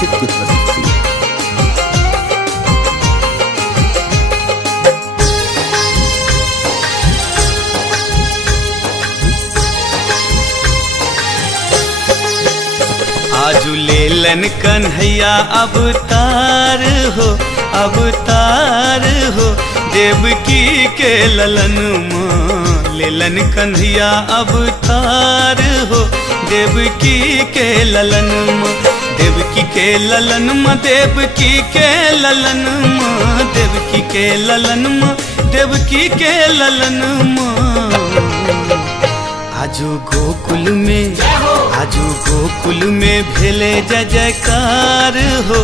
निर्देशित की प्रस्तुति। आजू लेलन कन्हैया अवतार हो, अवतार हो, देवकी के ललन माँ। लेलन कन्हैया अवतार हो, देवकी के ललन माँ। देवकी के ललन माँ, देवकी के ललन माँ, देवकी के ललन माँ, देवकी के ललन माँ। आजू गोकुल में, आजू गोकुल में भेले जय जयकार हो,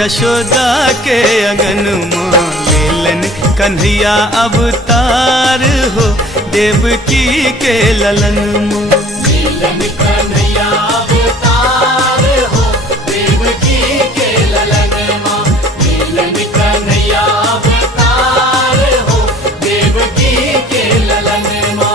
यशोदा के अगन माँ। लेलन कन्हैया अवतार हो, देवकी के ललन माँ। लेलन कन्हैया अवतार हो, देवकी के ललन माँ। लेलन कन्हैया अवतार हो, देवकी के ललन माँ।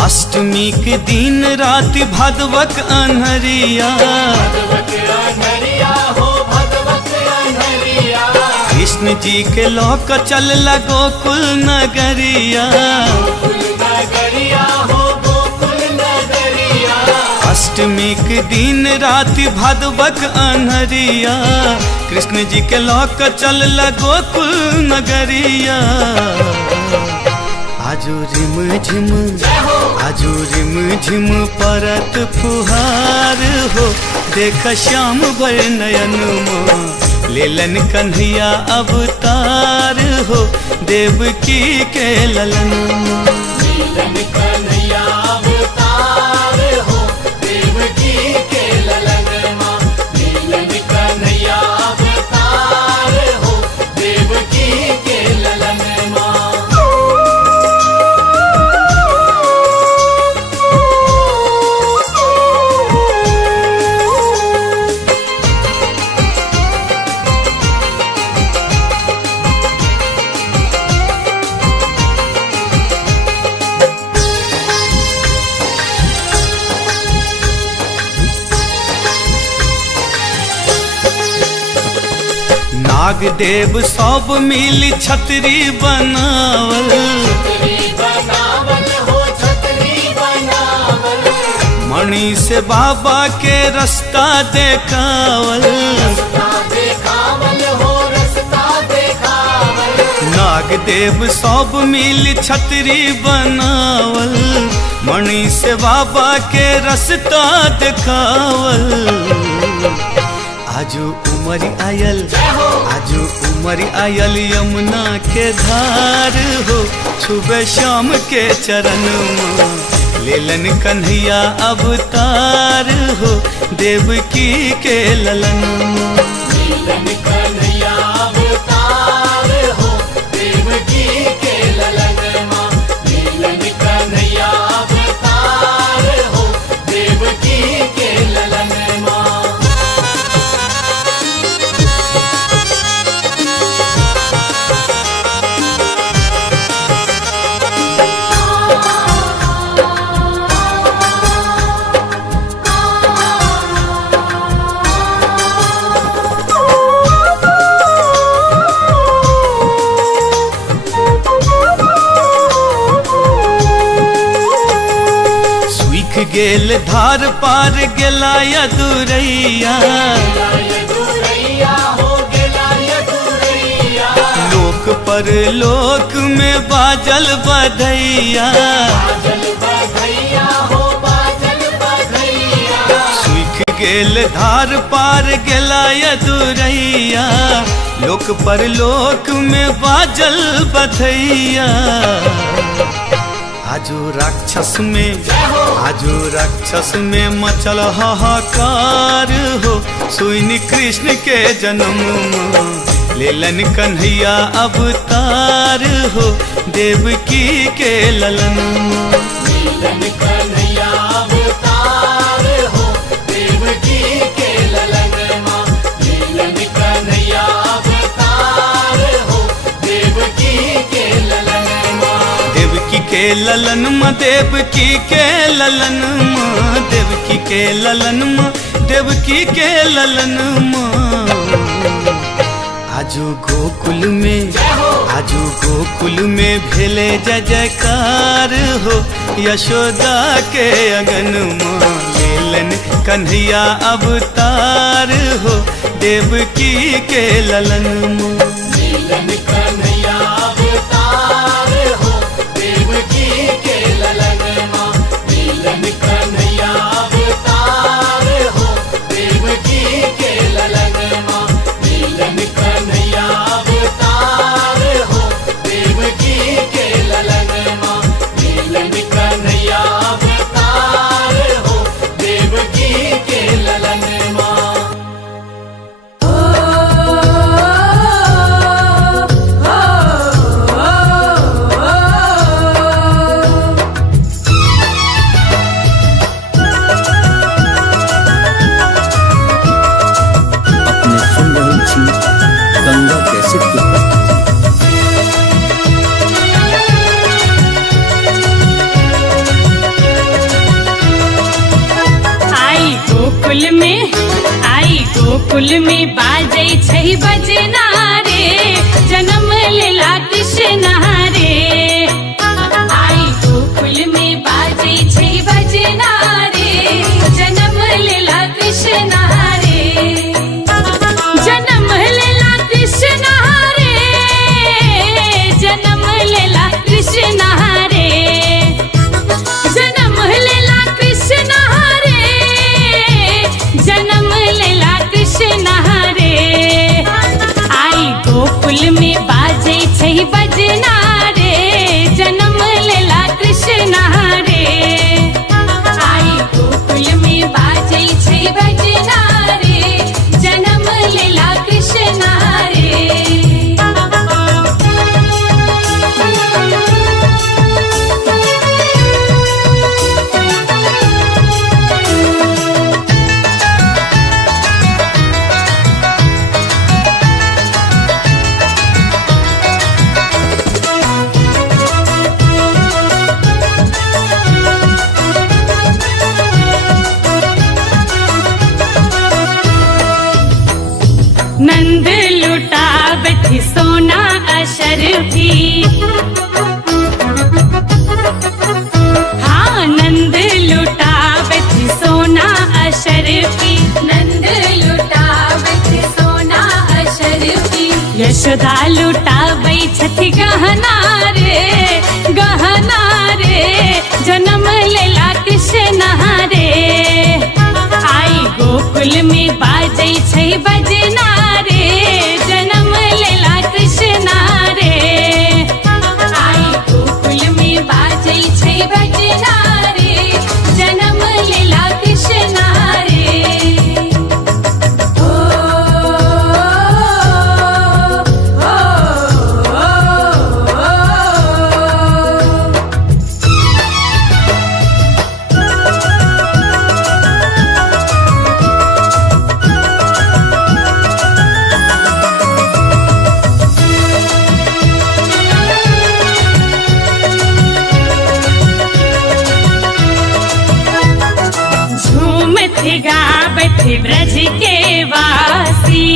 अष्टमी के दिन रात भादवक अन्हरिया, भगवत अन्हरिया हो, भगवत अन्हरिया। कृष्ण जी के लोक चल गोकुल नगरिया। गोकुल नगरिया हो, गोकुल नगरिया। अष्टमी के दिन रात भादवक अन्हरिया, कृष्ण जी के लोक चल गोकुल नगरिया। आजू रिम झिम, आजू रिम झिम परत फुहार हो, देख श्याम भर नयन माँ। लेलन कन्हैया अवतार हो, देवकी के ललन माँ। लेलन कन्हैया अवतार हो, देवकी के ललन माँ। लेलन कन्हैया अवतार हो, देवकी के ललन माँ। नाग देव सब मिली छतरी बनावल, छतरी बनावल हो, छतरी बनावल। मणि से बाबा के रास्ता देखावल। रास्ता देखावल हो, रास्ता देखावल। नाग देव सब मिली छतरी बनावल, मणि से बाबा के रास्ता देखावल। आजू उमर आयल, आजू उमर आयल यमुना के धार हो, छुबे श्याम के चरण माँ। लेलन कन्हैया अवतार हो, देवकी के ललन माँ। लेलन कन्हैया अवतार हो, देवकी के ललन माँ। लेलन कन्हैया अवतार हो, देवकी के ललन माँ। गेल धार पार गेला यदुरैया, लोक पर लोक में बाजल बधैया। सूख गेल धार पार गेला यदुरैया, लोक पर लोक में बाजल बधैया। आजू राक्षस में, आजू राक्षस में मचल हाहाकार हो, सुनि कृष्ण के जन्म माँ। लेलन कन्हैया अवतार हो देवकी के ललन माँ। लीलन कन्हैया अवतार हो देवकी के ललन माँ। लीलन कन्हैया अवतार हो देवकी के ललन माँ। देवकी के ललन माँ, देवकी के ललन माँ, देवकी के ललन माँ, देवकी के ललन माँ। आजू गोकुल में, आजू गोकुल में भेले जय जयकार हो यशोदा के अगन माँ। लेलन कन्हैया अवतार हो देवकी के ललन माँ। लीलन कन्हैया अवतार हो देवकी के ललन माँ। लीलन कन्हैया अवतार हो देवकी के ललन माँ। लीलन कन्हैया अवतार हो देवकी के ललन माँ। लीलन कन्हैया अवतार हो देवकी के ललन माँ। अपने सुन रही थी गंगा कैसेट के गोकुल में बाजै छै बजना रे जन्म लेला कृष्ण रे। आई गोकुल में बाजै छै बजना रे जन्म लेला कृष्ण रे। जन्म लेला कृष्ण रे, जन्म लेला कृष्ण रे। जन्म लेला कृष्ण रे, जन्म लेला कृष्ण रे। आई गोकुल में बाजै छै बजना रे जन्म लेला कृष्ण रे। आई गोकुल में बाजै छै बजना रे जन्म लेला कृष्ण रे। नंद लुटावत सोना अशरफी, हाँ नंद लुटावत सोना अशरफी। नंद लुटावत सोना अशरफी। यशोदा लुटाबै छथि गहना रे, गहना रे जन्म लेला कृष्ण रे। आई गोकुल में बाजै छै बजना रे जन्म लेला कृष्ण रे। आई गोकुल में बाजै छै बजना रे जन्म लेला कृष्ण रे। ओ गावत ब्रज के वासी,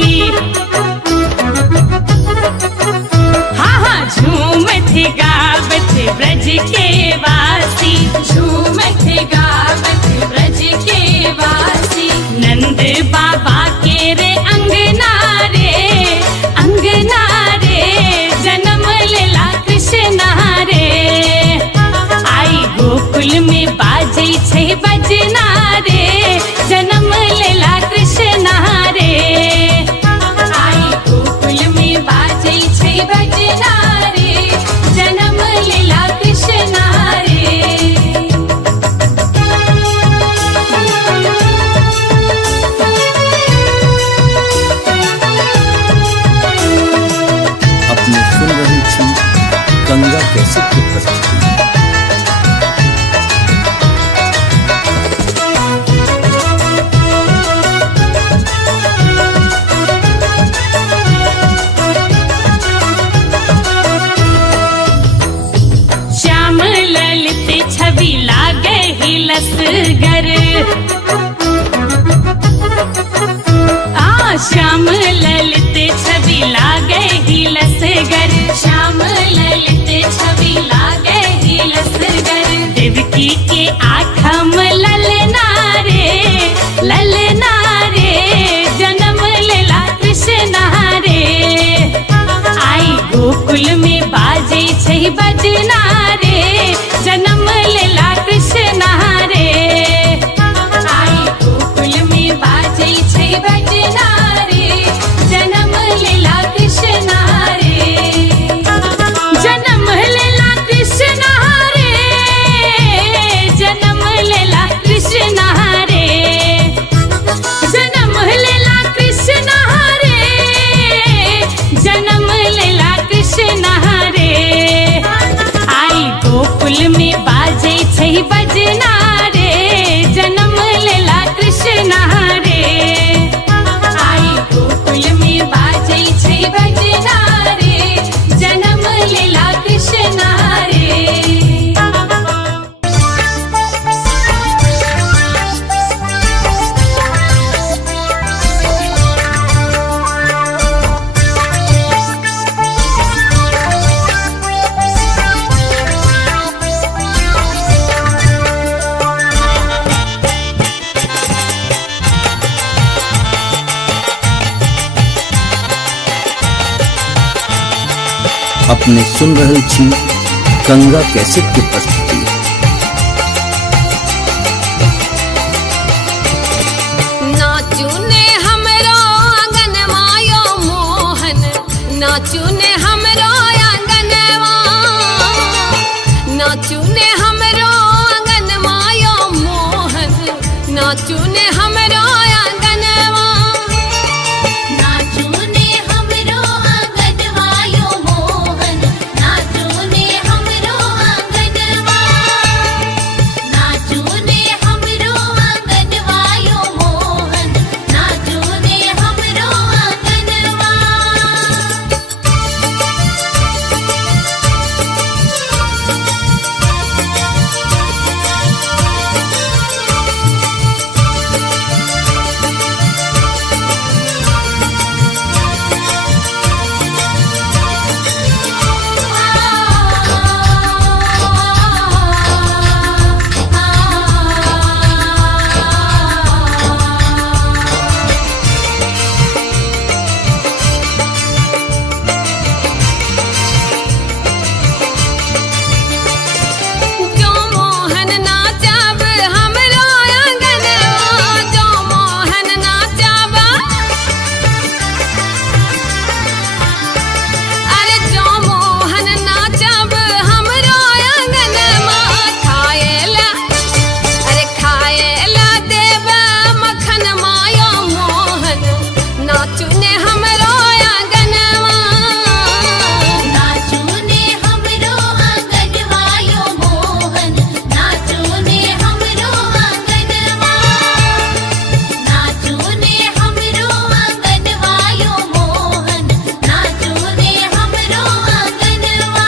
हाँ हाँ झूमत गावत ब्रज के वासी। झूमत गावत ब्रज के वासी। नंद बाबा के रे अंगना रे, अंगना रे जन्म लेला कृष्ण रे। आई गोकुल में बाजै छै बजना रे जन्म लेला कृष्ण रे। आई कैसेट की प्रस्तुति। श्याम ललित छवि लागे ही लसगर, श्याम ललित छवि लागे ही लसगर, श्याम ललित छवि लागे ही लसगर। देवकी के आठम ललना रे जन्म लेला कृष्ण रे। आई गोकुल में बाजे छै बजना रे, जन्म लेला कृष्ण रे। आई गोकुल में बाजे छै बजना रे, जन्म लेला कृष्ण रे। जन्म लेला कृष्ण रे, जन्म लेला कृष्ण रे, जन्म लेला कृष्ण रे, जन्म लेला कृष्ण रे। आई गोकुल में बाजे छै बजना रे, जन्म लेला कृष्ण रे। आई गोकुल में बाजे छै बजना रे, जन्म लेला कृष्ण रे। अपने सुन रहल छी गंगा कैसेट की प्रस्तुति। नाचू ने हमरो आंगन मायो मोहन, नाचू ने हमरो आंगनवा, नाचू ने हमरो आंगन मायो मोहन, नाचू ने हमरो आंगनवा। नाचू ने हमरो आंगन वायो मोहन, नाचू ने हमरो आंगनवा, नाचू ने हमरो आंगन वायो मोहन, नाचू ने हमरो आंगनवा। जो मोहन नाचब हमरो आंगनवा, जो मोहन नाचब, अरे जो मोहन नाचब हमरो आंगनवा। खाएला, अरे खाएला देव मखन मायो मोहन, नाचू ने हमरो आंगनवा। नाचू ने हमरो आंगन वायो मोहन, नाचू ने हमरो आंगनवा, नाचू ने हमरो आंगन वायो मोहन, नाचू ने हमरो आंगनवा।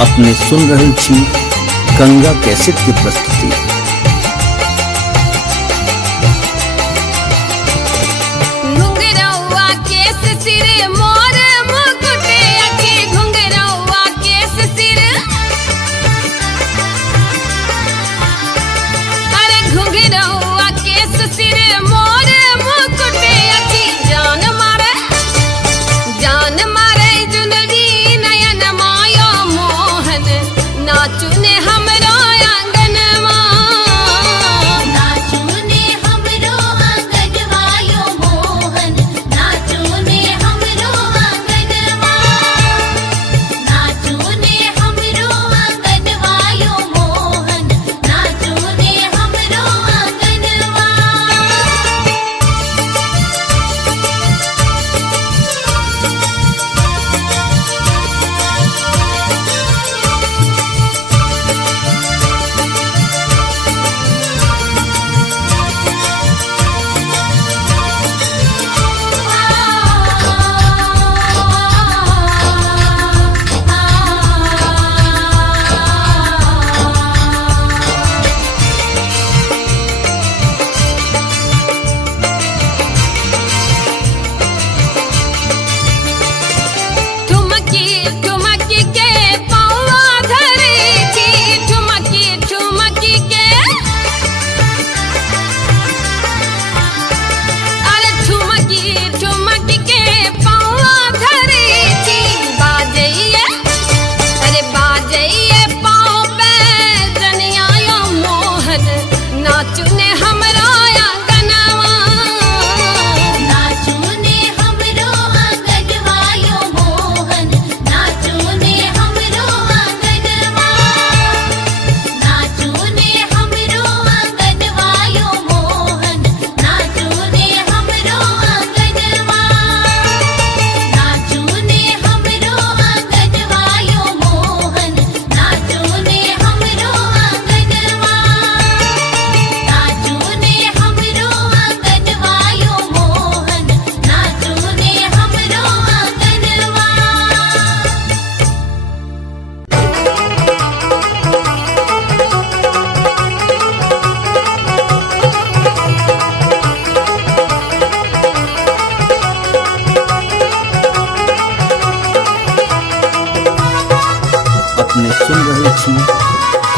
अपने सुन रहल छी गंगा कैसेट की प्रस्तुति। घुंघरौआ केस सिर मोर मुकुट अखी, घुंघरौआ केस सिर, अरे घुंघरौआ केस सिर मोर मुकुट अखी। जान मारे जुनरी नयन मायो मोहन, नाचू ने हमरो आंगनवा।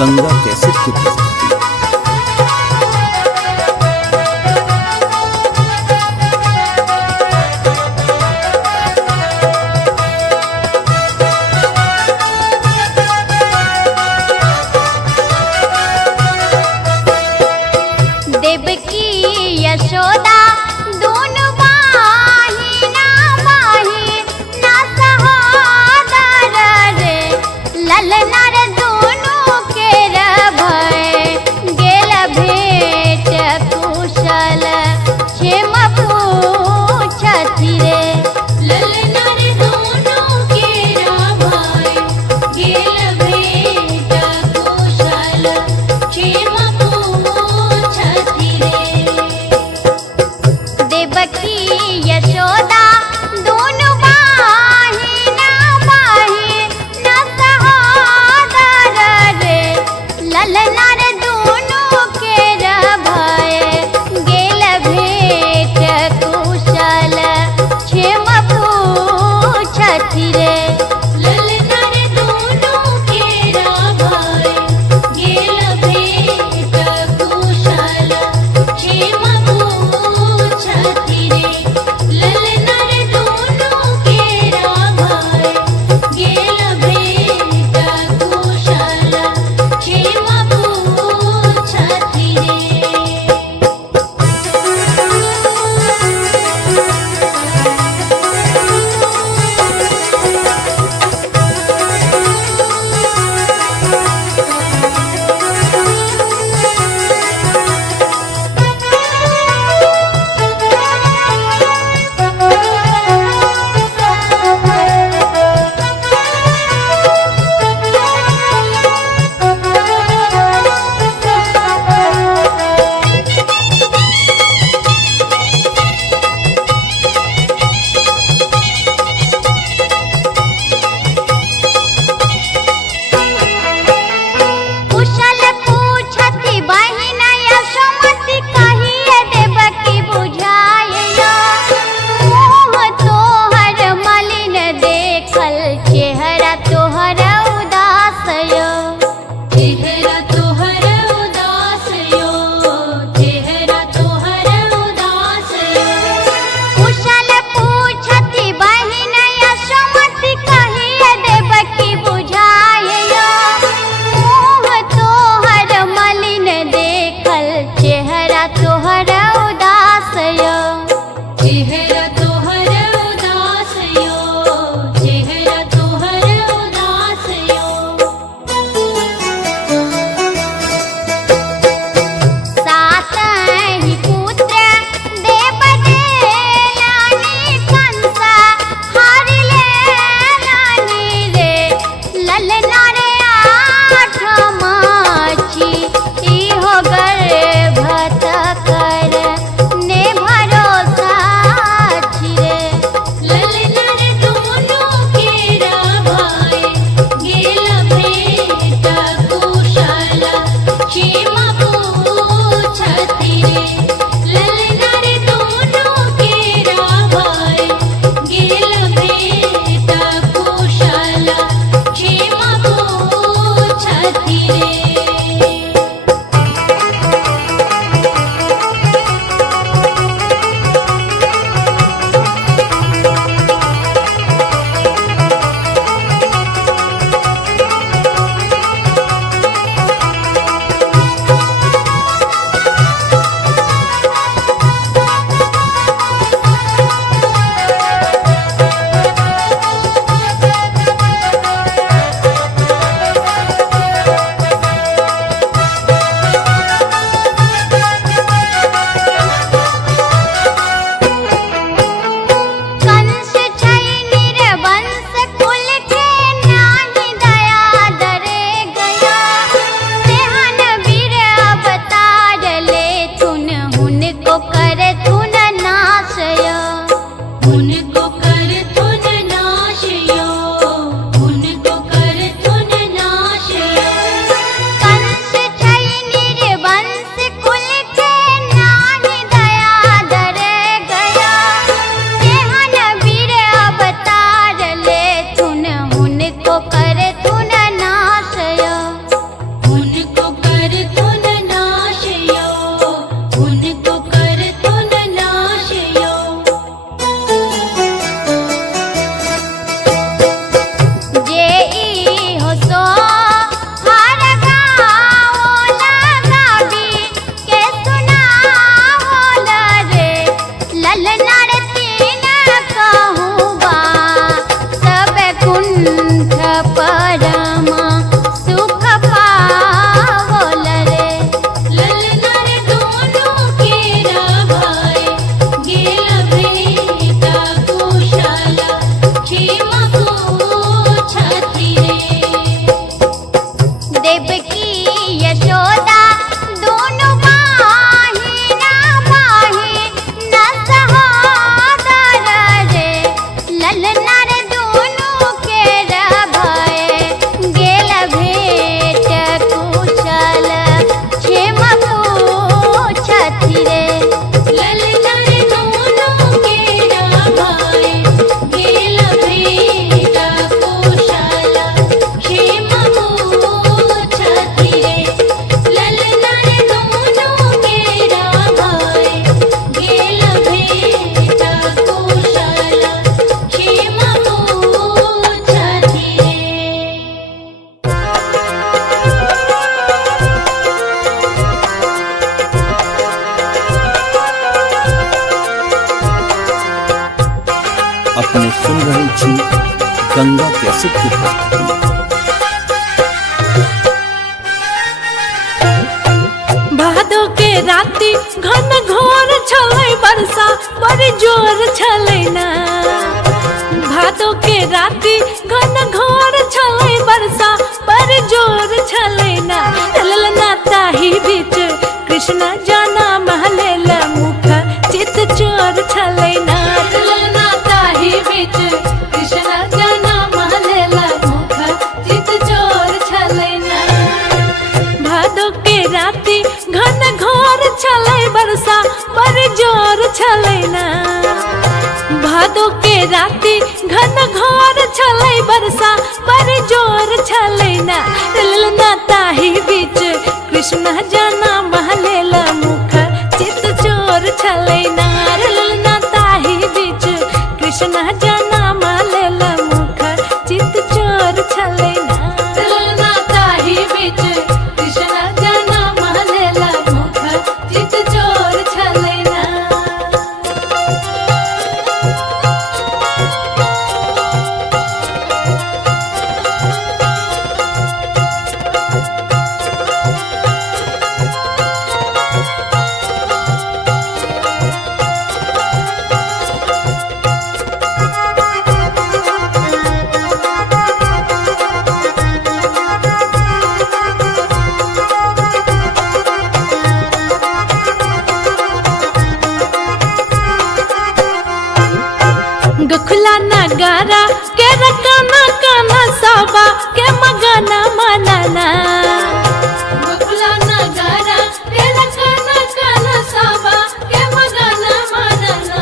गंगा कैसेट की प्रस्तुति। देवकी यशोदा दोनों बाहिना बाहिना सहोदर रे ललना रे दोनों के भय अपने सुन रहल छी गंगा कैसेट की प्रस्तुति। भादो के राति घन घोर छलै बरसा बड़ी जोर छलै ना। भादो के राति घन घोर छलै बरसा बड़ी जोर छलै ना। ललना ताही बीच कृष्ण जाना महलेला मुख चित चोर छलै ना। ललना ताही बीच कृष्ण जाना महलेला मुख चित चोर छलै ना। भादो के राति घन घोर छलै बरसा बड़ी जोर छलै ना। भादो के राति घन घोर छलै बरसा बड़ी जोर छलै ना। ललना ताही बीच कृष्ण जाना महलेला मुख चित चोर छलै ना। ललना ताही बीच कृष्ण जाना महलेला मुख चित चोर छलै ना। ललना ताही बीच कृष्ण जाना महलेला मुख चित चोर छलै ना। गखुला नगारा के रकाना काना साबा के मगाना मनाना। गखुला नगारा के रकाना काना साबा के मगाना मनाना।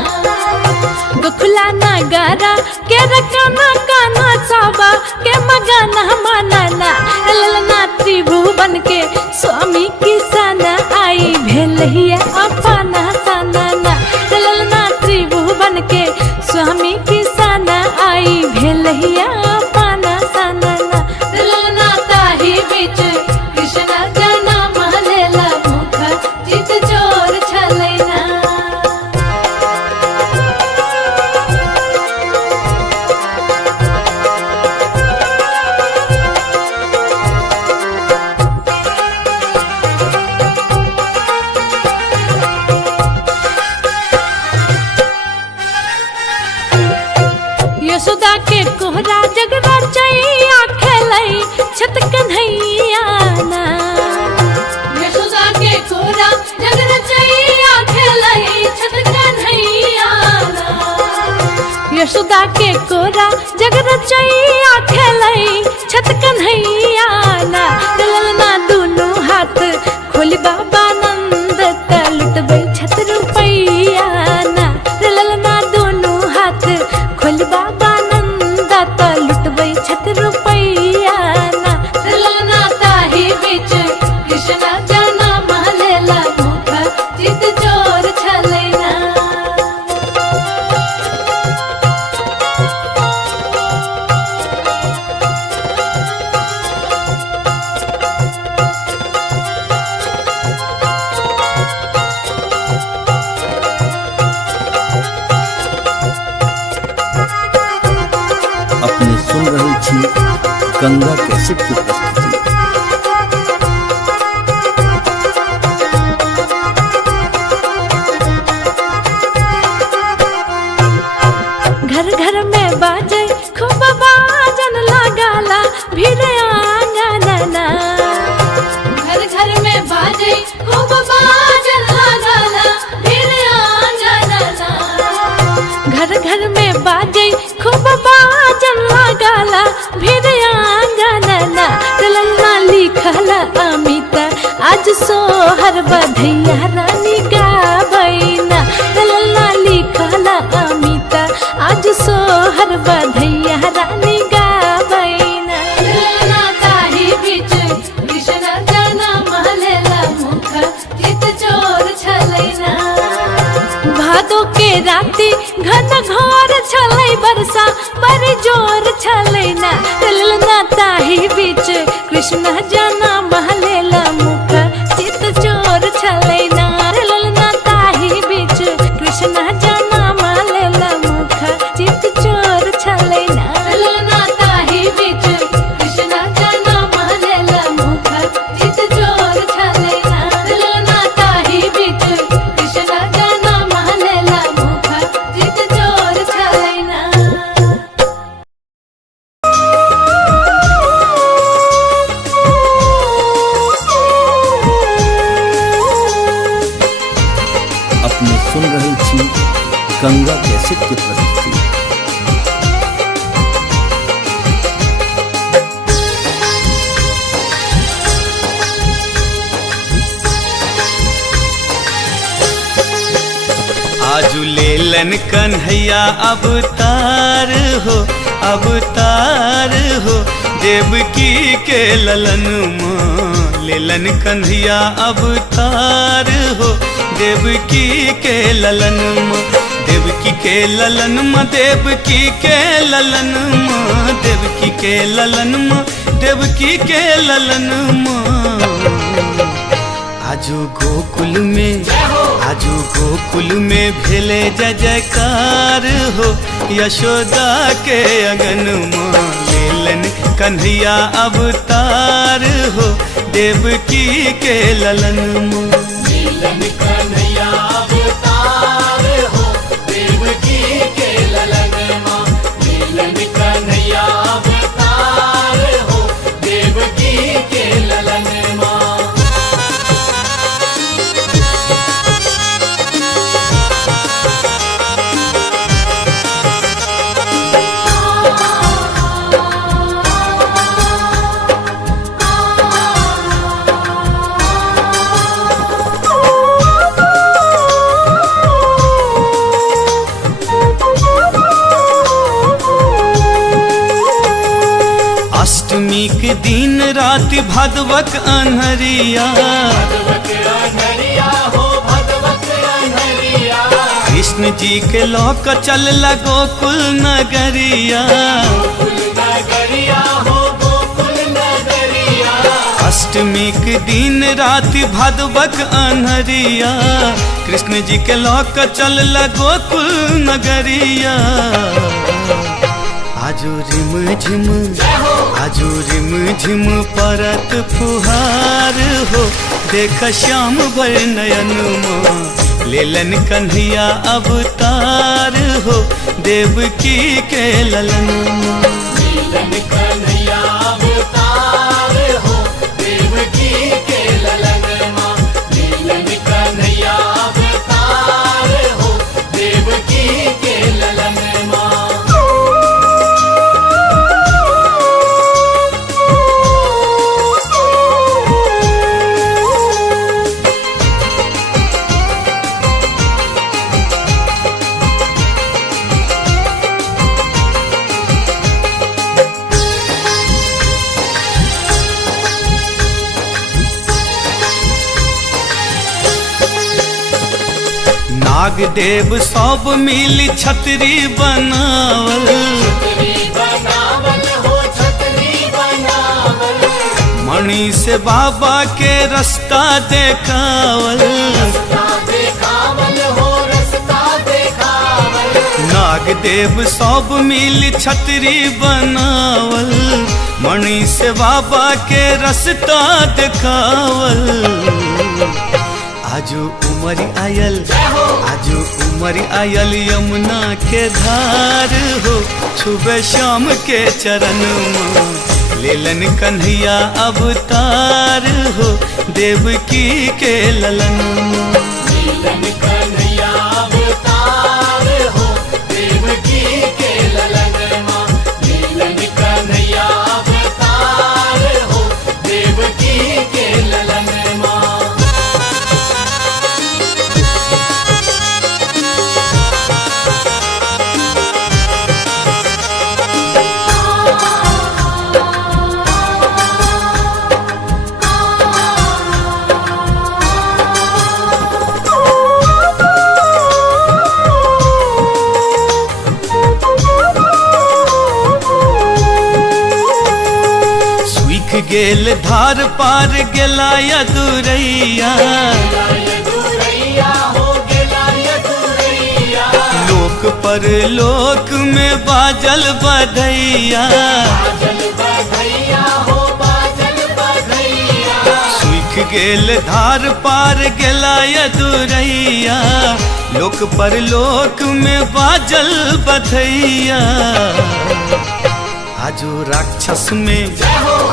गखुला नगारा के रकाना काना साबा के मगाना मनाना। ललना त्रिभुवन के स्वामी किसान आई भेलहिया अपना सनाना। ललना त्रिभुवन के स्वामी किसान आई भेलहिया अपना सनाना। ललना ताही बीच कृष्ण जाना महलेला मुख चित चोर छलै ना। यशोदा के कोहरा जग रचैया खेलै छत कन्हैया ना। यशोदा के कोहरा जग रचैया खेलै छत कन्हैया ना। यशोदा के कोहरा जग रचैया खेलै छत कन्हैया ना। ललना दुनू हाथ खोलि बाबा नंद त लुटबै छत रुपैया ना। ललना दुनू हाथ खोलि बाबा नंद त लुटबै छत रुपैया ना। ललना ताही बीच कृष्ण जाना महलेला मुख चित चोर छलै ना। अपने सुन रहल छी गंगा कैसेट की प्रस्तुति। घर घर में बाजे खूब बाजन लगाला भीड़ आंगन ना। घर घर में बाजे खूब बाजन लगाला भीड़ आंगन ना। घर घर में बाजे खूब बाजन लगाला भीड़ आंगन ना। ललना लिखल अमित आज सोहर बधैया रानी गाबैना। ललना लिखल अमित आज सोहर बधैया रानी गाबैना। ललना ताही बीच कृष्ण जाना महलेला मुख चित चोर छलै ना। भादो के राति घन घोर छलै बरसा बड़ी जोर छलै ना। ललना ताही बीच कृष्ण जाना महलेला मुख चित चोर छलै ना। ललना ताही बीच कृष्ण जाना महलेला मुख चित चोर गंगा कैसेट की प्रस्तुति। आजू लेलन कन्हैया अवतार हो, अवतार हो, देवकी के ललन माँ लेलन कन्हैया अवतार हो, देवकी के ललन माँ, देवकी के ललन माँ, देवकी के ललन माँ, देवकी के ललन माँ, देवकी के ललन माँ। आजू गोकुल में, आजू गोकुल में भेले जय जयकार हो, यशोदा के अगन माँ लेलन कन्हैया अवतार हो, देवकी के ललन माँ। लीलन कन्हैया अवतार हो, देवकी के ललन माँ। लीलन कन्हैया अवतार हो, देवकी के ललन माँ। अष्टमी के दिन रात भादवक अन्हरिया, भगवत अन्हरिया हो, भगवत अन्हरिया। कृष्ण जी के लोक चल गोकुल नगरिया, गोकुल नगरिया हो, गोकुल नगरिया। अष्टमी के दिन रात भादवक अन्हरिया, कृष्ण जी के लोक चल गोकुल नगरिया। आजू रिम झिम, आजू रिम झिम परत फुहार हो, देख श्याम भर नयन माँ लेलन कन्हैया अवतार हो, देवकी के ललन माँ। लीलन कन्हैया अवतार हो, देवकी के ललन माँ। लीलन कन्हैया अवतार हो, देवकी के ललन माँ। नाग देव सब मिली छतरी बनावल, छतरी बनावल हो, छतरी बनावल। मणि से बाबा के रास्ता देखावल, रास्ता देखावल हो, रास्ता देखावल। नाग देव सब मिली छतरी बनावल, मणि से बाबा के रास्ता देखावल। आजू उमरी आयल, आजू उमरी आयल यमुना के धार हो, छुबे श्याम के चरण माँ लेलन कन्हैया अवतार हो, देवकी के ललन माँ। लीलन कन्हैया अवतार हो, देवकी के ललन माँ। लीलन कन्हैया अवतार हो, देवकी के ललन माँ। गेल धार पार गेला यदुरैया, यदुरैया हो, गेला यदुरैया। लोक पर लोक में बाजल बधैया, बाजल बधैया हो, बाजल बधैया। सूख गेल धार पार गेला यदुरैया, लोक पर लोक में बाजल बधैया। आजू राक्षस में,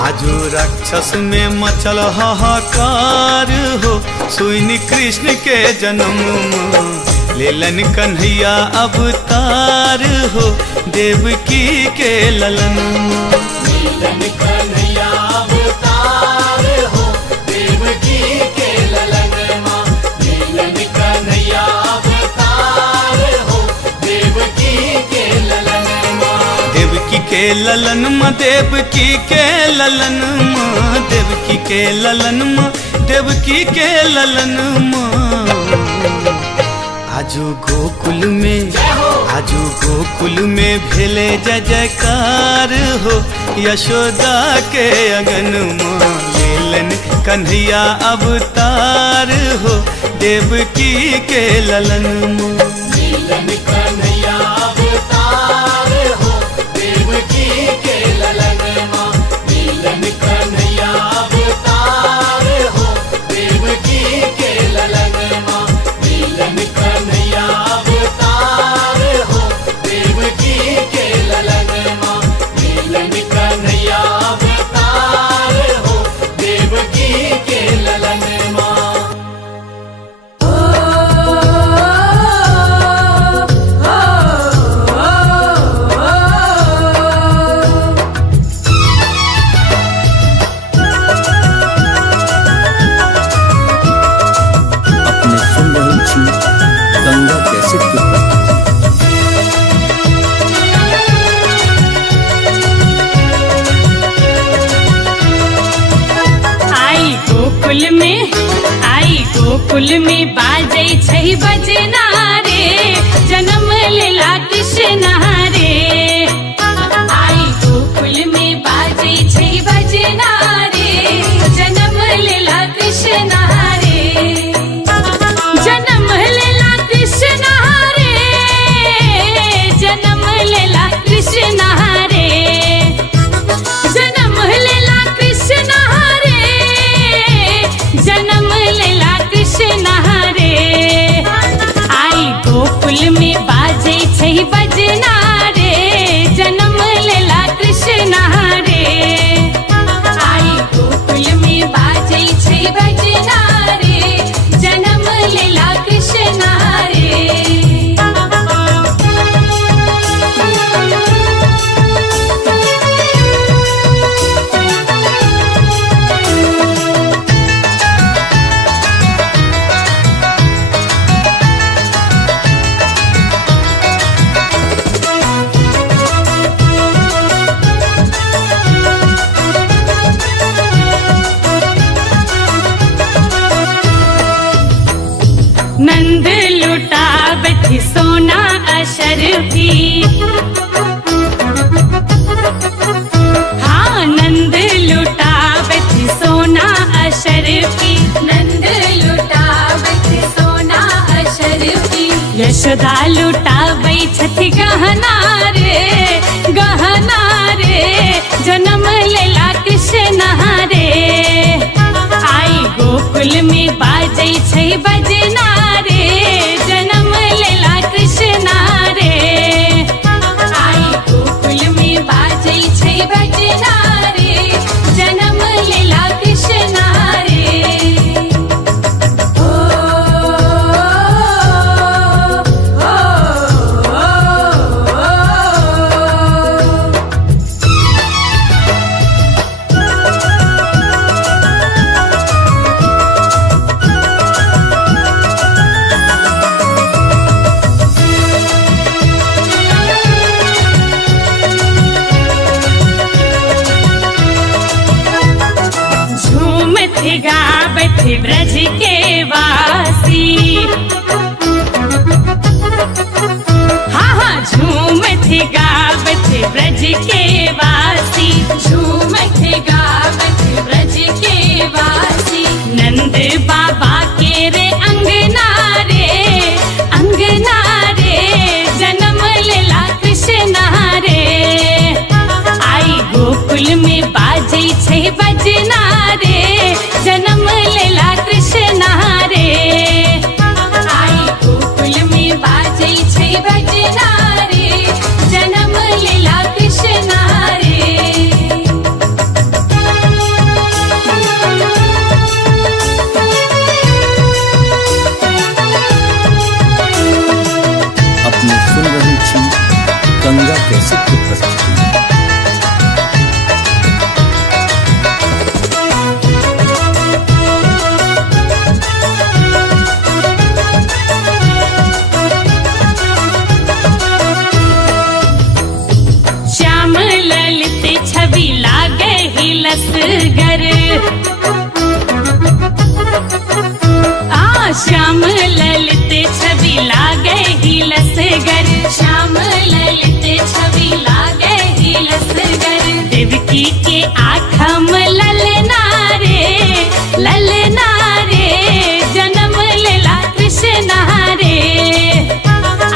आजू राक्षस में मचल हाहाकार हो, सुनी कृष्ण के जन्म लेलन कन्हैया अवतार हो देवकी के ललन। लीलन कन्हैया अवतार हो देवकी के ललन माँ। लीलन कन्हैया अवतार हो देवकी के ललन माँ। देवकी के ललन माँ, देवकी के ललन माँ, देवकी के ललन माँ, देवकी के ललन माँ। आजू गोकुल में, आजू गोकुल में भेले जय जयकार हो यशोदा के अगन माँ। लेलन कन्हैया अवतार हो देवकी के ललन माँ। लीलन कन्हैया अवतार हो देवकी के ललन माँ। लीलन कन्हैया अवतार हो देवकी के ललन माँ। लीलन कन्हैया अवतार हो देवकी के ललन माँ। लीलन कन्हैया अवतार हो देवकी के ललन माँ। अपने सुन रहल छी गंगा कैसेट के प्रस्तुति। आई गोकुल में बाजै छै बजना रे, जन्म लेला कृष्ण रे। आई गोकुल में बाजै छै बजना रे, जन्म लेला कृष्ण रे। जन्म लेला कृष्ण रे, जन्म लेला कृष्ण रे। जन्म लेला कृष्ण रे, जन्म लेला कृष्ण रे। आई गोकुल में बाजै छै बजना रे, जन्म लेला कृष्ण रे। आई गोकुल में बाजै छै बजना रे, जन्म लेला कृष्ण रे। नंद लुटावत सोना अशरफी, हाँ नंद लुटावत सोना अशरफी। नंद लुटावत सोना अशरफी। यशोदा लुटाबै छथि गहना रे, गहना रे, जन्म लेला कृष्ण रे। आई गोकुल में बाजै छै बजना रे, जन्म लेला कृष्ण रे। आई गोकुल में बाजै छै बजना रे, जन्म लेला कृष्ण रे। ओ ओ झूमत गावत ब्रज के वासी, हाँ हाँ झूमत गावत ब्रज के वासी। झूमत गावत ब्रज के वासी। नंद बाबा के रे अंगना रे, अंगना रे, जन्म लेला कृष्ण रे। आई गोकुल में बाजै छै बजना रे, जन्म लेला कृष्ण रे। आई गोकुल में बाजै छै बजना रे, जन्म लेला कृष्ण श्याम ललित छवि लागे ही लसगर, श्याम ललित छवि लागे ही लसगर। देवकी के आँखम ललना रे जन्म लेला कृष्ण रे।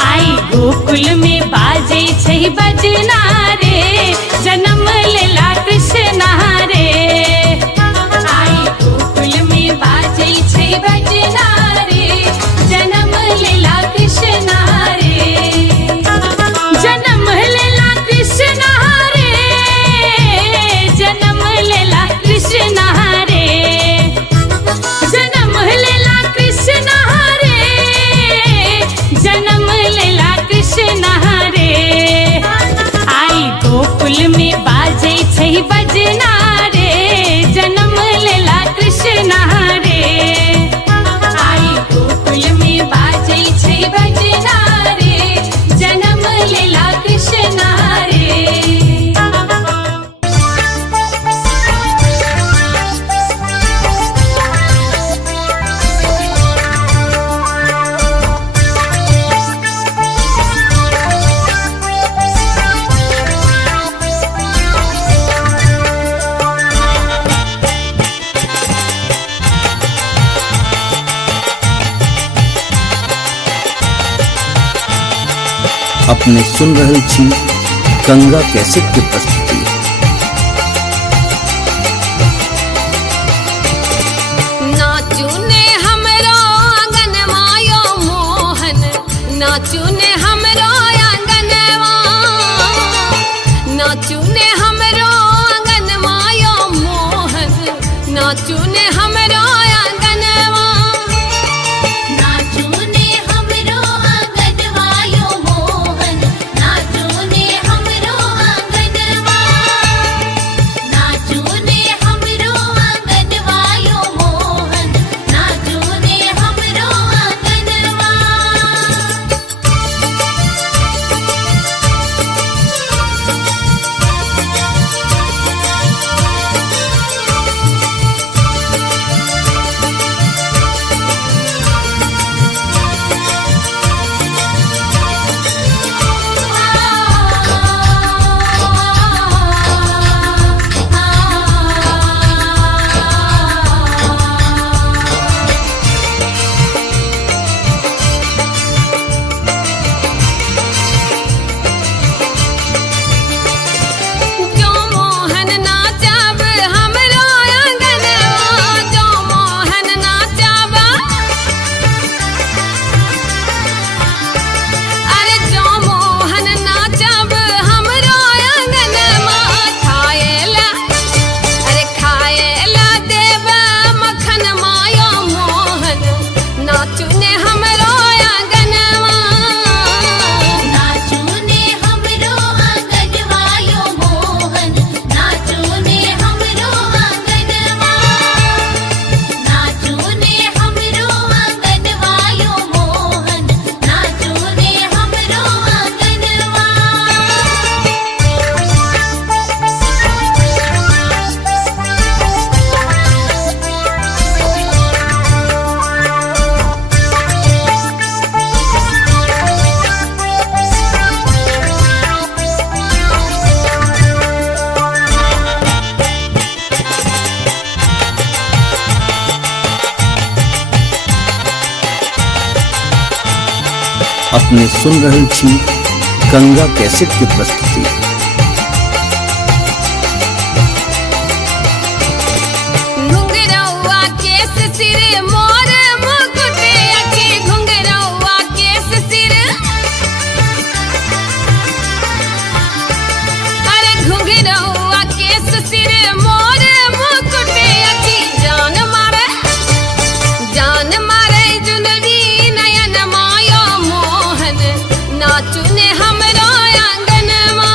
आई गोकुल में बाजे छै बजना रे, जन्म लेला कृष्ण रे। आई गोकुल में बाजे छै बजना रे, जन्म लेला कृष्ण रे। जन्म लेला कृष्ण रे, जन्म लेला कृष्ण रे। जन्म लेला कृष्ण रे, जन्म लेला कृष्ण रे। आई गोकुल में बाजे छै बजना रे, जन्म लेला कृष्ण रे। आई गोकुल में बाजे छै बजना रे, जन्म लेला कृष्ण रे। अपने सुन रहल छी गंगा कैसेट के प्रस्तुति। नाचू ने हमरो आंगनवा यो मोहन, नाचू ने हमरो आंगनवा, नाचू ने हमरो आंगनवा यो मोहन, नाचू ने हमरो आंगनवा। नाचू ने हमरो आंगनवा यो मोहन, नाचू ने हमरो आंगनवा। नाचू ने हमरो आंगनवा यो मोहन, नाचू ने हमरो आंगनवा। जो मोहन नाचब हमरो आंगनवा, जो मोहन नाचब। अरे जो मोहन नाचब हमरो आंगनवा। खाएला, अरे खाएला देव मखन मायो मोहन, नाचू ने हमरो आंगनवा। नाचू ने हमरो आंगनवा यो मोहन, नाचू ने हमरो आंगनवा। नाचू ने हमरो आंगनवा यो मोहन, नाचू ने हमरो आंगनवा। अपने सुन रहल छी गंगा कैसेट के प्रस्तुति। घुंघरौआ केस सिर मोर मुकुट अखी, घुंघरौआ केस सिर। अरे घुंघरौआ केस सिर मोर मुकुट अखी। जान मारे जुनरी नयन मायो मोहन, नाचू ने हमरो आंगनवा।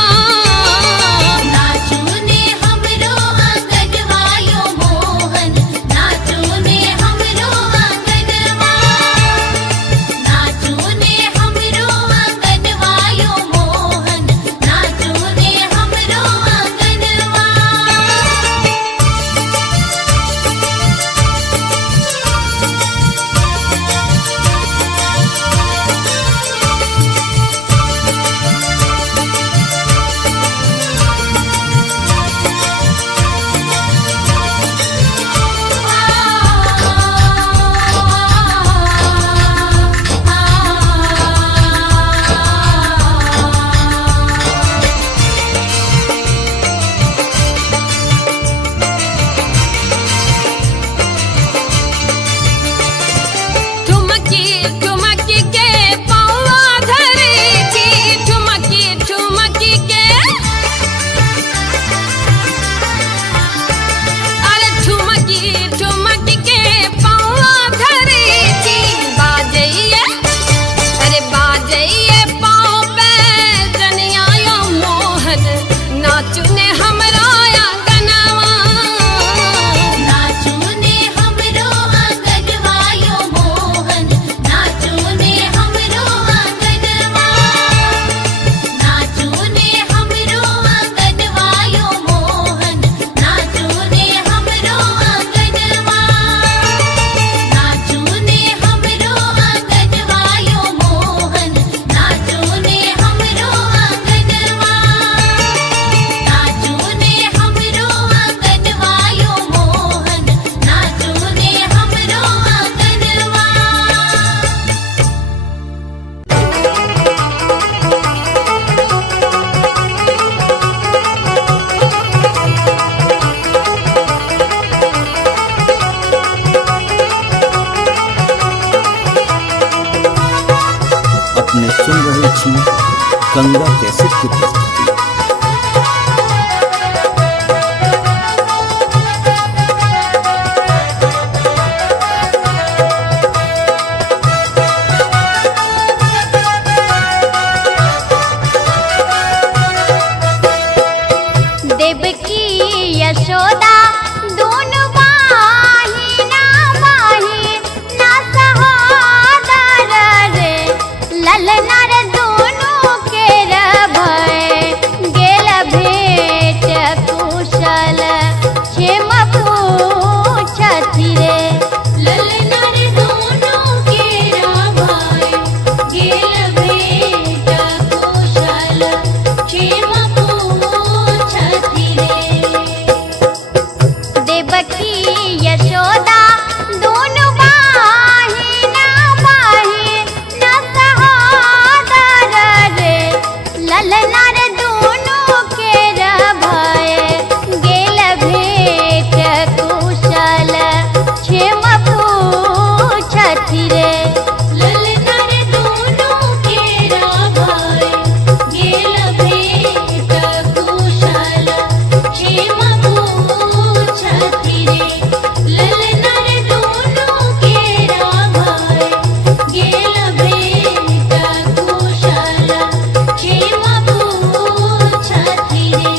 छी गंगा कैसेट की प्रस्तुति। देवकी यशोदा दोनों बहिना बहिना सहोदर रे ललना रे दोनों के भय गेल भेट कुशल क्षेम पूछथि रे। ललना रे दोनों केरा भाई गेल भेट कुशल क्षेम पूछथि रे। देवकी यशोदा दोनों बहिना बहिना सहोदर रे ललना रे दोनों के भय गेल भेट कुशल क्षेम पूछथि रे। ललना रे दोनों केरा भाई गेल भेट कुशल क्षेम पूछथि रे। ललना रे दोनों केरा भाई गेल भेट कुशल क्षेम पूछथि रे।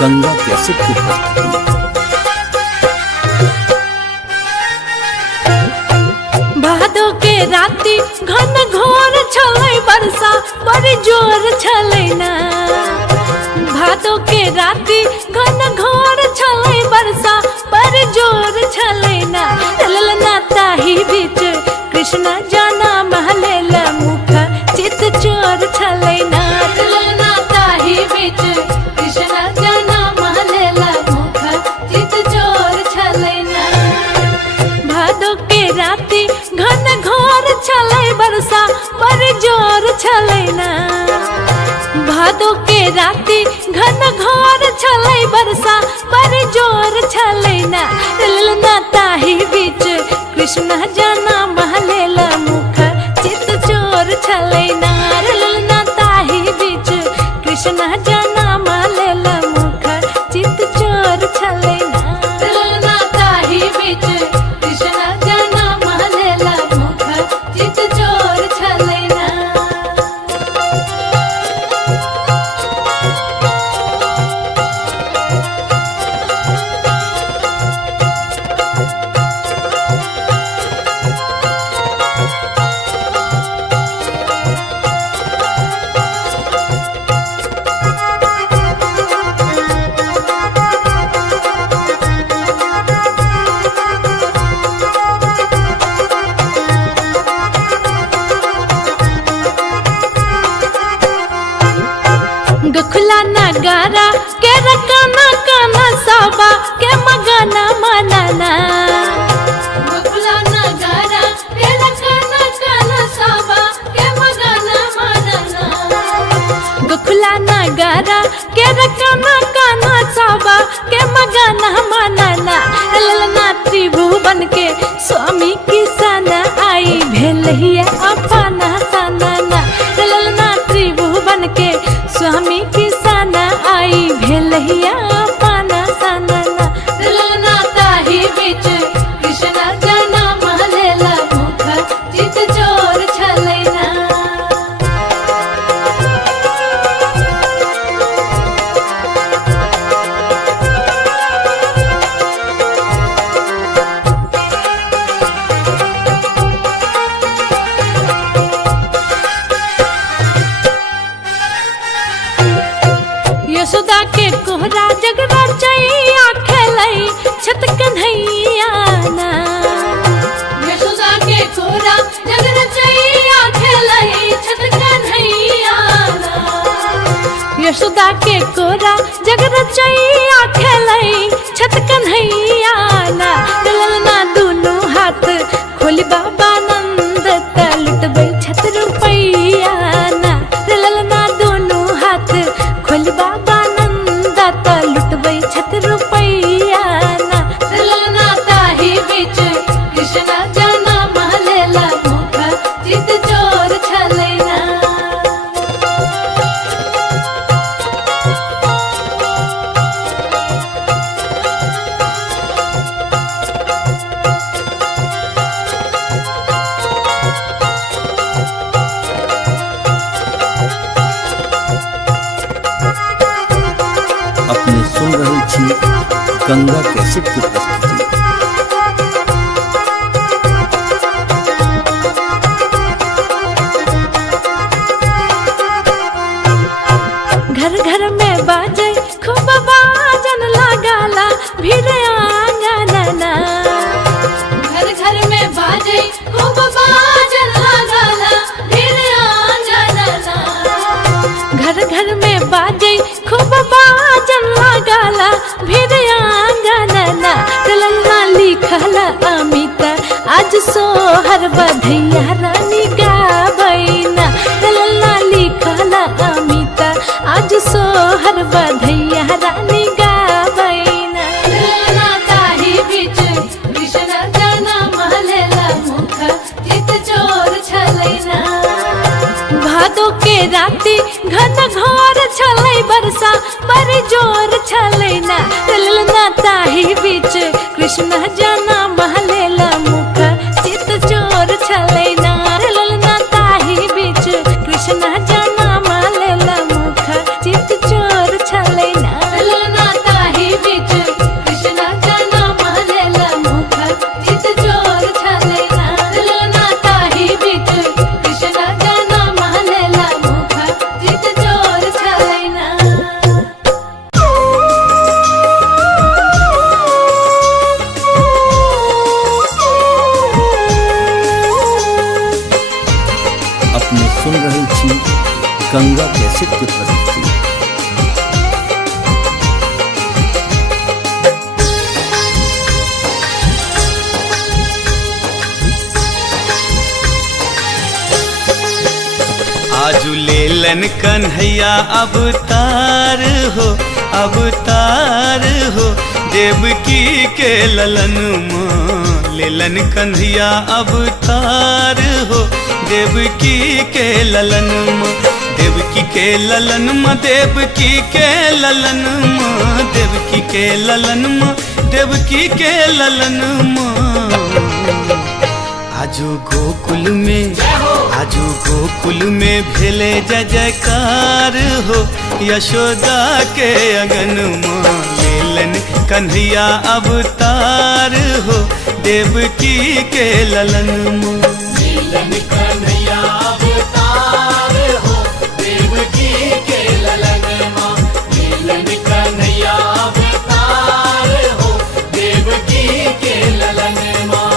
गंगा कैसेट की प्रस्तुति। भादो के राती घन घोर छलै बरसा बड़ी जोर छलै ना। भादो के राती घन घोर छलै बरसा बड़ी जोर छलै ना। ललना ताही बीच कृष्ण जाना महलेला मुख चित चोर छलै ना। ललना ताही बीच कृष्ण जाना महलेला मुख चित चोर छलै ना। भादो के राती घन घोर छलै बरसा बड़ी जोर छलै ना। भादो के राती घन घोर छलै बरसा बड़ी जोर छलै ना। ललना ताही बीच कृष्ण जाना महलेला मुख चित चोर छलै ना। ललना ताही बीच कृष्ण जाना महलेला मुख चित चोर छलै ना। ललना ताही बीच कृष्ण जाना महलेला मुख चित चोर छलै ना। गखुला नगारा के रकाना काना साबा के मगाना मनाना। गखुला नगारा के रकाना काना साबा के मगाना मनाना। गखुला नगारा के रकाना काना साबा के मगाना मनाना। ललना त्रिभुवन के स्वामी किसान आई भेलहिया अपना सनाना। ललना त्रिभुवन के स्वामी किसान आई भेलहिया अपना सनाना। ललना ताही बीच कृष्ण जाना महलेला मुख चित चोर छलै ना। यशोदा के कोहरा जग रचैया खेलै छत कन्हैया ना। यशोदा के कोहरा जग रचैया खेलै छत कन्हैया ना। यशोदा के कोहरा जग रचैया खेलै छत कन्हैया ना। ललना दुनू हाथ खोली बाबा नंद त लुटबै छत रुपैया ना। ललना दुनू हाथ खोली बाबा नंद त लुटबै छत रुपैया ना। ललना ताही बीच कृष्ण जाना महलेला मुख चित चोर छलै ना। अपने सुन रहे छी गंगा कैसेट की प्रस्तुति। घर घर में बाजे खूब बाजन लगाला भीड़ आंगनना। घर घर में बाजे खूब बाजन लगाला भीड़ आंगनना। घर घर में बाजे खूब बाजन लगाला भीड़ आंगनना। ललना लिखला अमिता आज सोहर बधैया रानी गाबैना। ललना लिखला अमिता आज सोहर बधैया रानी गाबैना। ललना ताही बीच कृष्ण जाना महलेला मुख चित चोर छलै ना। भादो के राती घन घोर छलै बरसा बड़ी जोर छलै ना। ललना ताही बीच कृष्ण जाना महलेला मुख चित चोर छलै ना। ललना ताही बीच कृष्ण जाना महलेला मुख चित चोर छलै ना। ललना कैसेट की प्रस्तुति। आजू लेलन कन्हैया अवतार हो, अवतार हो, देवकी के ललन माँ। लेलन कन्हैया अवतार हो, देवकी के ललन माँ। देवकी के ललन माँ, देवकी के ललन माँ, देवकी के ललन माँ, देवकी के ललन माँ। आजू गोकुल में, आजू गोकुल में भेले जय जयकार हो, यशोदा के अगन माँ। लेलन कन्हैया अवतार हो, देवकी के ललन माँ। लीलन कन्हैया अवतार हो, देवकी के ललन माँ। लीलन कन्हैया अवतार हो, देवकी के ललन माँ।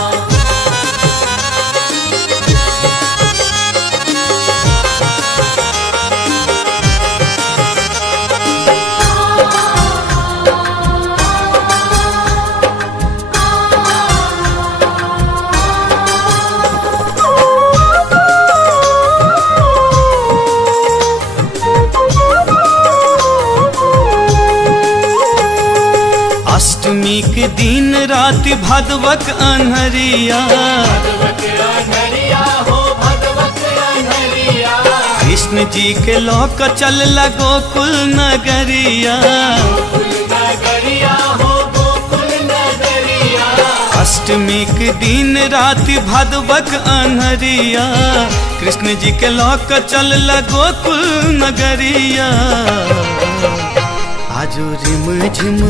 अष्टमी के दिन रात भादवक अन्हरिया, भगवत अन्हरिया हो, भगवत अन्हरिया। कृष्ण जी के लोक चल गोकुल नगरिया। गोकुल नगरिया हो, गोकुल नगरिया। अष्टमी के दिन रात भादवक अन्हरिया, कृष्ण जी के लोक चल गोकुल नगरिया। आजू रिम झिम,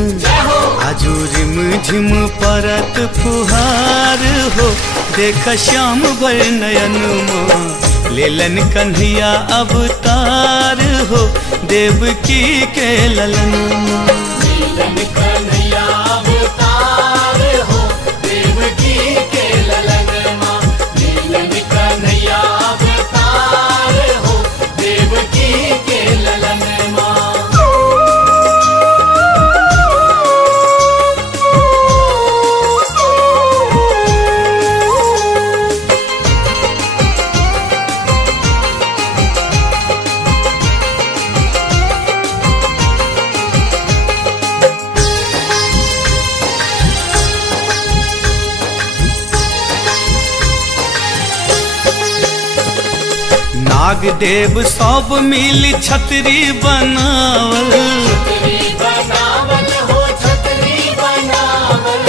आजू रिम झिम परत फुहार हो, देख श्याम भर नयन माँ। लेलन कन्हैया अवतार हो, देवकी के ललन माँ। लीलन कन्हैया अवतार हो, देवकी के ललन माँ। लीलन कन्हैया अवतार हो, देवकी के ललन माँ। नाग देव सब मिल छतरी बनावल, छतरी बनावल हो, छतरी बनावल।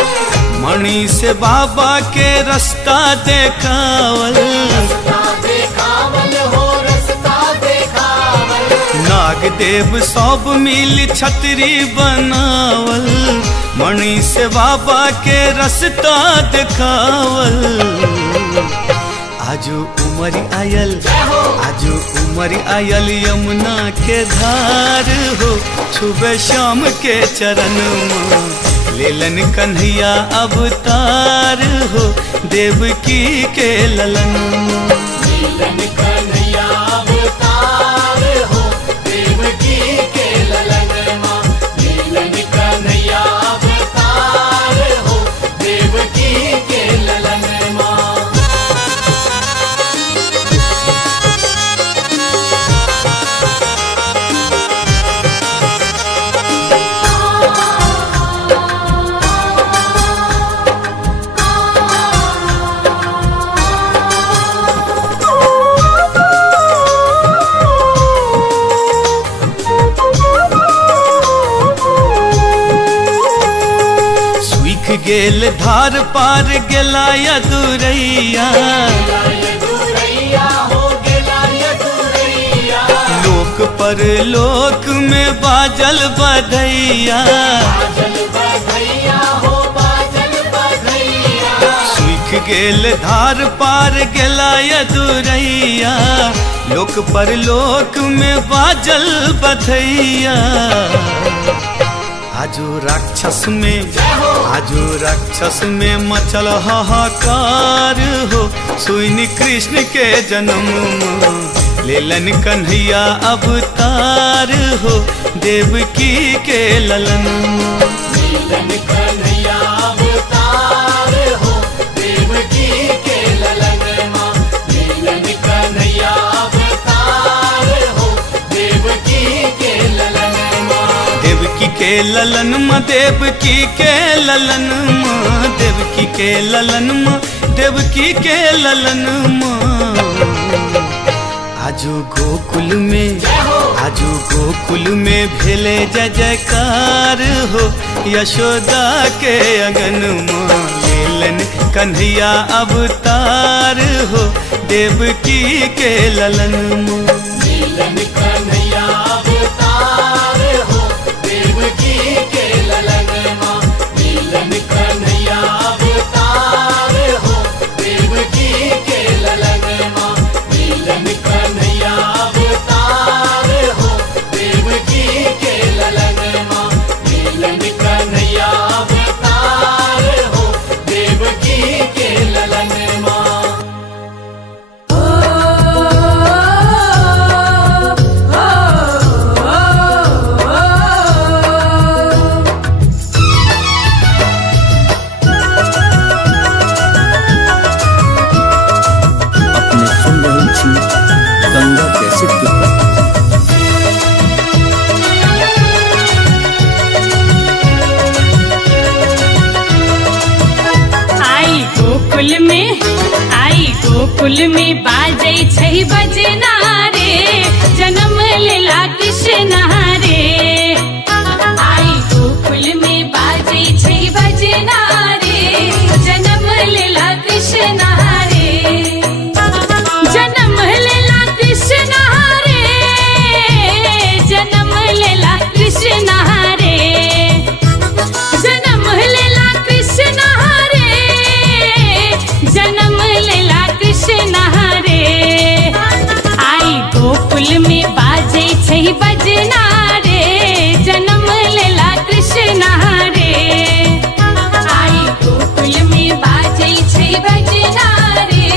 मणि से बाबा के रास्ता देखावल। रास्ता देखावल हो, रास्ता देखावल। नाग देव सब मिल छतरी बनावल, मणि से बाबा के रास्ता देखावल। आजू उमरी आयल, आजू उमरी आयल यमुना के धार हो, छुबे श्याम के चरण माँ। लेलन कन्हैया अवतार हो, देवकी के ललन माँ। लीलन कन्हैया अवतार हो, देवकी के ललन माँ। लीलन कन्हैया अवतार हो, देवकी के ललन माँ। गेल धार पार गेला यदुरैया, दुरैया हो, गेला दुरैया। लोक पर लोक में बाजल बधैया। बाजल बधैया हो, बाजल बधैया। सूख गेल धार पार गेला यदुरैया, लोक पर लोक में बाजल बधैया। आजू राक्षस में, आजू राक्षस में मचल हाहाकार हो, सुनी कृष्ण के जन्म लेलन कन्हैया अवतार हो देवकी के ललन। लीलन कन्हैया अवतार हो देवकी के ललन माँ। लीलन कन्हैया अवतार हो देवकी के ललन माँ। देवकी के ललन माँ, देवकी के ललन माँ, देवकी के ललन माँ, देवकी के ललन माँ। आजू गोकुल में, आजू गोकुल में भेले जय जयकार हो यशोदा के अगन माँ। लेलन कन्हैया अवतार हो देवकी के ललन माँ। लीलन कन्हैया अवतार हो देवकी के ललन माँ। लीलन कन्हैया अवतार हो देवकी के ललन माँ। लीलन कन्हैया अवतार हो देवकी के ललन माँ। लीलन कन्हैया अवतार हो देवकी के ललन माँ। अपने सुन रही थी गंगा कैसेट की प्रस्तुति। गोकुल में बाजै छै बजना रे, जन्म लेला कृष्ण रे। आई गोकुल में बाजै छै बजना रे, जन्म लेला कृष्ण रे। जन्म लेला कृष्ण रे, जन्म लेला कृष्ण रे। जन्म लेला कृष्ण रे, जन्म लेला कृष्ण रे। आई गोकुल में बाजै छै बजना रे, जन्म लेला कृष्ण रे। आई गोकुल में बाजै छै बजना रे,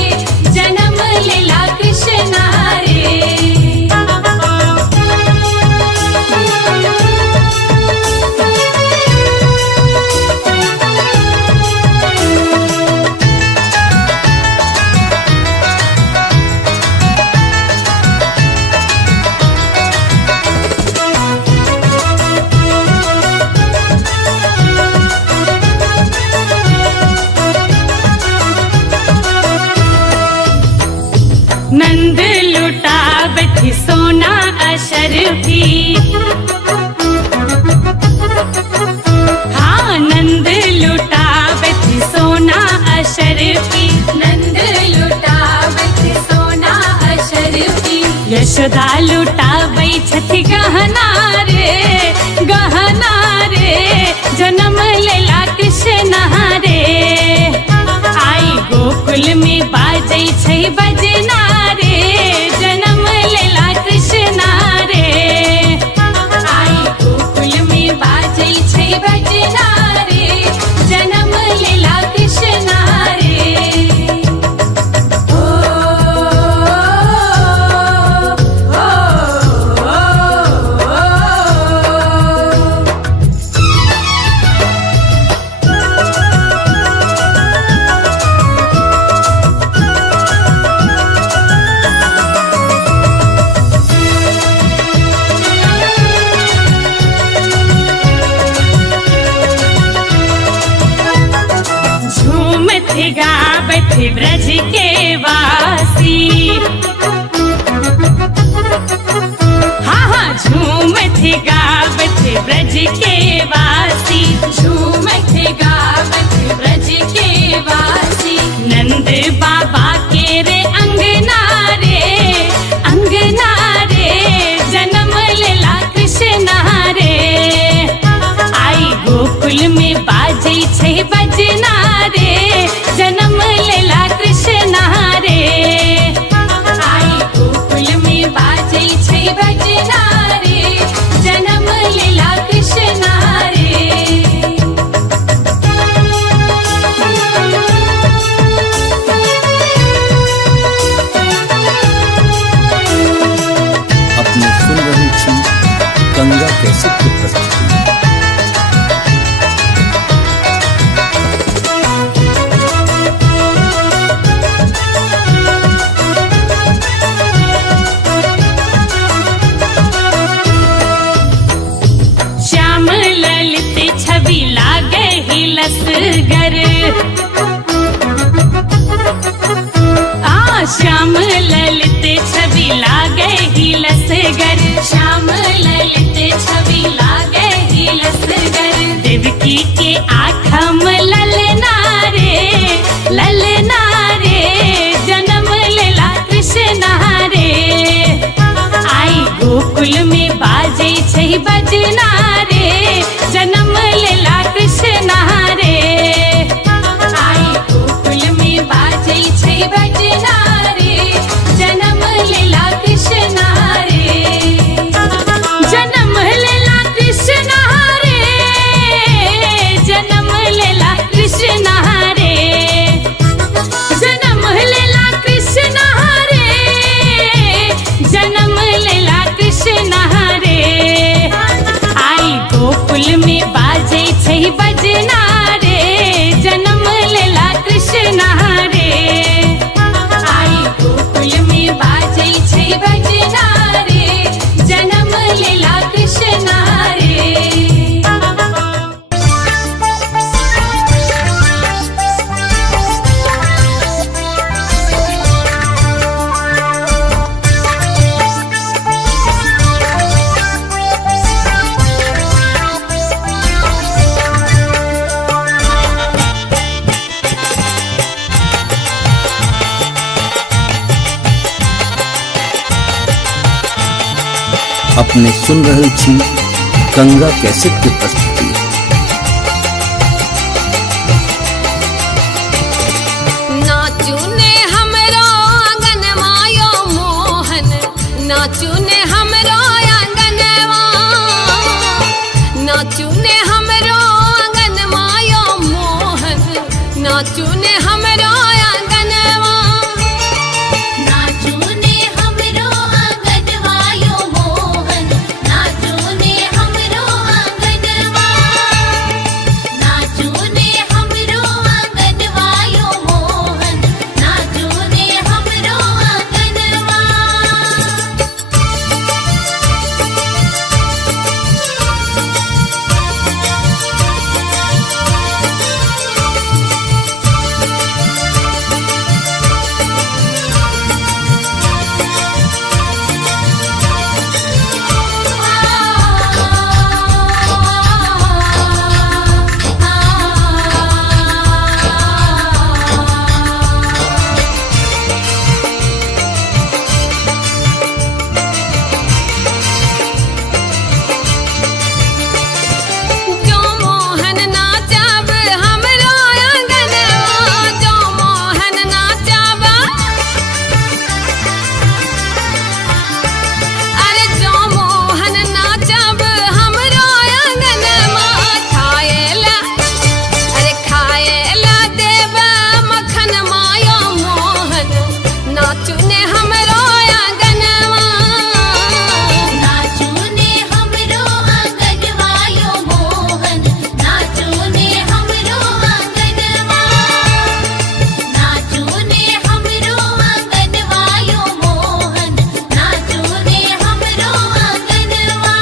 जन्म लेला कृष्ण रे। नंद लुटावत सोना अशरफी, हाँ नंद लुटावत सोना अशरफी। नंद लुटावत सोना अशरफी। यशोदा लुटाबै छथि गहना रे, गहना रे। जन्म लेला कृष्ण रे। आई गोकुल में बाजै छै बजना रे, जन्म लेला कृष्ण रे। आई गोकुल में बाजै छै बजना रे, जन्म लेला कृष्ण रे। झूमत गावत ब्रज के वासी, हाँ हाँ झूमत गावत ब्रज के वासी। झूमत गावत ब्रज के वासी। नंद बाबा के रे अंगना रे, अंगना रे। जन्म लेला कृष्ण रे। आई गोकुल में बाजै छै बजना रे, जन्म लेला कृष्ण रे। आई गोकुल में बाजै छै बजना रे, जन्म लेला कृष्ण रे। बाजै छै बजना रे जन्म लेला कृष्णा रे आई गोकुल में बाजै छै बजना रे जन्म लेला कृष्णा रे अपने सुन रहल छी गंगा कैसेट के प्रस्तुति। नाचू ने हमरो आंगन मायो मोहन नाचू ने हमरो आंगनवा नाचू ने हमरो आंगन मायो मोहन नाचू ने हमरो आंगनवा नाचू ने हमरो आंगनवा यो मोहन नाचू ने हमरो आंगनवा नाचू ने हमरो आंगनवा यो मोहन नाचू ने हमरो आंगनवा जो मोहन नाचब हमरो आंगनवा जो मोहन नाचब अरे जो मोहन नाचब हमरो आंगनवा खाएला अरे खाएला देव मखन मायो मोहन नाचू ने हमरो आंगनवा नाचू ने हमरो आंगनवा यो मोहन नाचू ने हमरो आंगनवा नाचू ने हमरो आंगनवा यो मोहन नाचू ने हमरो आंगनवा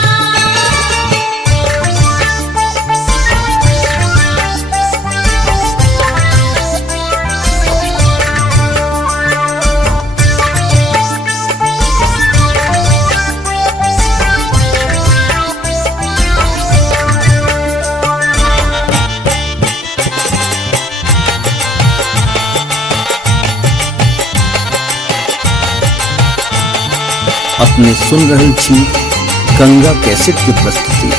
अपने सुन रहल छी गंगा कैसेट के प्रस्तुति।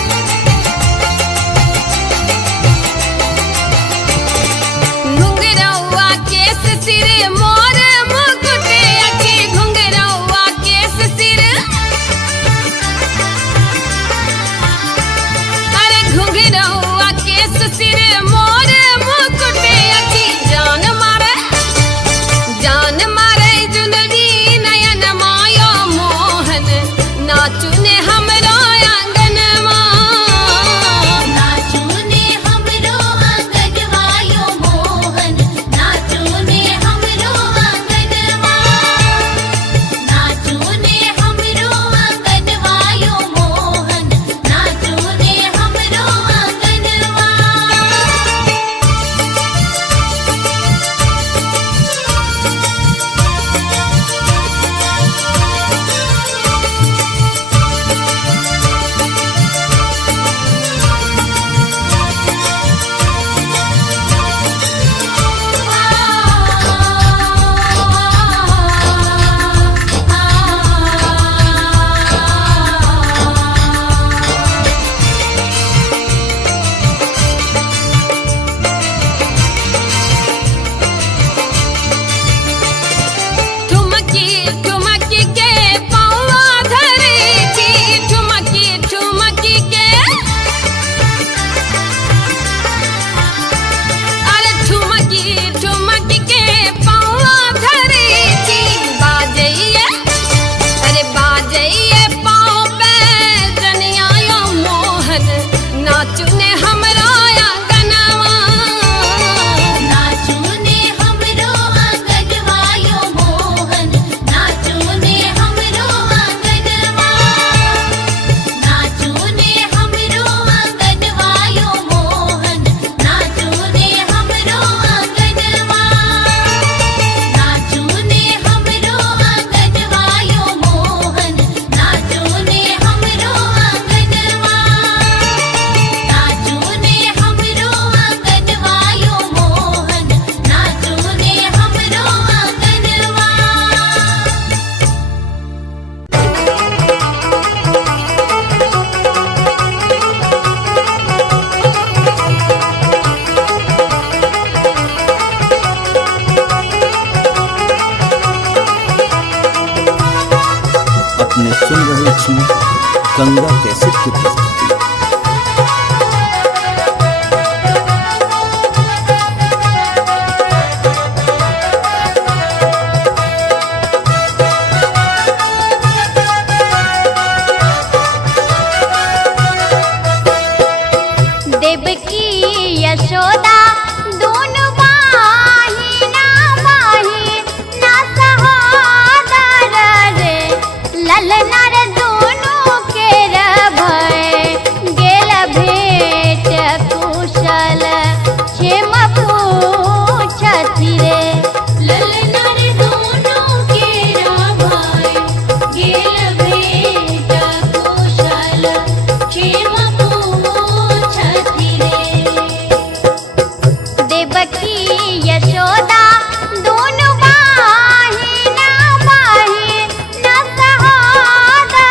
घुंघरौआ केस सिर मोर मुकुट अखी घुंघरौआ केस सिर अरे घुंघरौआ केस सिर मोर मुकुट अखी जान मारे जुलरी नयन मायो मोहन नाचू ने हमरो आंगनवा छी गंगा कैसेट की प्रस्तुति। देवकी यशोदा दोनों बाहिना बाहिना सहोदर रे ललना रे दोनों के भय गेल भेट कुशल क्षेम पूछति रे ललना रे दोनों केरा भाई गेल भेट कुशल क्षेम पूछति रे। देवकी यशोदा दोनों बाहिना बाहिना सहोदर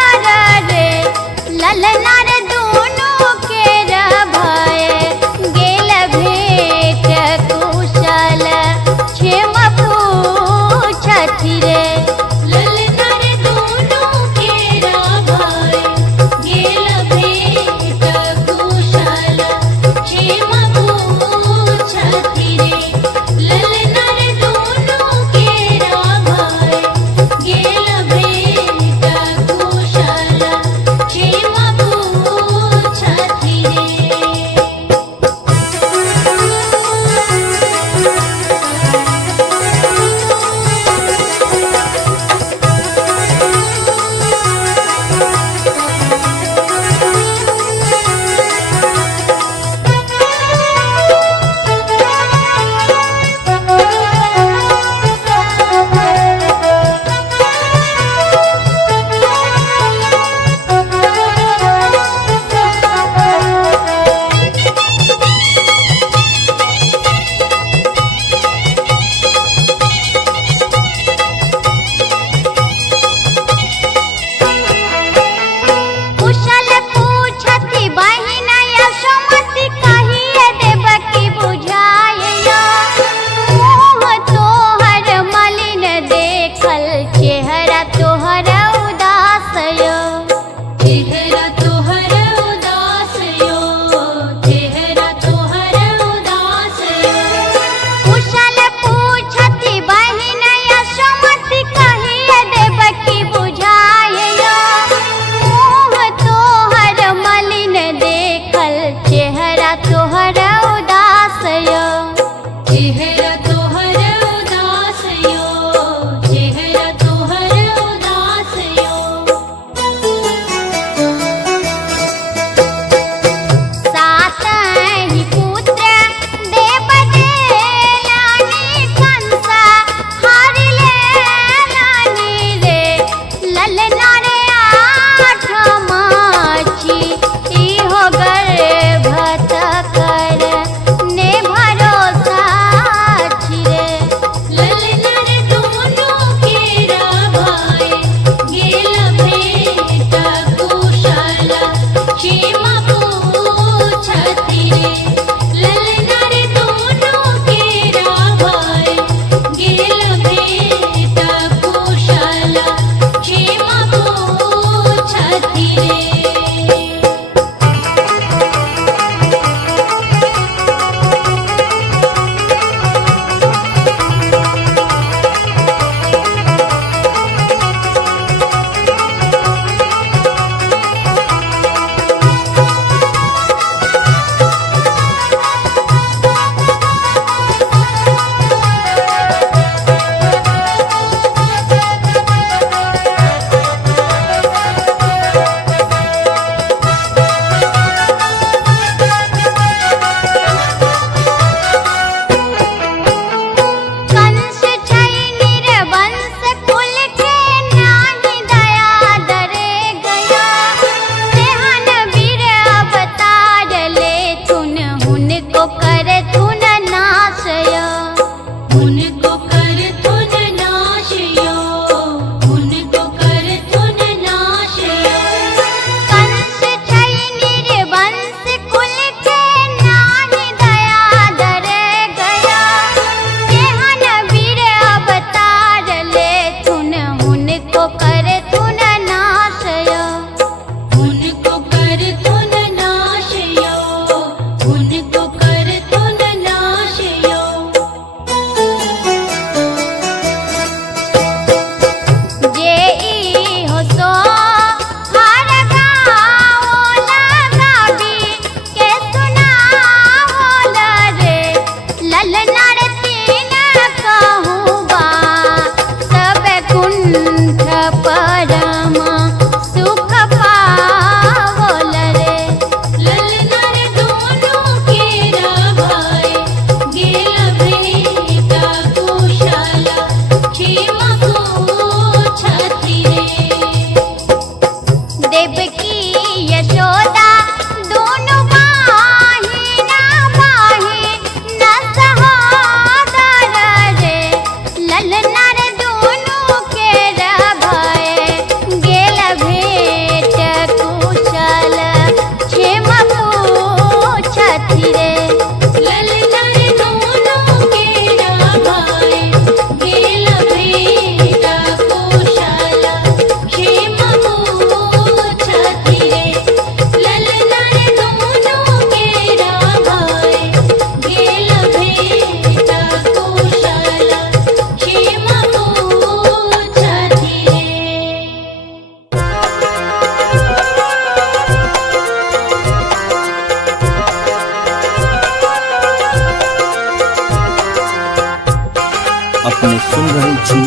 अपने सुन रहल छी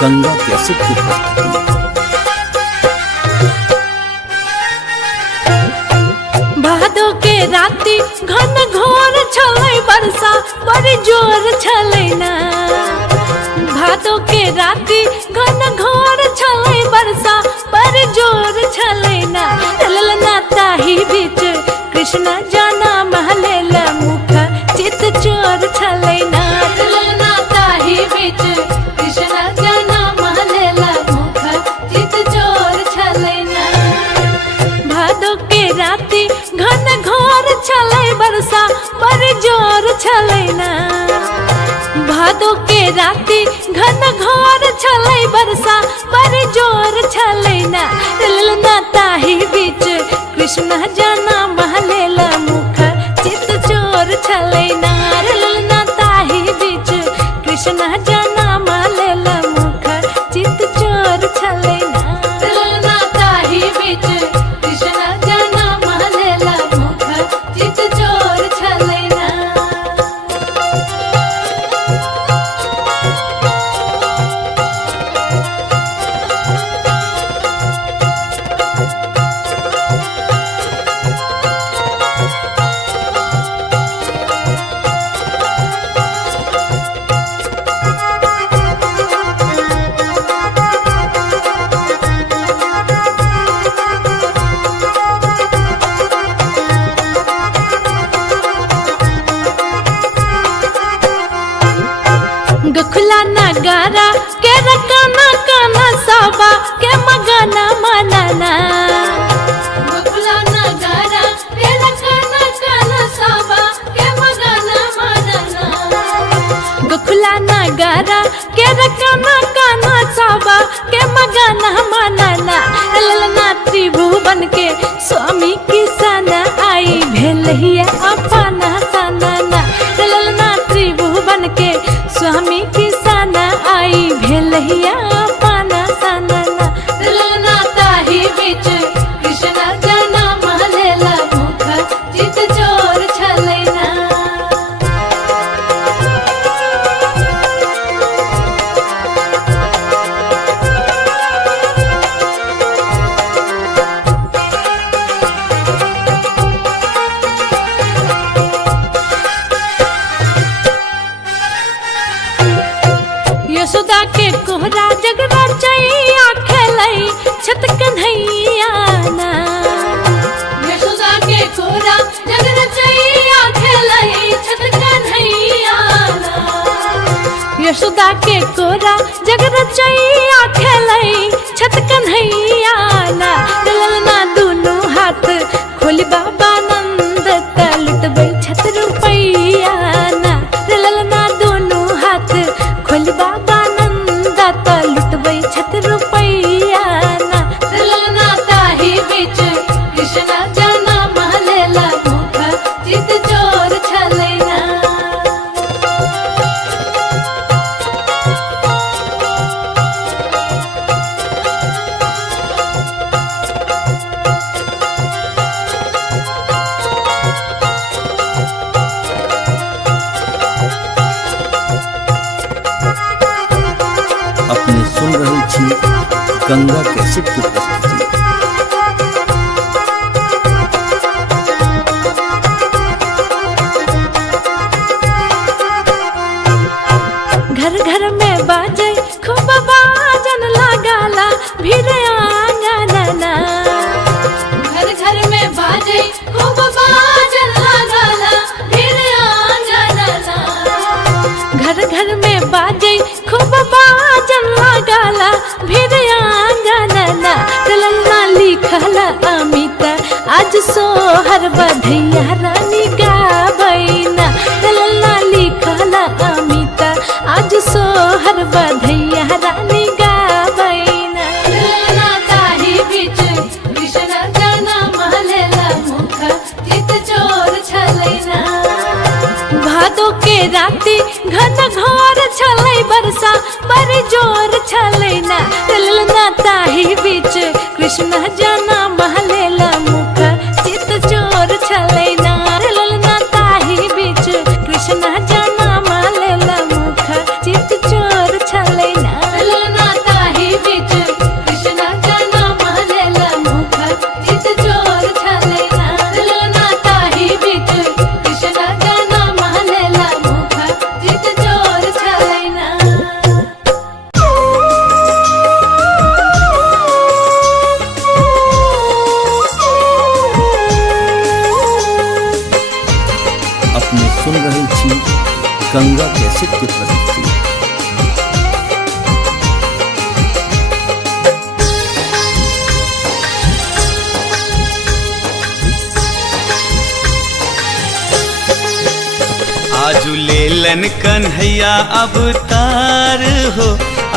गंगा कैसेट की प्रस्तुति। भादो के राति घन घोर छलै बरसा बड़ी जोर छलै ना। भादो के राति घन घोर छलै बरसा बड़ी जोर छलै ना। ललना ताही बीच कृष्ण जाना महलेला मुख चित चोर छलै ना। ललना ताही बीच कृष्ण जाना महलेला मुख चित चोर छलै ना। भादो के राति घन घोर छलै बरसा बड़ी जोर छलै ना। भादो के राति घन घोर छलै बरसा बड़ी जोर छलै ना। ललना ताही बीच कृष्ण जाना महलेला मुख चित चोर छलै ना। ललना ताही बीच कृष्ण जाना महलेला मुख चित चोर छलै ना। ललना ताही बीच कृष्ण जाना महलेला मुख चित चोर छलै ना। गखुला नगारा के रकाना काना साबा के मगाना मनाना। गखुला नगारा के रकाना काना साबा के मगाना मनाना। गखुला नगारा के रकाना काना साबा के मगाना मनाना। ललना त्रिभुवन के स्वामी किसान आई भेलहिया अपना सनाना। ललना त्रिभुवन के स्वामी किसान आई भेलहिया अपना सनाना। ललना ताही बीच कृष्ण जाना महलेला मुख चित चोर छलै ना। यशोदा के कोहरा जगरा चैया खेलै छत कन्हैया ना। यशोदा के कोहरा जगरा चैया खेलै छत कन्हैया ना। यशोदा के कोहरा जगरा चैया खेलै छत कन्हैया ना। ललना दुनु हाथ खोली बाबा नंद त लुटबै छत रुपैया ना। ललना दुनु हाथ खोली बाबा नंद त लुटबै छत रुपैया ना। ललना ताही बीच कृष्ण जाना महलेला मुख चित चोर छलै ना। अपने सुन रहल छी गंगा कैसेट की प्रस्तुति। घर घर में बाजे खूब बाजन लगाला भीड़ आंगनना। घर घर में बाजे खूब बाजन लगाला भीड़ आंगनना। घर घर में बाजे खूब बाजन लगाला भीड़ आंगनना। ललना लिखला अमिता आज सोहर बधैया रानी गाबैना। ललना लिखला अमिता आज सोहर बधैया रानी गाबैना। ललना ताही बीच कृष्ण जाना महलेला मुख चित चोर छलै ना। भादो के राति घन घोर छलै बरसा बड़ी जोर छलै ना। ललना ताही बीच कृष्ण जाना महलेला मुख चित चोर छलै ना। ललना ताही बीच कृष्ण जाना महलेला मुख चित चोर अपने सुन रहल छी गंगा कैसेट के प्रस्तुति। आजू लेलन कन्हैया अवतार हो,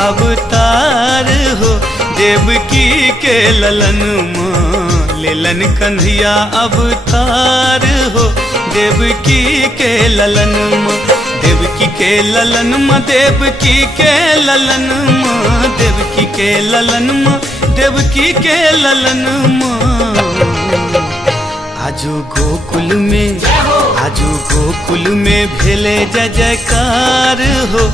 अवतार हो, देवकी के ललन माँ लेलन कन्हैया अवतार हो, देवकी के ललन माँ, देवकी के ललन माँ, देवकी के ललन माँ, देवकी के ललन माँ, देवकी के ललन माँ। आजू गोकुल में, आजू गोकुल में भेले जय जयकार हो,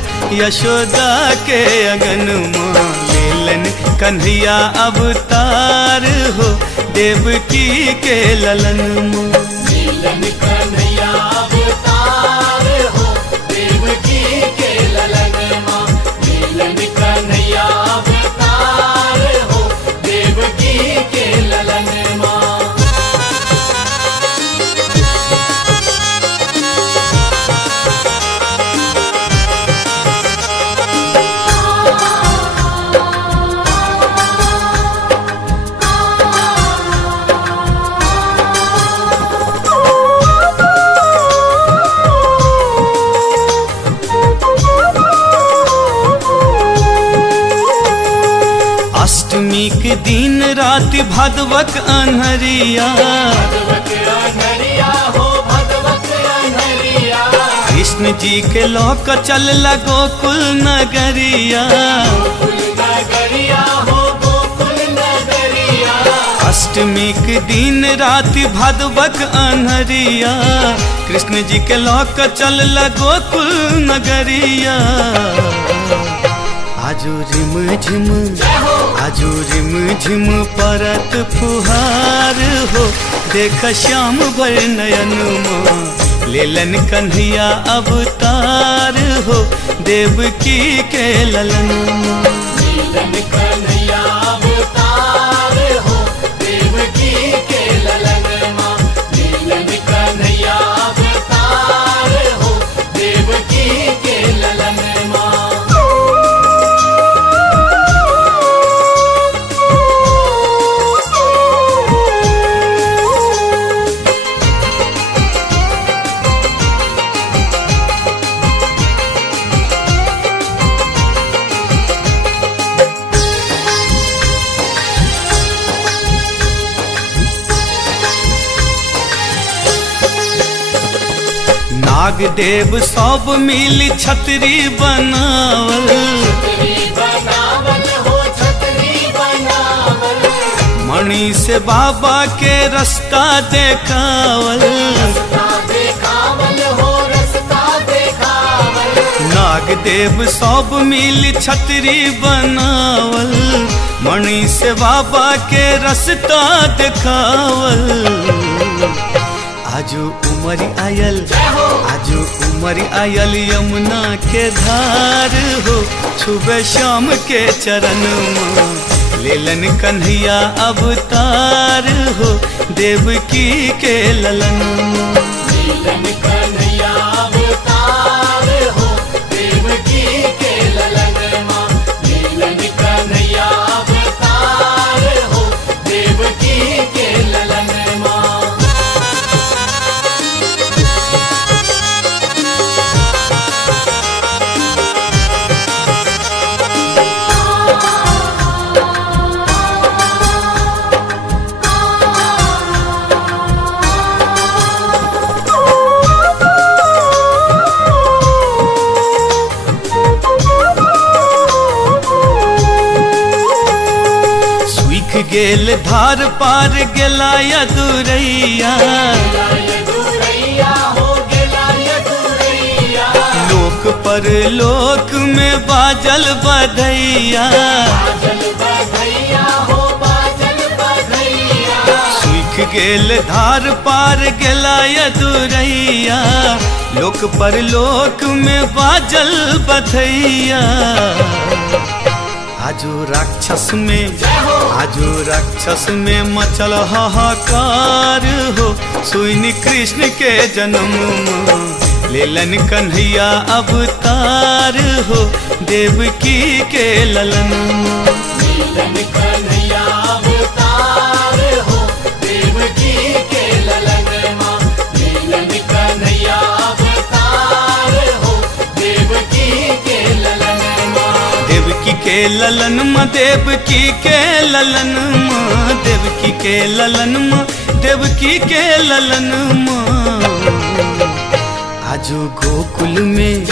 यशोदा के अगन माँ लेलन कन्हैया अवतार हो, देवकी के ललन माँ। लीलन कन्हैया अवतार हो, देवकी के ललन माँ। लीलन कन्हैया अवतार हो, देवकी के ललन माँ। अष्टमी के दिन रात भादवक अन्हरिया, भगवत अन्हरिया हो, भगवत अन्हरिया। कृष्ण जी के लोक चल गोकुल नगरिया, गोकुल नगरिया हो, गोकुल नगरिया। अष्टमी के दिन रात भादवक अन्हरिया, कृष्ण जी के लोक चल गोकुल नगरिया। आजू रिम झिम, आजू रिम झिम परत फुहार हो, देख श्याम भर नयन माँ लेलन कन्हैया अवतार हो, देवकी के ललन माँ। लीलन कन्हैया अवतार हो, देवकी के ललन माँ। लीलन कन्हैया अवतार हो, देवकी के ललन माँ। नाग देव सब मिल छतरी बनावल, छतरी बनावल हो, छतरी बनावल। मणि से बाबा के रास्ता देखावल, रास्ता देखावल हो, रास्ता देखावल। नाग देव सब मिल छतरी बनावल, मणि से बाबा के रास्ता देखावल। आजू उमर आयल, आजू उमर आयल यमुना के धार हो, छुबे श्याम के चरण माँ लेलन कन्हैया अवतार हो, देवकी के ललन माँ। लीलन कन्हैया अवतार हो, देवकी के ललन माँ। लीलन कन्हैया अवतार हो, देवकी के ललन माँ। गेल धार पार गेला यदुरैया, यदुरैया हो, गेला यदुरैया। लोक पर लोक में बाजल बधैया, बाजल बधैया हो, बाजल बधैया। सूख गेल धार पार गेला यदुरैया, लोक पर लोक में बाजल बधैया। आजू राक्षस में, आजू राक्षस में मचल हाहाकार हो, सुनी कृष्ण के जन्म लेलन कन्हैया अवतार हो, देवकी के ललन। लीलन कन्हैया अवतार हो, देवकी के ललन माँ। लीलन कन्हैया अवतार हो, देवकी के ललन माँ। देवकी के ललन माँ, देवकी के ललन माँ, देवकी के ललन माँ, देवकी के ललन माँ। आजू गोकुल में,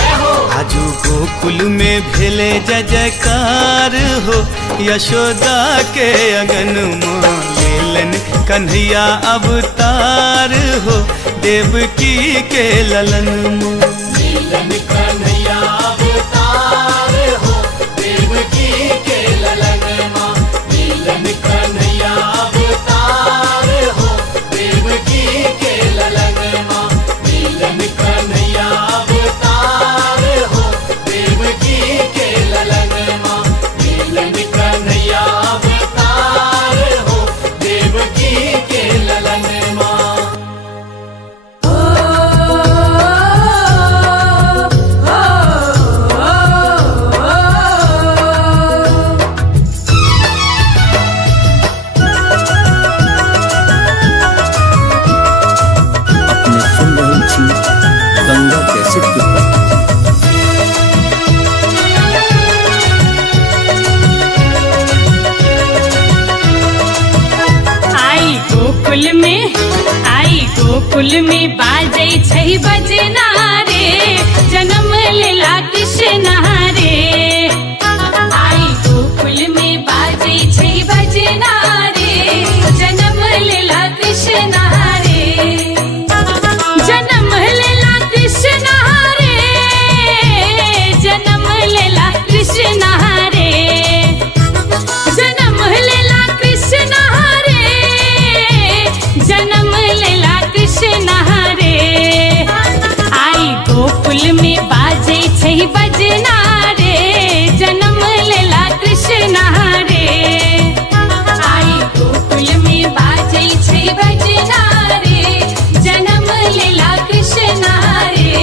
आजू गोकुल में भेले जय जयकार हो, यशोदा के अगन माँ लेलन कन्हैया अवतार हो, देवकी के ललन माँ। लीलन कन्हैया अवतार हो, देवकी के ललन माँ। लीलन कन्हैया अवतार हो, देवकी के ललन माँ। लीलन कन्हैया अवतार हो, देवकी के ललन माँ। लीलन कन्हैया अवतार हो, देवकी के ललन माँ। अपने सुन रही थी गंगा कैसेट की प्रस्तुति। गोकुल में बाजै छै बजना रे, जन्म लेला कृष्ण रे। आई गोकुल में बाजै छै बजना रे, जन्म लेला कृष्ण रे। जन्म लेला कृष्ण रे, जन्म लेला कृष्ण रे। जन्म लेला कृष्ण रे, जन्म लेला कृष्ण रे। आई गोकुल में बाजै छै बजना रे, जन्म लेला कृष्ण रे। आई गोकुल में बाजै छै बजना रे, जन्म लेला कृष्ण रे।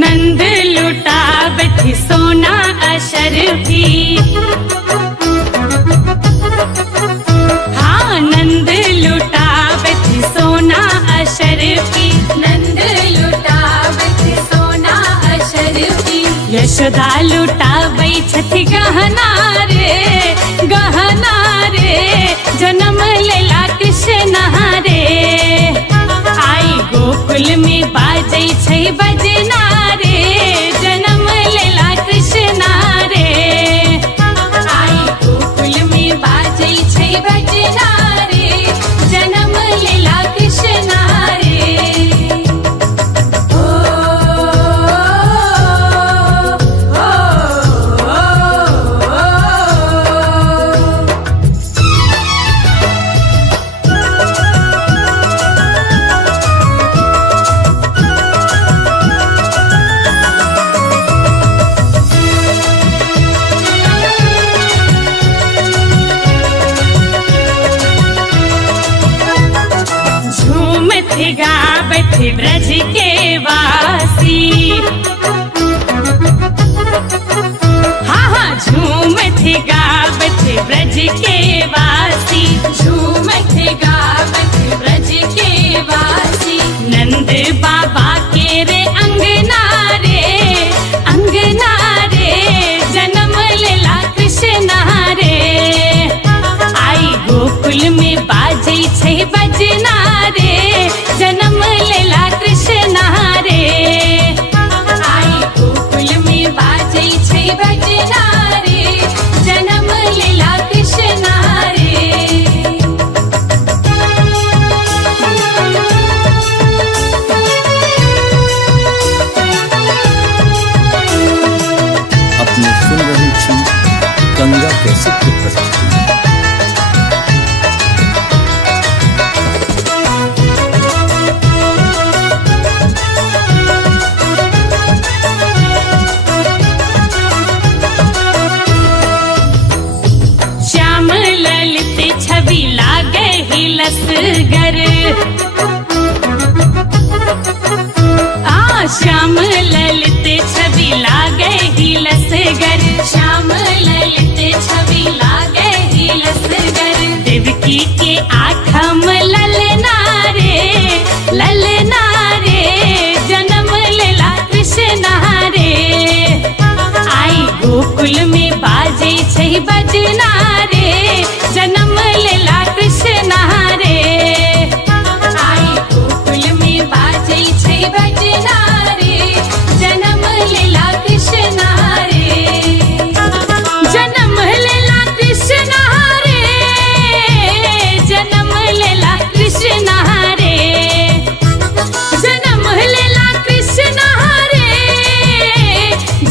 नंद लुटावत सोना अशरफी, हाँ नंद लुटावत सोना अशरफी। नंद लुटावत सोना अशरफी। यशोदा लुटाबै छथि गहना रे, गहना रे। जन्म लेला कृष्ण रे। आई गोकुल में बाजै छै बजना रे, जन्म लेला कृष्ण रे। आई गोकुल में बाजै छै बजना रे, जन्म लेला कृष्ण रे। झूमत गावत ब्रज के वासी, हाँ हाँ झूमत गावत ब्रज के वासी। झूमत गावत ब्रज के वासी। नंद बाबा के रे अंगना रे, अंगना रे। जन्म लेला कृष्ण रे। आई गोकुल में बाजै छै बजना रे, जन्म लेला कृष्ण असगर श्याम ललित छवि लागे ही लसगर श्याम ललित छवि लागे ही लसगर देवकी के आठम ललना रे जन्म लेला कृष्ण रे आई गोकुल में बाजे छै बजना रे जन्म लेला कृष्ण रे आई गोकुल में बाजे छै बजना जन्म लेला कृष्ण रे जन्म लेला कृष्ण रे जन्म लेला कृष्ण रे जन्म लेला कृष्ण रे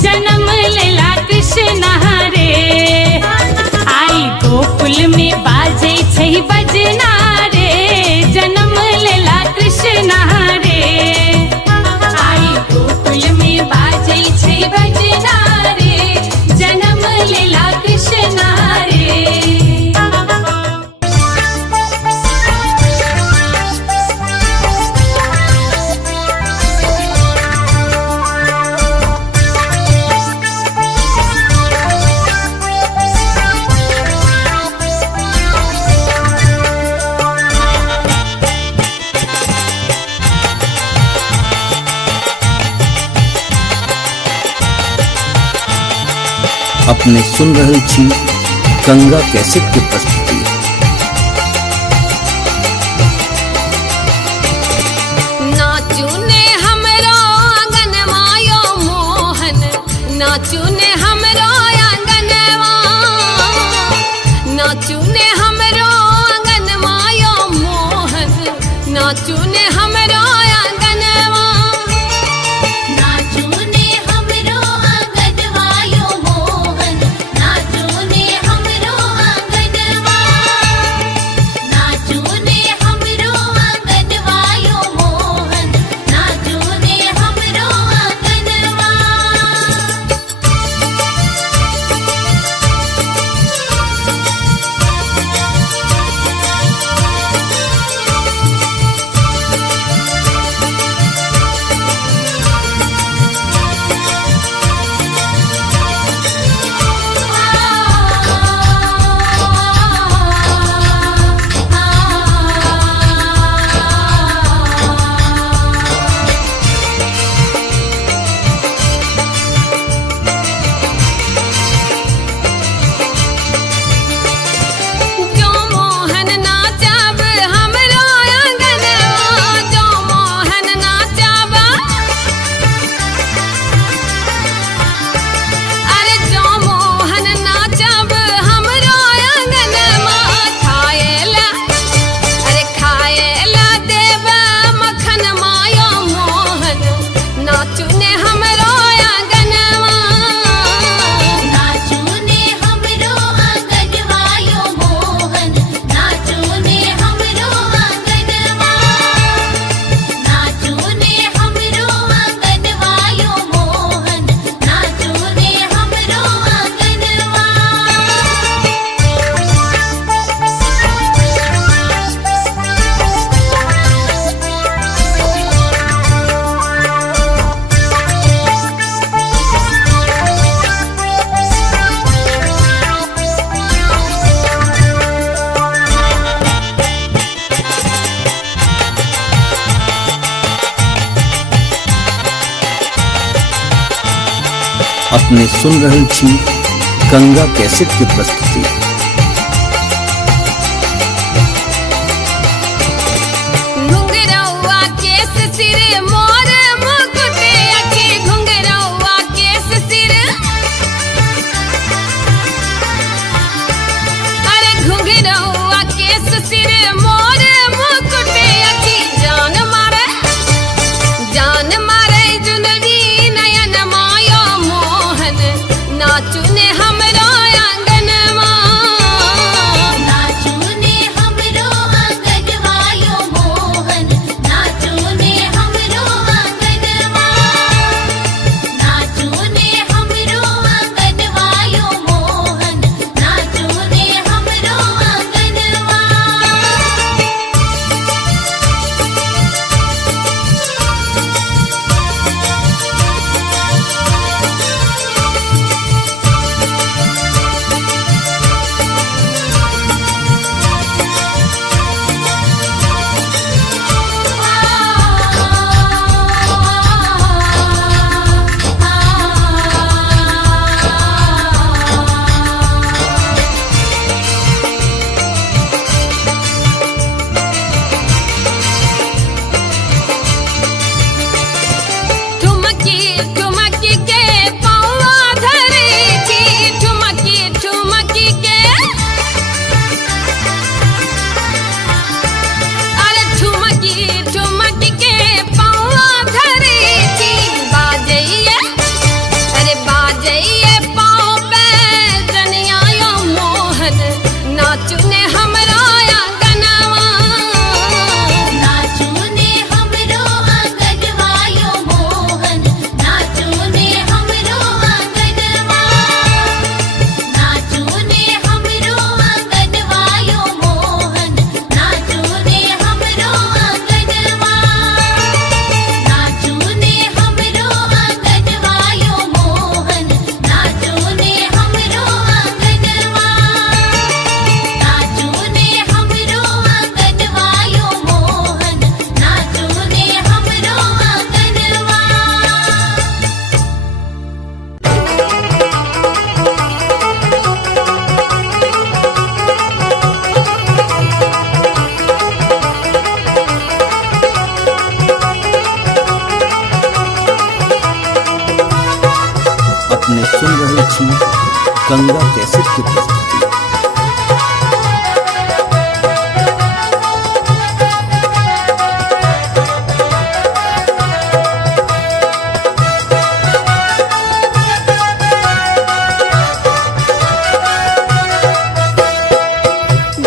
जन्म लेला कृष्ण रे आई गोकुल में बाजे छै बजना रे जन्म लेला कृष्ण रे आई गोकुल में बाजे छै बजना रे जन्म लेला कृष्ण रे अपने सुन रहल छी गंगा कैसेट के प्रस्तुति। नाचू ने हमरो आंगनवा यो मोहन नाचू ने हमरो आंगनवा नाचू ने हमरो आंगनवा यो मोहन नाचू ने हमरो आंगनवा नाचू ने हमरो आंगनवा यो मोहन नाचू ने हमरो आंगनवा नाचू ने हमरो आंगनवा यो मोहन नाचू ने हमरो आंगनवा जो मोहन नाचब हमरो आंगनवा जो मोहन नाचब अरे जो मोहन नाचब हमरो आंगनवा खाएला देव मखन मायो मोहन नाचू ने हमरो आंगनवा नाचू ने हमरो आंगनवा यो मोहन नाचू ने हमरो आंगनवा नाचू ने हमरो आंगनवा यो मोहन नाचू ने हमरो आंगनवा अपने सुन रहल छी गंगा कैसेट के प्रस्तुति। घुंघरौआ केस सिर मोर मुकुट अखी घुंघरौआ केस सिर अरे घुंघरौआ केस सिर मोर मुकुट अखी जान मारे जुनरी नयन मायो मोहन नाचू ने हमरो आंगनवा नाचू ने हमरो आंगनवा यो मोहन नाचू ने हमरो आंगनवा नाचू ने हमरो आंगनवा यो मोहन नाचू ने हमरो आंगनवा अपने सुन रहे छी गंगा कैसेट की प्रस्तुति।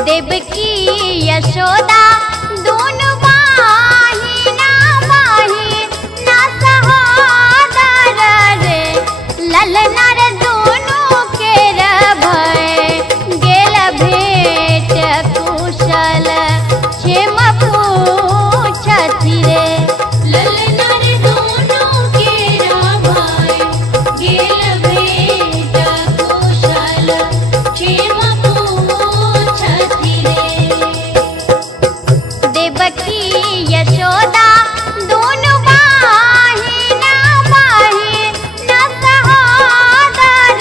देवकी यशोदा दोनों बहिना बहिना सहोदर रे ललना रे दोनों के भय गेल भेट कुशल क्षेम पूछति रे ललना रे दोनों केरा भाई गेल भेट कुशल क्षेम पूछति रे। देवकी यशोदा दोनों बहिना बहिना सहोदर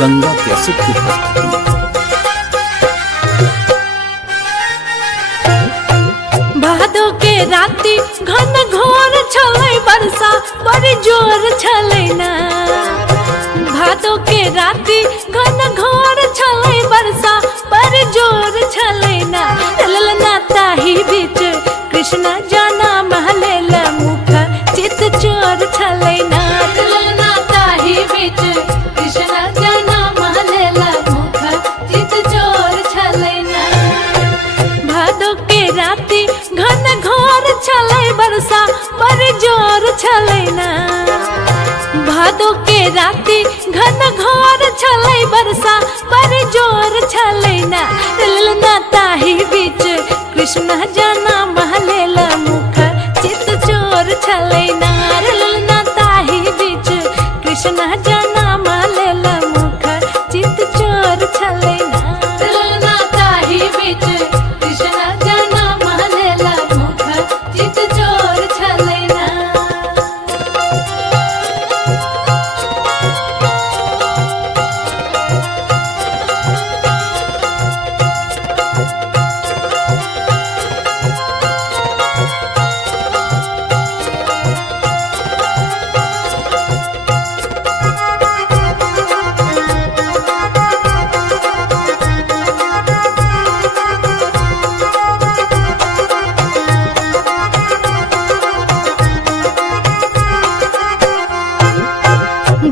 गंगा कैसेट की प्रस्तुति। भादो के राति घन घोर छलै बरसा बड़ी जोर छलै ना। भादो के राति घन घोर छलै बरसा बड़ी जोर छलै ना। ललना ताही बीच कृष्ण जाना महलेल मुख चित चोर छलै ना। ललना ताही बीच कृष्ण जाना महलेल मुख चित चोर छलै ना। भादो के राति घन घोर छलै बरसा बड़ी जोर छलै ना। भादो के राति घन घोर छलै बरसा बड़ी जोर छलै ना। ललना ताही बीच कृष्ण जाना महलेल मुख चित चोर छलै ना। ललना ताही बीच कृष्ण जाना महलेल मुख चित चोर छलै ना। ललना ताही बीच कृष्ण जाना महलेल मुख चित चोर छलै ना।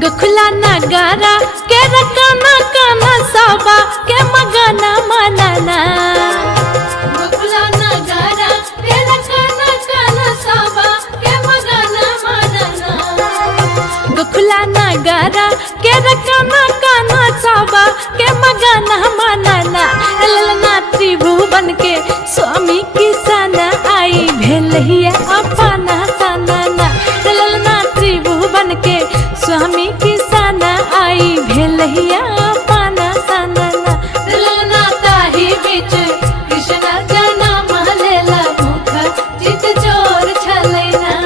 गखुला नगारा के रकाना काना साबा के मगाना मनाना। गखुला नगारा के रकाना काना साबा के मगाना मनाना। गखुला नगारा के रकाना काना साबा के मगाना मनाना। ललना त्रिभुवन के स्वामी किसान आई भेलहिया अपना सनाना। ललना त्रिभुवन के स्वामी किसान आई भेलहिया पाना सनाना। ललना ताही बीच कृष्ण जाना महलेल मुख चित चोर छलै ना।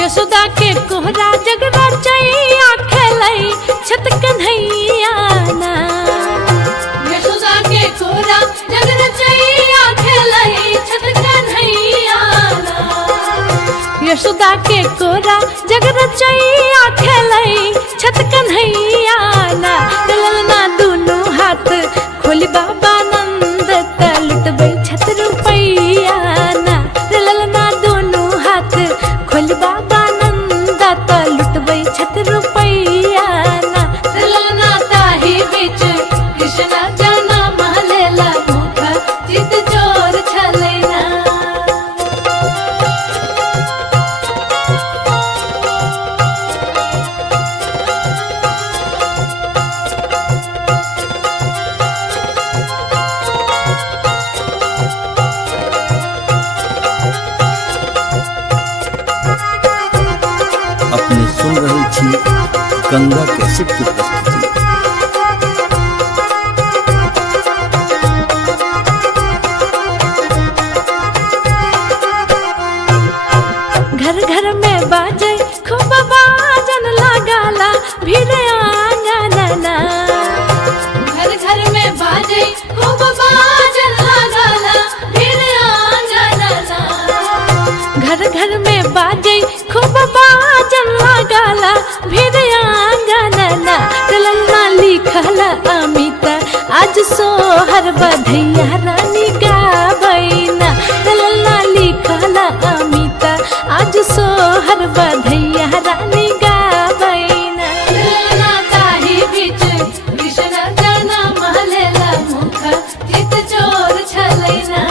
यशोदा के कोहरा जग रचैया खेलै छत कन्हैया ना। यशोदा के कोहरा जग रचैया खेलै छत कन्हैया ना। यशोदा के कोहरा जग रचैया खेलै छत कन्हैया ना। ललना दुनू हाथ खोली बाबा नंद त लुटबै छत रुपैया ना। ललना दुनू हाथ खोली बाबा नंद त लुटबै छत रुपैया ना। ललना ताही बीच कृष्ण जाना महलेल मुख चित चोर छलै ना। अपने सुन रहे छी गंगा कैसेट की प्रस्तुति। घर घर में बाजे खूब बाजन लगाला भीड़ आंगनना। घर घर में बाजे खूब बाजन लगाला भीड़ आंगनना। घर घर में बाजे खूब बाजन लगाला भीड़ आंगनना। ललना लिखल अमित आज सोहर बधैया रानी गाबैना। ललना लिखल अमित आज सोहर बधैया रानी गाबैना। ललना ताही बीच कृष्ण जाना महलेल मुख चित चोर छलै ना।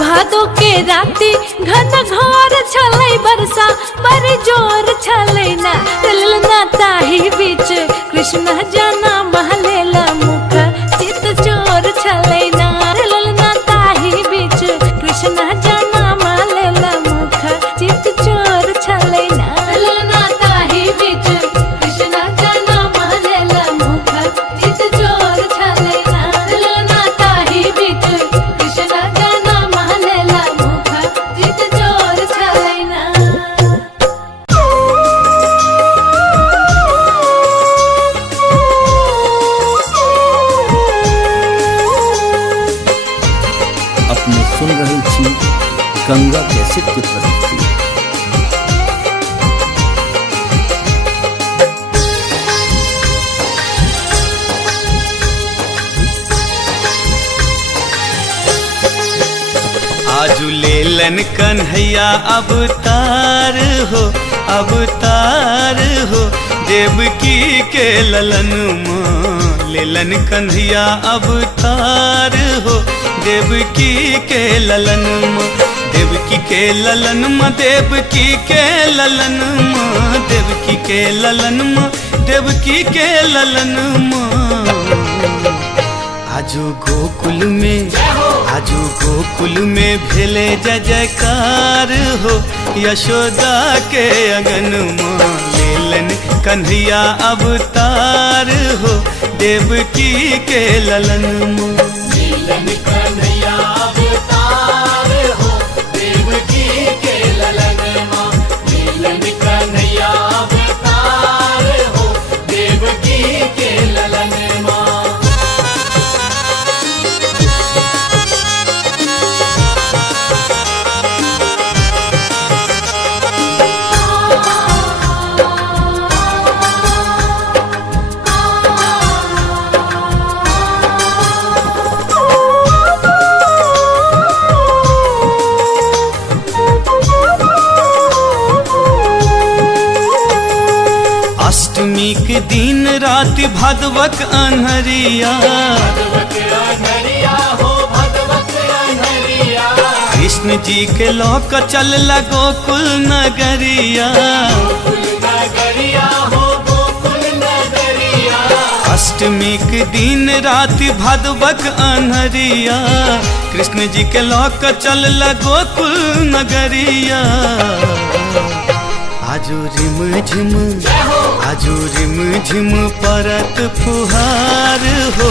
भादो के राति घन घोर छलै बरसा बड़ी जोर छलै ना। ललना ताही बीच कृष्ण जाना महलेल मुख चित चोर छलै ना। ललना ताही बीच कृष्ण जाना महलेल मुख चित चोर छलै ना। ललना गंगा कैसेट की प्रस्तुति। आजू लेलन कन्हैया अवतार हो, अवतार हो, देवकी के ललन माँ लेलन कन्हैया अवतार हो, देवकी के ललन माँ, देवकी के ललन माँ, देवकी के ललन माँ, देवकी के ललन माँ, देवकी के ललन माँ। आजू गोकुल में, आजू गोकुल में भेले जय जयकार हो, यशोदा के अगन माँ लेलन कन्हैया अवतार हो, देवकी के ललन माँ। लीलन कन्हैया अवतार हो, देवकी के ललन माँ। लीलन कन्हैया अवतार हो, देवकी के ललन माँ। अष्टमी के दिन रात भादवक अन्हरिया, भगवत अनहरिया हो, भगवत अनहरिया। कृष्ण जी के लोक चल गोकुल नगरिया, गोकुल नगरिया हो, गोकुल नगरिया। अष्टमी के दिन रात भादवक अन्हरिया, कृष्ण जी के लोक चल गोकुल नगरिया। आजू रिम झिम, आजू रिम झिम परत फुहार हो,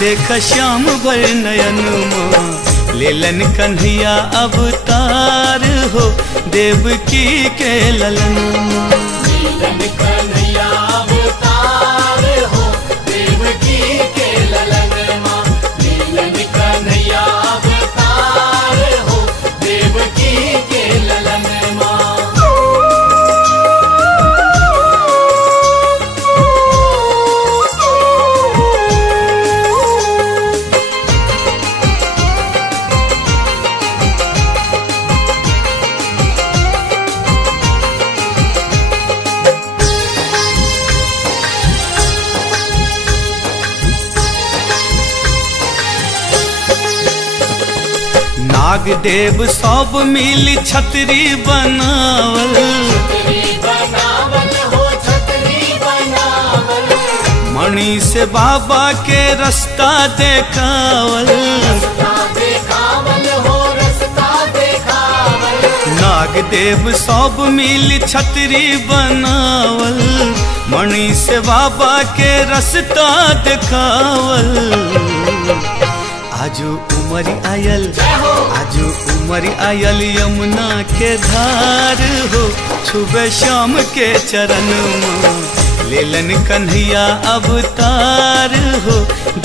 देख श्याम भर नयन माँ लेलन कन्हैया अवतार हो, देवकी के ललन माँ। लीलन कन्हैया अवतार हो, देवकी के ललन माँ। लीलन कन्हैया अवतार हो, देवकी के ललन माँ। नाग देव सब मिल छतरी बनावल, छतरी बनावल हो, छतरी बनावल। मणि से बाबा के रास्ता देखावल, रास्ता देखावल हो, रास्ता देखावल। नाग देव सब मिल छतरी बनावल, मणि से बाबा के रास्ता देखावल। आजू उमर आयल, आजू उमर आयल यमुना के धार हो, छुबे श्याम के चरण माँ लेलन कन्हैया अवतार हो,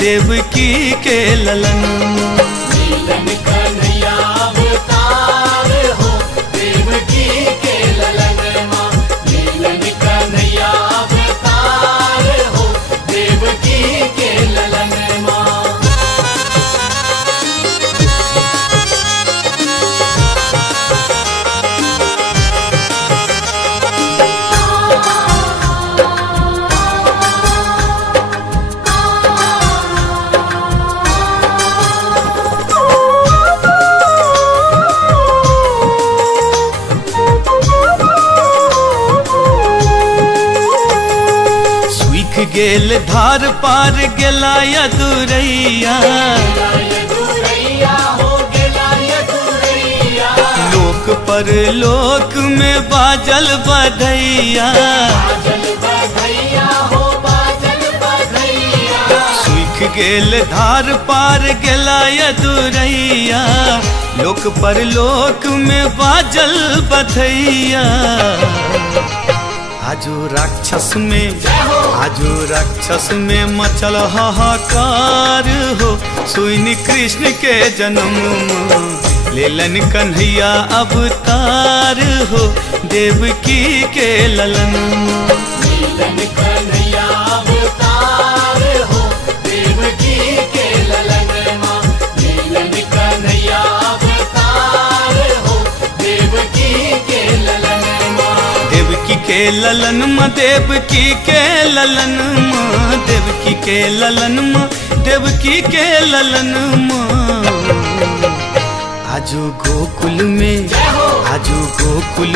देवकी के ललन माँ। लीलन कन्हैया अवतार हो, देवकी के ललन माँ। लीलन कन्हैया अवतार हो, देवकी के ललन माँ। गेल धार पार गेला यदुरैया, यदुरैया हो, गेला यदुरैया। लोक पर लोक में बाजल बधैया, बाजल बधैया हो, बाजल बधैया। सूख गेल धार पार गेला यदुरैया, लोक पर लोक में बाजल बधैया। आजू राक्षस में मचल हाहाकार हो। सुनी कृष्ण के जन्म लेलन कन्हैया अवतार हो। देवकी के ललन लीलन कन्हैया अवतार हो, देवकी के ललन माँ। लीलन कन्हैया अवतार हो, देवकी के ललन माँ। देवकी के ललन माँ, देवकी के ललन माँ, देवकी के ललन माँ, देवकी के ललन माँ। आजू गोकुल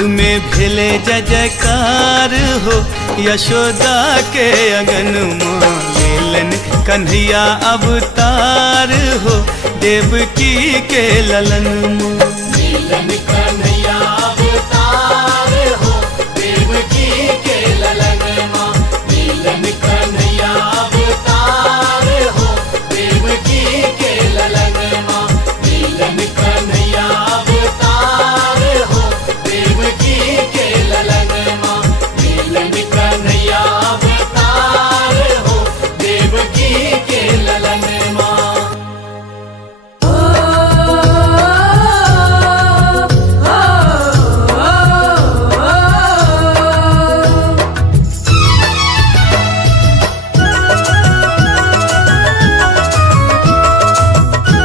में भेले जय जयकार हो। यशोदा के अगन माँ लेलन कन्हैया अवतार हो। देवकी के ललन माँ। लीलन कन्हैया अवतार हो, देवकी के ललन माँ। लीलन कन्हैया अवतार हो, देवकी के ललन माँ। लीलन कन्हैया अवतार हो, देवकी के ललन माँ। लीलन कन्हैया अवतार हो, देवकी के ललन माँ।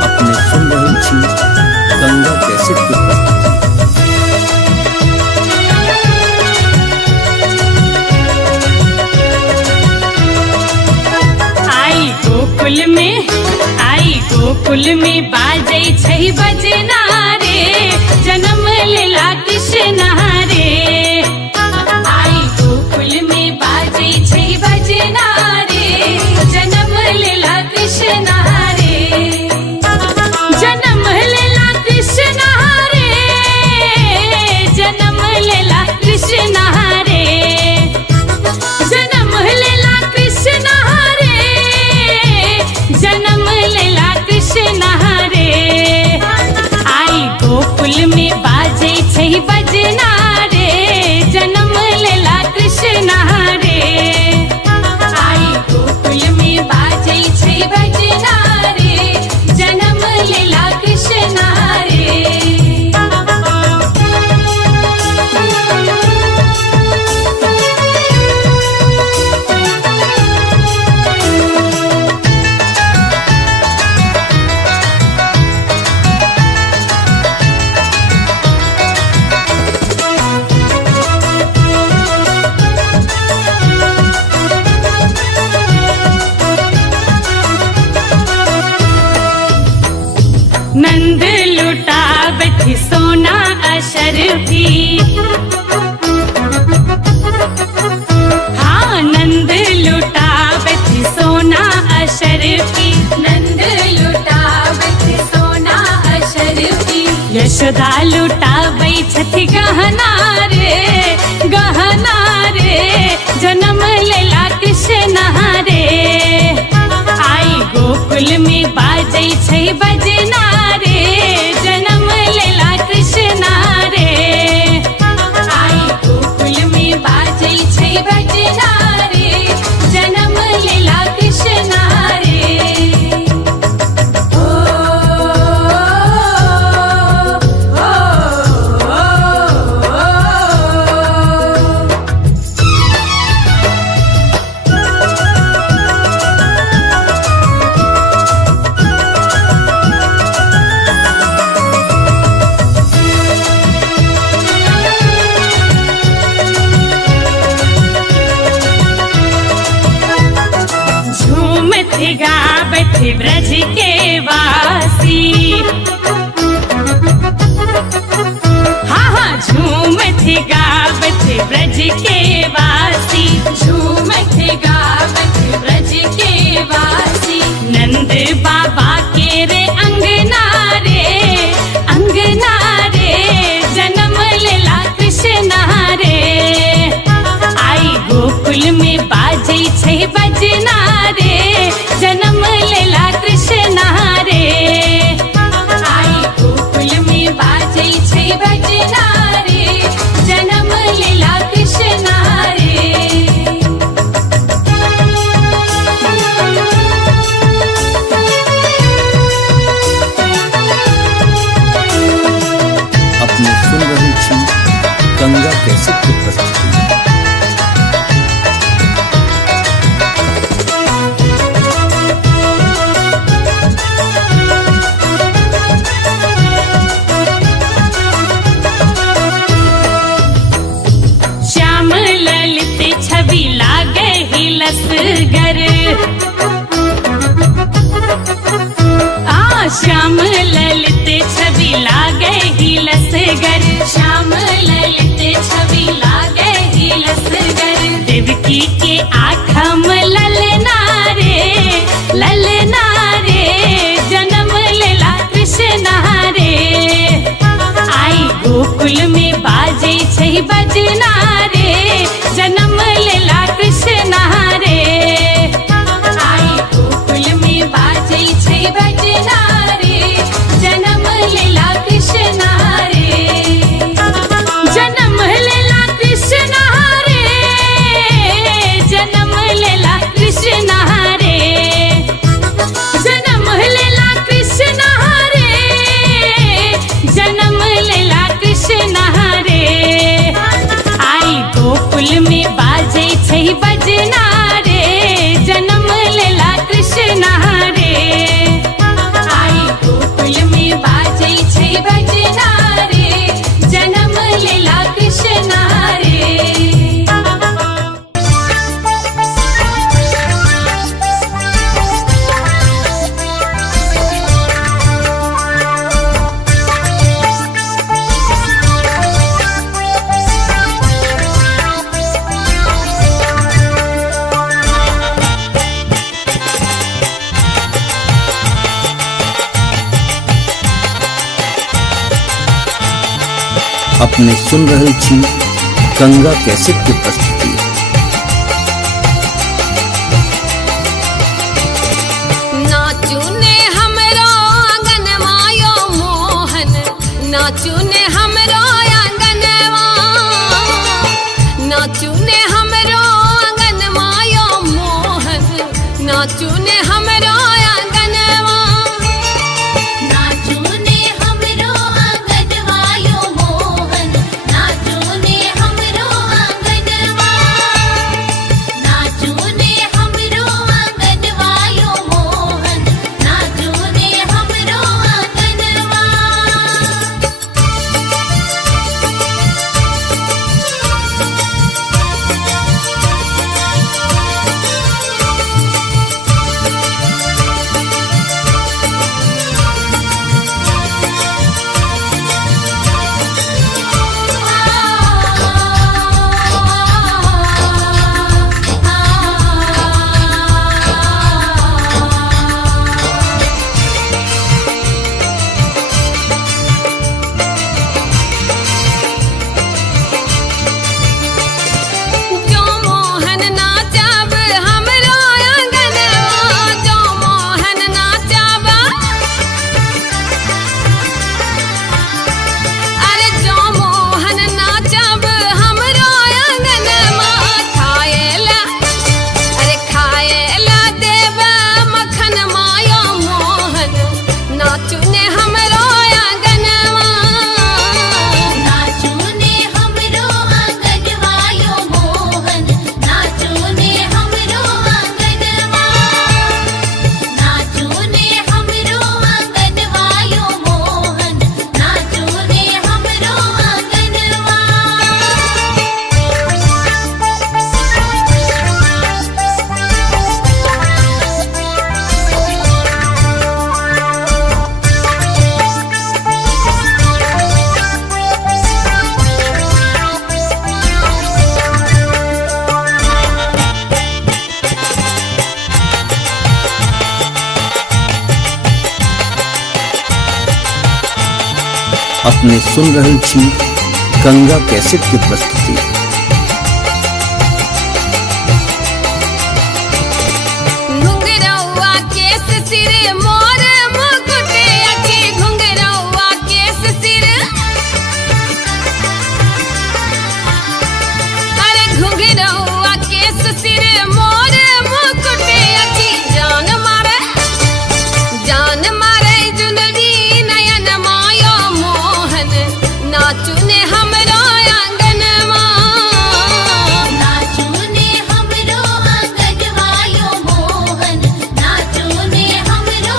अपने सुन रहल छी गंगा कैसेट के प्रस्तुति। गोकुल में बाजै छै बजना रे, जन्म लेला कृष्ण रे। आई गोकुल में बाजै छै बजना रे, जन्म लेला कृष्ण रे। जन्म लेला कृष्ण रे, जन्म लेला कृष्ण रे। जन्म लेला कृष्ण रे, जन्म लेला कृष्ण रे। आई गोकुल में बाजै छै बजना रे, जन्म लेला कृष्ण रे। आई गोकुल में बाजै छै बजना रे, जन्म लेला कृष्ण रे। नंद लुटावत सोना अशरफी, हाँ नंद लुटावत सोना अशरफी। नंद लुटावत सोना अशरफी। यशोदा लुटाबै छथि गहना रे, गहना रे। जन्म लेला कृष्ण रे। आई गोकुल में बाजै छै बजना रे, जन्म लेला कृष्ण रे। आई गोकुल में बाजै छै बजना रे, जन्म लेला कृष्ण रे। ओ झूमत गावत ब्रज के वासी, हाँ हाँ झूमत गावत ब्रज के वासी। झूमत गावत ब्रज के वासी। नंद बाबा के रे अंगना रे, अंगना रे। जन्म लेला कृष्ण रे। आई गोकुल में बाजै छै बजना रे, जन्म लेला कृष्ण रे। आई गोकुल में बाजै छै बजना रे, जन्म लेला कृष्ण रे। अपने सुन रहल छी गंगा कैसेट की प्रस्तुति। नाचू ने हमरो आंगनवा यो मोहन, नाचू ने हमरो आंगनवा, नाचू ने हमरो आंगनवा यो मोहन, नाचू ने हमरो आंगनवा। नाचू ने हमरो आंगनवा यो मोहन, नाचू ने हमरो आंगनवा, नाचू ने हमरो आंगनवा यो मोहन, नाचू ने हमरो आंगनवा। जो मोहन नाचब हमरो आंगनवा, जो मोहन नाचब, अरे जो मोहन नाचब हमरो आंगनवा। खाएला, अरे खाएला देव मखन मायो मोहन, नाचू ने हमरो आंगनवा। नाचू ने हमरो आंगनवा यो मोहन, नाचू ने हमरो आंगनवा, नाचू ने हमरो आंगनवा यो मोहन, नाचू ने हमरो आंगनवा। अपने सुन रहल छी गंगा कैसेट की प्रस्तुति। घुंघरौआ केस सिर मोर मुकुट अखी, घुंघरौआ केस सिर, अरे घुंघरौआ केस सिर मोर मुकुट अखी। जान मारे, जान मारे जुनरी नयन मायो मोहन, नाचू ने हमरो आंगनवा। नाचू ने हमरो आंगनवा यो मोहन, नाचू ने हमरो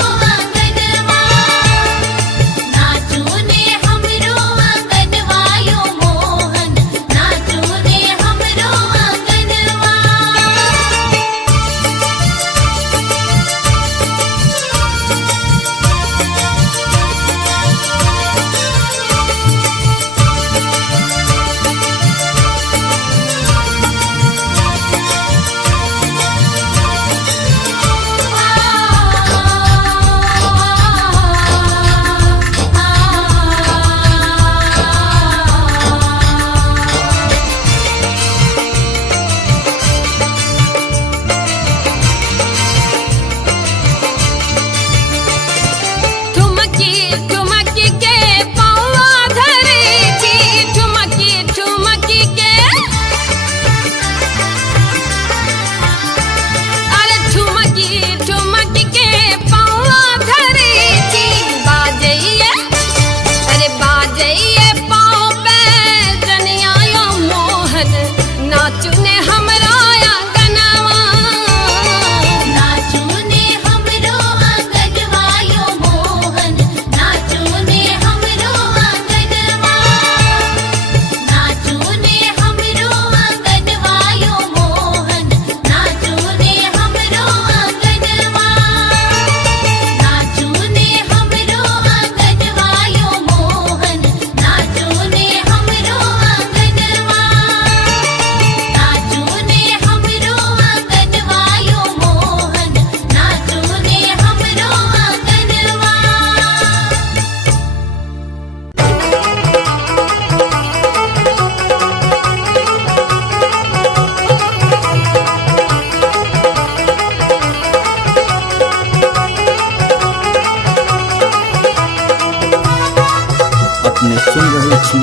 छी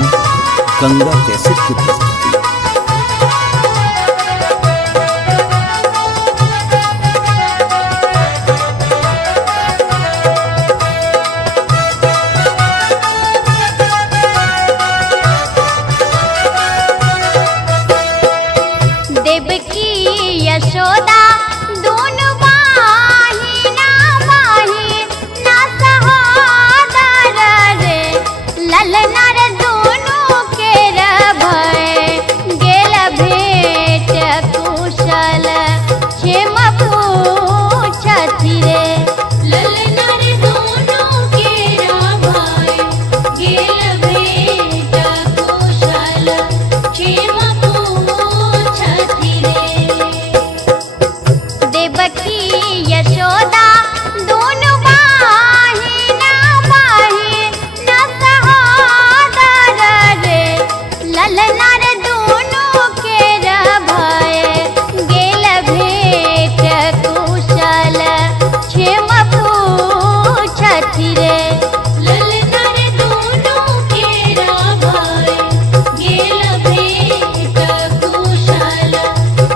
गंगा कैसेट की प्रस्तुति। देवकी यशोदा दोनों वाहिना वाहिना सहोदर रे, ललना रे दोनों के भय गेल भेट कुशल क्षेम पूछथि रे। ललना रे दोनों केरा भाई गेल भेट कुशल क्षेम पूछथि रे। देवकी यशोदा दोनों वाहिना वाहिना सहोदर रे, ललना रे दोनों के भय गेल भेट कुशल क्षेम पूछथि रे। ललना रे दोनों केरा भाई गेल भेट कुशल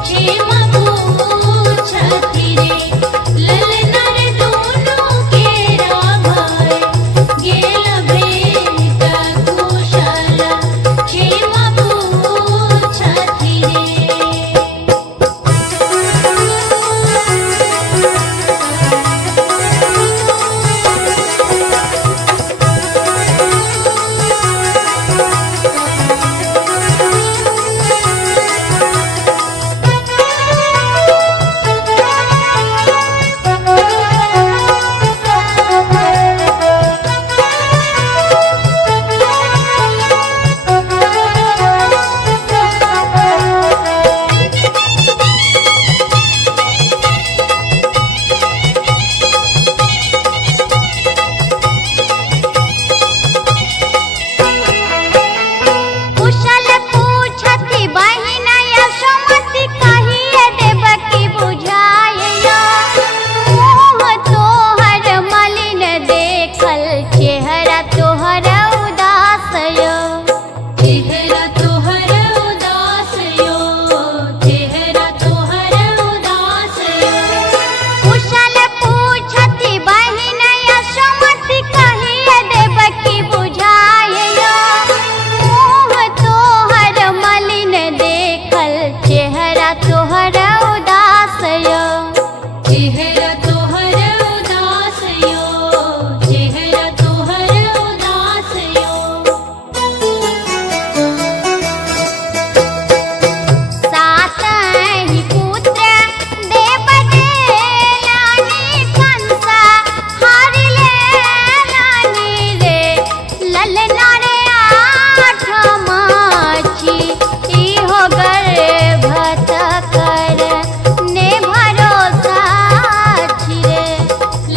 क्षेम पूछथि रे। ललना रे दोनों केरा भाई गेल भेट कुशल क्षेम पूछथि रे। कुशल पूछथि बहिन यशोमति, कहिए देवकी बुझाइयो। मुँह तोहर मलिन देखल, चेहरा तोहर उदास यो। चेहरा तोहर उदास यो, चेहरा तोहर उदास यो। कुशल पूछथि बहिन यशोमति, कहिए देवकी बुझाइयो। मुँह तोहर मलिन देखल, चेहरा तोहर उदास यो। चेहरा तोहर उदास यो, चेहरा तोहर उदास यो। सातहि पुत्र देव देलानि, कंसा हरि लेलानि रे। ललना रे आठमाची, इहो गर्भत कर ने भरोसा छी रे।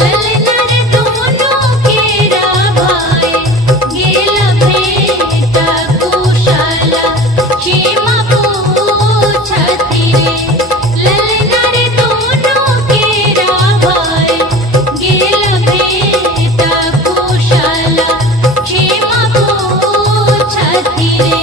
ललना रे दोनों केरा भाई गेल भेट कुशल क्षेम पूछथि रे। ललना रे दोनों केरा भाई गेल भेट कुशल क्षेम पूछथि रे।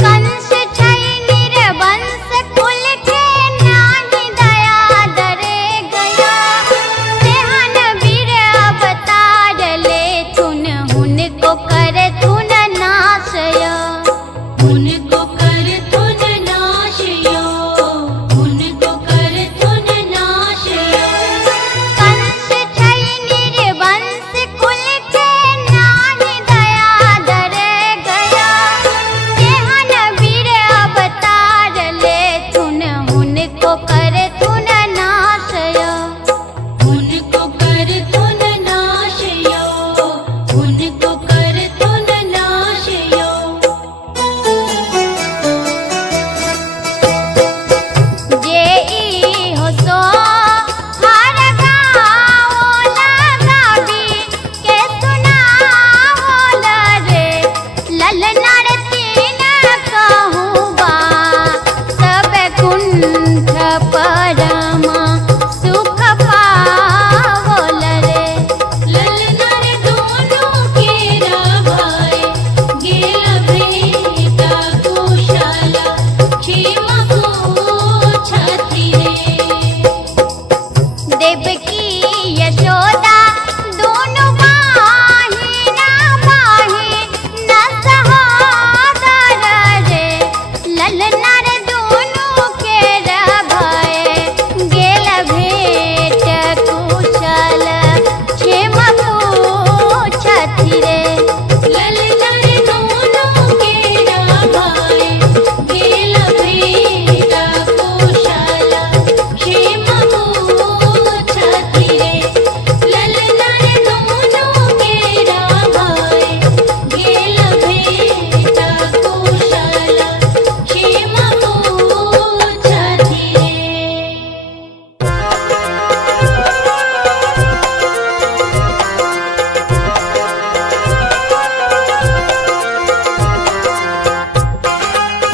कंस छै निरवंश कुल के, नाही दया डरे गया। तेहन वीर अवतार लेथुन, हुनको करथुन नाश यो। उनको करथुन नाश यो, उनको करथुन नाश यो। कंस छै निरवंश कुल के, नाही दया डरे गया। तेहन वीर अवतार लेथुन, हुनको करथुन नाश यो।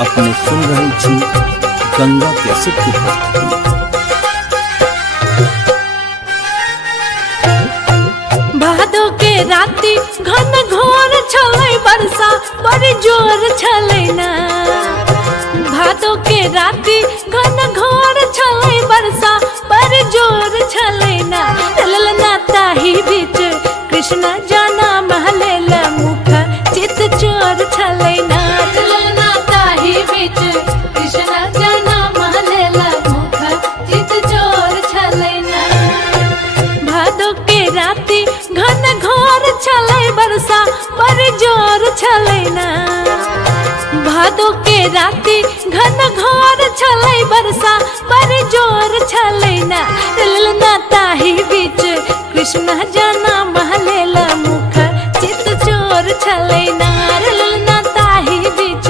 अपने सुन रहल छी गंगा कैसेट की प्रस्तुति। भादो के राति घन घोर छलै बरसा बड़ी जोर छलै ना। भादो के राति घन घोर छलै बरसा बड़ी जोर छलै ना। ललना ताही बीच कृष्ण जाना महलेला मुख चित चोर छलै ना। ललना ताही बीच कृष्ण जाना महलेला मुख चित चोर छलै ना। भादो के राति घन घोर छलै बरसा बड़ी जोर छलै ना। भादो के राति घन घोर छलै बरसा बड़ी जोर छलै ना। ललना ताही बीच कृष्ण जाना महलेला मुख चित चोर छलै ना। ललना ताही बीच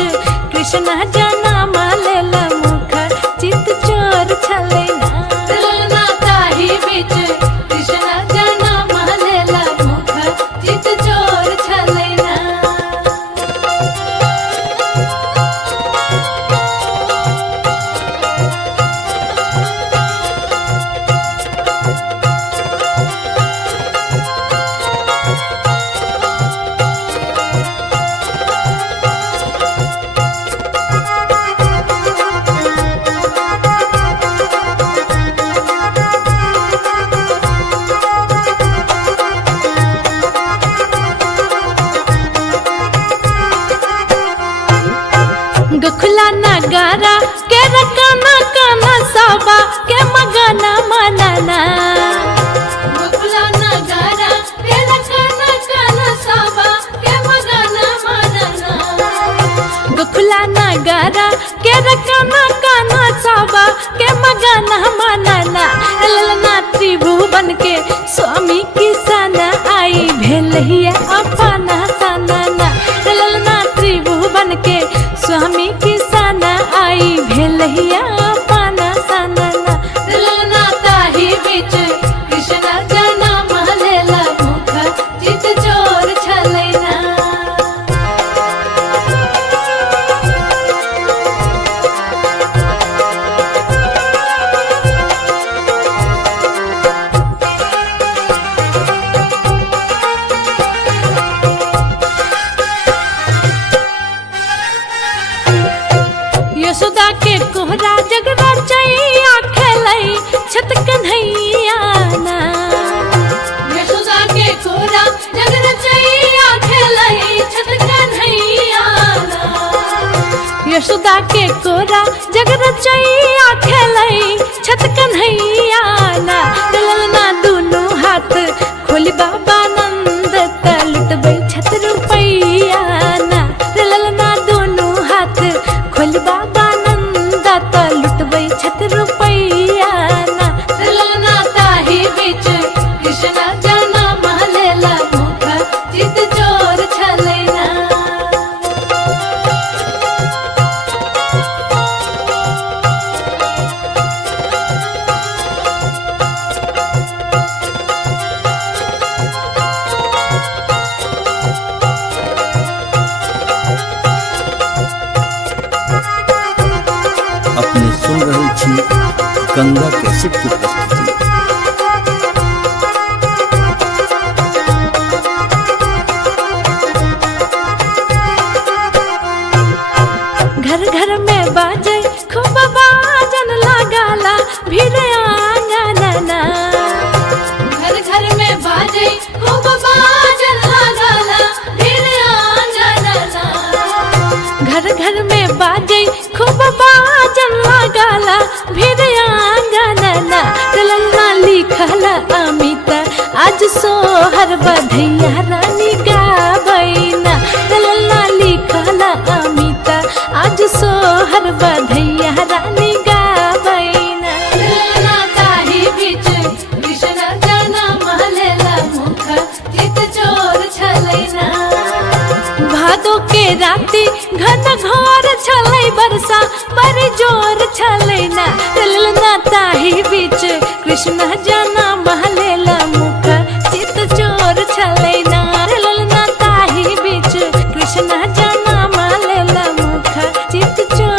कृष्ण जाना महलेला मुख चित चोर छलै ना। ललना ताही बीच कृष्ण जाना महलेला मुख चित चोर छलै ना। गखुला नगारा के रकाना काना साबा के मगाना मनाना। गखुला नगारा के रकाना काना साबा के मगाना मनाना। गखुला नगारा के रकाना काना साबा के मगाना मनाना। ललना त्रिभुवन के स्वामी किसान आई भेलहिया अपना सनाना। ललना त्रिभुवन के स्वामी किसान आई भेलहिया अपना सनाना। ललना ताही बीच कृष्ण जाना महलेला मुख चित चोर छलै ना। यशोदा के कोहरा जग रचैया खेलै छत कन्हैया ना। यशोदा के कोहरा जग रचैया खेलै छत कन्हैया ना। यशोदा के कोहरा जग रचैया खेलै छत कन्हैया ना। ललना दुनू हाथ खोली बाबा नंद त लुटबै छत रुपैया ना। ललना दुनू हाथ खोली बाबा नंद त लुटबै छत रुपैया ना। ललना ताही बीच कृष्ण जाना महलेला मुख चित चोर छलै ना। अपने सुन रहल छी गंगा कैसेट की प्रस्तुति। घर घर में बाजे खूब बाजन लगाला भीड़ आंगनना। घर घर में बाजे खूब बाजन लगाला भीड़ आंगनना। घर घर में बाजे खूब बाजन लगाला भीड़ आंगनना। ललना लिखला अमिता आज सोहर बधैया रानी गाबैना। ललना लिखला अमिता आज सोहर बधैया रानी गाबैना। ललना ताही बीच कृष्ण जाना महलेला मुख चित चोर छलै ना। भादो के राति घन घोर छलै बरसा बड़ी जोर छलै ना। ललना ताही बीच कृष्ण जाना महलेला मुख चित चोर छलै ना। ललना ताही बीच कृष्ण जाना महलेला मुख चित चोर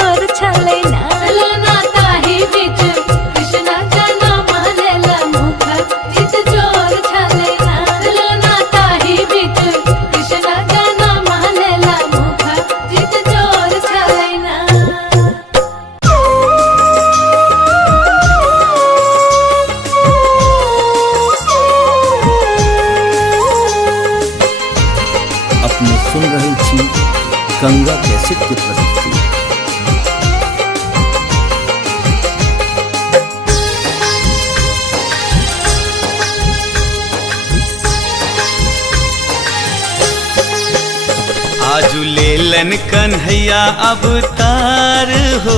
लेलन कन्हैया अवतार हो,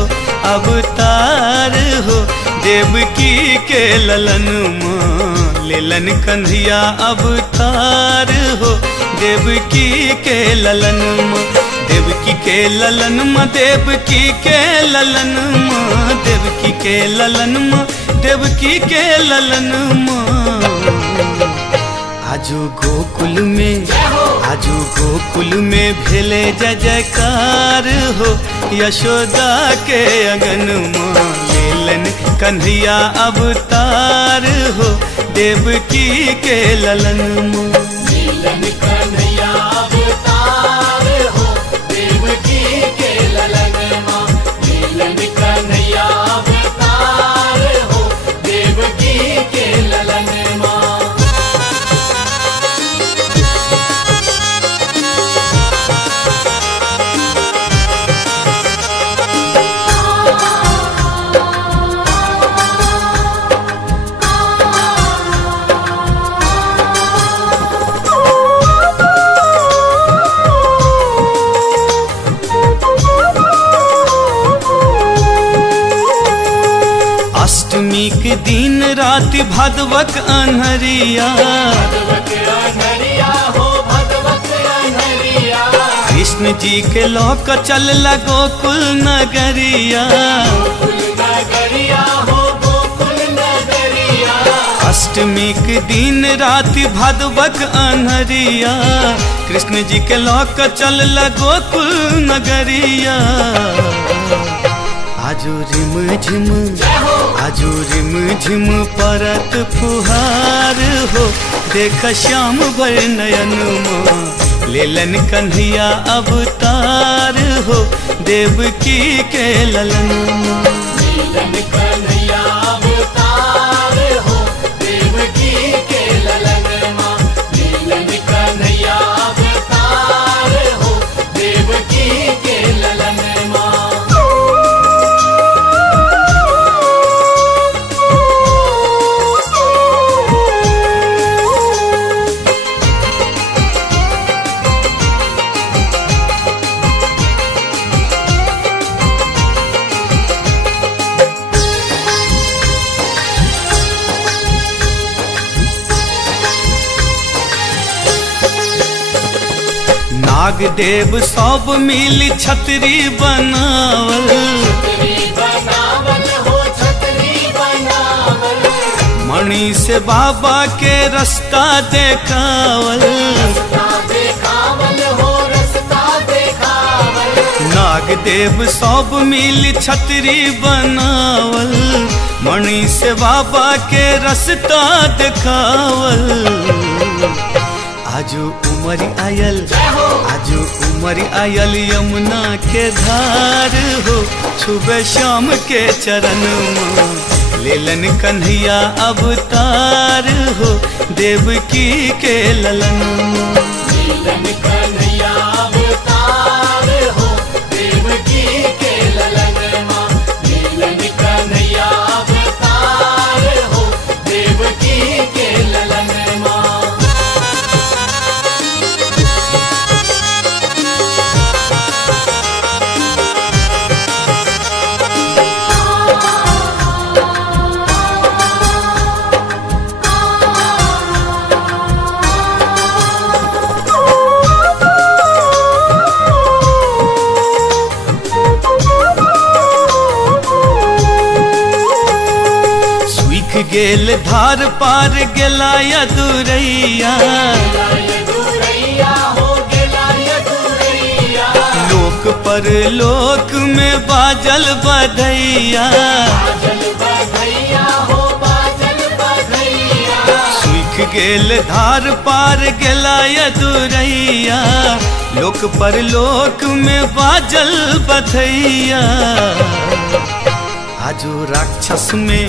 अवतार हो, देवकी के ललन माँ। लेलन कन्हैया अवतार हो, देवकी के ललन माँ। देवकी के ललन माँ, देवकी के ललन माँ, देवकी के ललन माँ, देवकी के ललन माँ। आजू गोकुल में, आजू गोकुल में भेले जय जयकार हो, यशोदा के अगन माँ। लेलन कन्हैया अवतार हो, देवकी के ललन माँ। लीलन कन्हैया अवतार हो, देवकी के ललन माँ। लीलन कन्हैया अवतार हो, देवकी के ललन माँ। अष्टमी के दिन रात भादवक अन्हरिया, भगवत अनहरिया हो, भगवत अनहरिया। कृष्ण जी के लोक चल गोकुल नगरिया। गोकुल नगरिया हो, गोकुल नगरिया। अष्टमी के दिन रात भादवक अन्हरिया, कृष्ण जी के लोक चल गोकुल नगरिया। आजू रिम झिम, आजू रिम झिम परत फुहार हो, देख श्याम भर नयन माँ। लेलन कन्हैया अवतार हो, देवकी के ललन माँ। लीलन कन्हैया अवतार हो, देवकी के ललन माँ। लीलन कन्हैया अवतार हो, देवकी के ललन माँ। नाग देव सब मिल छतरी बनावल, छतरी बनावल हो, छतरी बनावल। मणि से बाबा के रास्ता देखावल। रास्ता देखावल हो, रास्ता देखावल। नाग देव सब मिल छतरी बनावल, मणि से बाबा के रास्ता देखावल। आजू उमरी आयल, आजू उमरी आयल यमुना के धार हो, छुबे श्याम के चरण माँ। लेलन कन्हैया अवतार हो, देवकी के ललन माँ। लीलन कन्हैया अवतार हो, देवकी के ललन माँ। लीलन कन्हैया अवतार हो, देवकी के ललन माँ। गेल धार पार गेला यदुरैया, यदुरैया हो, गेला यदुरैया। लोक पर लोक में बाजल बधैया। बाजल बधैया हो, बाजल बधैया। सूख गेल धार पार गेला यदुरैया, लोक पर लोक में बाजल बधैया। आजू राक्षस में,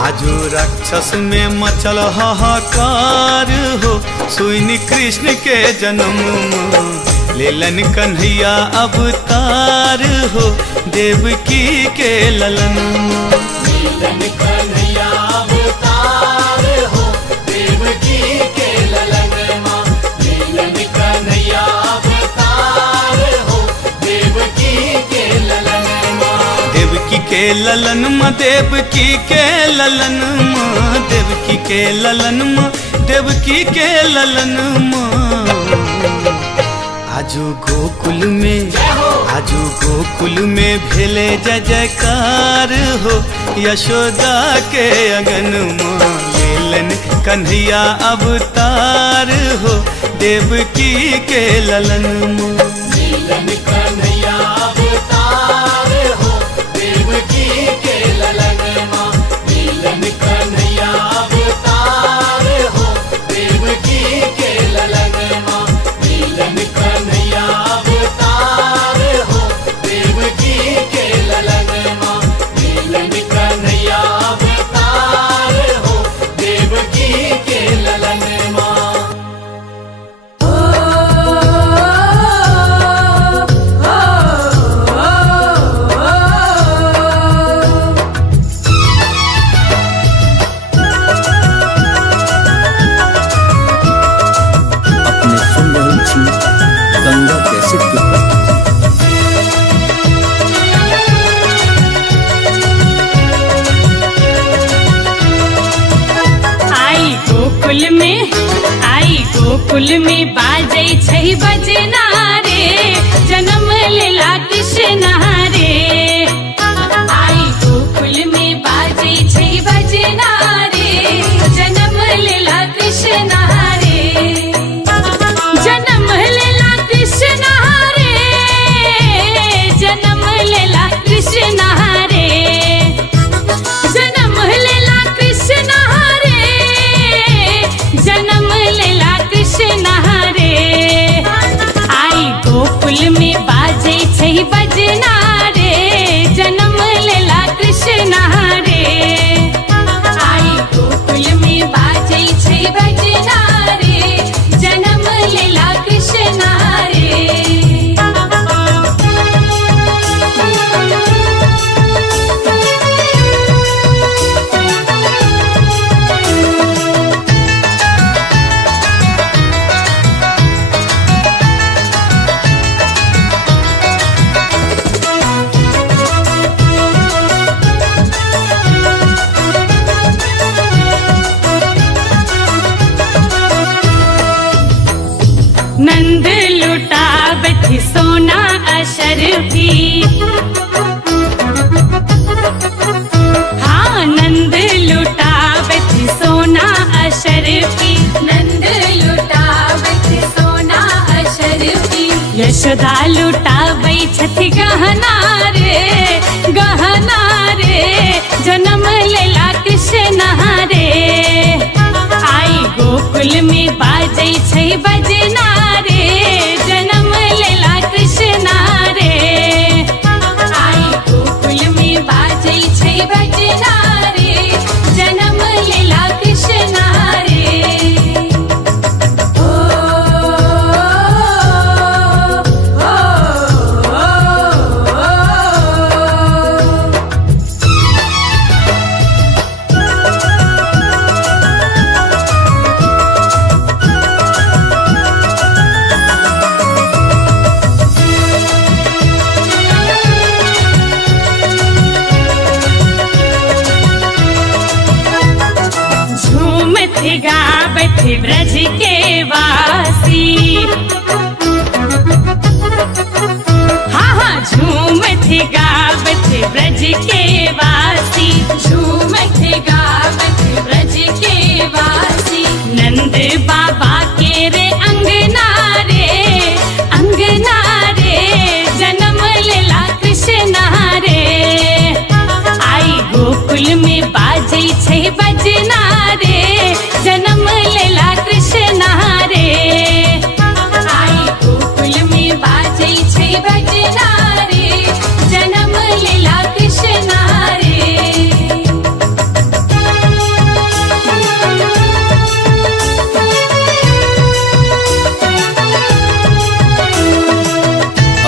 आजू राक्षस में मचल हाहाकार हो, सुनि कृष्ण के जन्म माँ। लेलन कन्हैया अवतार हो, देवकी के ललन माँ। लीलन कन्हैया अवतार हो, देवकी के ललन माँ। लीलन कन्हैया अवतार हो, देवकी के ललन माँ। देवकी के ललन माँ, देवकी के ललन माँ, देवकी के ललन माँ, देवकी के ललन माँ। आजू गोकुल में, आजू गोकुल में भेले जय जयकार हो, यशोदा के अगन माँ लेलन कन्हैया अवतार हो, देवकी के ललन माँ। लीलन कन्हैया अवतार हो, देवकी के ललन माँ। लीलन कन्हैया अवतार हो, देवकी के ललन माँ। लीलन कन्हैया अवतार हो, देवकी के ललन माँ। लीलन कन्हैया अवतार हो, देवकी के ललन माँ। अपने सुन रहल छी गंगा कैसेट के प्रस्तुति। गोकुल में बाजै छै बजना रे, जन्म लेला कृष्ण रे। आई गोकुल में बाजै छै बजना रे, जन्म लेला कृष्ण रे। जन्म लेला कृष्ण रे, जन्म लेला कृष्ण रे। जन्म लेला कृष्ण रे, जन्म लेला कृष्ण रे। आई गोकुल में बाजै छै बजना रे, जन्म लेला कृष्ण रे। आई गोकुल में बाजै छै बजना रे, जन्म लेला कृष्ण रे। नंद लुटावत सोना अशरफी, हाँ नंद लुटावत सोना अशरफी। नंद लुटावत सोना अशरफी। यशोदा लुटाबै छथि गहना रे, गहना रे। जन्म लेला कृष्ण रे। आई गोकुल में बाजै छै बजना रे, जन्म लेला कृष्ण रे। आई गोकुल में बाजै छै बजना रे, जन्म लेला कृष्ण रे। झूमत गावत ब्रज के वासी, हाँ हाँ झूमत गावत ब्रज के वासी। झूमत गावत ब्रज के वासी। नंद बाबा के रे अंगना रे, अंगना रे। जन्म लेला कृष्ण रे। आई गोकुल में बाजै छै बजना रे, जन्म लेला कृष्ण रे। आई गोकुल में बाजै छै बजना रे, जन्म लेला कृष्ण रे।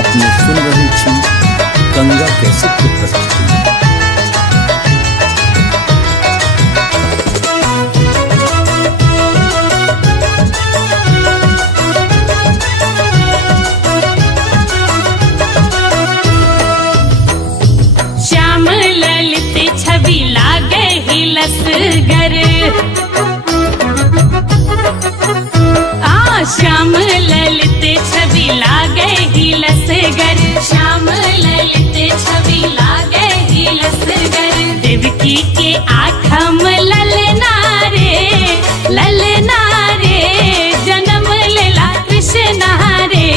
अपने सुन रहल छी गंगा कैसेट के प्रस्तुति। श्याम ललित छवि लागे ही लसगर, श्याम ललित छवि लागे ही लसगर। देवकी के आठम ललना रे जन्म लेला कृष्ण रे।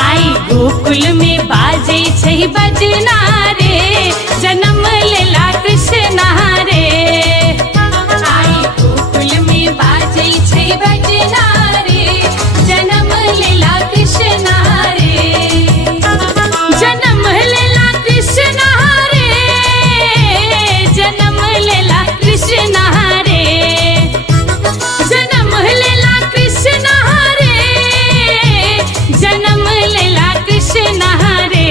आई गोकुल में बाजे छै बजना रे, जन्म लेला कृष्ण रे। आई गोकुल में बाजे छै बजना रे, जन्म लेला कृष्ण रे। जन्म लेला कृष्ण रे, जन्म लेला कृष्ण रे। जन्म लेला कृष्ण रे, जन्म लेला कृष्ण रे।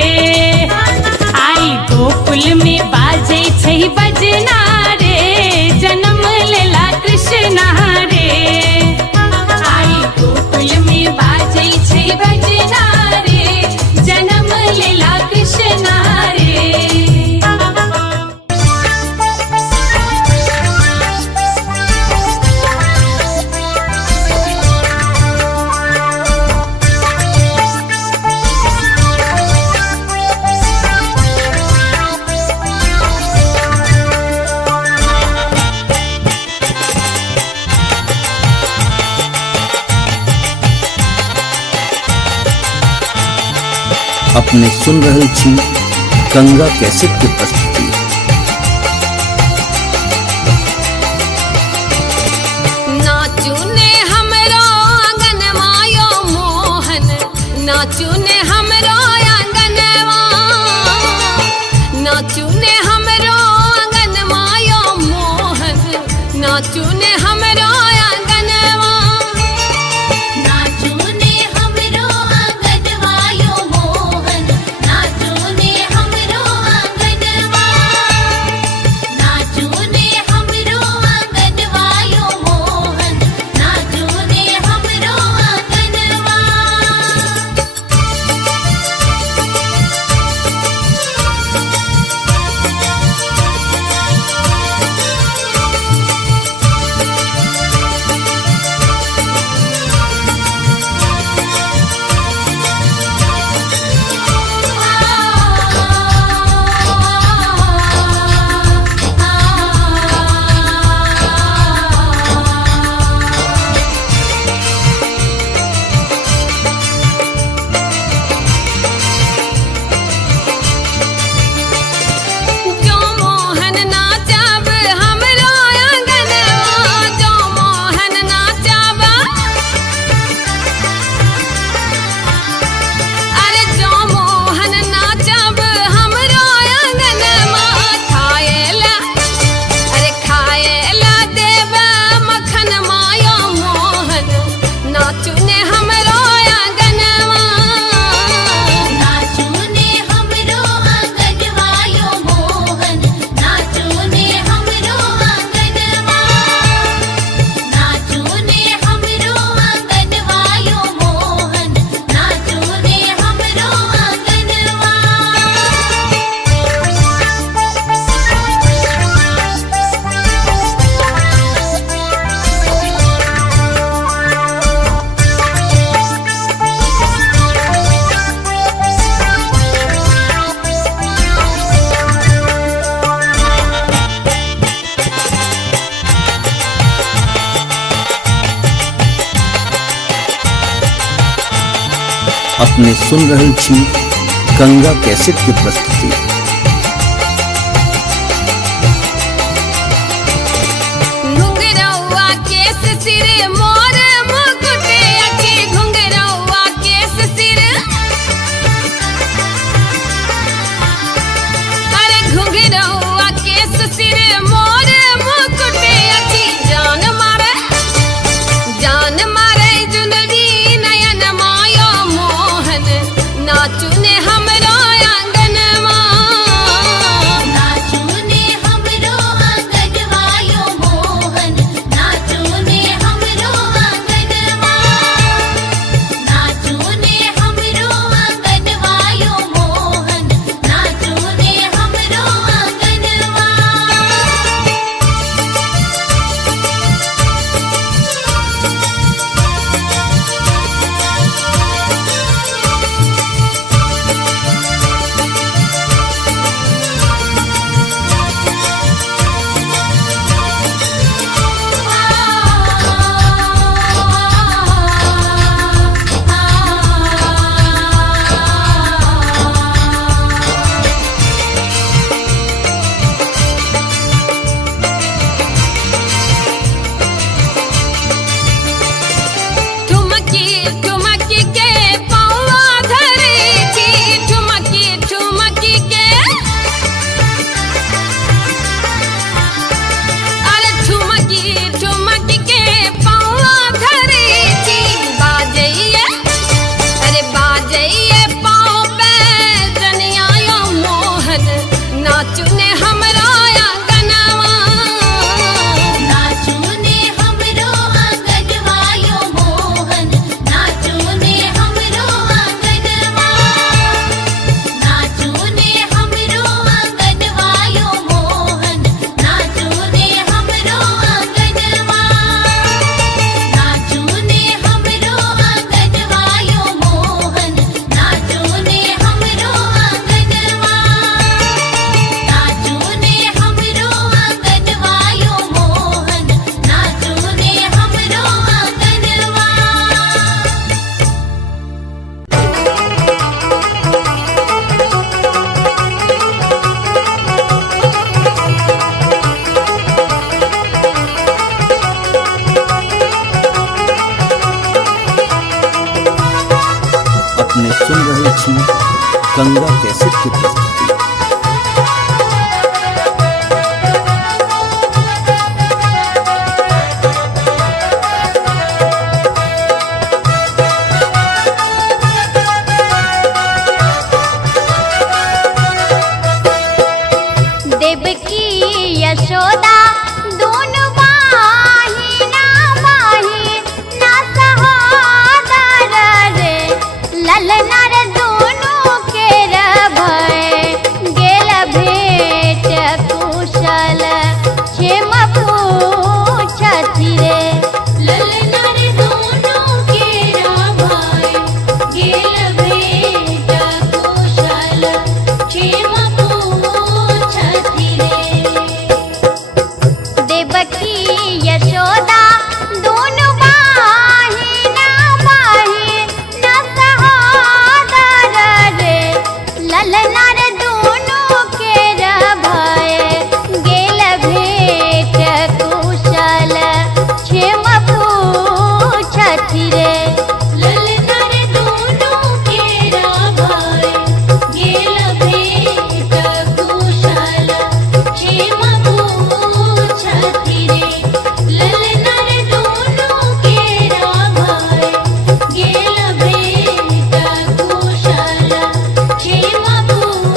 आई गोकुल में बाजे छै बजना रे, जन्म लेला कृष्ण रे। आई गोकुल में बाजे छै बजना रे, जन्म लेला कृष्ण रे। अपने सुन रहल छी गंगा कैसेट के प्रस्तुति। नाचू ने हमरो आंगन मायो मोहन, नाचू ने हमरो आंगनवा, नाचू ने हमरो आंगन मायो मोहन, नाचू ने हमरो आंगनवा। नाचू ने हमरो आंगनवा यो मोहन, नाचू ने हमरो आंगनवा, नाचू ने हमरो आंगनवा यो मोहन, नाचू ने हमरो आंगनवा। जो मोहन नाचब हमरो आंगनवा, जो मोहन नाचब, अरे जो मोहन नाचब हमरो आंगनवा। खाएला, अरे खाएला देव मखन मायो मोहन, नाचू ने हमरो आंगनवा। नाचू ने हमरो आंगनवा यो मोहन, नाचू ने हमरो आंगनवा, नाचू ने हमरो आंगनवा यो मोहन, नाचू ने हमरो आंगनवा। अपने सुन रहल छी गंगा कैसेट के प्रस्तुति। घुंघरौआ केस सिर मोर मुकुट अखी, घुंघरौआ केस सिर, अरे घुंघरौआ केस सिर मोर मुकुट अखी। जान मारे जुनरी नयन मायो मोहन, नाचू ने हमरो आंगनवा। कैसेट की प्रस्तुति। देवकी यशोदा दोनों बाहिना बाहिना सहोदर रे ललना रे दोनों के भय गेल भेट कुशल क्षेम पूछति रे ललना रे दोनों केरा भाई गेल भेट कुशल क्षेम पूछति रे। देवकी यशोदा दोनों बाहिना बाहिना सहोदर रे ललना रे दोनों के भय गेल भेट कुशल क्षेम पूछति रे ललना रे दोनों केरा भाई गेल भेट कुशल क्षेम पूछति रे। ललना रे दोनों केरा भाई गेल भेट कुशल क्षेम पूछति रे।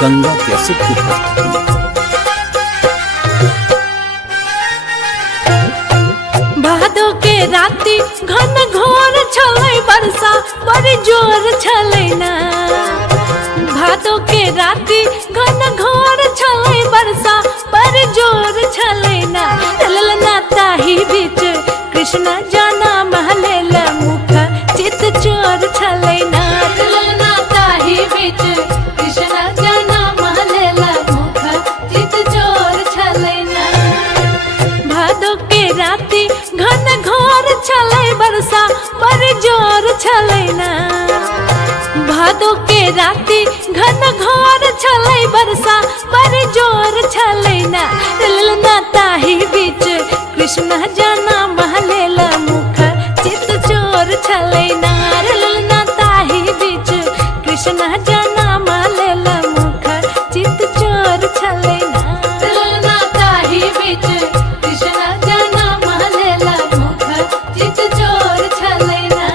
गंगा कैसेट की प्रस्तुति। भादो के राति घन घोर छलै बरसा बड़ी जोर छलै ना। भादो के राति घन घोर छलै बरसा बड़ी जोर छलै ना। ललना ताही बीच कृष्ण जाना महलेल मुख चित चोर छलै ना। ललना ताही बीच कृष्ण जाना महलेल मुख चित चोर छलै ना। भादो के राति घन घोर छलै बरसा बड़ी जोर छलै ना। भादो के राति घन घोर छलै बरसा बड़ी जोर छलै ना। ललना ताही बीच कृष्ण जाना महलेल मुख चित चोर छलै ना। ललना ताही बीच कृष्ण जाना महलेल मुख चित चोर छलै ना। ललना ताही बीच कृष्ण जाना महलेल मुख चित चोर छलै ना।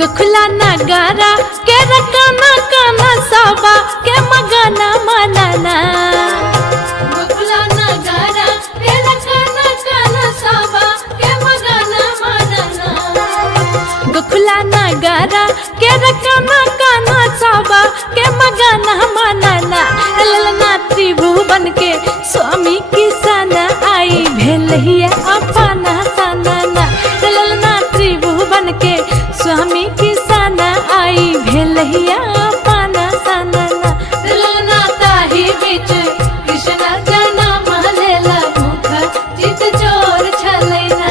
गखुला नगारा के रकाना काना साबा के मगाना मनाना। गखुला नगारा के रकाना काना साबा के मगाना मनाना। गखुला नगारा के रकाना काना साबा के मगाना मनाना। ललना त्रिभुवन के स्वामी किसान आई भेलहिया अपना सनाना। ललना त्रिभुवन के स्वामी किसान आई भेलहिया अपना सनाना। ललना ताही बीच कृष्ण जाना महलेल मुख चित चोर छलै ना।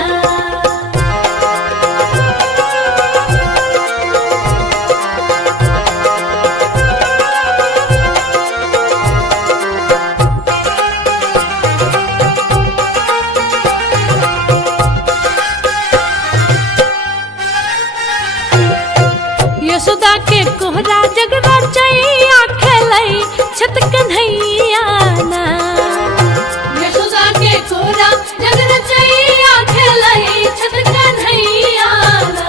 यशोदा के कोहरा जग रचैया खेलै छत कन्हैया ना। यशोदा के कोहरा जग रचैया खेलै छत कन्हैया ना।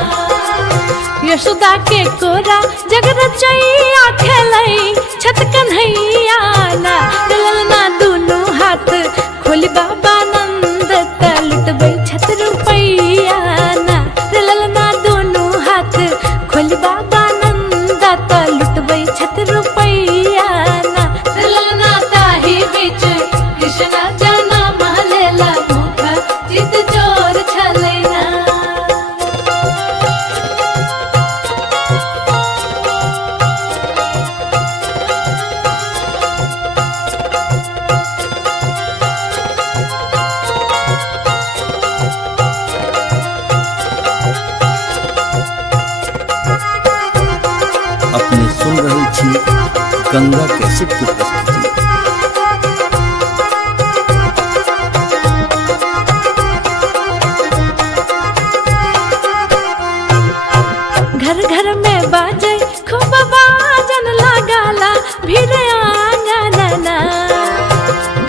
यशोदा के कोहरा जग रचैया खेलै छत कन्हैया ना। ललना दुनू हाथ खोलि बाबा नंद त लुटबै छत रुपैया ना। ललना दुनू हाथ खोलि बाबा नंद त लुटबै छत रुपैया ना। ललना ताही बीच कृष्ण जाना महलेल मुख चित चोर छलै ना। अपने सुन रहे छी गंगा कैसेट की प्रस्तुति। घर घर में बाजे खूब बाजन लगाला भीड़ आंगन ना।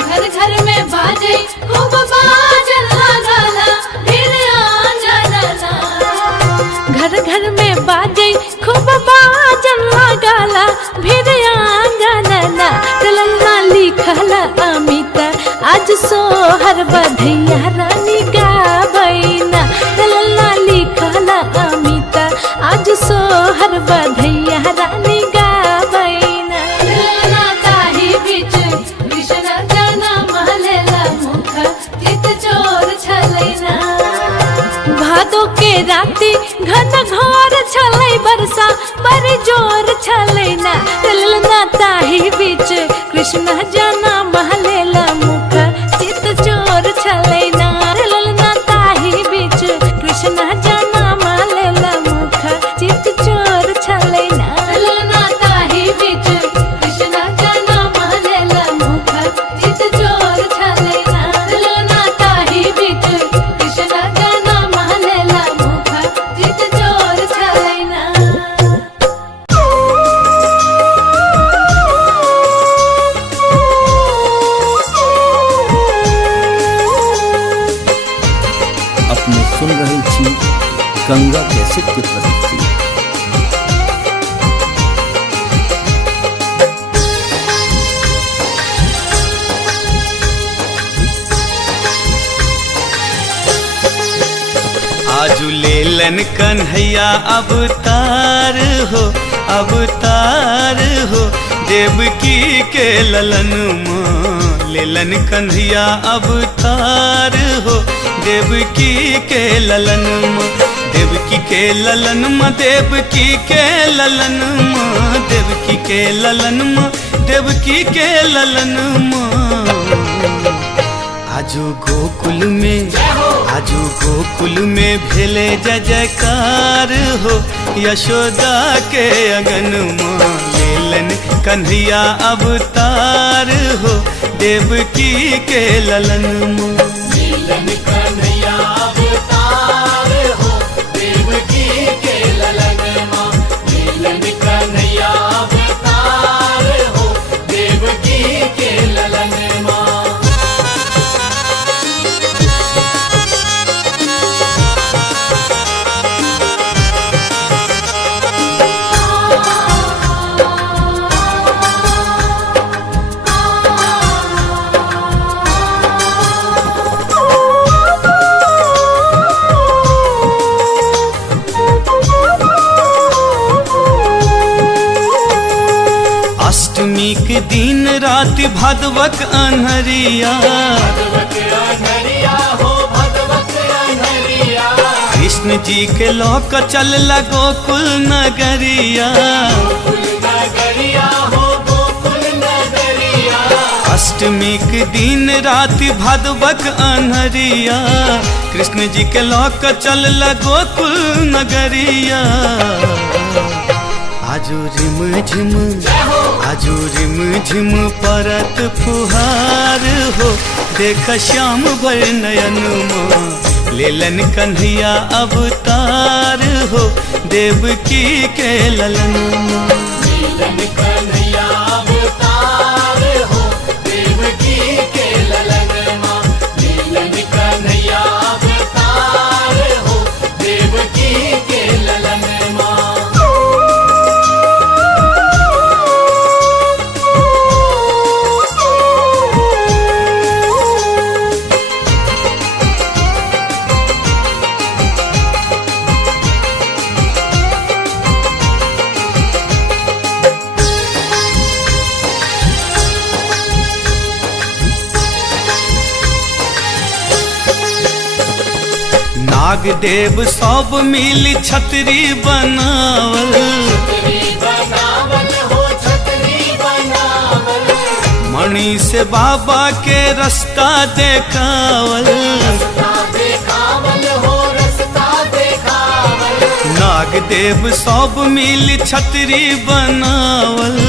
घर घर में बाजे खूब बाजन लगाला भीड़ आंगन ना। घर घर में बाजे खूब बाजन लगाला भीड़ आंगन ना। ललना लिखल अमित आज सोहर बधैया रानी गाबैना। ललना लिखल अमित आज सोहर बधैया रानी गाबैना। ललना ताही बीच कृष्ण जाना महलेल मुख चित चोर छलै ना। भादो के राति घन घोर छलै बरसा बड़ी जोर छलै ना। ललना ताही बीच कृष्ण जाना महलेल मुख चित चोर छलै ना। ललना ताही बीच कृष्ण जाना महलेल मुख चित चोर छलै ना। ललना सुन रहे छी गंगा कैसेट के प्रस्तुति। आजू लेलन कन्हैया अवतार हो, अवतार हो, देवकी के ललन माँ लेलन कन्हैया अवतार हो, देवकी के ललन माँ, देवकी के ललन माँ, देवकी के ललन माँ, देवकी के ललन माँ, देवकी के ललन माँ। आजू गोकुल में, आजू गोकुल में भेले जय जयकार हो, यशोदा के अगन माँ लेलन कन्हैया अवतार हो, देवकी के ललन माँ। लीलन कन्हैया अवतार हो, देवकी के ललन माँ। लीलन कन्हैया अवतार हो, देवकी के ललन माँ। अष्टमी के दिन रात भादवक अन्हरिया, भगवत अन्हरिया हो, भगवत अन्हरिया। कृष्ण जी के लोक चल गोकुल नगरिया, गोकुल नगरिया हो, गोकुल नगरिया। अष्टमी के दिन रात भादवक अन्हरिया, कृष्ण जी के लोक चल गोकुल नगरिया। आजू रिम झिम, आजू रिम झिम परत फुहार हो, देख श्याम भर नयन माँ लेलन कन्हैया अवतार हो, देवकी के ललन माँ। लीलन कन्हैया अवतार हो, देवकी के ललन माँ। लीलन कन्हैया अवतार हो, देवकी के ललन माँ। नाग देव सब मिल छतरी बनावल, छतरी बनावल हो, छतरी बनावल। मणि से बाबा के रास्ता देखावल, रास्ता देखावल हो, रास्ता देखावल। नाग देव सब मिल छतरी बनावल,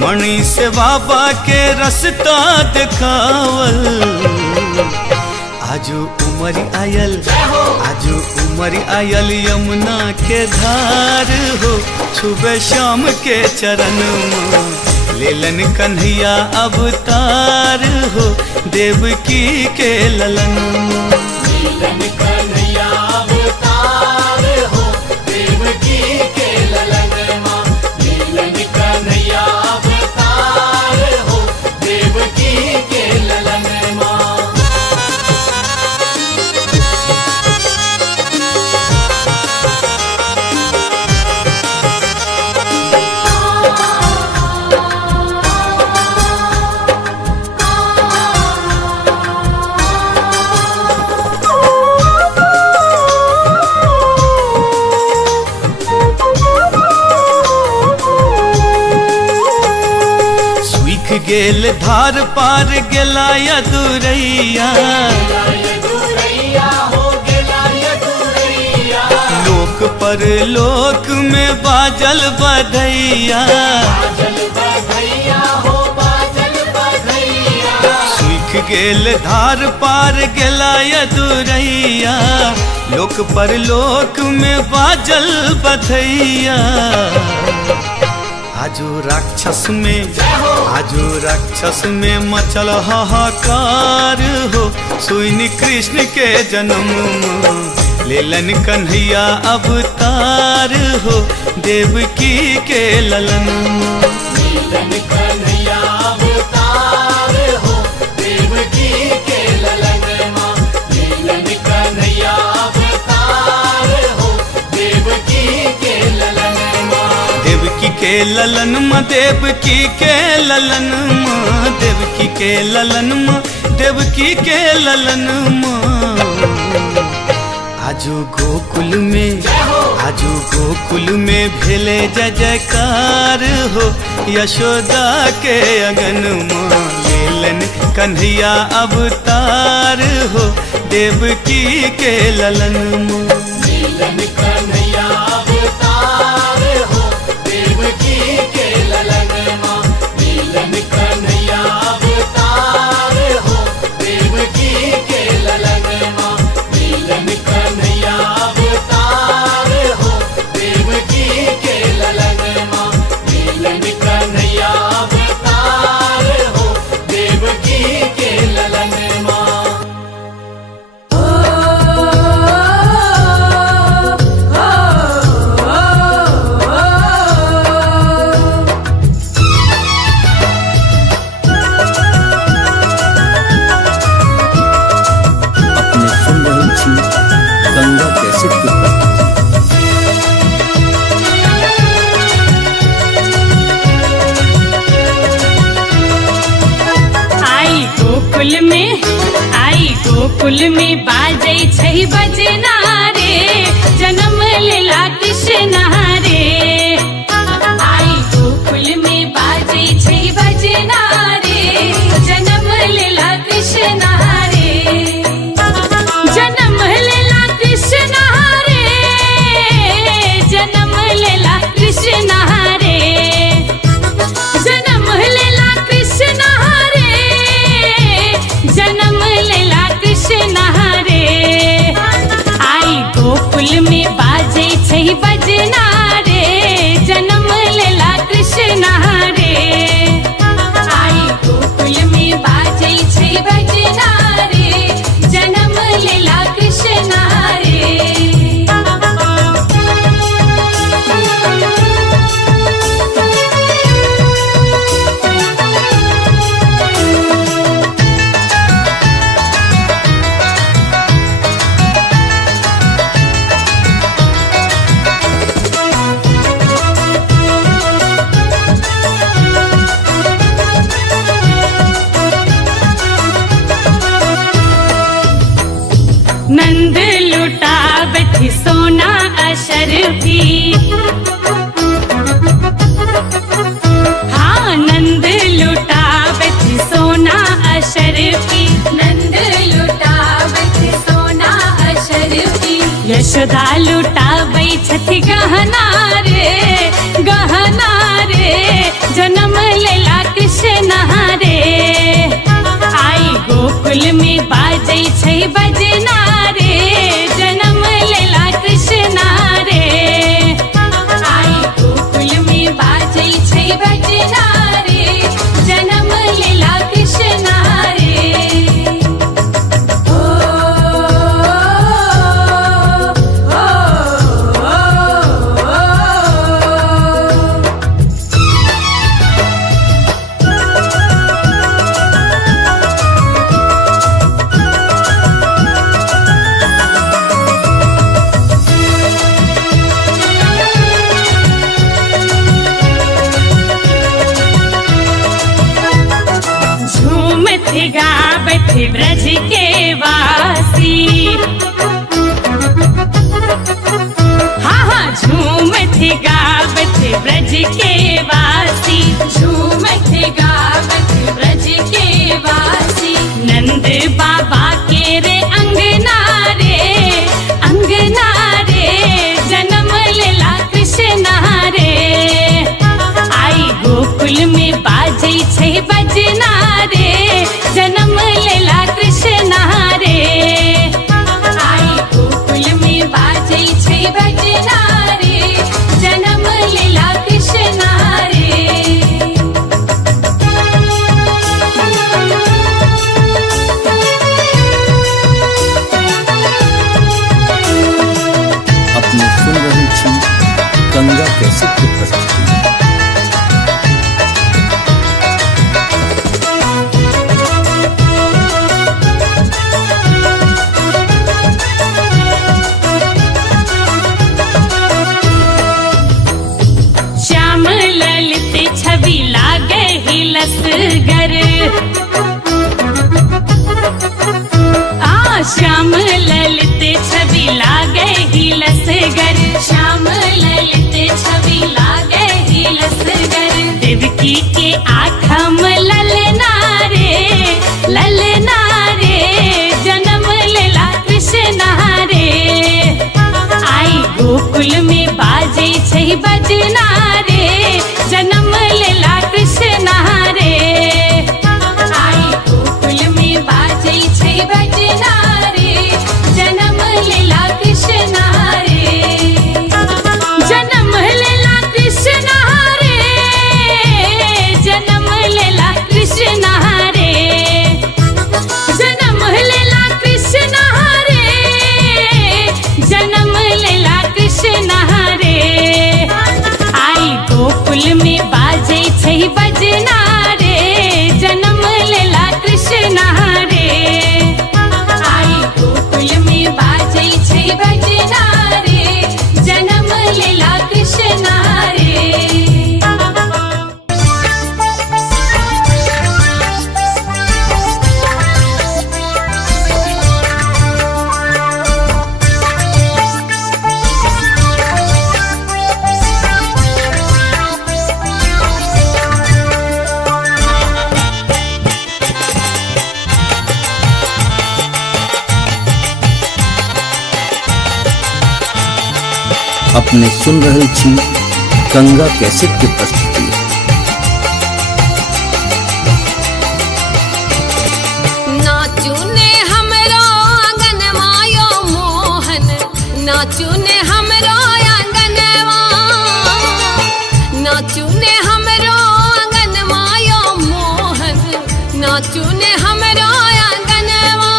मणि से बाबा के रास्ता देखावल। आजू उमर आयल, आजू उमर आयल यमुना के धार हो, छुबे श्याम के चरण माँ लेलन कन्हैया अवतार हो, देवकी के ललन माँ। लीलन कन्हैया अवतार हो, देवकी के ललन माँ। लीलन कन्हैया अवतार हो, देवकी के ललन माँ। गेल धार पार गेला यदुरैया, लोक पर लोक में बाजल बधैया। सूख गेल धार पार गेला यदुरैया, लोक पर लोक में बाजल बधैया। आजू राक्षस में, आजू राक्षस में मचल हाहाकार हो, सुनि कृष्ण के जन्म लेलन कन्हैया अवतार हो देवकी के ललन माँ। लीलन कन्हैया अवतार हो देवकी के ललन माँ। लीलन कन्हैया अवतार हो देवकी के ललन माँ। देवकी के ललन माँ, देवकी के ललन माँ, देवकी के ललन माँ, देवकी के ललन माँ। आजू गोकुल में, आजू गोकुल में भेले जय जयकार हो यशोदा के अगन माँ। लेलन कन्हैया अवतार हो देवकी के ललन माँ। लीलन कन्हैया अवतार हो देवकी के ललन माँ। लीलन कन्हैया अवतार हो देवकी के ललन माँ। लीलन कन्हैया अवतार हो देवकी के ललन माँ। लीलन कन्हैया अवतार हो देवकी के ललन माँ। अपने सुन रही थी गंगा कैसेट की प्रस्तुति। आई गोकुल में बाजै छै बजना रे, जन्म लेला कृष्ण रे। आई गोकुल में बाजै छै बजना रे, जन्म लेला कृष्ण रे। जन्म लेला कृष्ण रे, जन्म लेला कृष्ण रे। जन्म लेला कृष्ण रे, जन्म लेला कृष्ण रे। आई गोकुल में बाजै छै बजना रे, जन्म लेला कृष्ण रे। आई गोकुल में बाजै छै बजना रे, जन्म लेला कृष्ण रे। नंद लुटावत सोना अशरफी, हाँ नंद लुटावत सोना अशरफी। नंद लुटावत सोना अशरफी। यशोदा लुटाबै छथि गहना रे, गहना रे। जन्म लेला कृष्ण रे। आई गोकुल में बाजै छै बजना रे, जन्म लेला कृष्ण रे। आई गोकुल में बाजै छै बजना रे, जन्म लेला कृष्ण रे। ओ झूमत गावत ब्रज के वासी, हाँ हाँ झूमत गावत ब्रज के वासी। झूमत गावत ब्रज के वासी। नंद बाबा के रे अंगना रे, अंगना रे। जन्म लेला कृष्ण रे। आई गोकुल में बाजै छै बजना रे, जन्म लेला कृष्ण रे। आई गोकुल में बाजै छै बजना रे, जन्म लेला कृष्ण रे। बजना रे जन्म लेला कृष्णा रे आई गोकुल में बाजै छै बजना रे जन्म लेला कृष्णा रे जन्म लेला कृष्णा रे जन्म लेला कृष्णा रे जन्म लेला कृष्णा रे जन्म लेला कृष्णा रे आई गोकुल में बाजै छै बजना रे जन्म लेला कृष्णा रे आई गोकुल में बाजै छै बजना रे जन्म लेला कृष्णा रे अपने सुन रहल छी गंगा कैसेट के प्रस्तुति। नाचू ने हमरो आंगन मायो मोहन नाचू ने हमरो आंगनवा नाचू ने हमरो आंगन मायो मोहन नाचू ने हमरो आंगनवा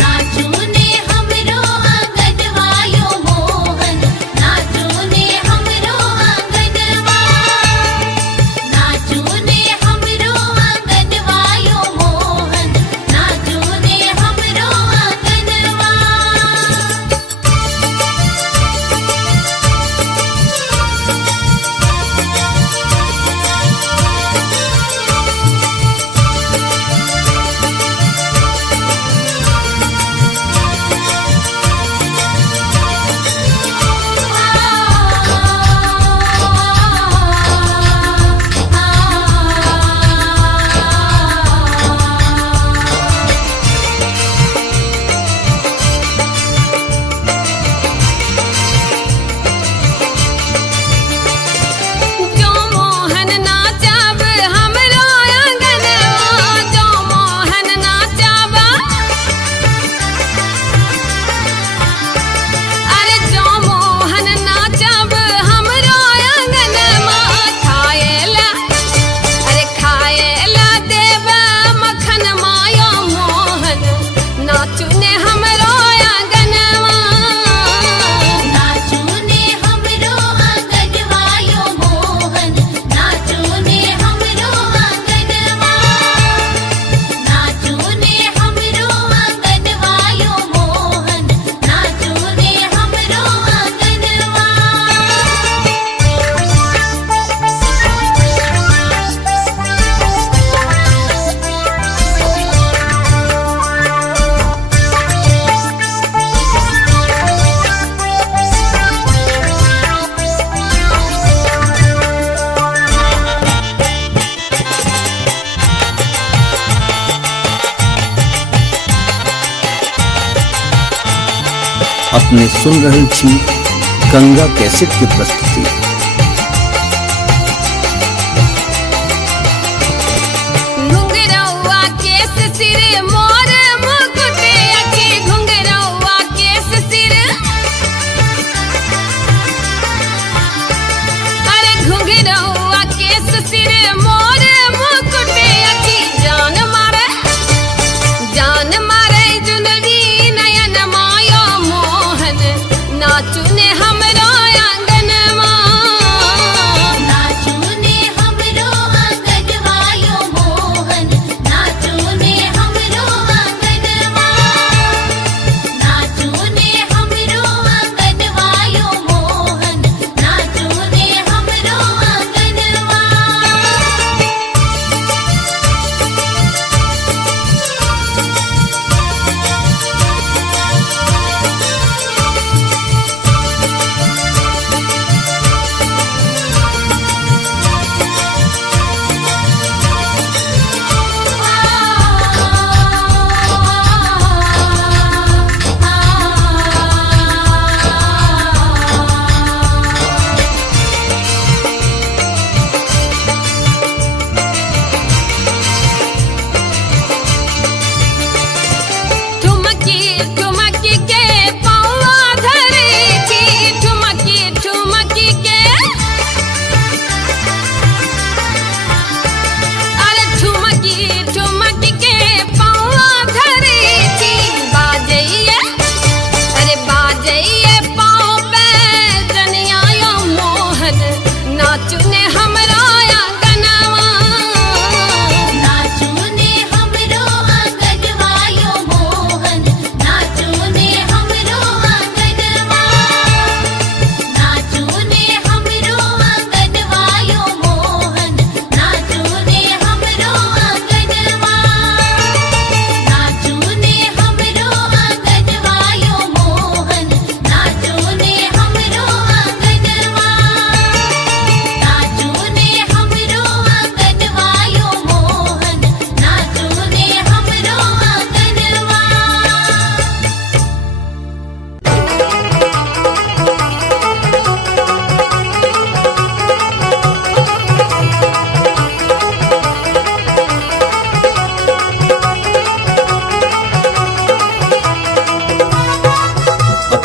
नाचू ने हमरो आंगनवायो मोहन नाचू ने हमरो आंगनवा नाचू ने हमरो आंगनवायो मोहन नाचू ने हमरो आंगनवा जो मोहन नाचब हमरो आंगनवा जो मोहन नाचब अरे जो मोहन नाचब हमरो आंगनवा खाएला अरे खाएला देव मखन मायो मोहन नाचू ने हमरो आंगनवा नाचू ने हमरो आंगनवायो मोहन नाचू ने हमरो आंगनवा नाचू ने हमरो आंगनवायो मोहन नाचू ने हमरो आंगनवा अपने सुन रहल छी गंगा कैसेट के प्रस्तुति। घुंघरौआ केस सिर मोर मुकुट अखी घुंघरौआ केस सिर अरे घुंघरौआ केस सिर मोर मुकुट अखी जान मारे जुनरी नयन मायो मोहन नाचू ने हमरो आंगनवा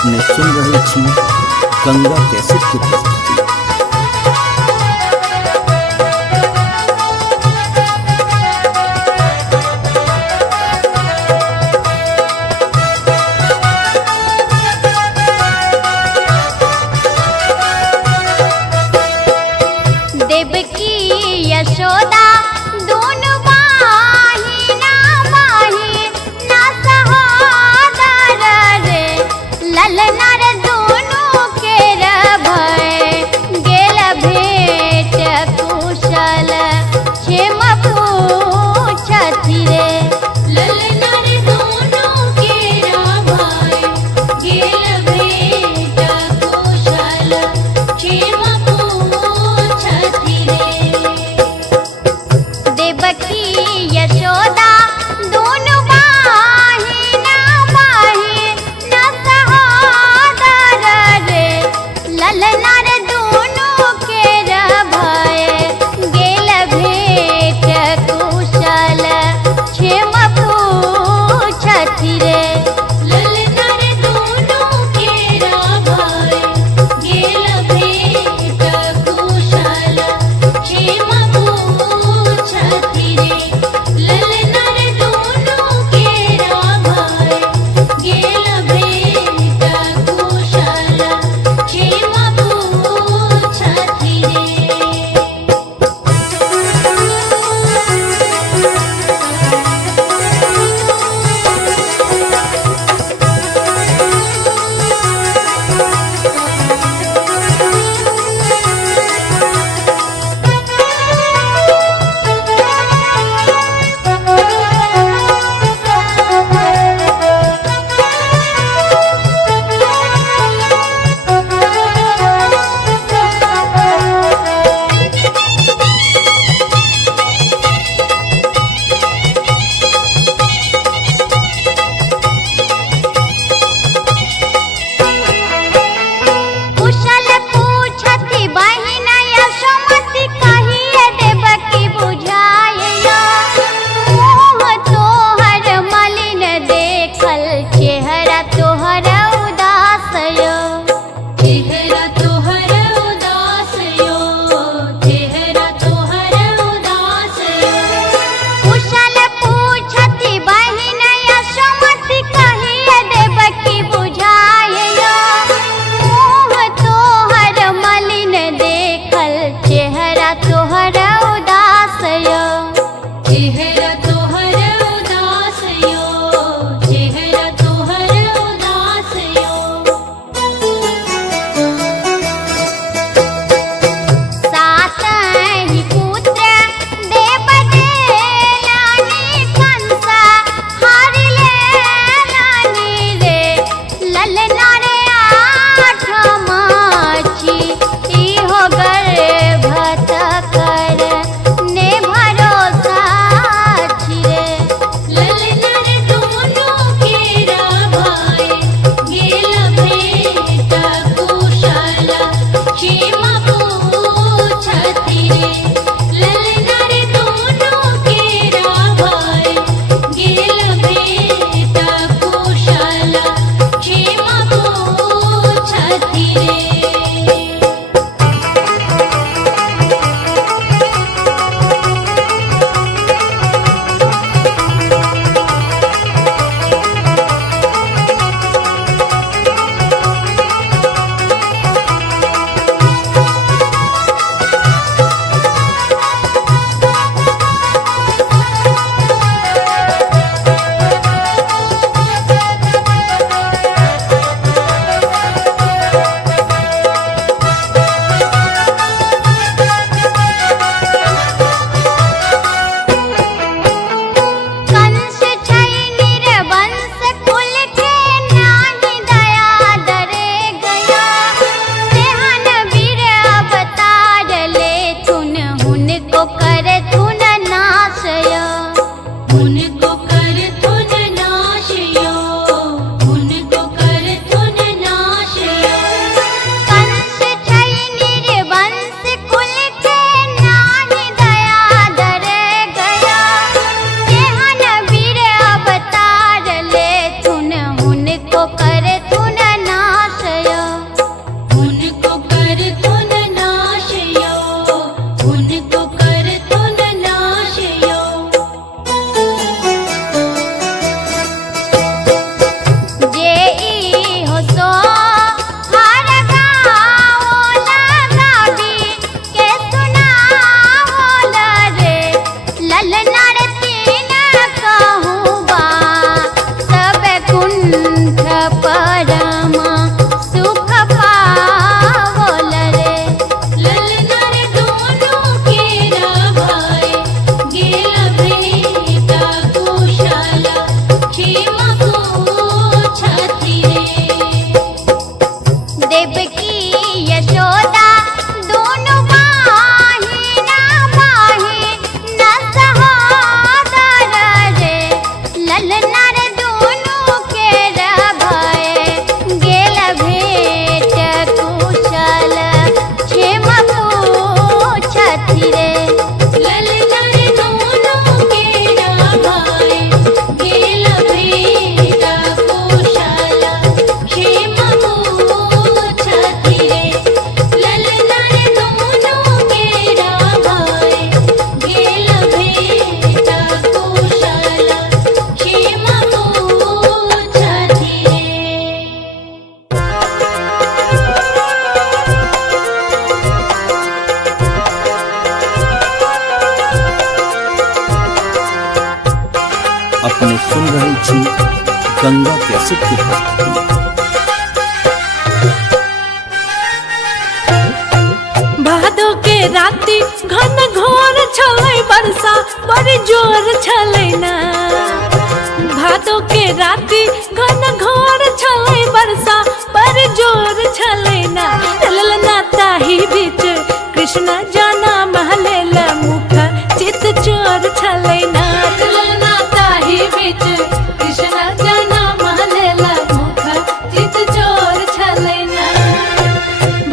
अपने सुन रहल छी गंगा कैसेट की प्रस्तुति। देवकी यशोदा दोनों बहिना बहिना सहोदर रे ललना रे दोनों के भय गेल भेट कुशल क्षेम पूछथि रे ललना रे दोनों केरा भाई गेल भेट कुशल क्षेम पूछथि रे। देवकी यशोदा दोनों बहिना बहिना सहोदर रे ललना रे दोनों के भय गेल भेट कुशल क्षेम पूछथि रे ललना रे दोनों केरा भाई गेल भेट कुशल क्षेम पूछथि रे ललना रे दोनों केरा भाई गेल भेट कुशल क्षेम पूछथि रे। गंगा कैसेट की प्रस्तुति। भादो के राति घन घोर छलै बरसा बड़ी जोर छलै ना। भादो के राति घन घोर छलै बरसा बड़ी जोर छलै ना। ललना ताही बीच कृष्ण जाना महलेल मुख चित चोर छलै ना। ललना ताही बीच कृष्ण जाना महलेल मुख चित चोर छलै ना।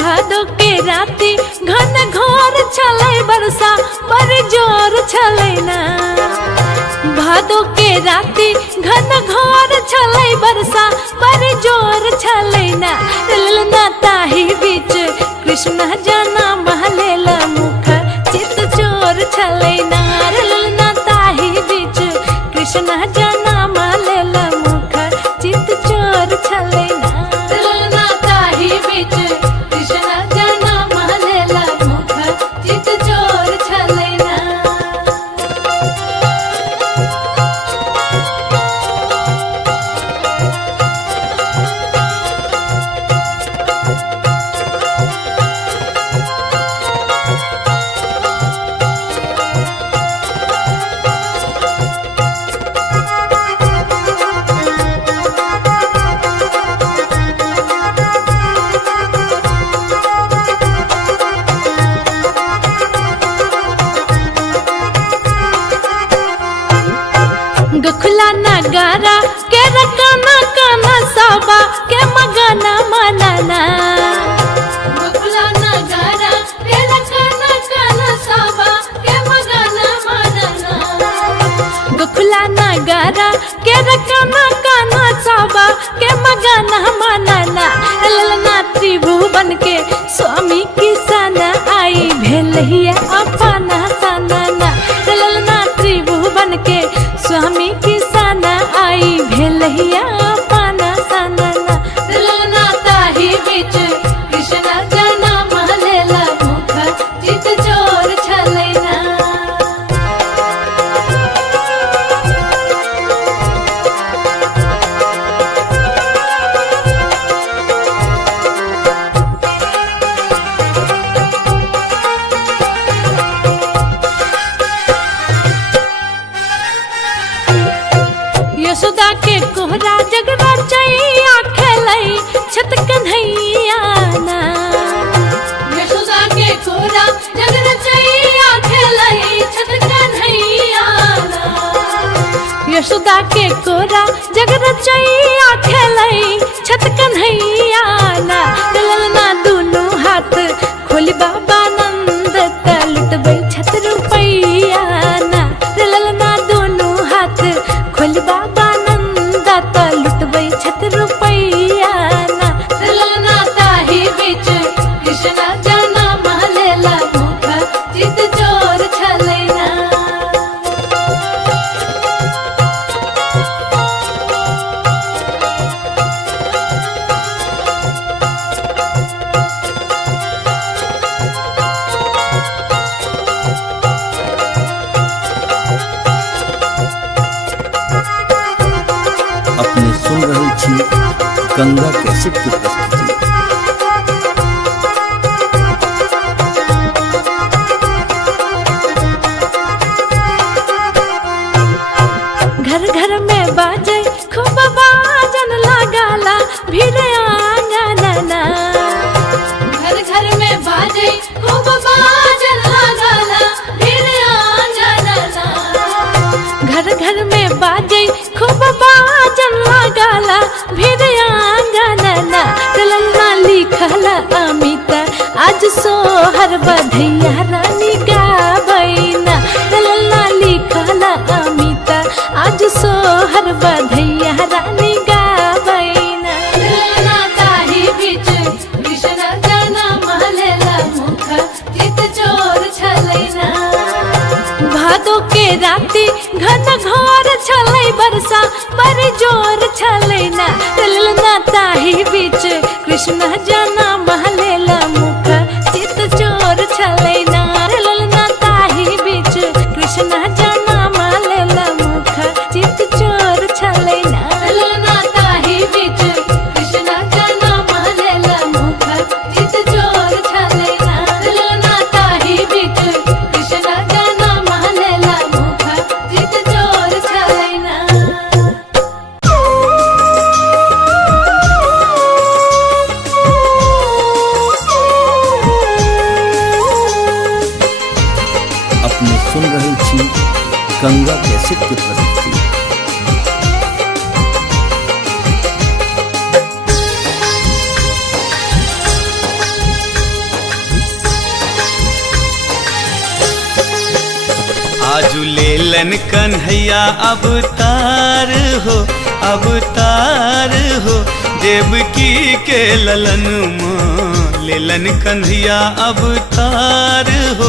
भादो के राति घन घोर छलै बरसा बड़ी जोर छलै ना। भादो के राति घन घोर छलै बरसा बड़ी जोर छलै ना। ललना ताही बीच कृष्ण जाना महलेल मुख चित चोर छलै ना। ललना ताही बीच कृष्ण जाना महलेल मुख चित चोर छलै ना। ललना ताही बीच कृष्ण जाना महलेल मुख चित चोर छलै ना। गखुला नगारा के रकाना काना साबा के मगाना मनाना। गखुला नगारा के रकाना काना साबा के मगाना मनाना। गखुला नगारा के रकाना काना साबा के मगाना मनाना। ललना त्रिभुवन के स्वामी किसान आई भेलहिया अपना सनाना। ललना त्रिभुवन के स्वामी किसान आई भेलहिया अपना सनाना। ललना ताही बीच कृष्ण जाना महलेल मुख चित चोर छलै ना। यशोदा के कोहरा जग रचैया खेलै छत कन्हैया ना। यशोदा के कोहरा जग रचैया खेलै छत कन्हैया ना। यशोदा के कोहरा जग रचैया खेलै छत कन्हैया ना। ललना दुनू हाथ खोली बाबा नंद त लुटबै छत रुपैया ना। ललना दुनू हाथ खोली बाबा नंद त लुटबै छत रुपैया ना। ललना ताही बीच कृष्ण जाना महलेल मुख चित चोर छलै ना। अपने सुन रहे छी गंगा कैसेट की प्रस्तुति। घर घर में बाजे खूब बाजन लगाला भीड़ आंगनना। घर घर में बाजे खूब बाजन लगाला भीड़ आंगनना। घर घर में बाजे खूब बाजन लगाला भीड़ आंगनना। ललना लिखल अमित आज सोहर बधैया रानी गाबैना। ललना लिखल अमित आज सोहर बधैया रानी गाबैना। ललना ताही बीच कृष्ण जाना महलेल मुख चित चोर छलै ना। भादो के राति घन घोर छलै बरसा बड़ी जोर छलै ना। ललना ताही बीच कृष्ण जाना महलेल मुख चित चोर छलै ना। ललना ताही बीच कृष्ण जाना महलेल मुख चित चोर छलै ना। ललना लेलन कन्हैया अवतार हो, अवतार हो, देवकी के ललन माँ लेलन कन्हैया अवतार हो,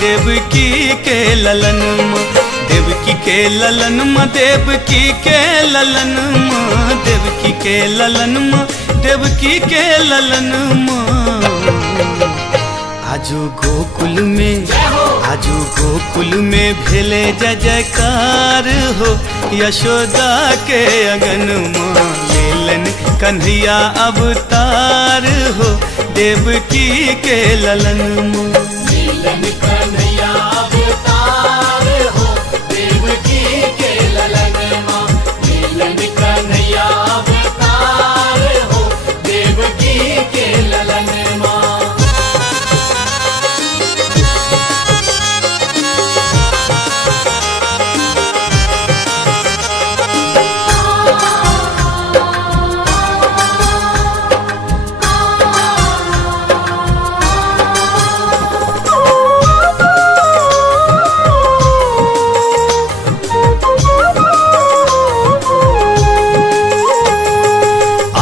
देवकी के ललन माँ, देवकी के ललन माँ, देवकी के ललन माँ, देवकी के ललन माँ, देवकी के ललन माँ। आजू गोकुल में, आजू गोकुल में भेले जय जयकार हो, यशोदा के अगन माँ लेलन कन्हैया अवतार हो, देवकी के ललन माँ। लीलन कन्हैया अवतार हो, देवकी के ललन माँ। लीलन कन्हैया अवतार हो, देवकी के ललन माँ।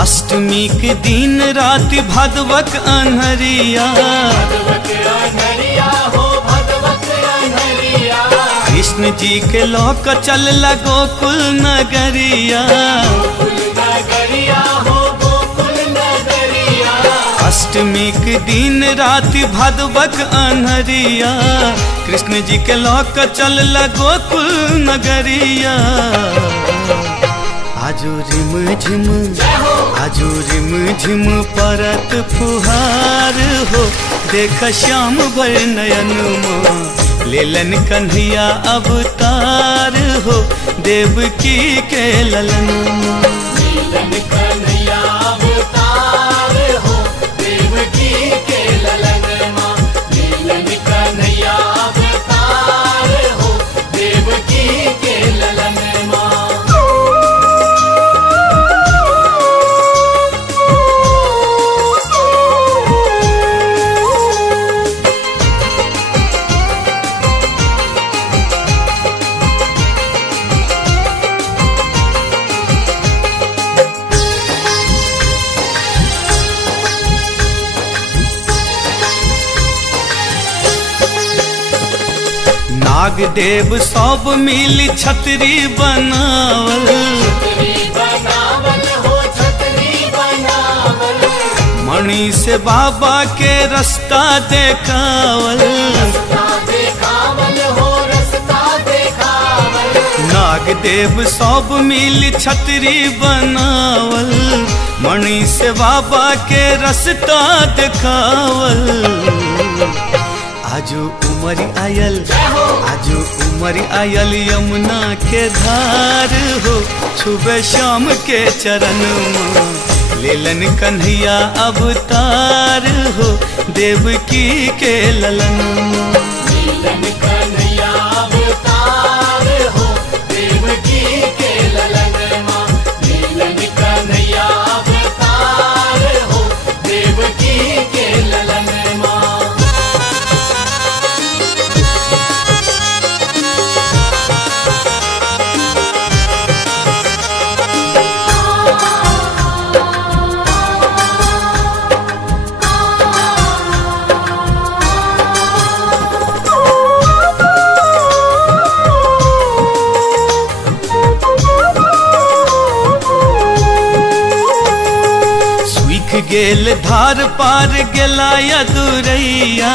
अष्टमी के दिन रात भादवक अन्हरिया, भगवत अनहरिया हो, भगवत अनहरिया। कृष्ण जी के लोक चल गोकुल नगरिया, गोकुल नगरिया हो, गोकुल नगरिया। अष्टमी के दिन रात भादवक अन्हरिया, कृष्ण जी के लोक चल गोकुल नगरिया। आजू रिम झिम, आजू रिम झिम परत फुहार हो, देख श्याम भर नयन माँ लेलन कन्हैया अवतार हो, देवकी के ललन माँ। लीलन कन्हैया अवतार हो, देवकी के ललन माँ। लीलन कन्हैया अवतार हो, देवकी के ललन माँ। नाग देव सब मिल छतरी बनावल, छतरी बनावल हो, छतरी बनावल। मणि से बाबा के रास्ता देखावल, रास्ता देखावल हो, रास्ता देखावल। नाग देव सब मिल छतरी बनावल, मणि से बाबा के रास्ता देखावल। आजू उमर आयल, आजू उमर आयल यमुना के धार हो, छुबे श्याम के चरण माँ लेलन कन्हैया अवतार हो, देवकी के ललन माँ। लीलन कन्हैया अवतार हो, देवकी के ललन माँ। लीलन कन्हैया अवतार हो, देवकी के ललन माँ। गेल धार पार गेला यदुरैया,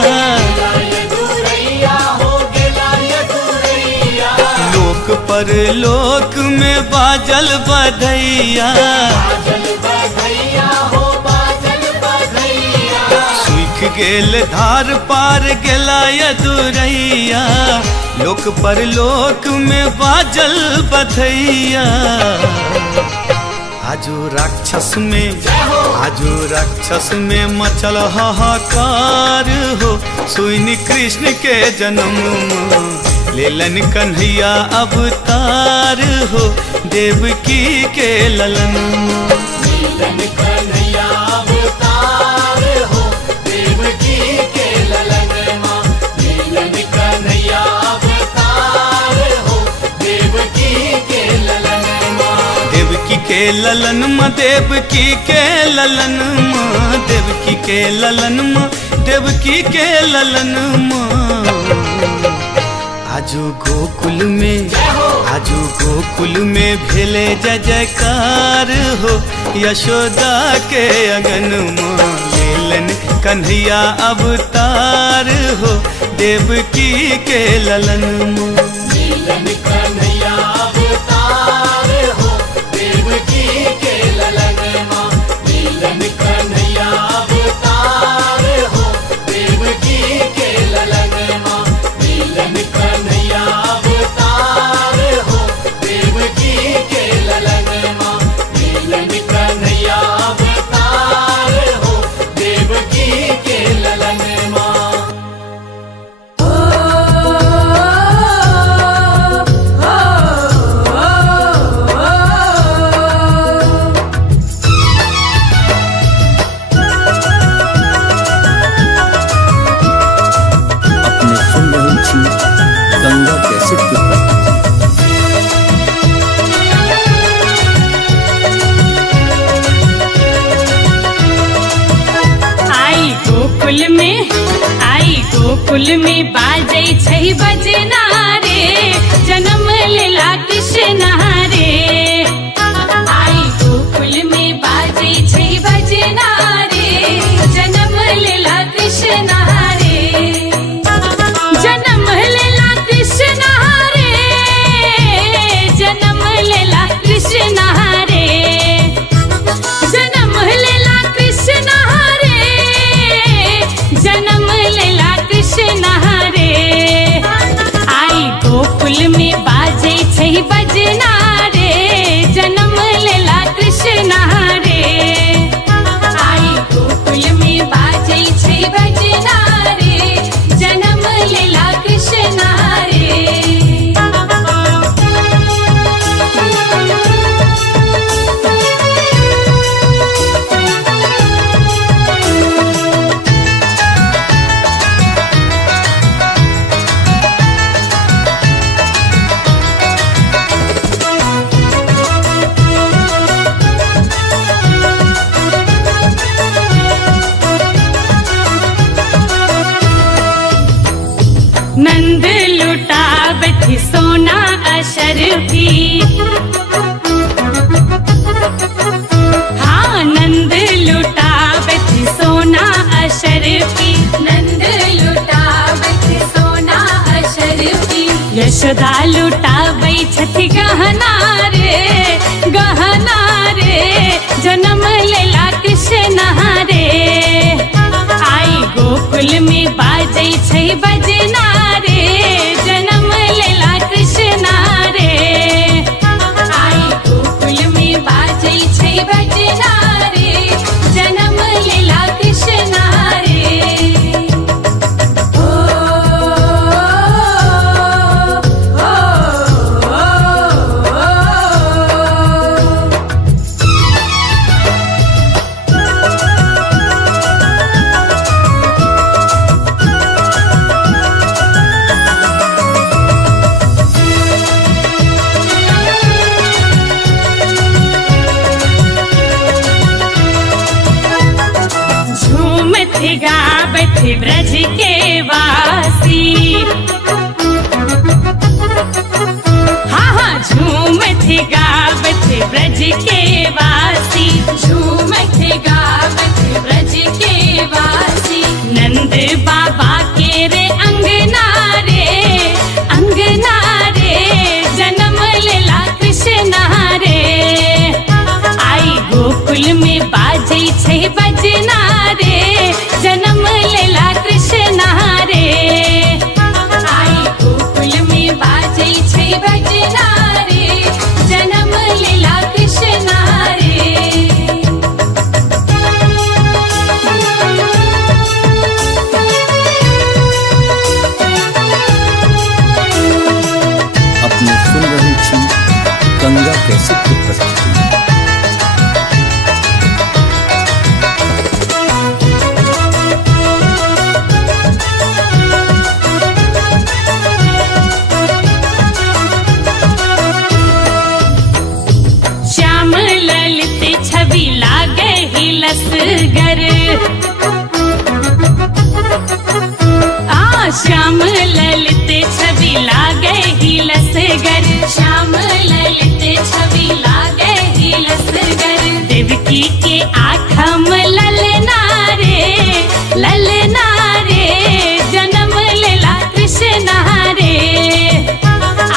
यदुरैया हो, गेला यदुरैया। लोक पर लोक में बाजल बधैया, बाजल बधैया हो, बाजल बधैया। सूख गेल धार पार गेला यदुरैया, लोक पर लोक में बाजल बधैया। आजू राक्षस में, आजू राक्षस में मचल हाहाकार हो, सुनि कृष्ण के जन्म माँ लेलन कन्हैया अवतार हो, देवकी के ललन माँ। लीलन कन्हैया अवतार हो, देवकी के ललन माँ। लीलन कन्हैया अवतार हो, ललन म देवकी के ललन म देवकी के ललन म देवकी के ललन म आजू गोकुल में भेले जय जयकार हो यशोदा के अगन माँ लेलन कन्हैया अवतार हो देवकी के ललन माँ लीलन कन्हैया अवतार हो देवकी के ललन माँ लीलन कन्हैया अवतार हो देवकी के ललन माँ लीलन कन्हैया अवतार हो देवकी के ललन माँ लीलन कन्हैया अवतार हो देवकी के ललन माँ अपने सुन रही थी गंगा कैसेट की प्रस्तुति। गोकुल में बाजै छै बजना रे जन्म लेला कृष्ण रे आई गोकुल में बाजै छै बजना रे जन्म लेला कृष्ण रे जन्म लेला कृष्ण रे जन्म लेला कृष्ण रे जन्म लेला कृष्ण रे जन्म लेला कृष्ण रे आई गोकुल में बाजै छै बजना रे जन्म लेला कृष्ण रे आई गोकुल में बाजै छै बजना रे जन्म लेला कृष्ण रे नंद लुटावत सोना अशरफी हाँ नंद लुटावत सोना अशरफी नंद लुटावत सोना अशरफी यशोदा लुटाबै छथि गहना रे जन्म लेला कृष्ण रे आई गोकुल में बाजै छै बजना रे जन्म लेला कृष्ण रे आई गोकुल में बाजै छै बजना रे जन्म लेला कृष्ण रे ओ झूमत गावत ब्रज के वासी हाँ झूमत गावत ब्रज के वासी झूमत गावत ब्रज के वासी नंद बाबा के रे अंगना रे जन्म लेला कृष्ण रे आई गोकुल में बाजै छै बजना रे जन्म लेला कृष्ण रे आई गोकुल में बाजै छै बजना रे जन्म लेला कृष्ण रे लसगर श्याम ललित छवि लागे ही लसगर श्याम ललित छवि लागे ही लसगर देवकी के आठम ललना रे जन्म लेला कृष्ण रे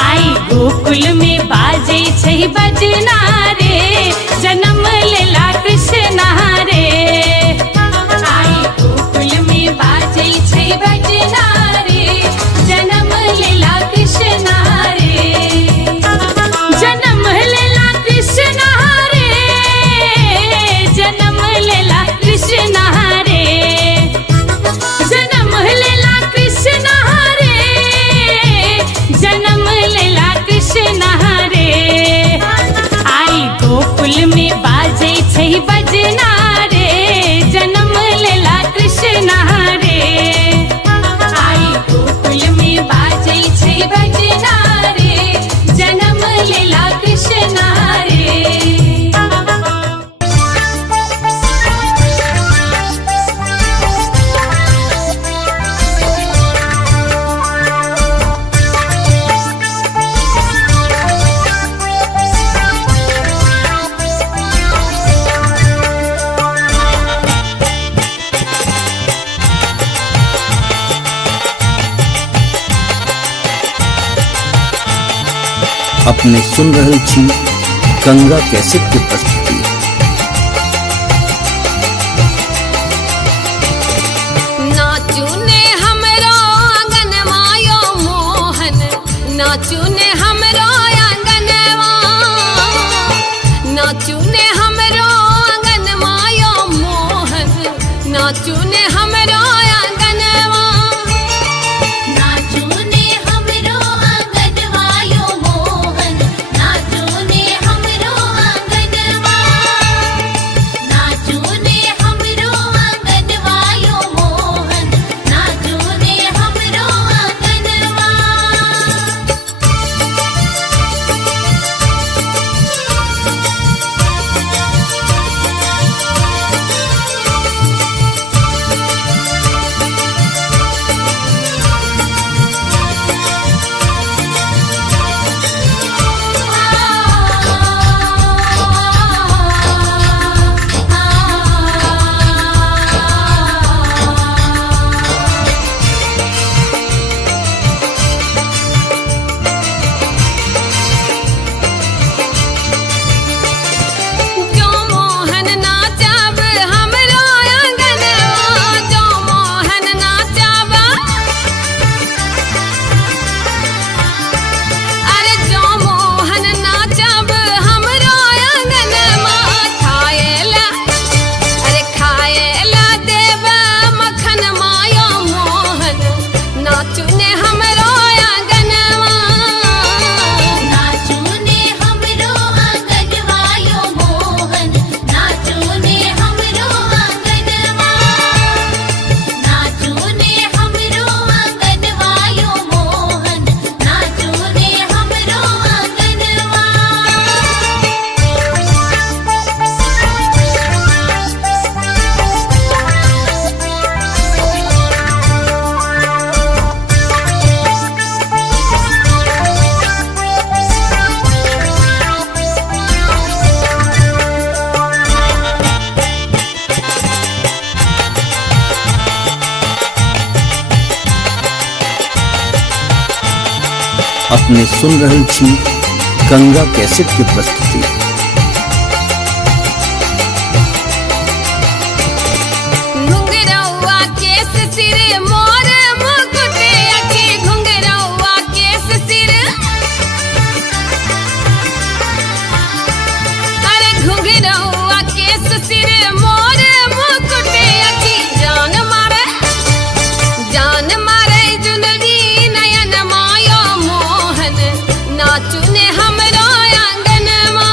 आई गोकुल में बाजे छै बजना रे जन्म लेला कृष्ण रे आई गोकुल में बाजे छै बजना रे जन्म लेला कृष्ण रे जन्म लेला कृष्ण रे जन्म लेला कृष्ण रे जन्म लेला कृष्ण रे जन्म लेला कृष्ण रे आई गोकुल में बाजे छै बजना रे जन्म लेला कृष्ण रे आई गोकुल में बाजे छै बजना रे जन्म लेला कृष्ण रे अपने सुन रहल छी गंगा कैसेट के प्रस्तुति। नाचू ने हमरो आंगनवा यो मोहन नाचू ने हमरो आंगनवा नाचू ने हमरो आंगनवा यो मोहन नाचू ने हमरो आंगनवा नाचू ने हमरो आंगनवा यो मोहन नाचू ने हमरो आंगनवा नाचू ने हमरो आंगनवा यो मोहन नाचू ने हमरो आंगनवा जो मोहन नाचब हमरो आंगनवा जो मोहन नाचब अरे जो मोहन नाचब हमरो आंगनवा खाएला अरे खाएला देव मखन मायो मोहन नाचू ने हमरो आंगनवा नाचू ने हमरो आंगनवा यो मोहन नाचू ने हमरो आंगनवा नाचू ने हमरो आंगनवा यो मोहन नाचू ने हमरो आंगनवा अपने सुन रहल छी गंगा कैसेट के प्रस्तुति। घुंघरौआ केस सिर मोर मुकुट अखी घुंघरौआ केस सिर अरे घुंघरौआ केस सिर मोर मुकुट अखी जान मारे जुनरी नयन मायो मोहन नाचू ने हमरो आंगनवा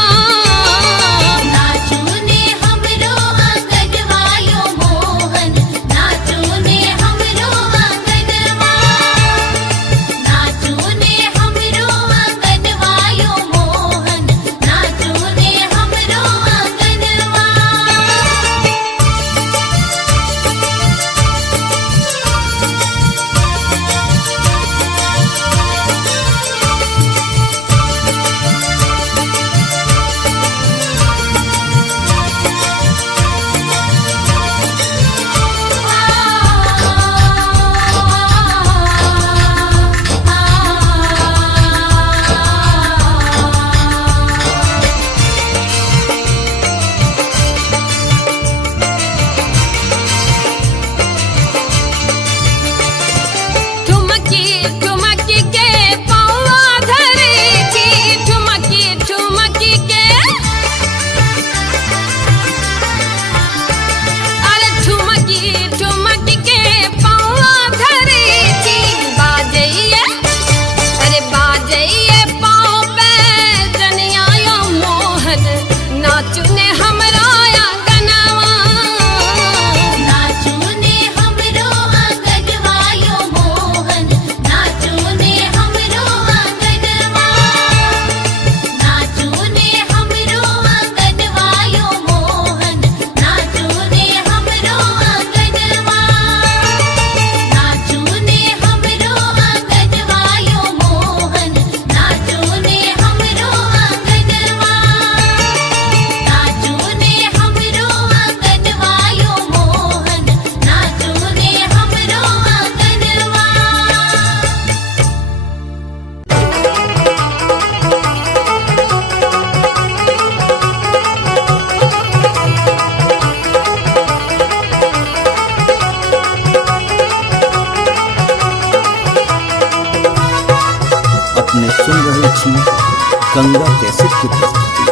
गंगा कैसेट की प्रस्तुति।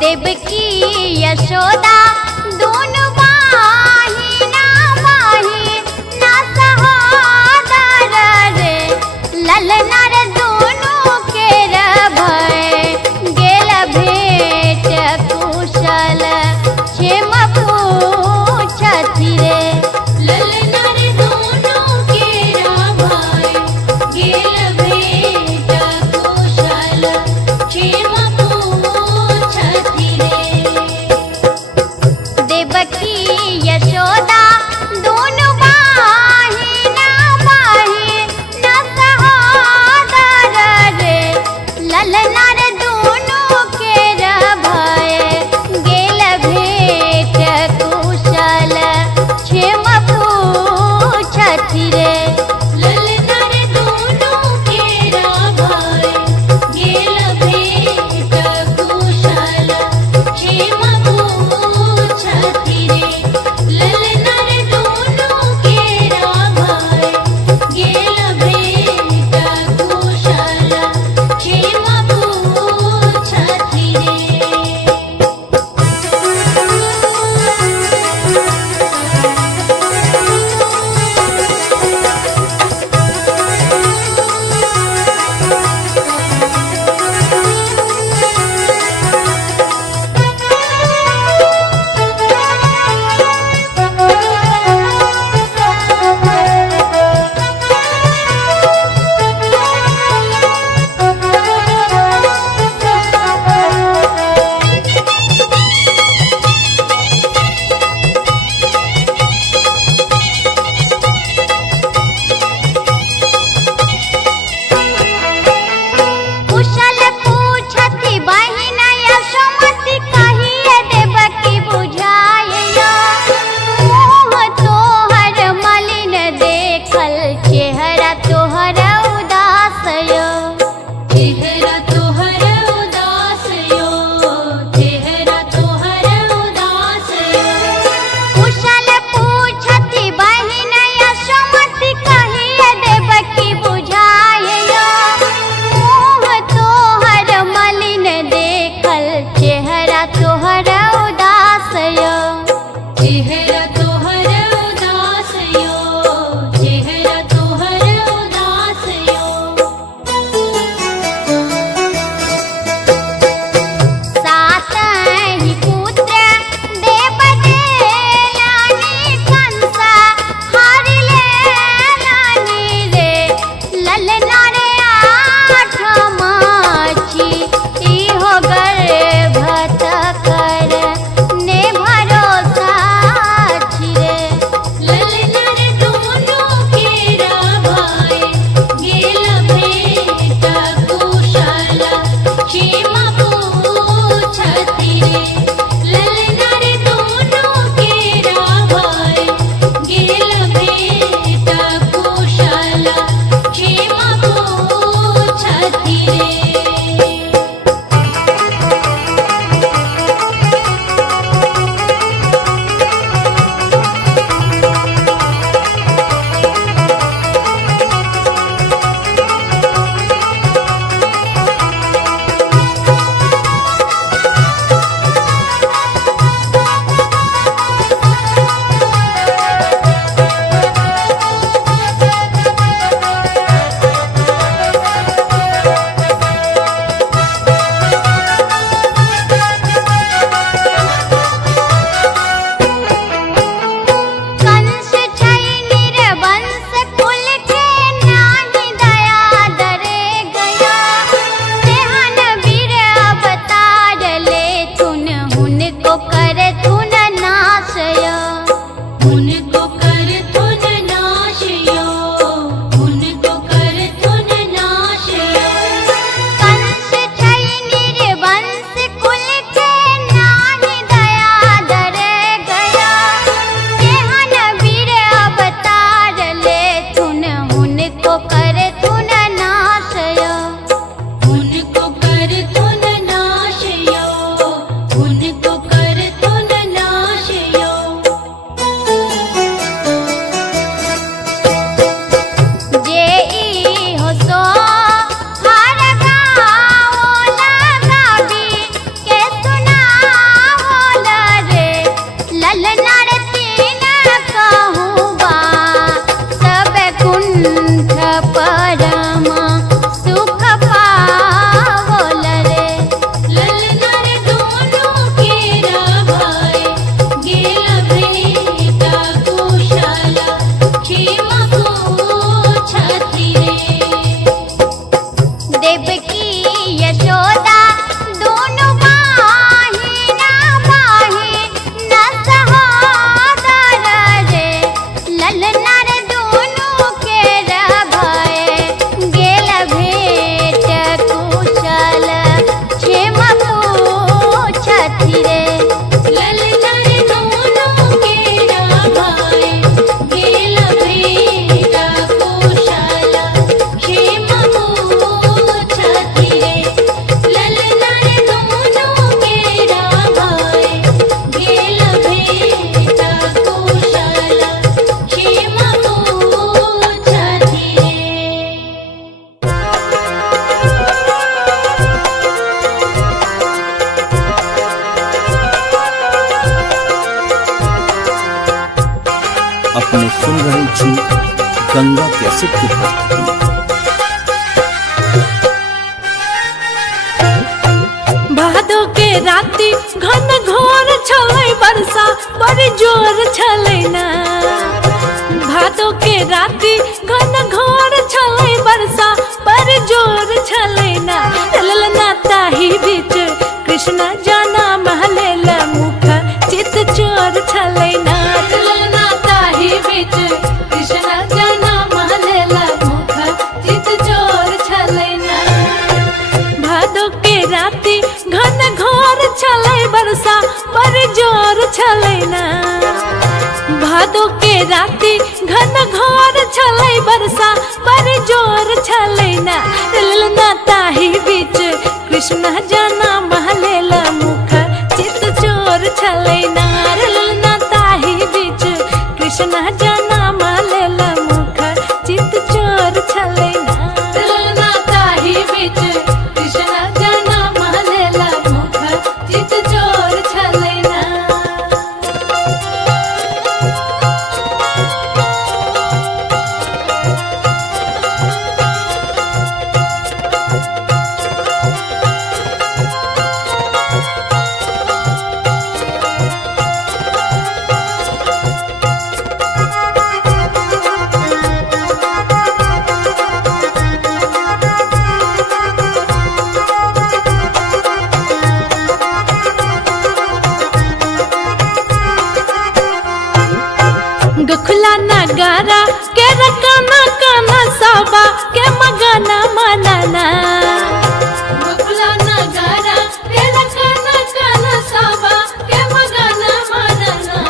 देवकी यशोदा दोनों बहिना बहिना सहोदर रे ललना रे दोनों के भय गेल भेट कुशल क्षेम पूछथि रे ललना रे दोनों केरा भाई गेल भेट कुशल क्षेम पूछथि रे। देवकी यशोदा दोनों बहिना बहिना सहोदर अपने सुन रहे छी गंगा कैसेट की प्रस्तुति। भादो के राति घन घोर छलै बरसा बड़ी जोर छलै ना। भादो के राति घन घोर छलै बरसा बड़ी जोर छलै ना। ललना ताही बीच कृष्ण जाना महलेला मुख चित चोर छलै ना। ललना ताही बीच कृष्ण जाना महलेला मुख चित चोर छलै ना। भादो के राति घन घोर छलै बरसा बड़ी जोर छलै ना। भादो के राति घन घोर छलै बरसा बड़ी जोर छलै ना। ललना ताही बीच कृष्ण जाना महलेला मुख चित चोर छलै ना। ललना ताही बीच कृष्ण जाना महलेला मुख चित चोर छलै ना। ललना ताही बीच कृष्ण जाना महलेला मुख चित चोर छलै ना। गखुला नगारा के रकाना काना साबा के मगाना मनाना। गखुला नगारा के रकाना काना साबा के मगाना मनाना।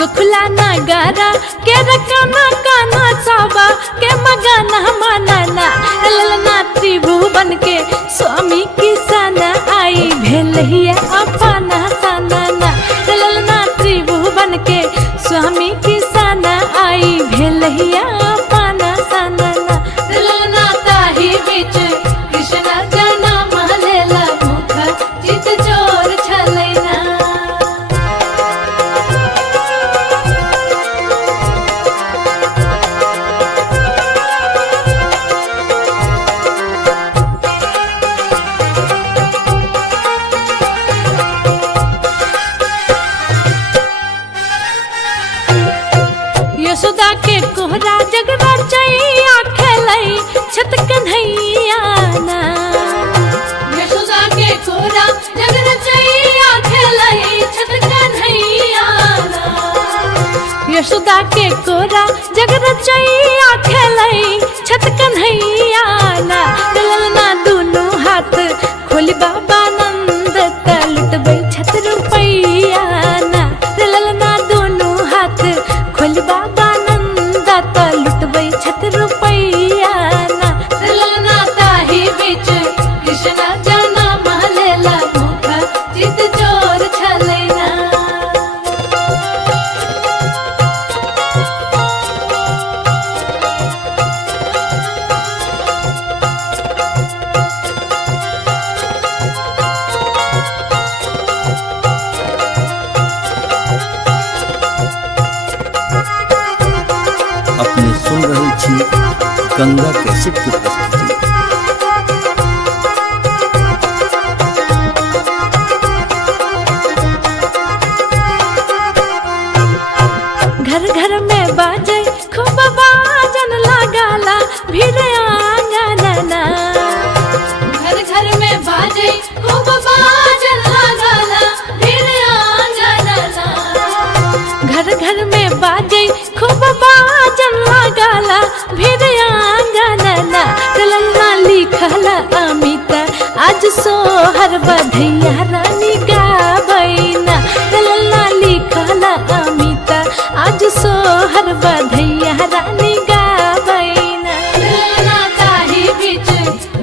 गखुला नगारा के रकाना काना साबा के मगाना मनाना। ललना त्रिभुवन के स्वामी किसान आई भेलहिया अपना सनाना। ललना त्रिभुवन के स्वामी किसान आई भेलहिया अपना सनाना। ललना ताही बीच कृष्ण जाना महलेला मुख चित चोर छलै ना। यशोदा के कोहरा जग रचैया खेलै छत कन्हैया ना। यशोदा के कोहरा जग रचैया खेलै छत कन्हैया ना। यशोदा के कोहरा जग रचैया खेलै छत कन्हैया ना। ललना दुनू हाथ खोली बाबा नंद त लुटबै छत रुपैया ना। ललना दुनू हाथ खोली बाबा नंद त लुटबै छत रुपैया ना। ललना ताही बीच कृष्ण जाना महलेला मुख चित चोर छलै ना। अपने सुन रहे छी गंगा कैसेट की प्रस्तुति। घर घर में बाजे खूब बाजन लगाला भीड़ आंगनना। घर घर में बाजे खूब बाजन लगाला भीड़ आंगनना। घर घर में बाजे खूब बाजन लगाला भीड़ आंगनना। ललना लिखला अमिता आज सोहर बधैया रानी गाबैना। ललना लिखला अमिता आज सोहर बधैया रानी गाबैना। ललना ताही बीच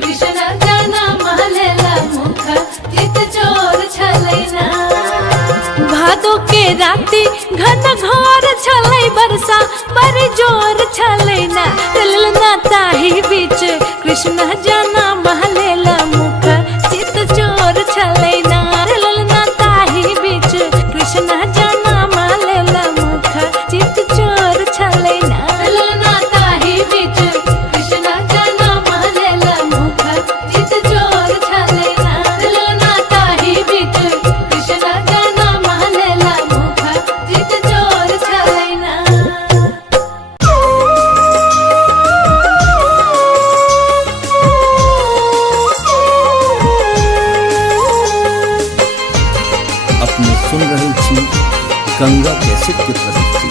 कृष्ण जाना महलेला मुख चित चोर छलै ना। भादो के राति घन घोर छलै बरसा बड़ी जोर छलै ना। ललना ताही बीच कृष्ण जाना महलेला मुख चित चोर छलै ना। ललना ताही बीच कृष्ण जाना महलेला मुख चित चोर अपने सुन रहल छी गंगा कैसेट के प्रस्तुति।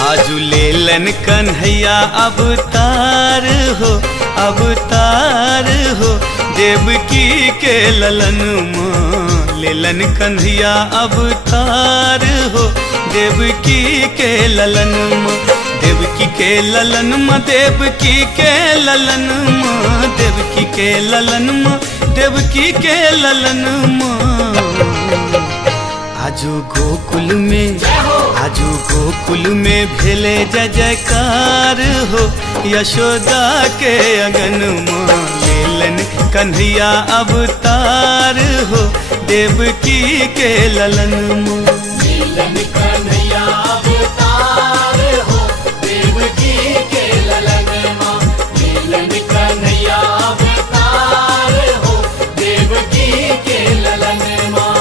आजू लेलन कन्हैया अवतार हो, अवतार हो, देवकी के ललन माँ। लेलन कन्हैया अवतार हो, देवकी के ललन माँ। देवकी के ललन माँ, देवकी के ललन माँ, देवकी के ललन माँ, देवकी के ललन माँ। आजू गोकुल में, आजू गोकुल में भेले जय जयकार हो, यशोदा के अगन माँ। लेलन कन्हैया अवतार हो, देवकी के ललन माँ। लीलन कन्हैया अवतार हो, देवकी के ललन माँ। लीलन कन्हैया अवतार हो, देवकी के ललन माँ।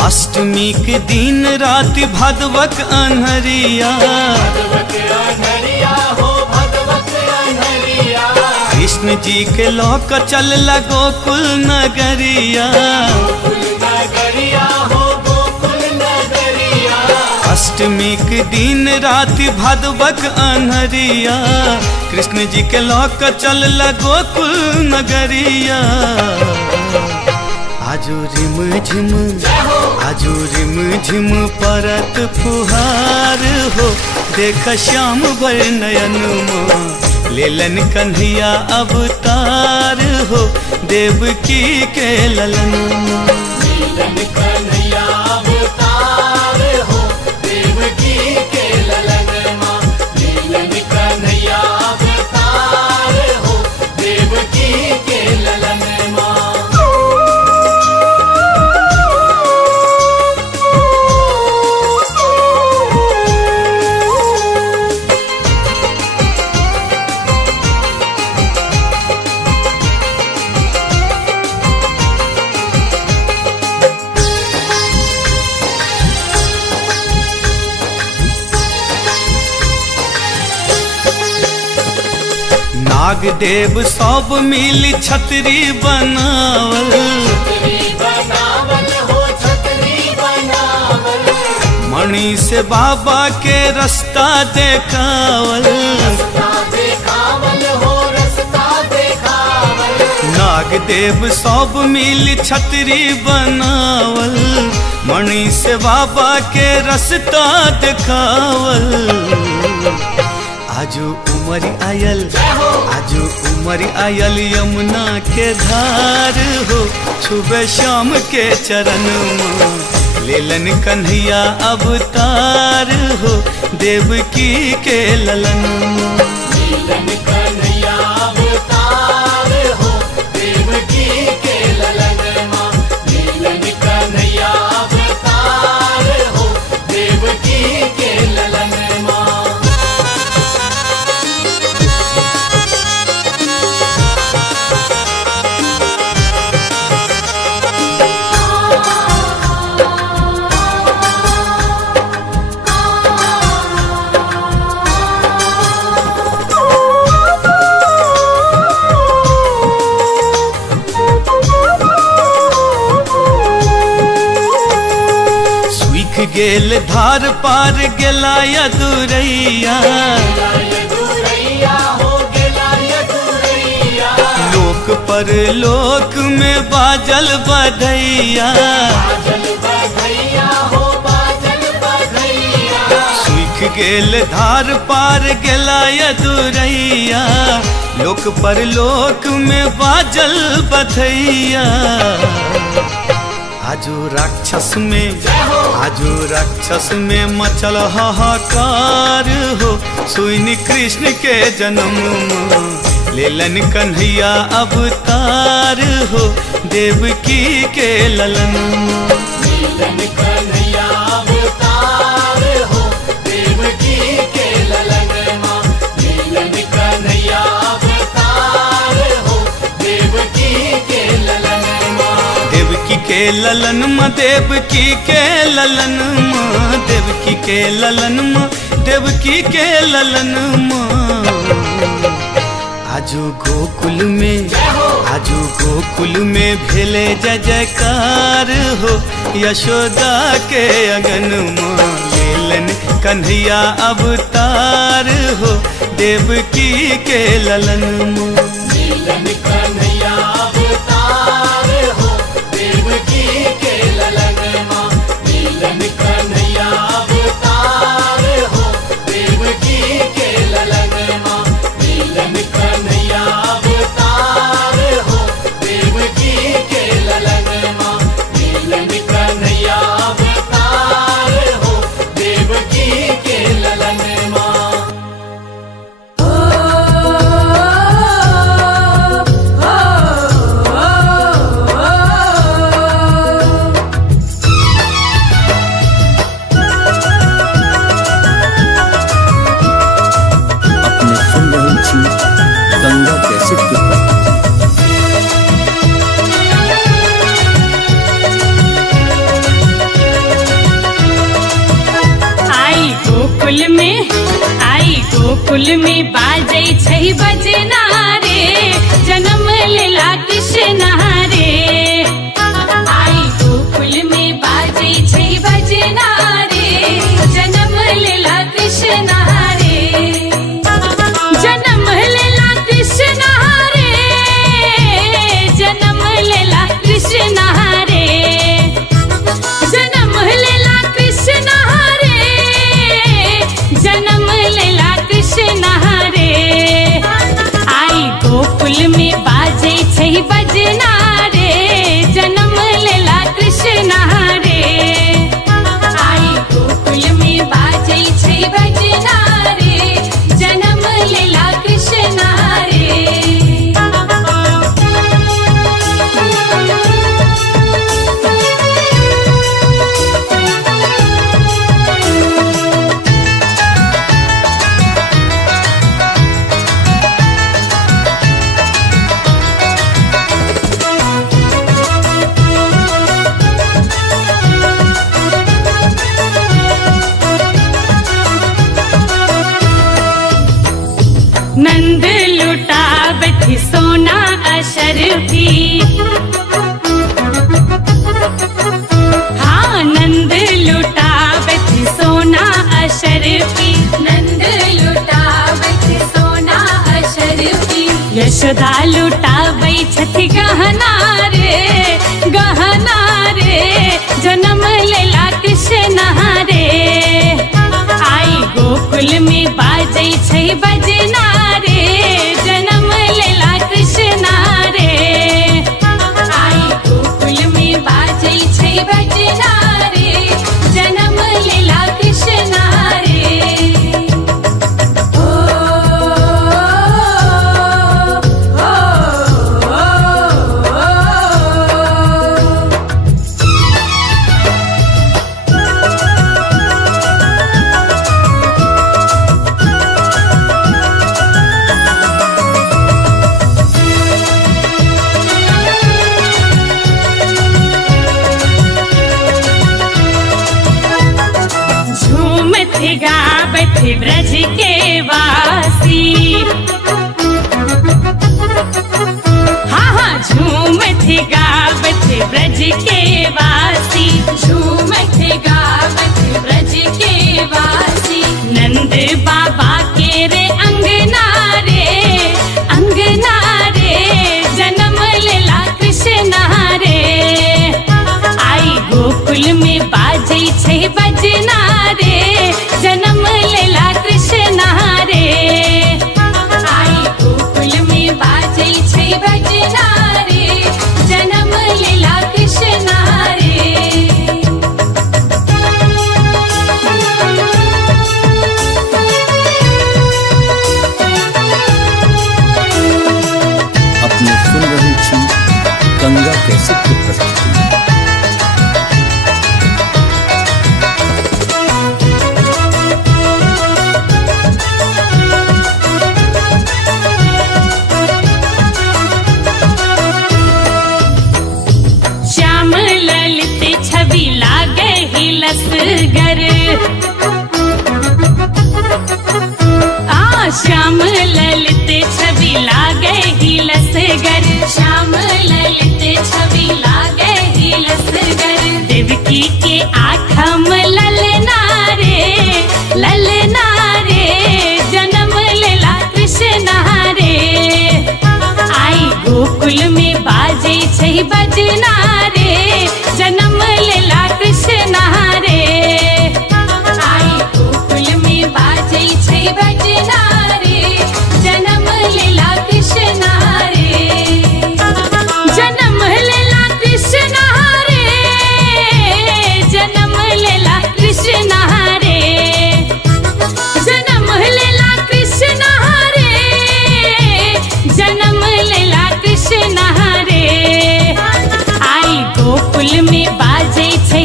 अष्टमी के दिन रात भादवक अन्हरिया, भगवत अन्हरिया हो, भगवत अन्हरिया। कृष्ण जी के लौक चल गोकुल नगरिया। गोकुल नगरिया हो, गोकुल नगरिया। अष्टमी के दिन रात भादवक अन्हरिया, कृष्ण जी के लौक चल गोकुल नगरिया। आजू रिम झिम, आजू रिम झिम परत फुहार हो, देख श्याम भर नयन माँ। लेलन कन्हैया अवतार हो, देवकी के ललन माँ। लीलन कन्हैया अवतार हो, देवकी के ललन माँ। लीलन कन्हैया अवतार हो, देवकी के ललन माँ। नाग देव सब मिल छतरी बनावल, छतरी बनावल हो, छतरी बनावल। मणि से बाबा के रास्ता देखावल। रास्ता देखावल हो, रास्ता देखावल। नाग देव सब मिल छतरी बनावल, मणि से बाबा के रास्ता देखावल। आजू उमरी आयल, आजू उमरी आयल यमुना के धार हो, छुबे श्याम के चरण माँ। लेलन कन्हैया अवतार हो, देवकी के ललन माँ। लीलन कन्हैया अवतार हो, देवकी के ललन माँ। लीलन कन्हैया अवतार हो, देवकी के ललन माँ। गेल धार पार गेला यदुरैया, यदुरैया हो, गेला यदुरैया। लोक पर लोक में बाजल बधैया। बाजल बधैया हो, बाजल बधैया। सूख गेल धार पार गेला यदुरैया, लोक पर लोक में बाजल बधैया। आजू राक्षस में, आजू राक्षस में मचल हाहाकार हो, सुनी कृष्ण के जन्म। लेलन कन्हैया अवतार हो देवकी के ललन लीलन कन्हैया अवतार हो देवकी के ललन माँ लीलन कन्हैया अवतार हो देवकी के ललन माँ देवकी के ललन माँ देवकी के ललन माँ देवकी के ललन माँ देवकी के ललन माँ आजू गोकुल में भेले जय जयकार हो यशोदा के अगन माँ लेलन कन्हैया अवतार हो देवकी के ललन माँ लीलन कन्हैया अवतार हो देवकी के ललन माँ लीलन कन्हैया अवतार हो देवकी के ललन माँ लीलन कन्हैया अवतार हो देवकी के ललन माँ लीलन कन्हैया अवतार हो देवकी के ललन माँ अपने सुन रही थी गंगा कैसेट की प्रस्तुति। गोकुल में बाजै छै बजना रे जन्म लेला कृष्ण रे आई गोकुल में बाजै छै बजना रे जन्म लेला कृष्ण रे जन्म लेला कृष्ण रे जन्म लेला कृष्ण रे जन्म लेला कृष्ण रे जन्म लेला कृष्ण रे आई गोकुल में बाजै छै बजना रे जन्म लेला कृष्ण रे आई गोकुल में बाजै छै बजना रे जन्म लेला कृष्ण रे नंद लुटावत सोना अशरफी हाँ नंद लुटावत सोना अशरफी नंद लुटावत सोना अशरफी यशोदा लुटाबै छथि गहना रे जन्म लेला कृष्ण रे आई गोकुल में बाजै छै बजना रे जन्म लेला कृष्ण रे आई गोकुल में बाजै छै बजना रे जन्म लेला कृष्ण रे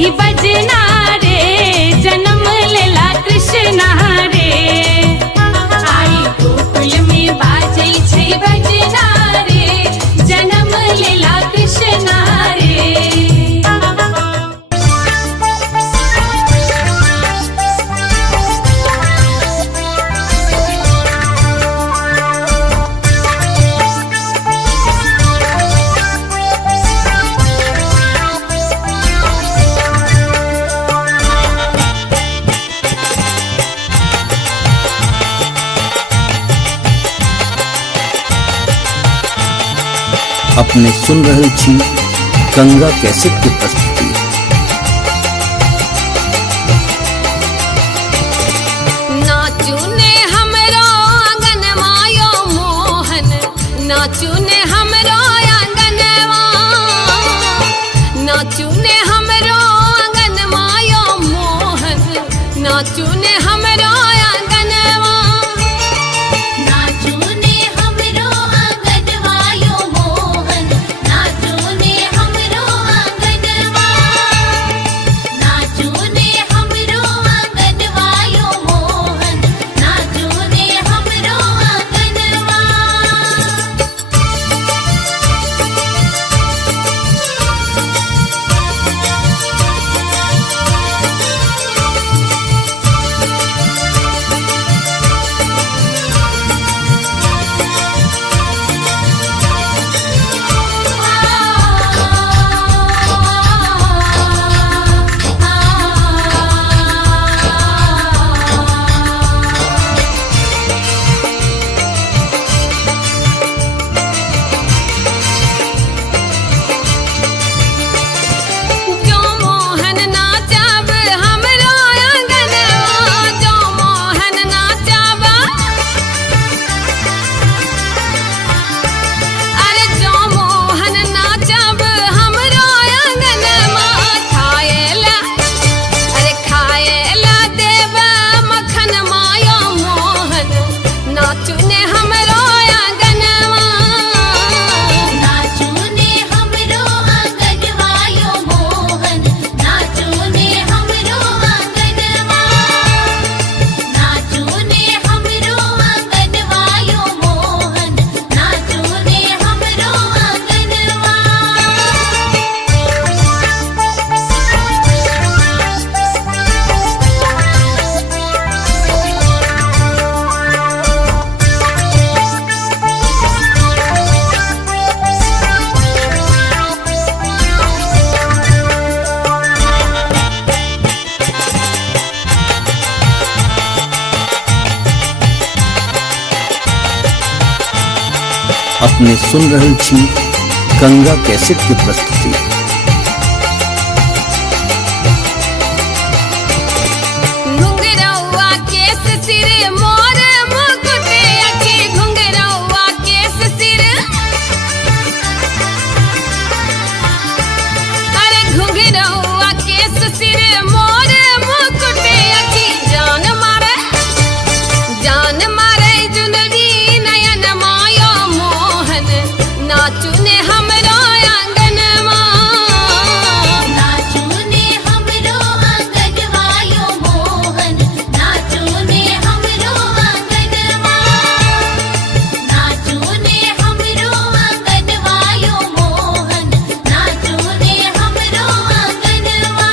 छै बजना रे जन्म लेला कृष्ण रे आई गोकुल में बाजै छै बजना रे जन्म लेला कृष्ण रे अपने सुन रहल छी गंगा कैसेट की प्रस्तुति। नाचू ने हमरो आंगन मायो मोहन नाचू ने हमरो आंगनवा नाचू ने हमरो आंगन मायो मोहन नाचू ने हमरो आंगनवा नाचू ने हमरो आंगनवा यो मोहन नाचू ने हमरो आंगनवा नाचू ने हमरो आंगनवा यो मोहन नाचू ने हमरो आंगनवा जो मोहन नाचब हमरो आंगनवा जो मोहन नाचब अरे जो मोहन नाचब हमरो आंगनवा खाएला अरे खाएला देव मखन मायो मोहन नाचू ने हमरो आंगनवा नाचू ने हमरो आंगनवा यो मोहन नाचू ने हमरो आंगनवा नाचू ने हमरो आंगनवा यो मोहन नाचू ने हमरो आंगनवा अपने सुन रहल छी गंगा कैसेट की प्रस्तुति। घुंघरौआ केस सिर मोर मुकुट अखी घुंघरौआ केस सिर अरे घुंघरौआ केस सिर मोर मुकुट अखी जान मारे जुनरी नयन मायो मोहन नाचू ने हमरो आंगनवा नाचू ने हमरो आंगनवा यो मोहन नाचू ने हमरो आंगनवा नाचू ने हमरो आंगनवा यो मोहन नाचू ने हमरो आंगनवा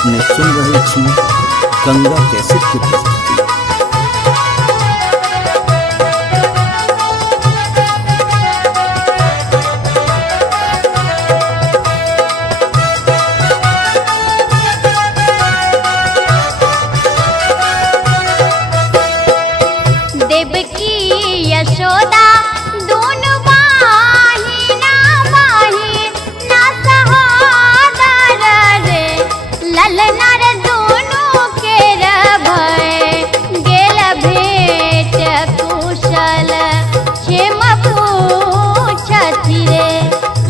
अपने सुन रहे छी गंगा कैसेट की प्रस्तुति। देवकी यशोदा दोनों बाहिना बाहिना सहोदर रे, ललना रे दोनों के भय गेल भेट कुशल क्षेम पूछति रे।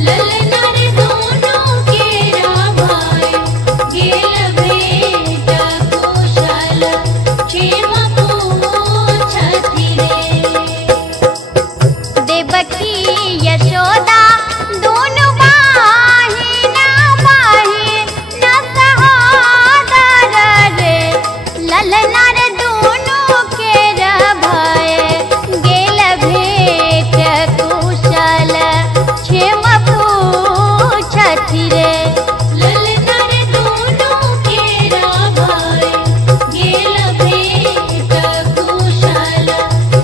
ललना रे दोनों केरा भाई गेल भेट कुशल क्षेम पूछति रे। देवकी यशोदा दोनों बाहिना बाहिना सहोदर रे, ललना रे दोनों के भय गेल भेट कुशल क्षेम पूछति रे। ललना रे दोनों केरा भाई गेल भेट कुशल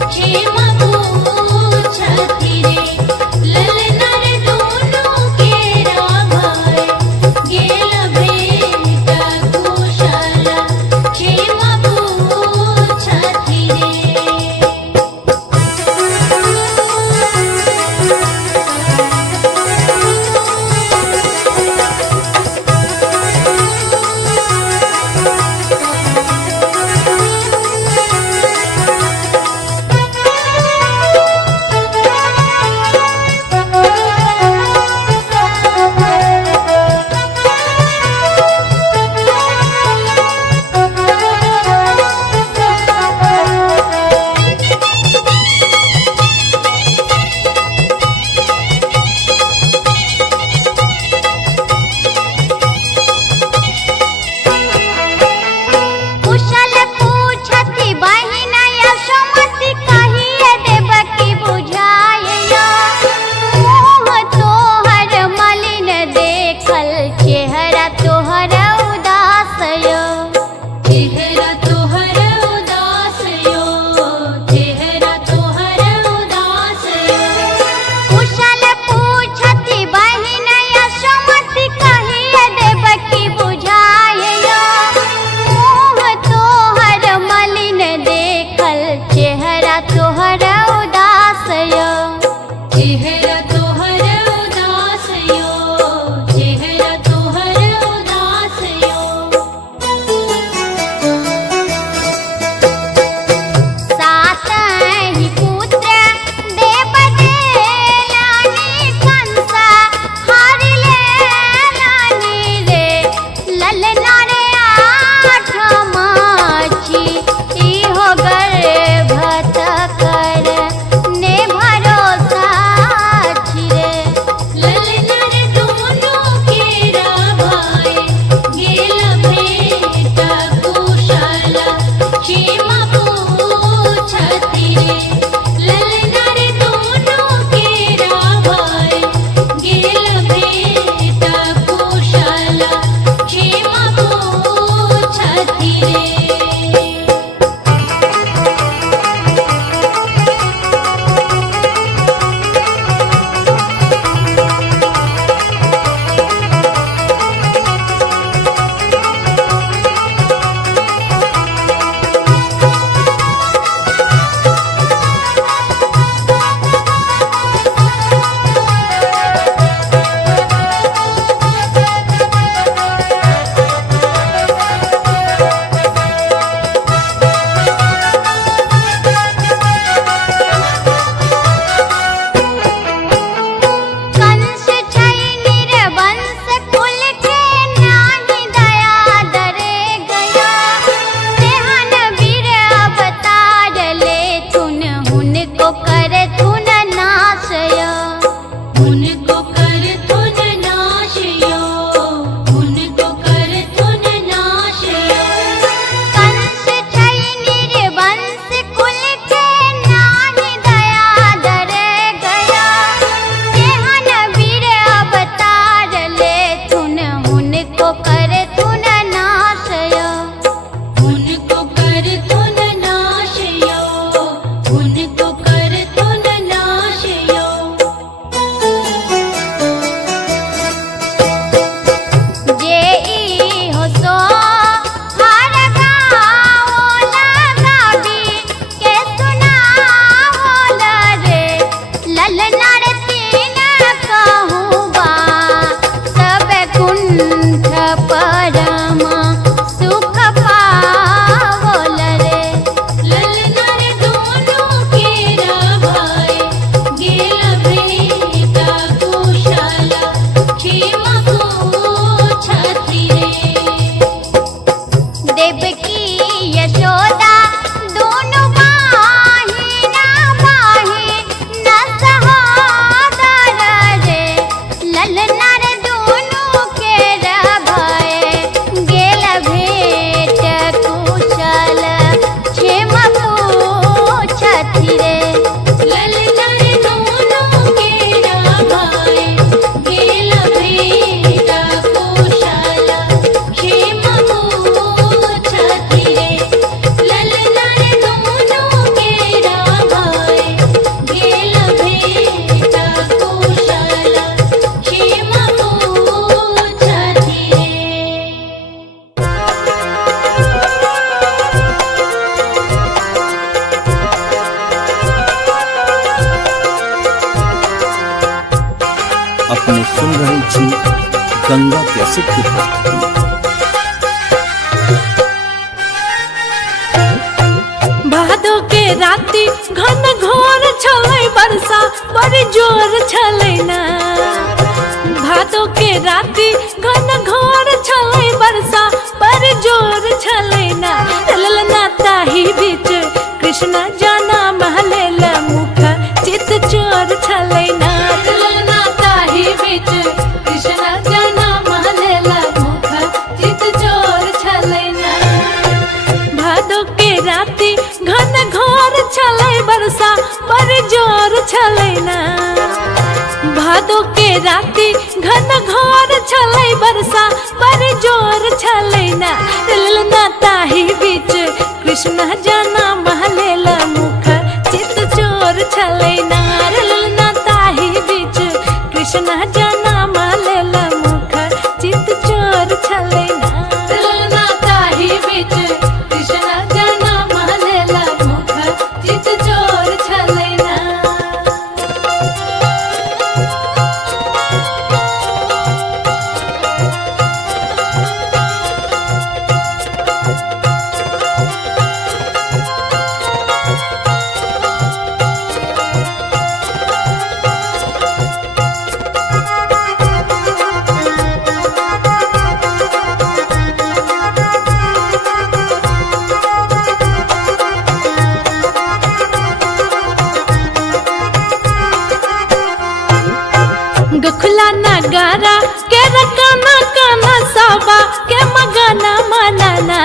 क्षेम पूछति रे। ललना रे दोनों केरा भाई गेल भेट कुशल क्षेम पूछति रे। कुशल पूछति बहिन यशोमति, कहिए देवकी बुझाइयो। मुँह तोहर मलिन देखल चेहरा तोहर उदास यो। चेहरा तोहर उदास यो, चेहरा तोहर उदास यो। कुशल पूछति बहिन यशोमति, कहिए देवकी बुझाइयो। मुँह तोहर मलिन देखल चेहरा तोहर उदास यो। चेहरा तोहर उदास यो, चेहरा तोहर उदास यो। सातहि पुत्र देव देलानि, कंसा हरि लेलानि रे। ललना रे आठमाची इहो गर्भत कर ने भरोसा छी रे। ललना रे दोनों केरा भाई गेल भेट कुशल क्षेम पूछति रे। ललना रे दोनों केरा भाई गेल भेट कुशल क्षेम पूछति रे। कैसेट की प्रस्तुति। भादो के राति घन घोर छलै बरसा बड़ी जोर छलै ना। भादो के राति घन घोर छलै बरसा बड़ी जोर छलै ना। ललना ताही बीच कृष्ण जाना महलेला मुख चित चोर छलै ना। ललना ताही बीच कृष्ण जाना महलेला मुख चित चोर छलै ना। भादो के राति घन घोर छलै बरसा बड़ी जोर छलै ना। भादो के राति घन घोर छलै बरसा बड़ी जोर छलै ना। ललना ताही बीच कृष्ण जाना महलेला मुख चित चोर छलै ना। ललना ताही बीच कृष्ण जाना महलेला मुख चित चोर छलै ना। ललना ताही बीच कृष्ण जाना महलेला मुख चित चोर छलै ना। गखुला नगारा के रकाना काना साबा के मगाना मनाना।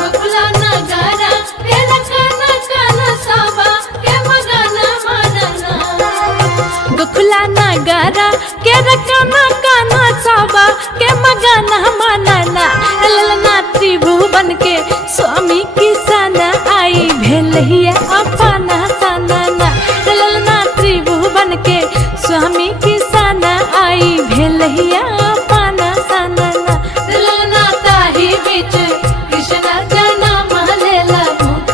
गखुला नगारा के रकाना काना साबा के मगाना मनाना। गखुला नगारा के रकाना काना साबा के मगाना मनाना। ललना त्रिभुवन के स्वामी किसान आई भेलहिया अपना सनाना। ललना त्रिभुवन के स्वामी किसान आई भेलहिया अपना सनाना। ललना ताही बीच कृष्ण जाना महलेला मुख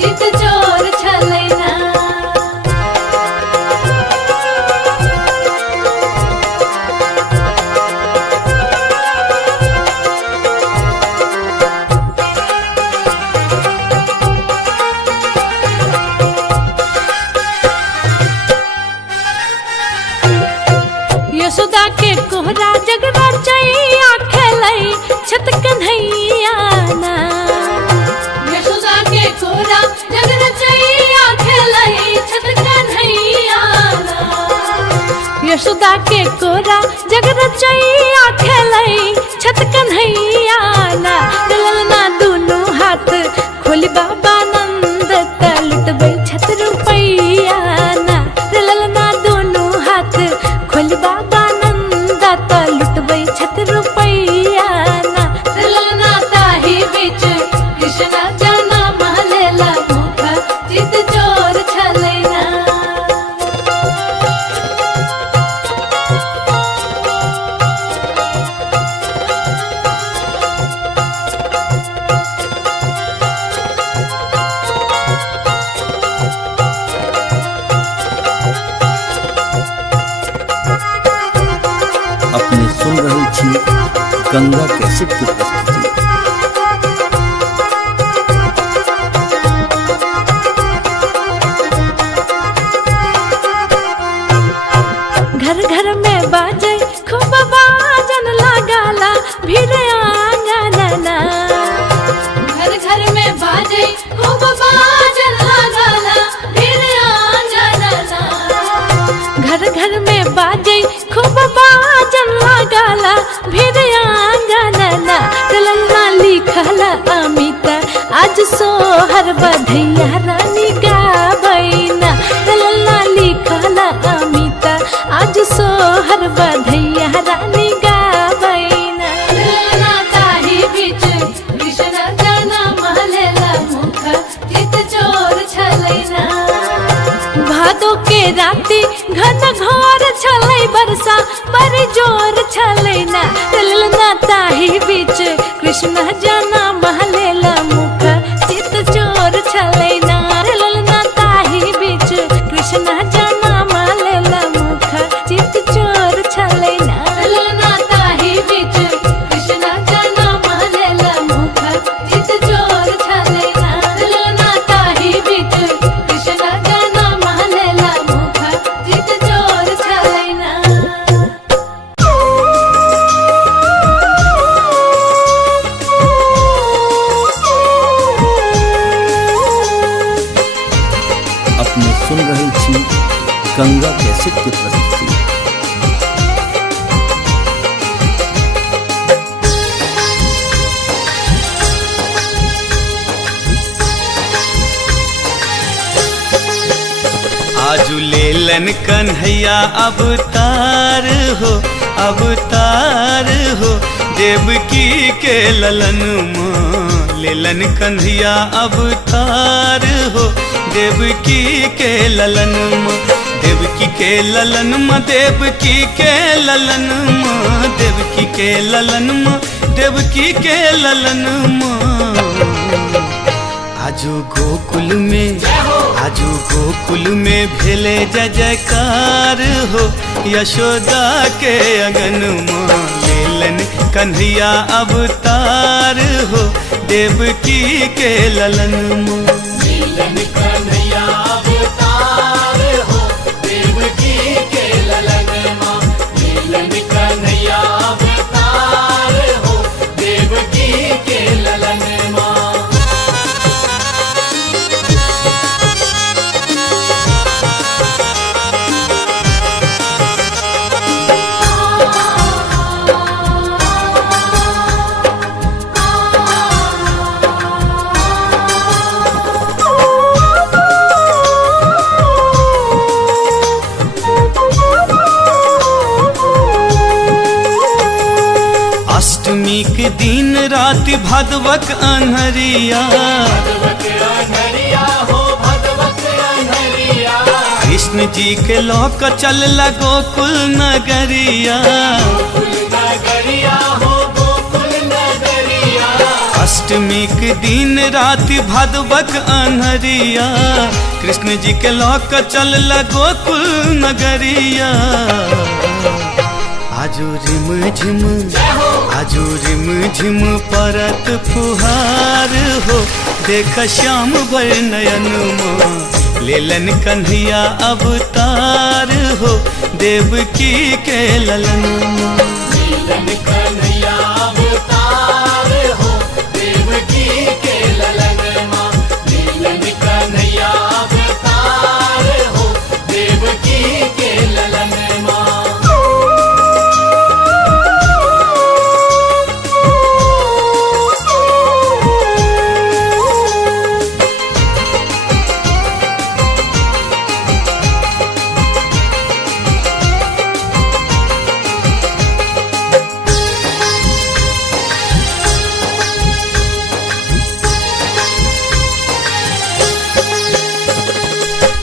चित चोर छलै ना। यशोदा के कोहरा जगरा चैया खेलै छत कन्हैया ना। यशोदा के कोहरा जगरा चैया खेलै छत कन्हैया ना। यशोदा के कोहरा जगरा चैया खेलै छत कन्हैया ना। ललना दुनु हाथ खोली बाबा नंद त लुटबै छत रुपैया ना। ललना दुनु हाथ खोली बाबा नंद त लुटबै छत रुपैया ना। ललना ताही बीच कृष्ण जाना महलेला मुख चित चोर छलै ना। अपने सुन रहे छी गंगा कैसेट की प्रस्तुति। घर घर में बाजे खूब बाजन लगाला भीड़ आंगन ना। घर घर में बाजे खूब बाजन लगाला भीड़ आंगन ना। घर घर में बाजे खूब बाजन लगाला भीड़ आंगन ना। ललना लिखला अमिता आज सोहर बधैया रानी गाबैना। ललना लिखला अमिता आज सोहर बधैया रानी गाबैना। ललना ताही बीच कृष्ण जाना महलेला मुख चित चोर छलै ना। भादो के राति घन घोर छलै बरसा बड़ी जोर छलै ना। ललना ताही बीच कृष्ण जाना महलेला मुख चित चोर छलै ना। ललना ताही बीच कृष्ण जाना महलेला मुख चित चोर छलै ना। ललना ताही गंगा कैसेट की प्रस्तुति। आजू लेलन कन्हैया अवतार हो, अवतार हो, देवकी के ललन माँ। लेलन कन्हैया अवतार हो, देवकी के ललन माँ। देवकी के ललन माँ, देवकी के ललन माँ, देवकी के ललन माँ, देवकी के ललन माँ। आजू गोकुल में, आजू गोकुल में भेले जय जयकार हो, यशोदा के अगन माँ। लेलन कन्हैया अवतार हो, देवकी के ललन माँ। लीलन कन्हैया अवतार हो, देवकी के ललन माँ। लीलन कन्हैया अवतार हो, देवकी के ललन माँ। अष्टमी के दिन रात भादवक अन्हरिया, भगवत अनहरिया हो, भगवत अनहरिया। कृष्ण जी के लोक चल गोकुल नगरिया। गोकुल नगरिया हो, गोकुल नगरिया। अष्टमी के दिन रात भादवक अन्हरिया, कृष्ण जी के लोक चल गोकुल नगरिया। आजू रिम झिम, आजू रिम झिम परत फुहार हो, देख श्याम भर नयन माँ। लेलन कन्हैया अवतार हो, देवकी के ललन माँ। लीलन कन्हैया अवतार हो, देवकी के ललन माँ। लीलन कन्हैया अवतार हो, देवकी के ललन माँ।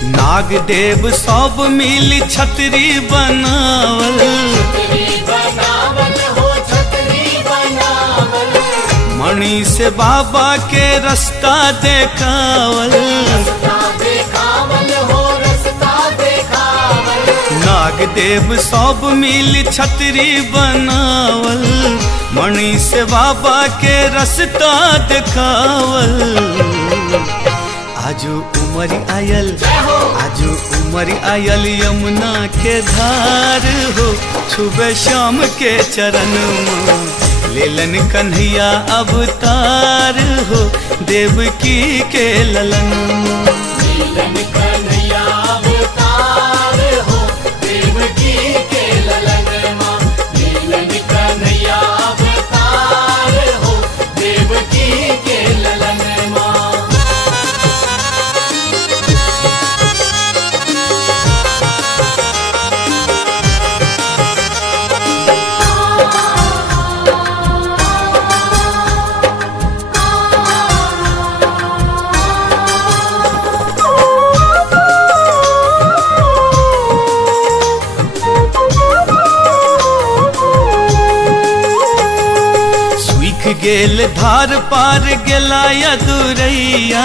नाग देव सब मिल छतरी बनावल, छतरी बनावल हो, छतरी बनावल। मणि से बाबा के रास्ता देखावल। रास्ता देखावल हो, रास्ता देखावल। नाग देव सब मिल छतरी बनावल, मणि से बाबा के रास्ता देखावल। आजू उमर आयल, आजू उमर आयल यमुना के धार हो, छुबे श्याम के चरण माँ। लेलन कन्हैया अवतार हो, देवकी के ललन माँ। लीलन कन्हैया अवतार हो, देवकी के ललन माँ। लीलन कन्हैया अवतार हो, देवकी के ललन माँ। गेल धार पार गेला यदुरैया,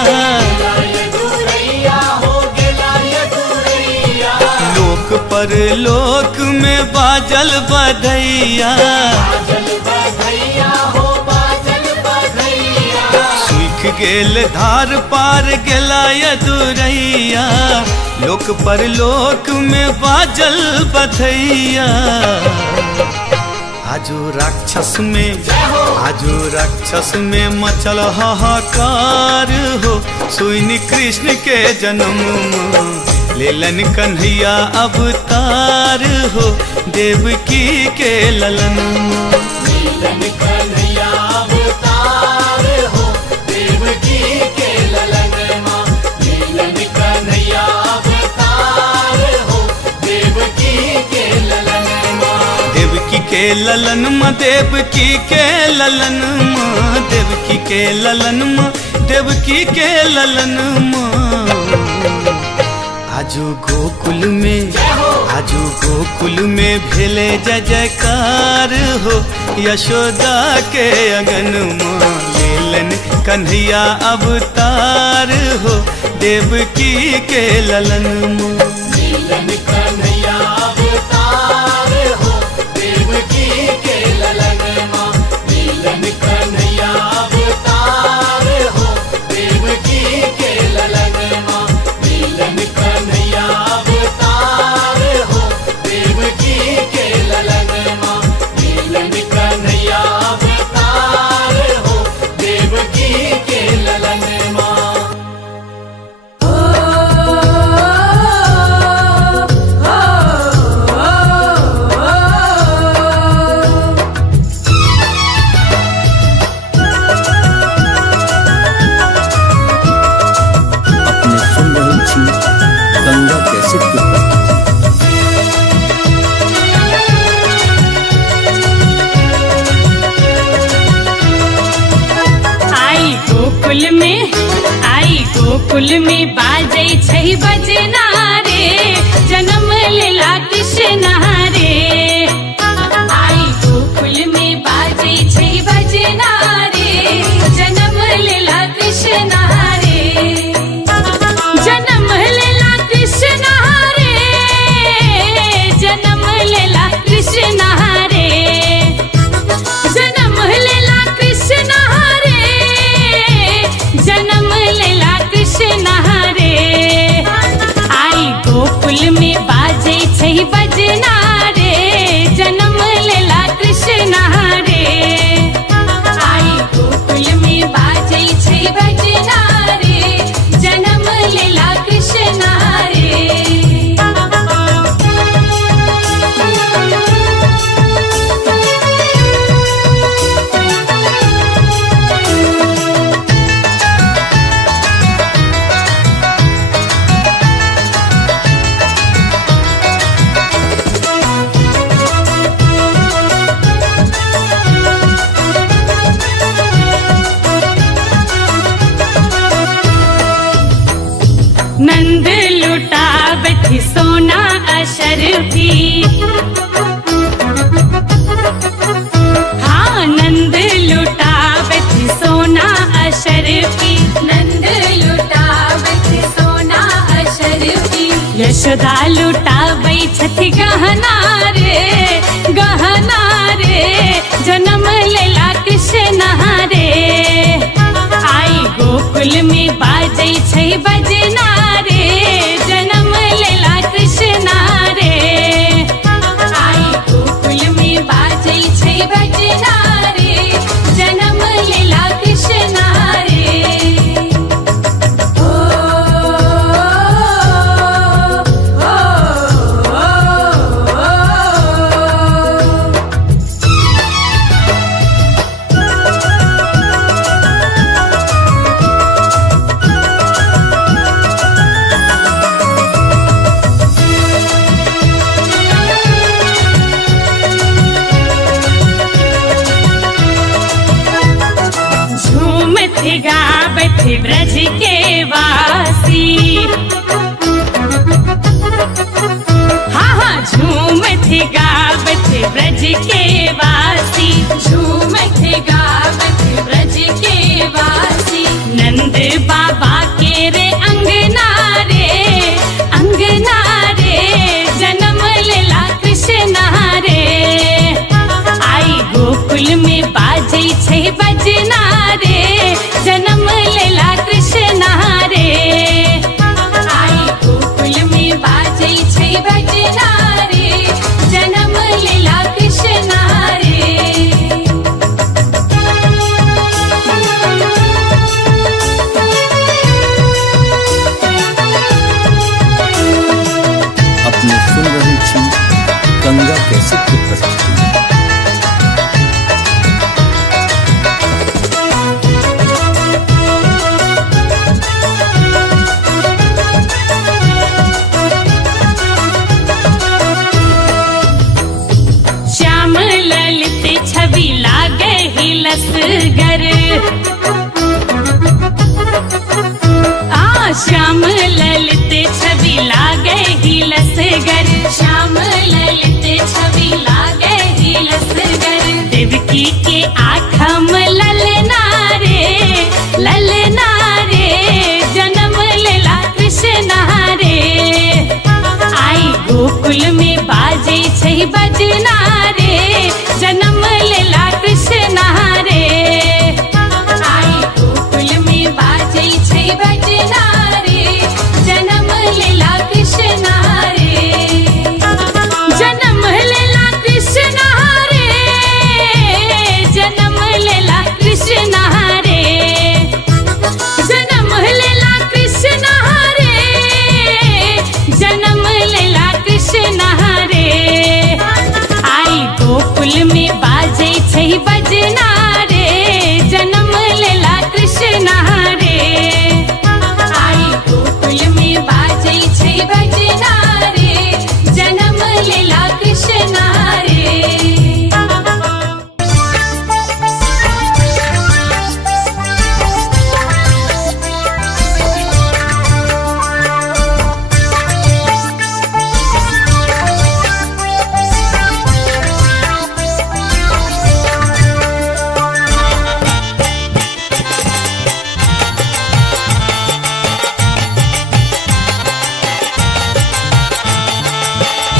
यदुरैया हो, गेला यदुरैया। लोक पर लोक में बाजल बधैया। बाजल बधैया हो, बाजल बधैया। सूख गेल धार पार गेला यदुरैया, लोक पर लोक में बाजल बधैया। आजू राक्षस में, आजू राक्षस में मचल हाहाकार हो, सुनी कृष्ण के जन्म। लेलन कन्हैया अवतार हो देवकी के ललन लीलन कन्हैया अवतार हो देवकी के ललन माँ। लीलन कन्हैया अवतार हो देवकी के ललन माँ। देवकी के ललन माँ देवकी के ललन माँ देवकी के ललन माँ देवकी के ललन माँ आजू गोकुल में भेले जय जयकार हो यशोदा के अगन माँ लेलन कन्हैया अवतार हो देवकी के ललन माँ। लीलन कन्हैया अवतार हो देवकी के ललन माँ। लीलन कन्हैया अवतार हो देवकी के ललन माँ। लीलन कन्हैया अवतार हो देवकी के ललन माँ। लीलन कन्हैया अवतार हो देवकी के ललन माँ। अपने सुन रही थी गंगा कैसेट की प्रस्तुति। आई गोकुल में बाजै छै बजना रे जन्म लेला कृष्ण रे। आई गोकुल में बाजै छै बजना रे जन्म लेला कृष्ण रे। जन्म लेला कृष्ण रे जन्म लेला कृष्ण रे। जन्म लेला कृष्ण रे जन्म लेला कृष्ण रे। आई गोकुल में बाजै छै बजना रे जन्म लेला कृष्ण रे। आई गोकुल में बाजै छै बजना रे जन्म लेला कृष्ण रे। नंद लुटावत सोना अशरफी। हाँ नंद लुटावत सोना अशरफी। नंद लुटावत सोना अशरफी। यशोदा लुटाबै छथि गहना रे जन्म लेला कृष्ण रे। आई गोकुल में बाजै छै बजना रे जन्म लेला कृष्ण रे। आई गोकुल में बाजै छै बजना रे जन्म लेला कृष्ण रे। गावत ब्रज के वासी। हाँ झूमत गावत ब्रज के वासी। झूमत गावत ब्रज के वासी। नंद बाबा के रे अंगना रे जन्म लेला कृष्ण रे। आई गोकुल में बाजै छै बजना रे जन्म लेला कृष्ण रे। आई गोकुल में बाजै छै बजना रे जन्म लेला कृष्ण रे।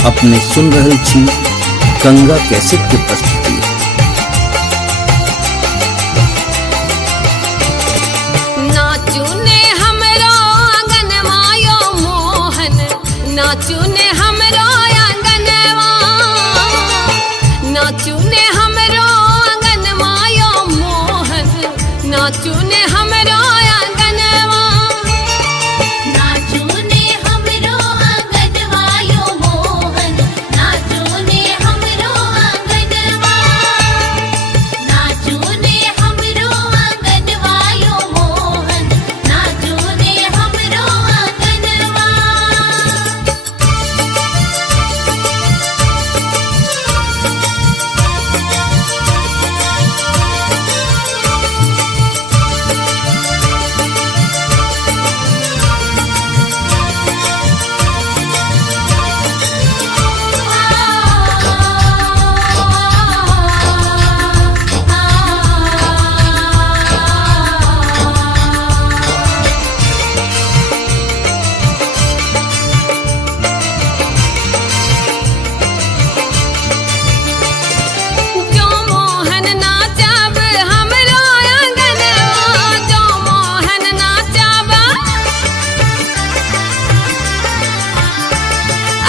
अपने सुन रहल छी गंगा कैसेट के प्रस्तुति। नाचू ने हमरो आंगनवा यो मोहन, नाचू ने हमरो आंगनवा, नाचू ने हमरो आंगनवा यो मोहन, नाचू ने हमरो आंगनवा। नाचू ने हमरो आंगनवा यो मोहन, नाचू ने हमरो आंगनवा, नाचू ने हमरो आंगनवा यो मोहन, नाचू ने हमरो आंगनवा। जो मोहन नाचब हमरो आंगनवा, जो मोहन नाचब,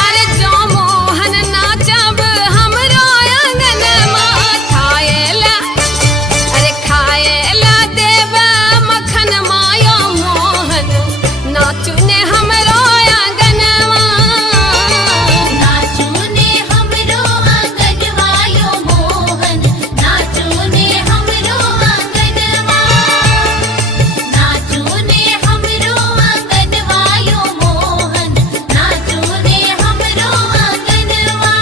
अरे जो मोहन नाचब हमरो आंगनवा। खाएला, अरे खाएला देव मखन मायो मोहन, नाचू ने हमरो आंगनवा। नाचू ने हमरो आंगनवा यो मोहन, नाचू ने हमरो आंगनवा, नाचू ने हमरो आंगनवा यो मोहन, नाचू ने हमरो आंगनवा।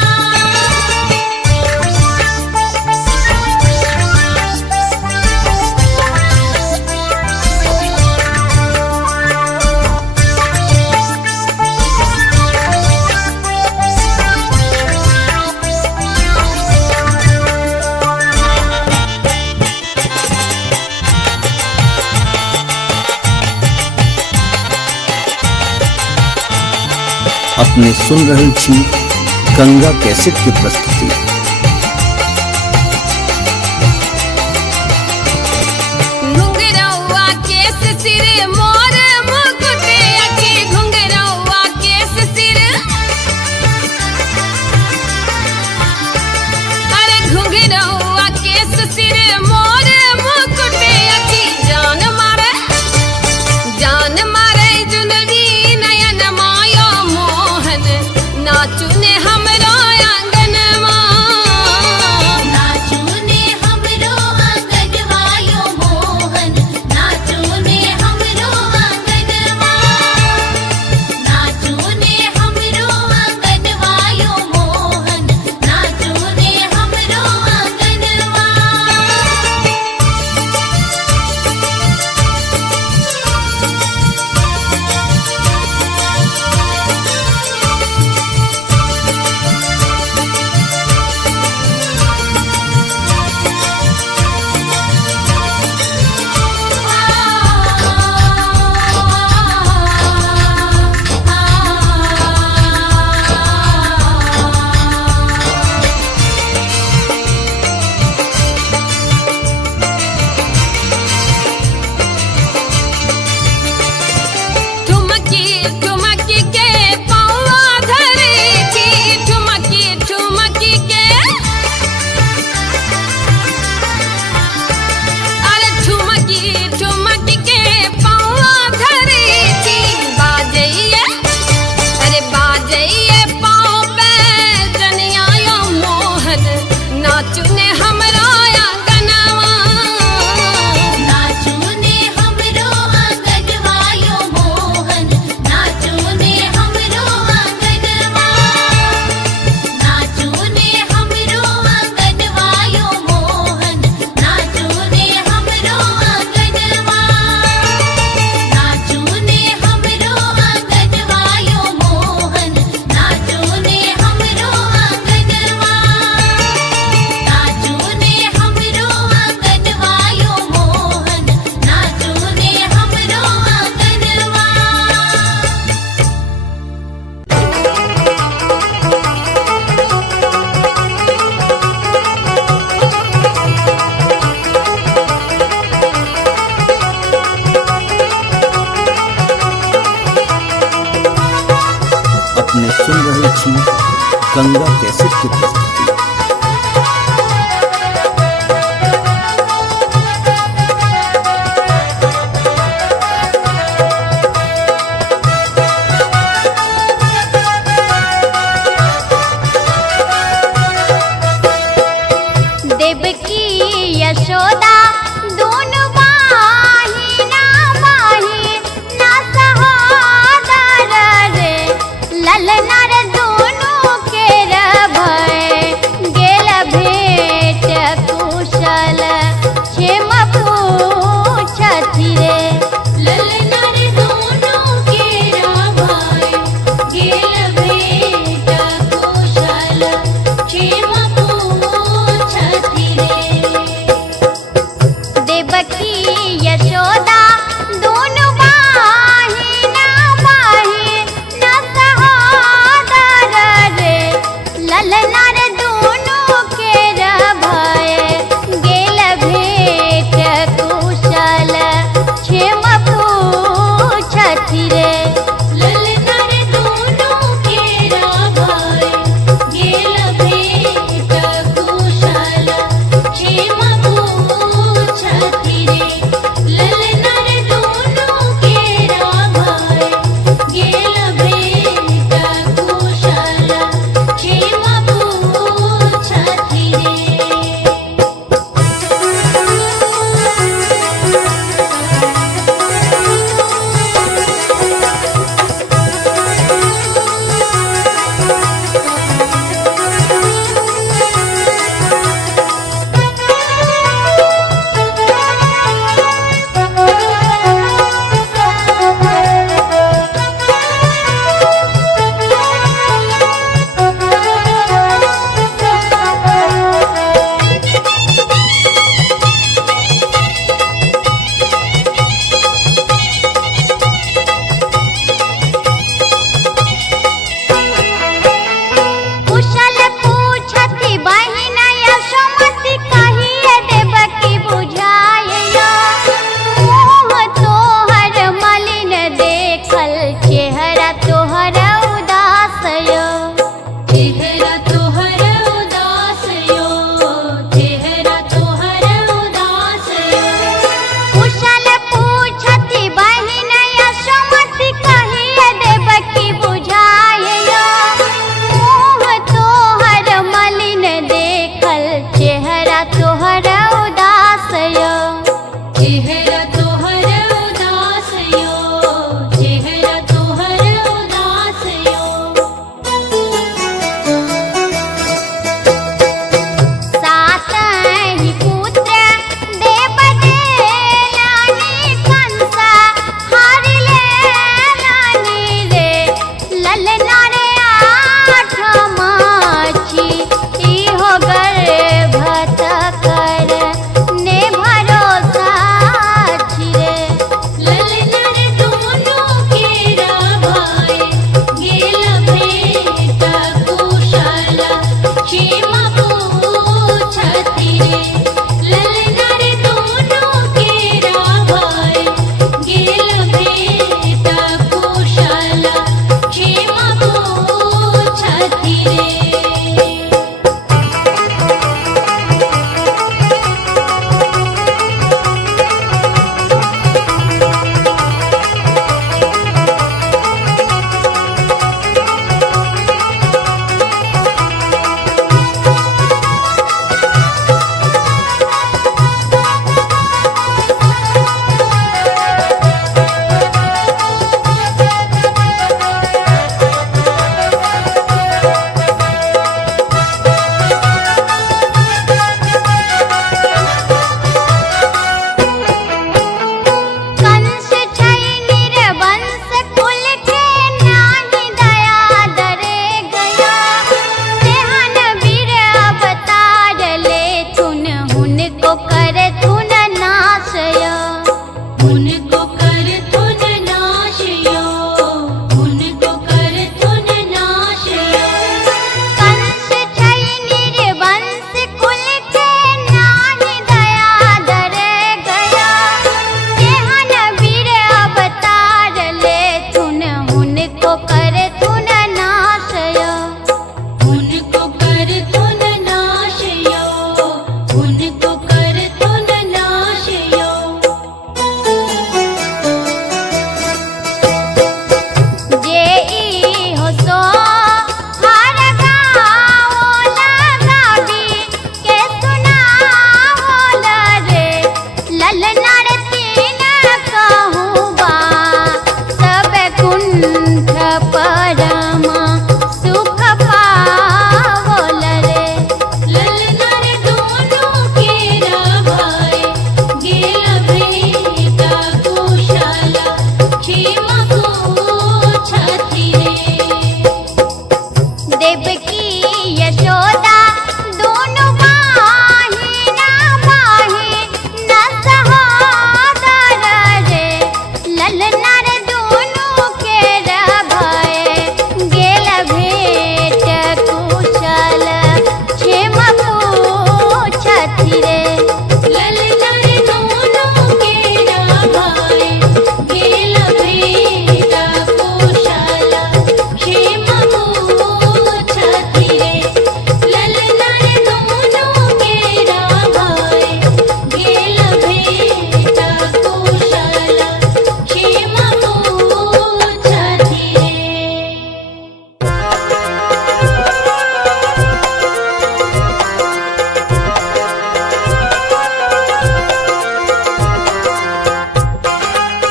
अपने सुन रहल छी गंगा कैसेट के प्रस्तुति। घुंघरौआ केस सिर मोर मुकुट अखी, घुंघरौआ केस सिर, अरे घुंघरौआ केस सिर मोर मुकुट अखी। जान मारे, जान मारे जुनरी नयन मायो मोहन, नाचू ने हमरो आंगनवा। गंगा कैसेट की प्रस्तुति। देवकी यशोदा दोनों माही ना सहोदर रे ललना रे दोनों के भय गेल भेट कुशल क्षेम पूछथि रे ललना रे दोनों केरा भाई गेल भेट कुशल क्षेम पूछथि रे। देवकी यशोदा दोनों माही ना सहोदर रे ललना रे दोनों के भय गेल भेट कुशल क्षेम पूछथि रे ललना रे दोनों केरा भाई गेल भेट कुशल क्षेम पूछथि रे ललना रे दोनों केरा भाई गेल भेट कुशल क्षेम पूछथि रे।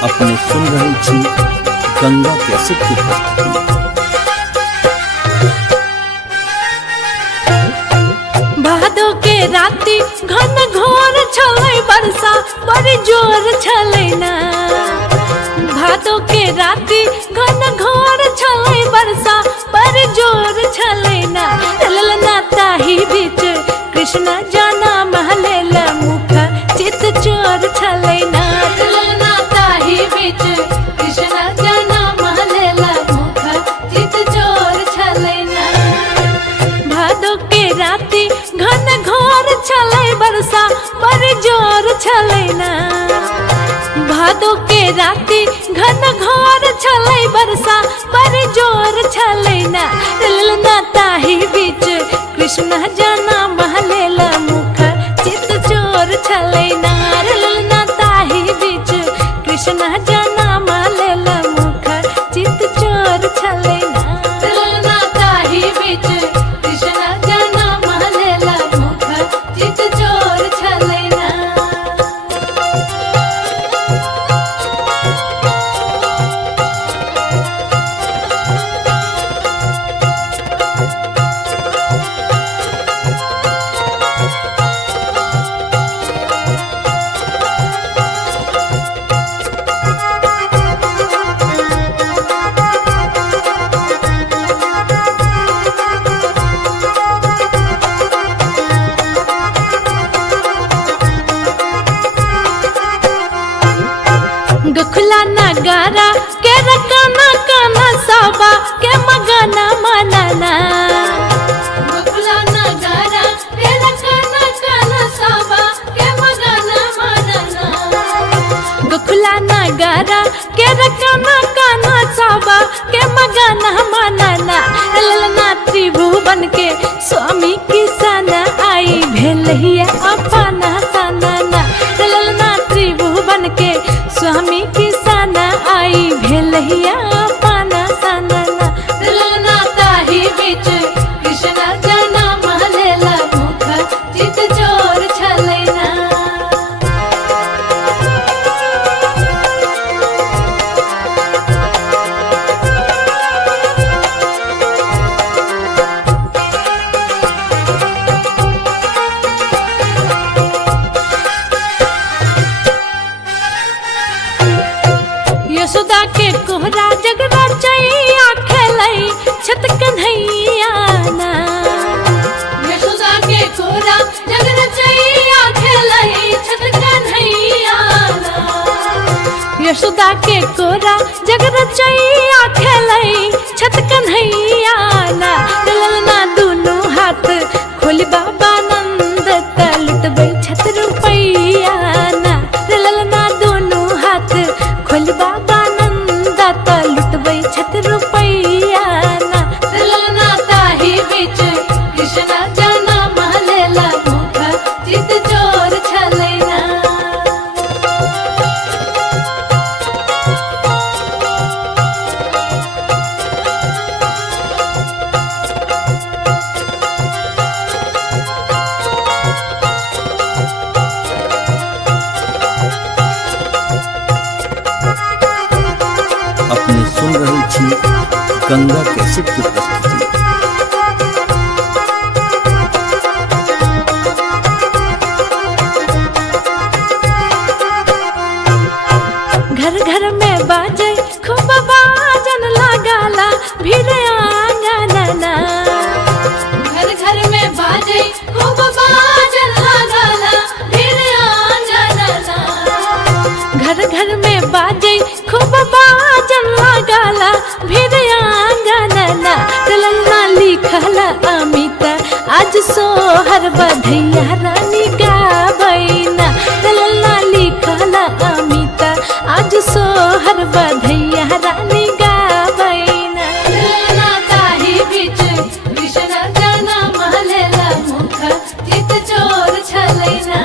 अपने सुन रहल छी गंगा कैसेट की प्रस्तुति। भादो के राति घन घोर छलै बरसा बड़ी जोर छलै ना। भादो के राति घन घोर छलै बरसा बड़ी जोर छलै ना। ललना ताही बीच कृष्ण जाना महलेल मुख चित चोर छलै ना। ललना ताही बीच कृष्ण जाना महलेल मुख चित चोर छलै ना। भादो के राति घन घोर छलै बरसा बड़ी जोर छलै ना। भादो के राति घन घोर छलै बरसा बड़ी जोर छलै ना। ललना ताही बीच कृष्ण जाना महलेल मुख चित चोर छलै ना। ललना ताही बीच कृष्ण जाना महलेल मुख चित चोर छलै ना। ललना ताही बीच कृष्ण जाना महलेल मुख चित चोर छलै ना। गखुला नगारा के रकाना काना साबा के मगाना मनाना। गखुला नगारा के रकाना काना साबा के मगाना मनाना। गखुला नगारा के रकाना काना साबा के मगाना मनाना। ललना त्रिभुवन के स्वामी किसान आई भेलहिया अपना सनाना। ललना त्रिभुवन के स्वामी किसान आई भेलहिया अपना सनाना। ललना ताही बीच कृष्ण जाना महलेल मुख चित चोर छलै ना। यशोदा के कोहरा जग रचैया खेलै छत कन्हैया ना। यशोदा के कोहरा जग रचैया खेलै छत कन्हैया ना। यशोदा के कोहरा जग रचैया खेलै छत कन्हैया ना। ललना दुनू हाथ खोली बाबा नंद त लुटबै छत रुपैया ना। ललना दुनू हाथ खोली बाबा नंद त लुटबै छत रुपैया ना। ललना ताही बीच कृष्ण जाना महलेल मुख चित चोर छलै ना। अपने सुन रहल छी गंगा कैसेट की प्रस्तुति। घर घर में बाजे खूब बाजन लगाला भीड़ आंगनना। घर घर में बाजे खूब बाजन लगाला भीड़ आंगनना। घर घर में बाजे खूब बाजन लगाला भीड़ आंगनना। ललना लिखल अमित आज सोहर बधैया रानी गाबैना। ललना लिखल अमित आज सोहर बधैया रानी गाबैना। ललना ताही बीच कृष्ण जाना महलेल मुख चित चोर छलै ना।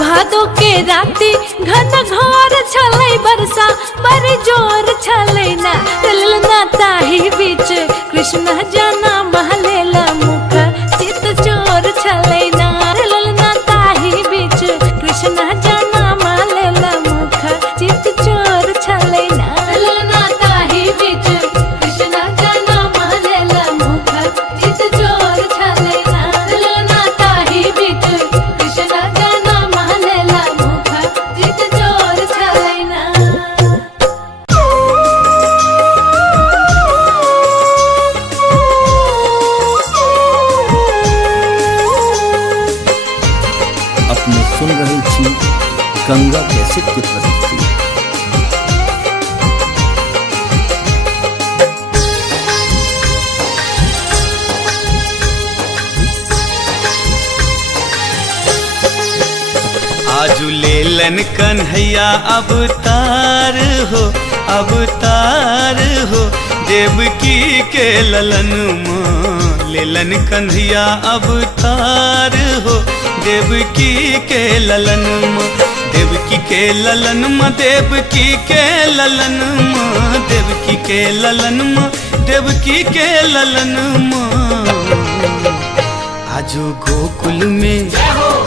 भादो के राति घन घोर छलै बरसा बड़ी जोर छलै ना। ललना ताही बीच कृष्ण जाना महलेल मुख चित चोर छलै ना। ललना ताही बीच कृष्ण जाना महलेल मुख चित चोर की प्रस्तुति। आजू लेलन कन्हैया अवतार हो, अवतार हो, देवकी के ललन माँ लेलन कन्हैया अवतार हो, देवकी के ललन माँ, देवकी के ललन माँ, देवकी के ललन माँ, देवकी के ललन माँ, देवकी के ललन माँ। आजू गोकुल में,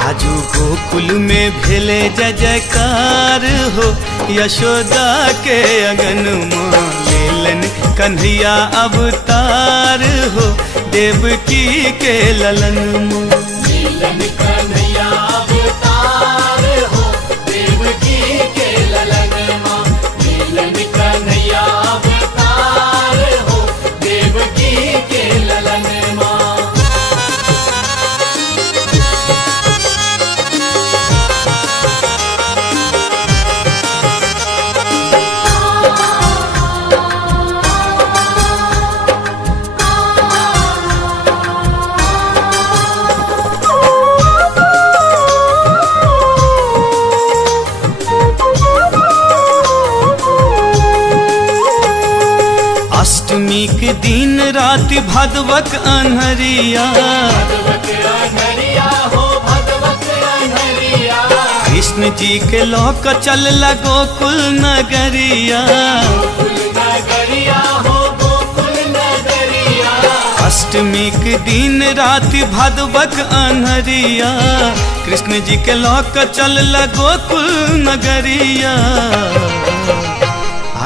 आजू गोकुल में भेले जय जयकार हो, यशोदा के अगन माँ लेलन कन्हैया अवतार हो, देवकी के ललन माँ। लीलन कन्हैया अवतार हो, देवकी के ललन माँ। लीलन कन्हैया अवतार हो, देवकी के ललन माँ। अष्टमी के दिन रात भादवक अन्हरिया, भगवत अनहरिया हो, भगवत अनहरिया। कृष्ण जी के लोक चल गोकुल नगरिया, गोकुल नगरिया हो, गोकुल नगरिया। अष्टमी के दिन रात भादवक अन्हरिया, कृष्ण जी के लोक चल गोकुल नगरिया।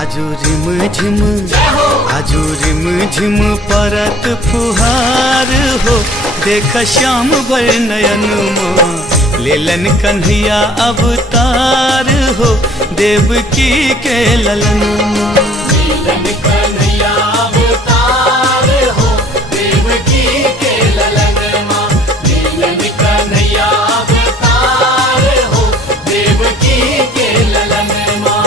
आजू रिम झिम, आजू रिम झिम परत फुहार हो, देख श्याम भर नयन माँ लेलन कन्हैया अवतार हो, देवकी के ललन माँ। लीलन कन्हैया अवतार हो, देवकी के ललन माँ। लीलन कन्हैया अवतार हो, देवकी के ललन माँ।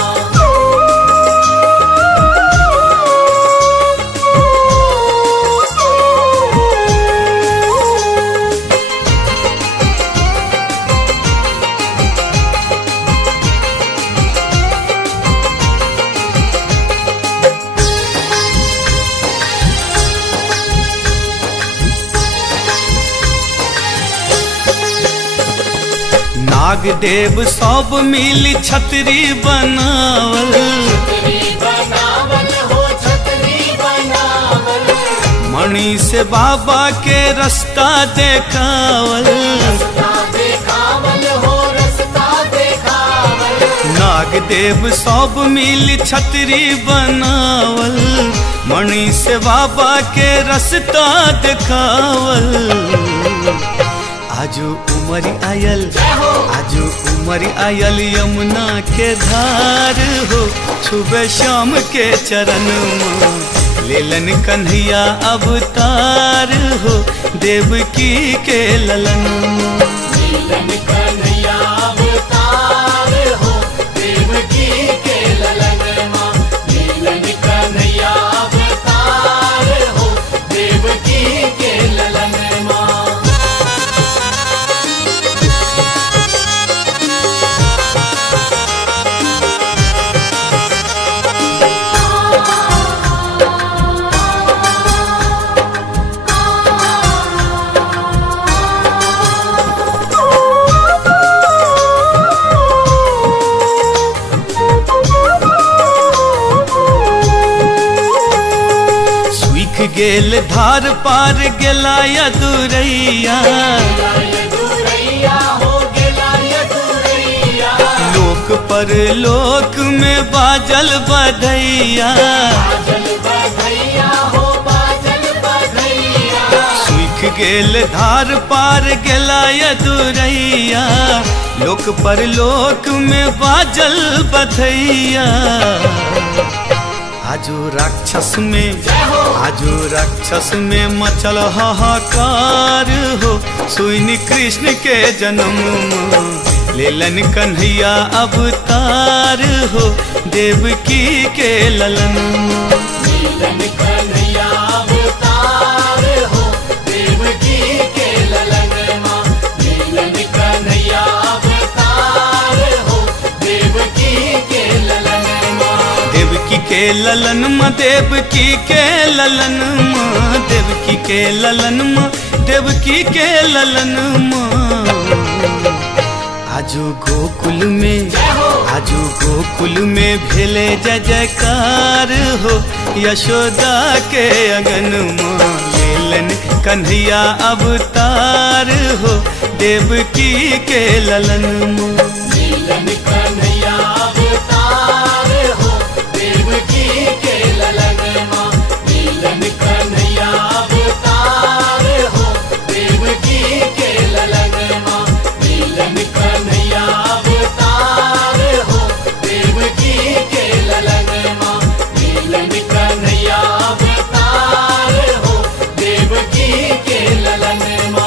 नाग देव सब मिली छतरी बनावल, छतरी बनावल हो, छतरी बनावल। मणि से बाबा के रास्ता देखावल, रास्ता देखावल हो, रास्ता देखावल। नाग देव सब मिली छतरी बनावल, मणि से बाबा के रास्ता देखावल। आजू उमरी आयल, आजू उमरी आयल यमुना के धार हो, छुबे श्याम के चरण माँ लेलन कन्हैया अवतार हो, देवकी के ललन माँ। लीलन कन्हैया अवतार हो, देवकी के ललन माँ। लीलन कन्हैया अवतार हो, देवकी के ललन माँ। गेल धार पार गेला यदुरैया, यदुरैया हो, गेला यदुरैया। लोक पर लोक में बाजल बधैया, बाजल बधैया हो, बाजल बधैया। सूख गेल धार पार गेला यदुरैया, लोक पर लोक में बाजल बधैया। आजू राक्षस में, आजू राक्षस में मचल हाहाकार हो, सुनि कृष्ण के जन्म लेलन कन्हैया अवतार हो देवकी के ललन। लीलन कन्हैया अवतार हो देवकी के ललन माँ। लीलन कन्हैया अवतार हो देवकी के ललन माँ। देवकी के ललन माँ, देवकी के ललन माँ, देवकी के ललन माँ, देवकी के ललन माँ। आजू गोकुल में, आजू गोकुल में भेले जय जयकार हो यशोदा के अगन माँ। लेलन कन्हैया अवतार हो देवकी के ललन माँ। लीलन कन्हैया अवतार हो देवकी के ललन माँ। लीलन कन्हैया अवतार हो देवकी के ललन माँ। लीलन कन्हैया अवतार हो देवकी के ललन माँ। लीलन कन्हैया अवतार हो देवकी के ललन माँ।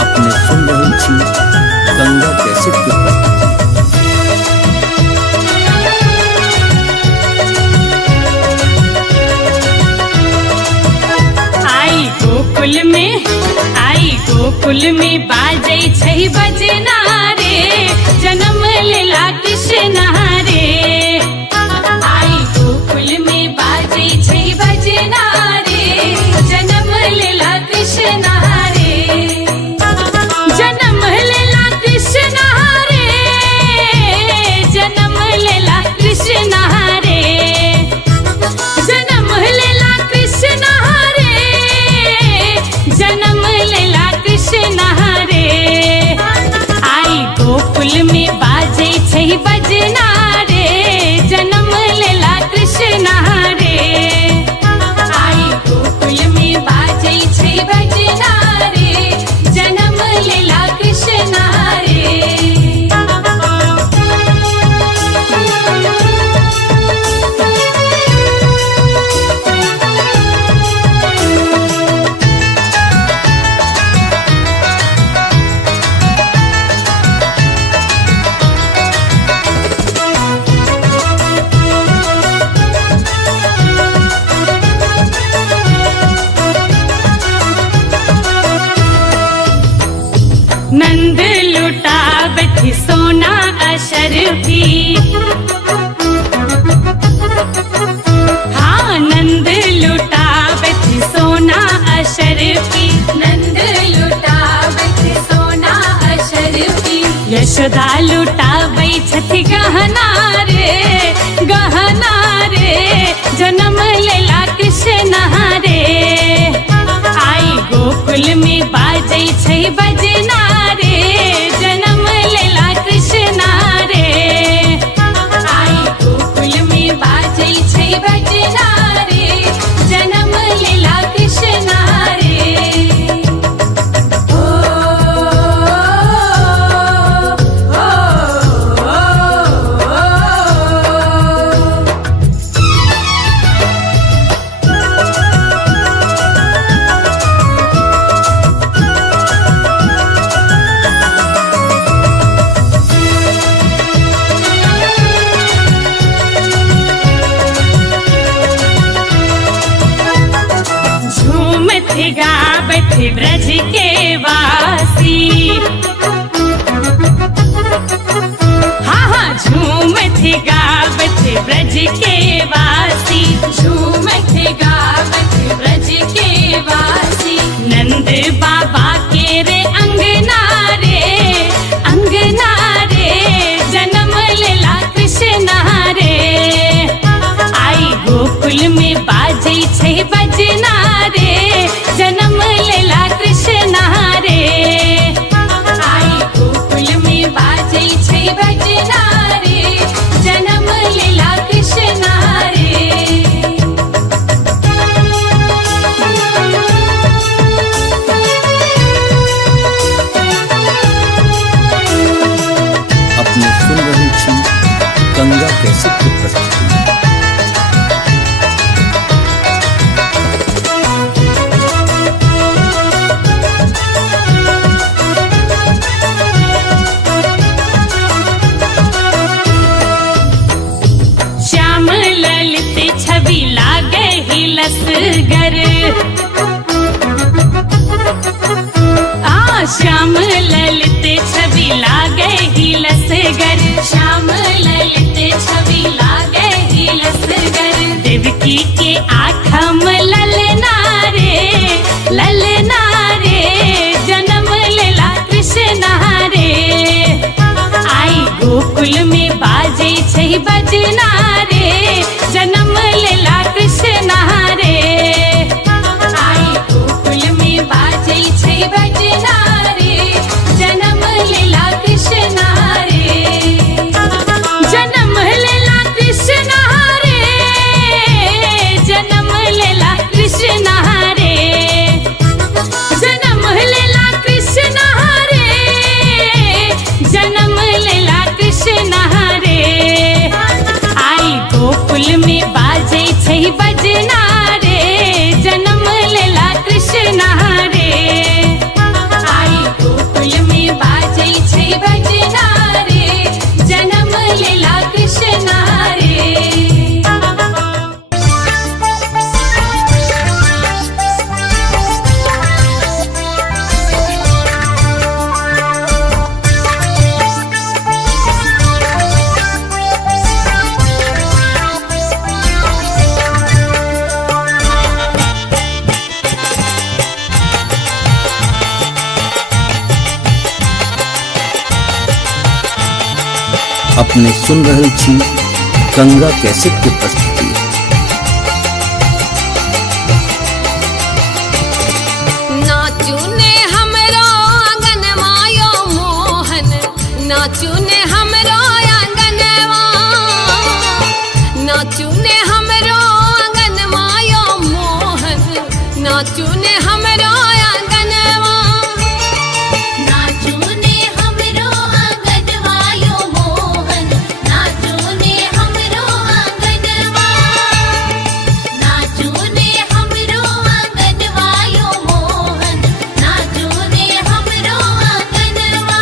अपने सुन रहल छी गंगा कैसेट के प्रस्तुति। आई गोकुल में बाजै छै बजना रे, जन्म लेला कृष्ण रे। आई गोकुल में बाजै छै बजना रे, जन्म लेला कृष्ण रे। जन्म लेला कृष्ण रे, जन्म लेला कृष्ण रे। जन्म लेला कृष्ण रे, जन्म लेला कृष्ण रे। आई गोकुल में बाजै छै बजना रे, जन्म लेला कृष्ण रे। आई गोकुल में बाजै छै बजना रे, जन्म लेला कृष्ण रे। नंद लुटावत सोना अशरफी, हाँ नंद लुटावत सोना अशरफी। नंद लुटावत सोना अशरफी। यशोदा लुटाबै छथि गहना रे, गहना रे, जन्म लेला कृष्ण रे। आई गोकुल में बाजै छै बजना रे, जन्म लेला कृष्ण रे। आई गोकुल में बाजै छै बजना रे, जन्म लेला कृष्ण रे। ओ ओ झूमत गावत ब्रज के वासी, हाँ हाँ झूमत गावत ब्रज के वासी। झूमत गावत ब्रज के वासी। नंद बाबा के रे अंगना रे, अंगना रे, जन्म लेला कृष्ण रे। आई गोकुल में बाजै छै बजना रे, जन्म लेला कृष्ण रे। आई गोकुल में बाजै छै बजना रे, कैसेट की प्रस्तुति। श्याम ललित छवि लागे ही लसगर, श्याम ललित छवि लागे ही लसगर, श्याम ललित छवि लागे ही लसगर। देवकी के आठम ललना रे जन्म लेला कृष्ण रे। आई गोकुल में बाजे छै बजना रे, जन्म लेला कृष्ण रे। आई गोकुल में बाजे छै बजना रे, जन्म लेला कृष्ण रे। जन्म लेला कृष्ण रे, जन्म लेला कृष्ण रे। जन्म लेला कृष्ण रे, जन्म लेला कृष्ण रे। आई गोकुल में बाजे छै बजना रे, जन्म लेला कृष्ण रे। आई गोकुल में बाजे छै बजना रे, जन्म लेला कृष्ण रे। अपने सुन रहल छी गंगा कैसेट की प्रस्तुति। नाचू ने हमरो आंगनवा यो मोहन, नाचू ने हमरो आंगनवा, नाचू ने हमरो आंगनवा यो मोहन, नाचू ने हमरो आंगनवा। नाचू ने हमरो आंगनवा यो मोहन, नाचू ने हमरो आंगनवा, नाचू ने हमरो आंगनवा यो मोहन, नाचू ने हमरो आंगनवा।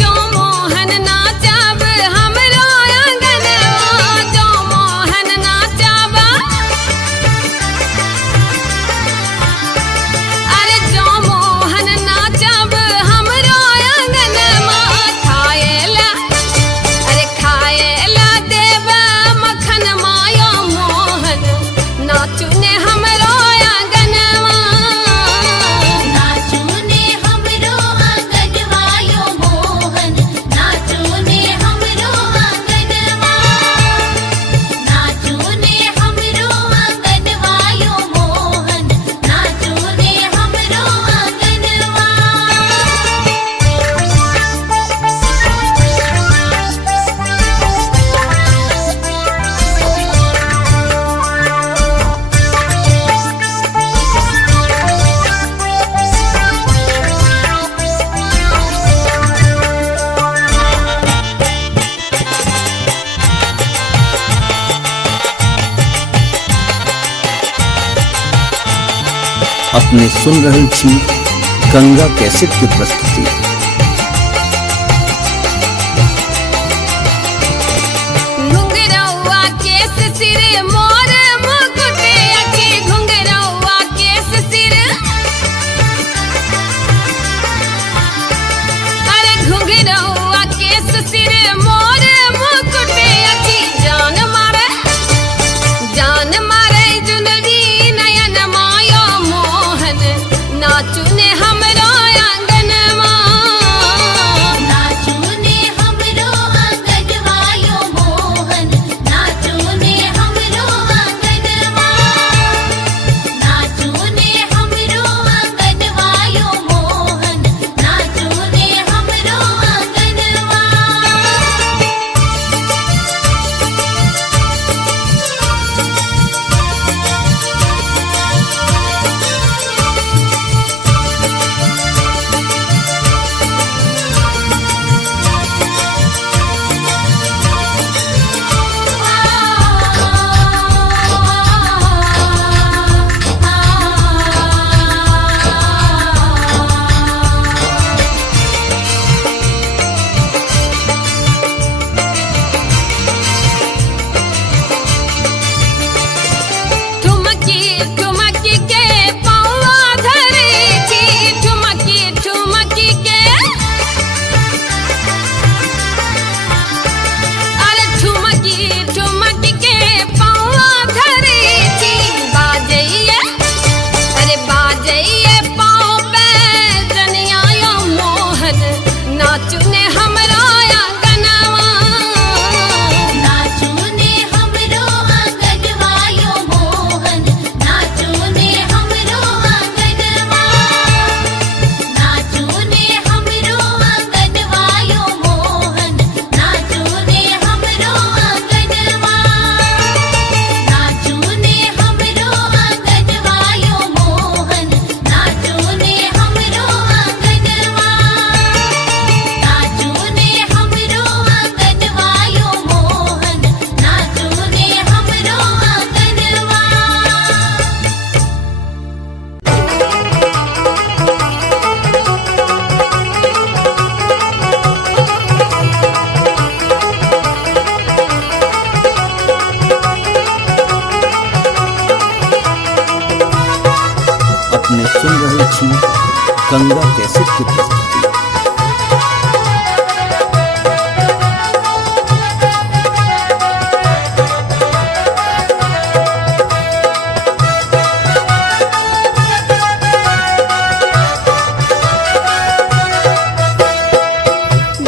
जो मोहन नाचब हमरो आंगनवा, जो मोहन नाचब, अरे जो मोहन नाचब हमरो आंगनवा। खाएला, अरे खाएला देव मखन मायो मोहन, नाचू ने हमरो आंगनवा। नाचू ने हमरो आंगनवा यो मोहन, नाचू ने हमरो आंगनवा, नाचू ने हमरो आंगनवा यो मोहन, नाचू ने हमरो आंगनवा। अपने सुन रहल छी गंगा कैसेट की प्रस्तुति। घुंघरौआ केस सिर मोर मुकुट अखी, घुंघरौआ केस सिर, अरे घुंघरौआ केस सिर मोर मुकुट अखी। जान मारे जुनरी नयन मायो मोहन, नाचू ने हमरो आंगनवा। गंगा कैसेट की प्रस्तुति।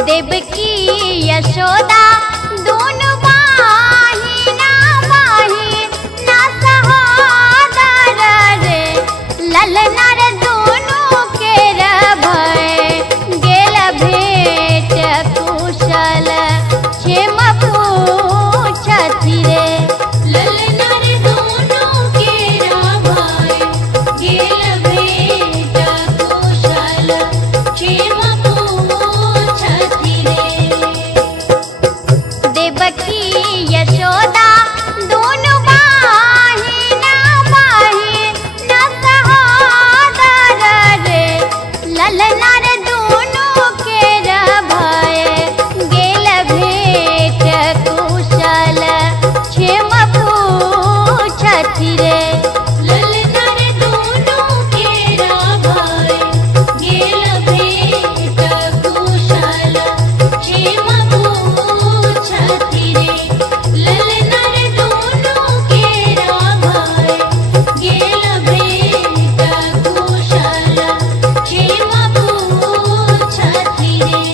देवकी यशोदा दोनों बाहिना बाहिना सहोदर रे ललना रे दोनों के भय गेल भेट कुशल क्षेम पूछथि रे। ललना रे दोनों केरा भाई गेल भेट कुशल क्षेम पूछथि रे। देवकी यशोदा दोनों बाहिना बाहिना सहोदर रे ललना रे दोनों के भय गेल भेट कुशल क्षेम पूछथि रे। ललना रे दोनों केरा भाई गेल भेट कुशल क्षेम पूछथि रे। ललना रे दोनों केरा भाई गेल भेट कुशल क्षेम पूछथि रे।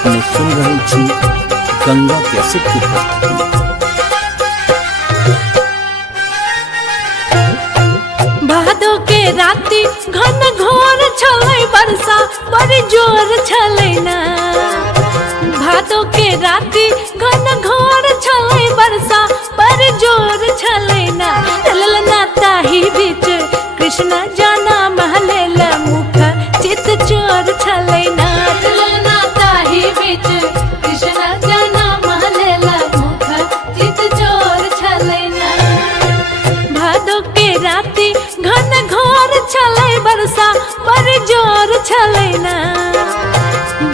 अपने सुन रहल छी गंगा कैसेट की प्रस्तुति। भादो के राति घन घोर छलै बरसा बड़ी जोर छलै ना। भादो के राति घन घोर छलै बरसा बड़ी जोर छलै ना। ललना ताही बीच कृष्ण जाना महलेला मुख चित चोर छलै ना। ललना ताही बीच कृष्ण जाना महलेला मुख चित चोर छलै ना। भादो के राति घन घोर छलै बरसा बड़ी जोर छलै ना।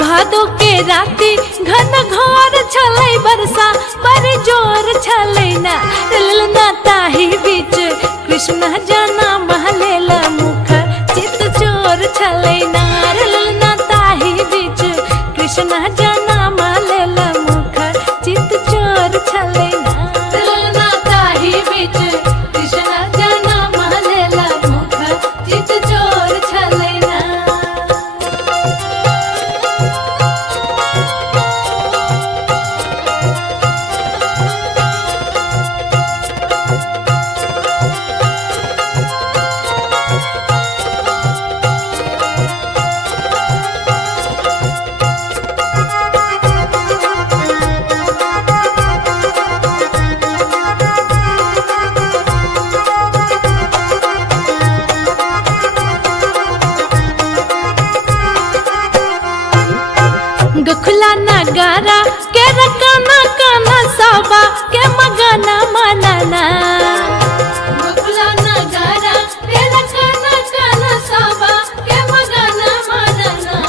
भादो के राति घन घोर छलै बरसा बड़ी जोर छलै ना। ललना ताही बीच कृष्ण जाना महलेला मुख चित चोर छलै ना। ललना ताही बीच कृष्ण जाना महलेला मुख चित चोर छलै ना। ललना ताही बीच कृष्ण जाना महलेला मुख चित चोर छलै ना। गखुला नगारा के रकाना काना साबा के मगाना मनाना। गखुला नगारा के रकाना काना साबा के मगाना मनाना।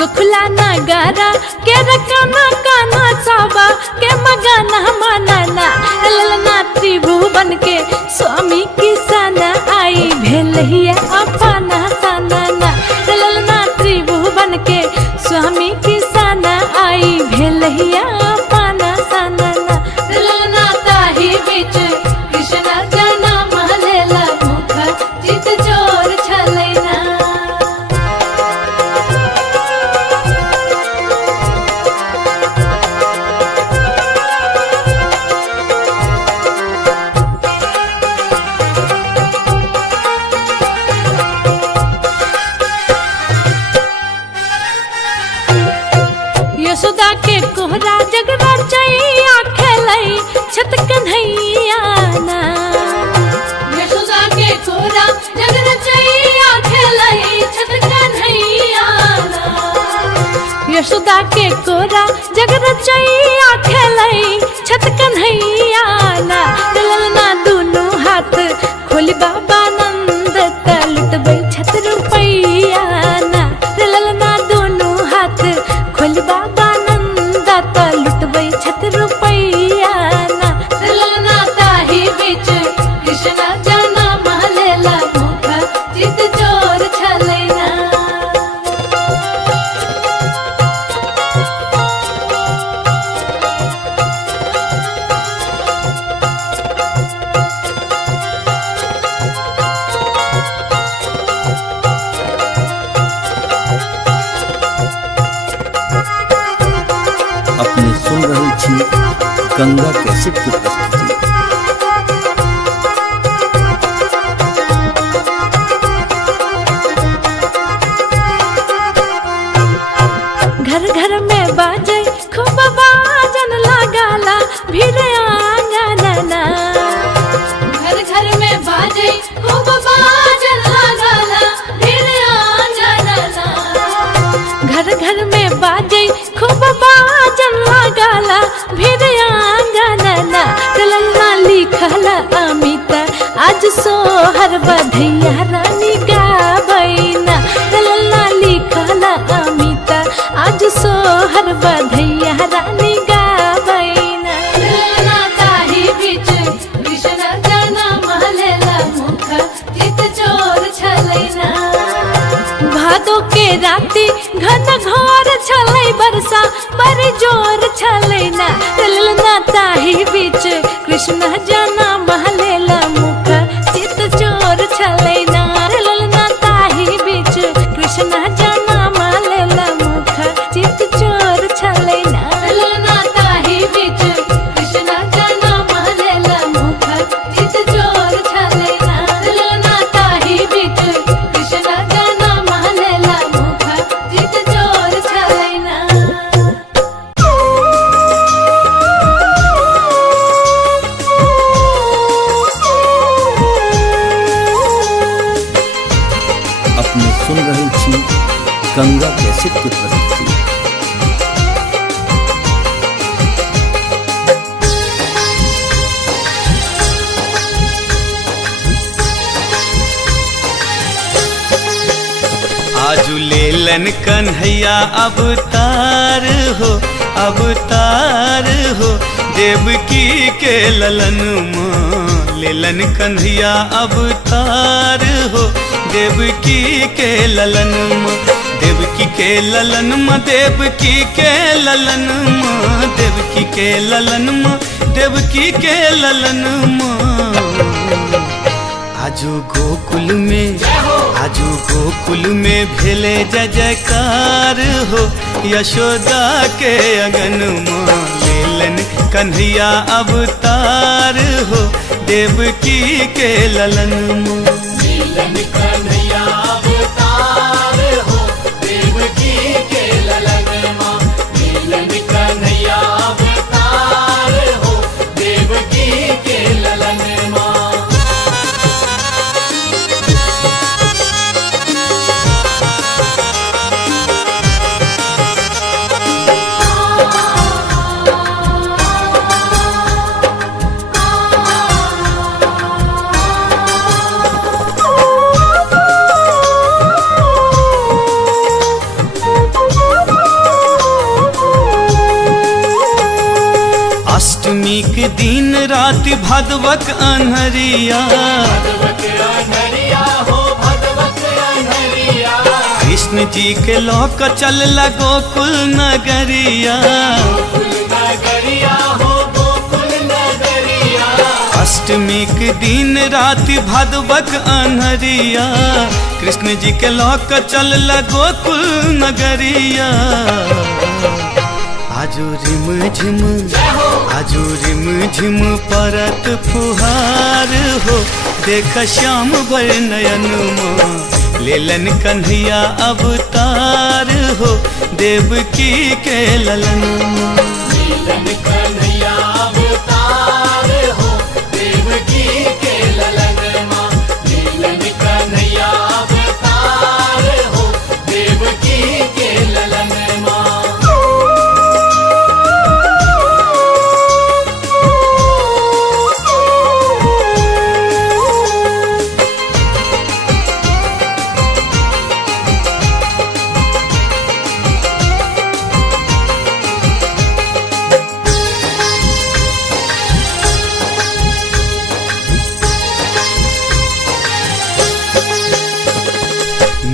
गखुला नगारा के रकाना काना साबा के मगाना मनाना। ललना त्रिभुवन के स्वामी किसान आई भेलहिया अपना सनाना। ललना त्रिभुवन के स्वामी किसान आई भेलहिया अपना सनाना। ललना ताही बीच कृष्ण जाना महलेला मुख चित चोर छलै ना। यशोदा के कोहरा जगरा चैया खेलै छत कन्हैया ना। यशोदा के कोहरा जगरा चैया खेलै छत कन्हैया ना। यशोदा के कोहरा जगरा चैया खेलै छत कन्हैया ना। ललना दुनु हाथ खोली बाबा नंद त लुटबै छत रुपैया ना। ललना दुनु हाथ खोली बाबा नंद त लुटबै छत रुपैया ना। ललना ताही बीच कृष्ण जाना महलेला मुख चित चोर छलै ना। अपने सुन रहल छी गंगा कैसेट की प्रस्तुति। घर घर में बाजे खूब बाजन लगाला भीड़ आंगनना। घर घर में बाजे खूब बाजन लगाला भीड़ आंगनना। घर घर में बाजे खूब बाजन लगाला भीड़ आंगनना। ललना लिखला अमिता आज सोहर बधैया रानी गाबैना। ललना लिखला अमिता आज सोहर बधैया रानी गाबैना। ललना ताही बीच कृष्ण जाना महलेला मुख चित चोर छलै ना। भादो के राति घन घोर छलै बरसा बड़ी जोर छलै ना। ललना ताही बीच कृष्ण जाना महलेला मुख चित चोर छलै ना। ललना ताही बीच कृष्ण जाना महलेला मुख चित चोर गंगा कैसेट की प्रस्तुति। आजू लेलन कन्हैया अवतार हो, अवतार हो, देवकी के ललन माँ लेलन कन्हैया अवतार हो, देवकी के ललन माँ, देवकी के ललन माँ, देवकी के ललन माँ, देवकी के ललन माँ, देवकी के ललन माँ। आजू गोकुल में, आजू गोकुल में भेले जय जयकार हो, यशोदा के अगन माँ लेलन कन्हैया अवतार हो, देवकी के ललन माँ। लीलन कन्हैया अवतार हो, देवकी के ललन माँ। लीलन कन्हैया अवतार हो, देवकी के ललन माँ। अष्टमी के दिन रात भादवक अन्हरिया, भगवत अनहरिया हो, भगवत अनहरिया। कृष्ण जी के लोक चल गोकुल नगरिया, गोकुल नगरिया हो, गोकुल नगरिया। अष्टमी के दिन रात भादवक अन्हरिया, कृष्ण जी के लोक चल गोकुल नगरिया। आजू रिम झिम, आजू रिम झिम परत फुहार हो, देख श्याम भर नयन माँ लेलन कन्हैया अवतार हो, देवकी के ललन माँ। लीलन कन्हैया अवतार हो, देवकी के ललन माँ। लीलन कन्हैया अवतार हो, देवकी के ललन माँ।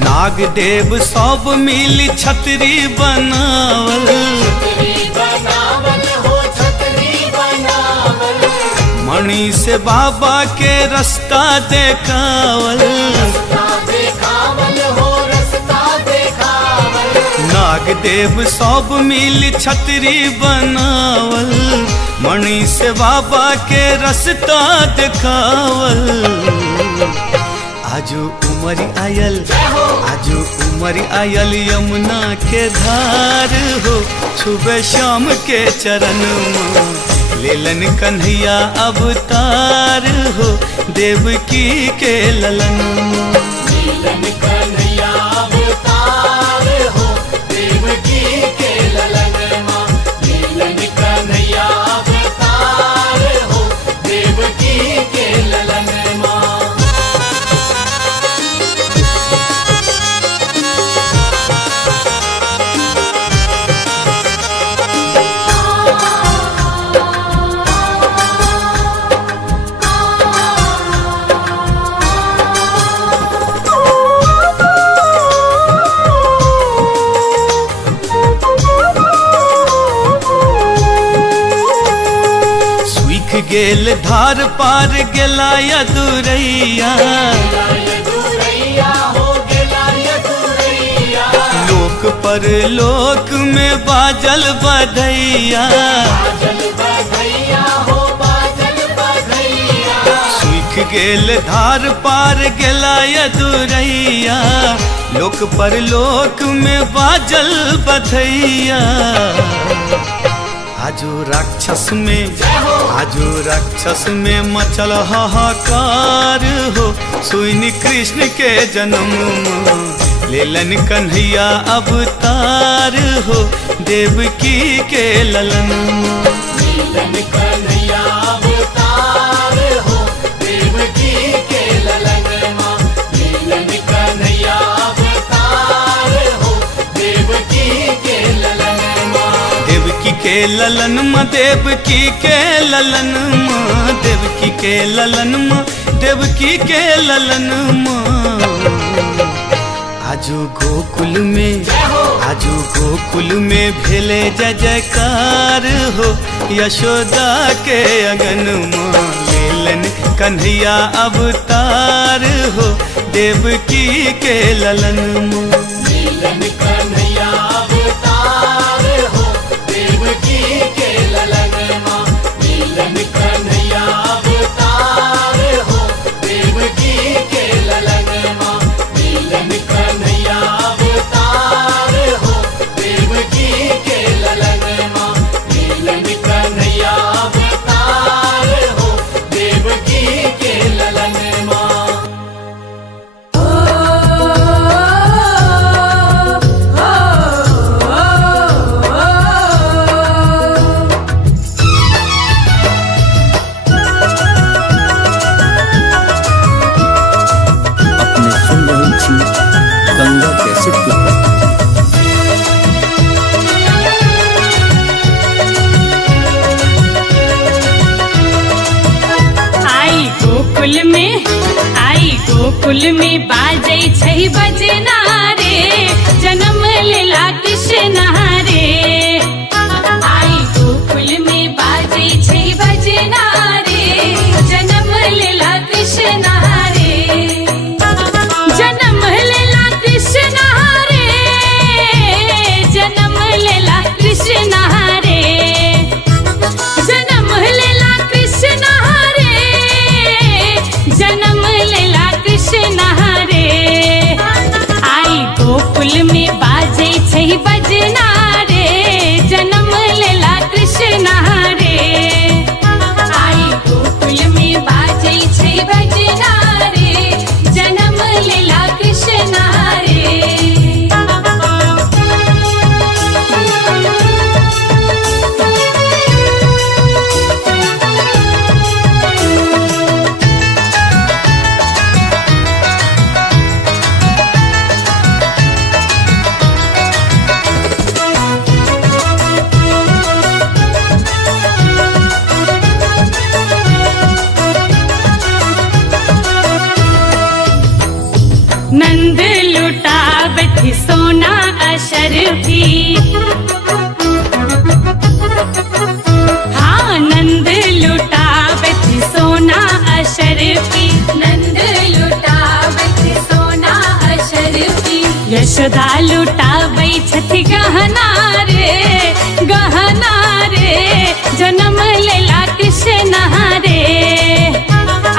नाग देव सब मिली छतरी बनावल, छतरी बनावल हो, छतरी बनावल। मणि से बाबा के रास्ता देखावल, रास्ता देखावल हो, रास्ता देखावल। नाग देव सब मिली छतरी बनावल, मणि से बाबा के रास्ता देखावल। आजू उमरी आयल, आजू उमरी आयल यमुना के धार हो, छुबे श्याम के चरण माँ लेलन कन्हैया अवतार हो, देवकी के ललन माँ। लीलन कन्हैया अवतार हो, देवकी के ललन माँ। लीलन कन्हैया अवतार हो, देवकी के ललन माँ। गेल धार पार गेला यदुरैया, यदुरैया हो, गेला यदुरैया। लोक पर लोक में बाजल बधैया, बाजल बधैया हो, बाजल बधैया। सूख गेल धार पार गेला यदुरैया, लोक पर लोक में बाजल बधैया। आजू राक्षस में, आजू राक्षस में मचल हाहाकार हो, सुनी कृष्ण के जन्म लेलन कन्हैया अवतार हो देवकी के ललन। लीलन कन्हैया अवतार हो देवकी के ललन माँ। लीलन कन्हैया अवतार हो देवकी के ललन माँ। देवकी के ललन माँ, देवकी के ललन माँ, देवकी के ललन माँ, देवकी के ललन माँ। आजू गोकुल में, आजू गोकुल में भेले जय जयकार हो यशोदा के अगन माँ। लेलन कन्हैया अवतार हो देवकी के ललन माँ। लीलन कन्हैया अवतार हो देवकी के ललन माँ। लीलन कन्हैया अवतार हो देवकी के ललन माँ। लीलन कन्हैया अवतार हो देवकी के ललन माँ। लीलन कन्हैया अवतार हो देवकी के ललन माँ। अपने सुन रहल छी गंगा कैसेट के प्रस्तुति। आई गोकुल में बाजै छै बजना रे, जन्म लेला कृष्ण रे। आई गोकुल में बाजै छै बजना रे, जन्म लेला कृष्ण रे। जन्म लेला कृष्ण रे, जन्म लेला कृष्ण रे। जन्म लेला कृष्ण रे, जन्म लेला कृष्ण रे। आई गोकुल में बाजै छै बजना रे, जन्म लेला कृष्ण रे। आई गोकुल में बाजै छै बजना रे, जन्म लेला कृष्ण रे। नंद लुटावत सोना अशरफी, हाँ नंद लुटावत सोना अशरफी। नंद लुटावत सोना अशरफी। यशोदा लुटाबै छथि गहना रे, गहना रे, जन्म लेला कृष्ण रे।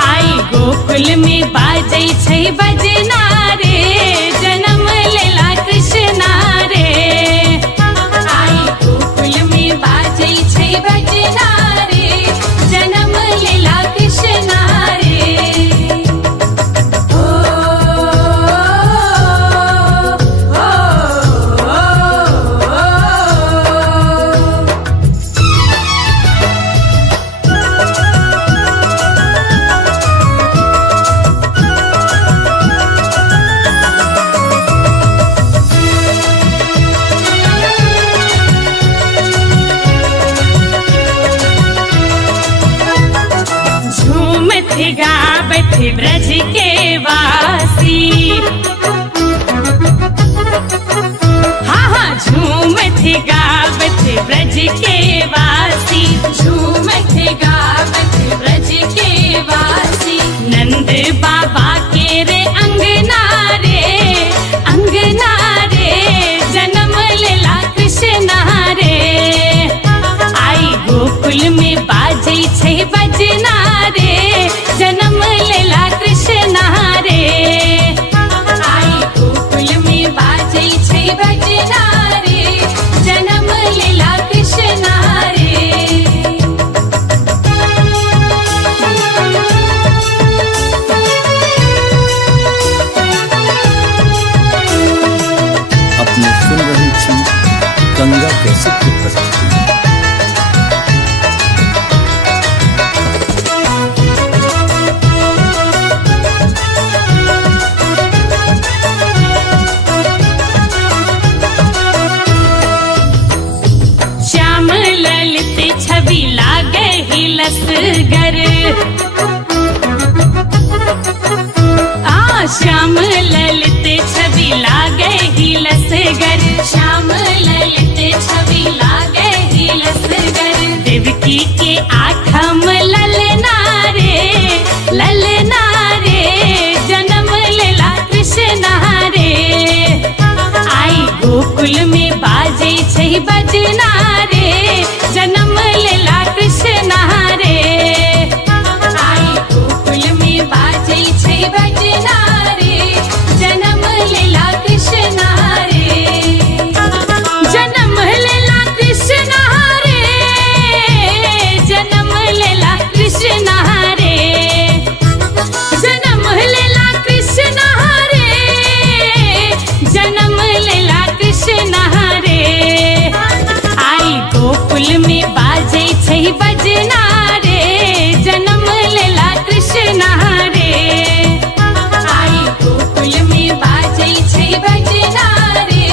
आई गोकुल में बाजै छै बजना रे, जन्म लेला कृष्ण रे। आई गोकुल में बाजै छै बजना रे, जन्म लेला कृष्ण रे। ओ ओ झूमत गावत ब्रज के वासी, हाँ हाँ झूमत गावत ब्रज के वासी। झूमत गावत ब्रज के वासी। नंद बाबा के रे अंगना रे, अंगना रे, जन्म लेला कृष्ण रे। आई गोकुल में बाजै छै बजना रे, जन्म लेला कृष्ण रे। आई गोकुल में बाजै छै बजना रे, जन्म लेला कृष्ण रे। श्याम ललित छवि लागे ही लसगर, श्याम ललित छवि लागे ही लसगर। देवकी के आठम ललना रे जन्म लेला कृष्ण रे। आई गोकुल में बाजे छै बजना रे, जन्म लेला कृष्ण रे। आई गोकुल में बाजे छै बजना रे, जन्म लेला कृष्ण रे। जन्म लेला कृष्ण रे, जन्म लेला कृष्ण रे। जन्म लेला कृष्ण रे, जन्म लेला कृष्ण रे। आई गोकुल में बाजे छै बजना रे, जन्म लेला कृष्ण रे। आई गोकुल में बाजे छै बजना रे,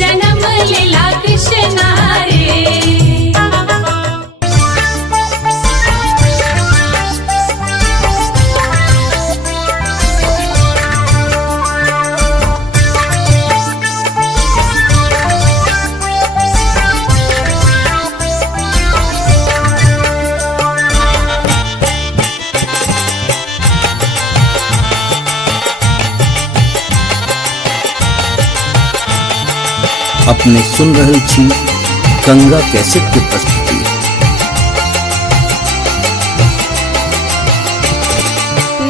जन्म लेला कृष्ण रे। अपने सुन रहल छी गंगा कैसेट की प्रस्तुति।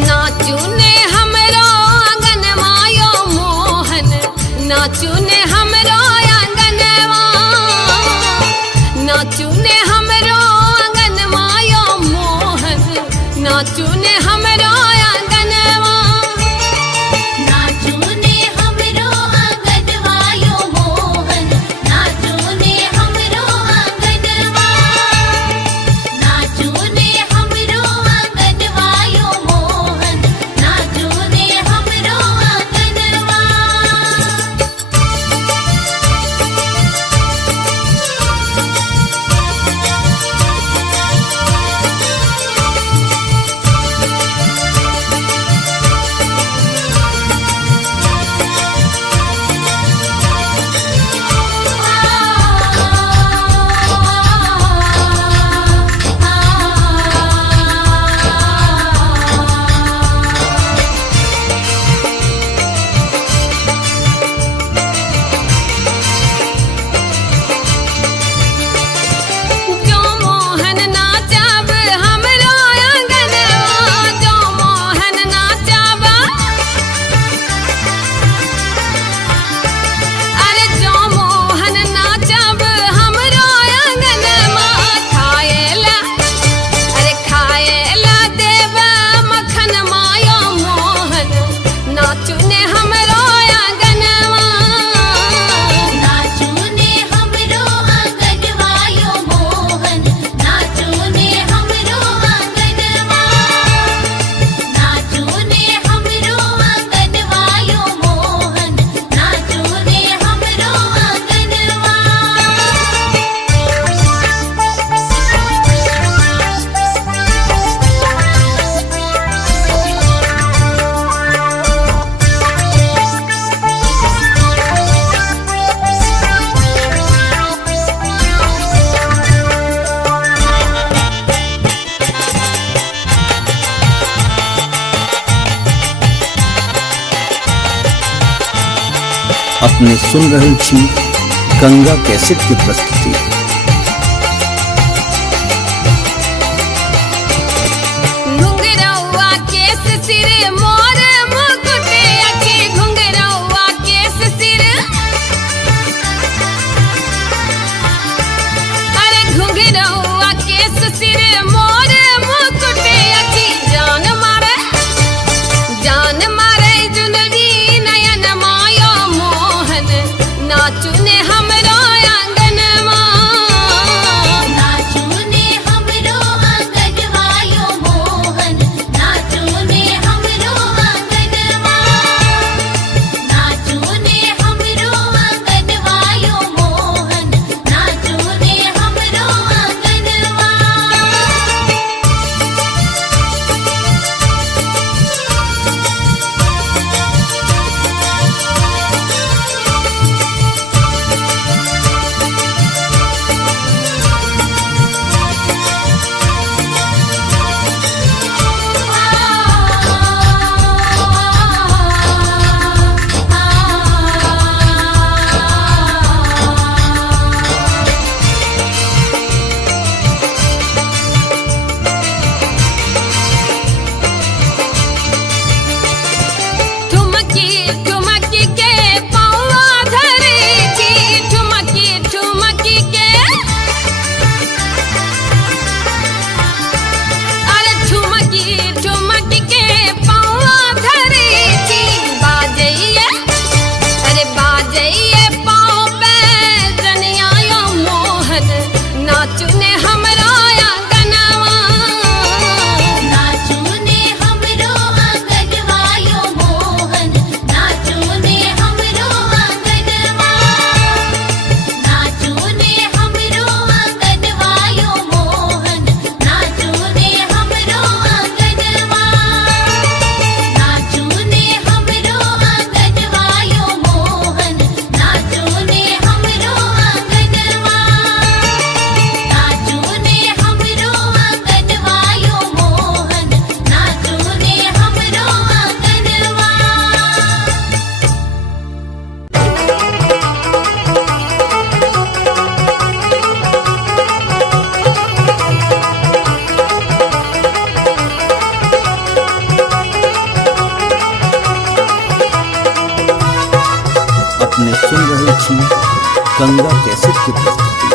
नाचू ने हमरो आंगनवा यो मोहन, नाचू ने हमरो आंगनवा, नाचू ने हमरो आंगनवा यो मोहन, नाचू ने हमरो आंगनवा। नाचू ने हमरो आंगनवा यो मोहन, नाचू ने हमरो आंगनवा, नाचू ने हमरो आंगनवा यो मोहन, नाचू ने हमरो आंगनवा। जो मोहन नाचब हमरो आंगनवा, जो मोहन नाचब, अरे जो मोहन नाचब हमरो आंगनवा। खाएला, अरे खाएला देव मखन मायो मोहन, नाचू ने हमरो आंगनवा। नाचू ने हमरो आंगनवा यो मोहन, नाचू ने हमरो आंगनवा, नाचू ने हमरो आंगनवा यो मोहन, नाचू ने हमरो आंगनवा। अपने सुन रहल छी गंगा कैसेट की प्रस्तुति। घुंघरौआ केस सिर मोर मुकुट अखी, घुंघरौआ केस सिर, अरे घुंघरौआ केस सिर मोर मुकुट अखी। जान मारे जुनरी नयन मायो मोहन, नाचू ने हमरो आंगनवा। अपने सुन रहे छी गंगा कैसेट की प्रस्तुति।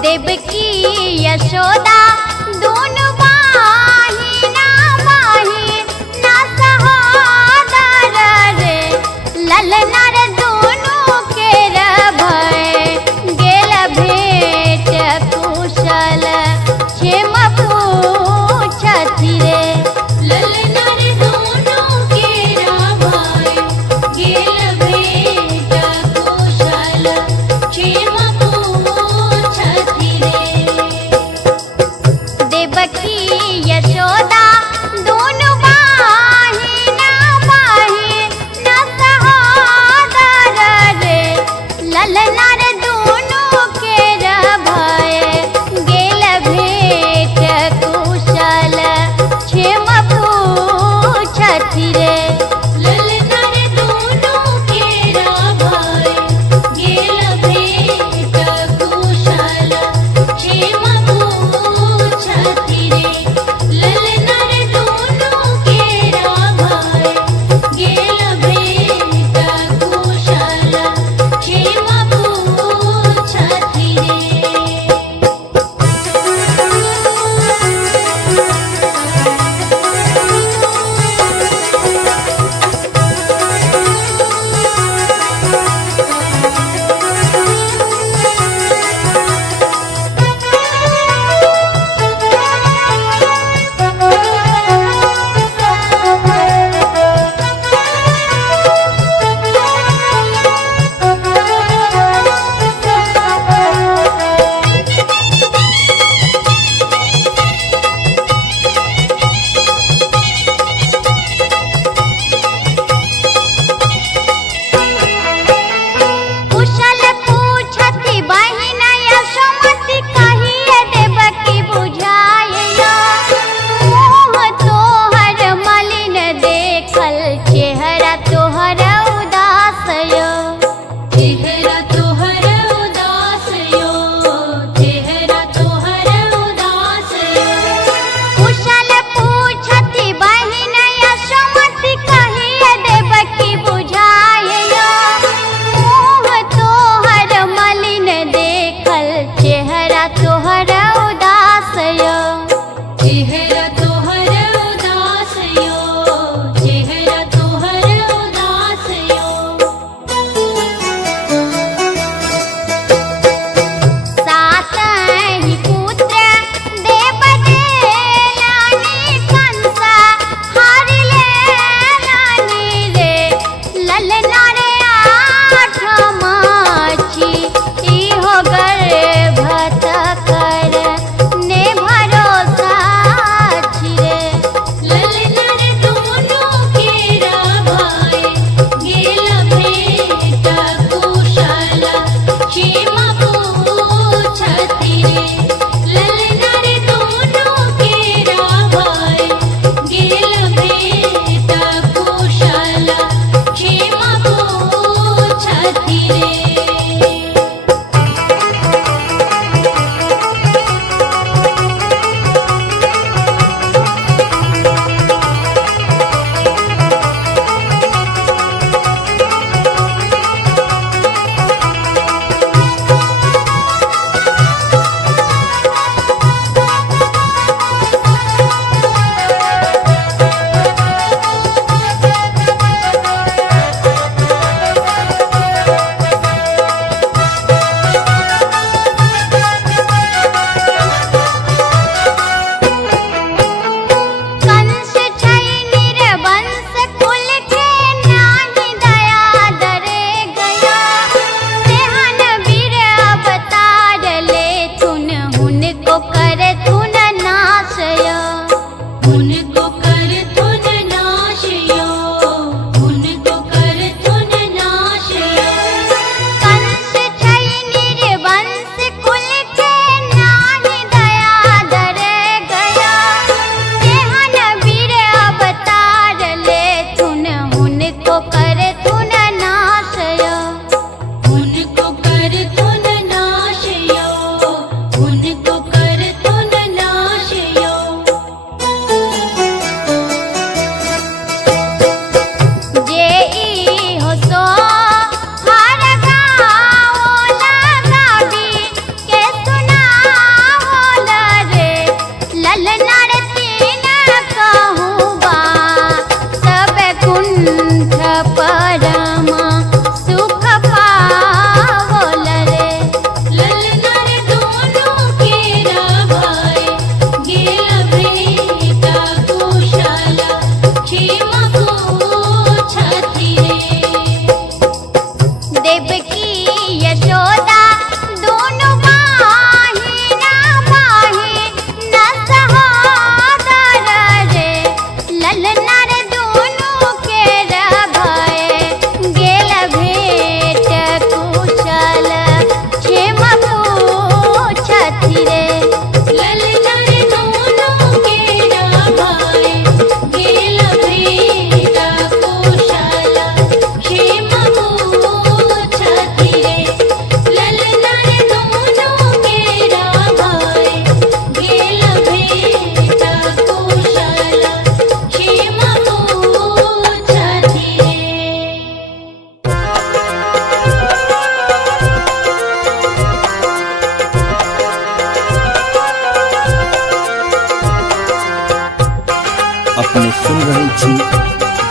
देवकी यशोदा दोनों बहिना बहिना सहोदर रे ललना रे दोनों के भय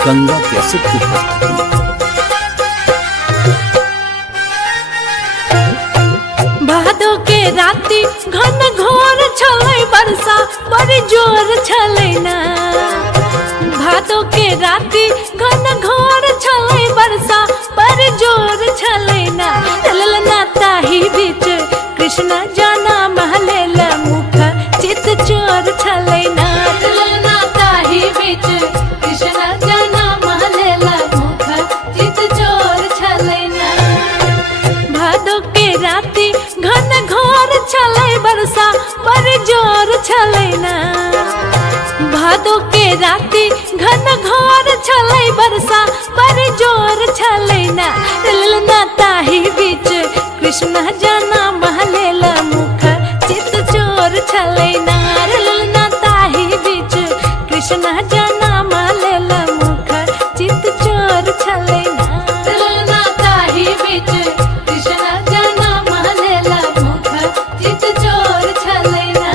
गंगा कैसेट की प्रस्तुति। भादो के राति घन घोर छलै बरसा बड़ी जोर छलै ना। भादो के राति घन घोर छलै बरसा बड़ी जोर छलै ना। ललना ताही बीच कृष्ण जाना महलेला मुख चित चोर छलै ना। ललना ताही बीच कृष्ण जाना महलेला मुख चित चोर छलै ना। भादो के राति घन घोर छलै बरसा बड़ी जोर छलै ना। भादो के राति घन घोर छलै बरसा बड़ी जोर छलै ना। ललना ताही बीच कृष्ण जाना महलेला मुख चित चोर छलै ना। ललना ताही बीच कृष्ण जाना महलेला मुख चित चोर छलै ना। ललना ताही बीच कृष्ण जाना महलेला मुख चित चोर छलै ना।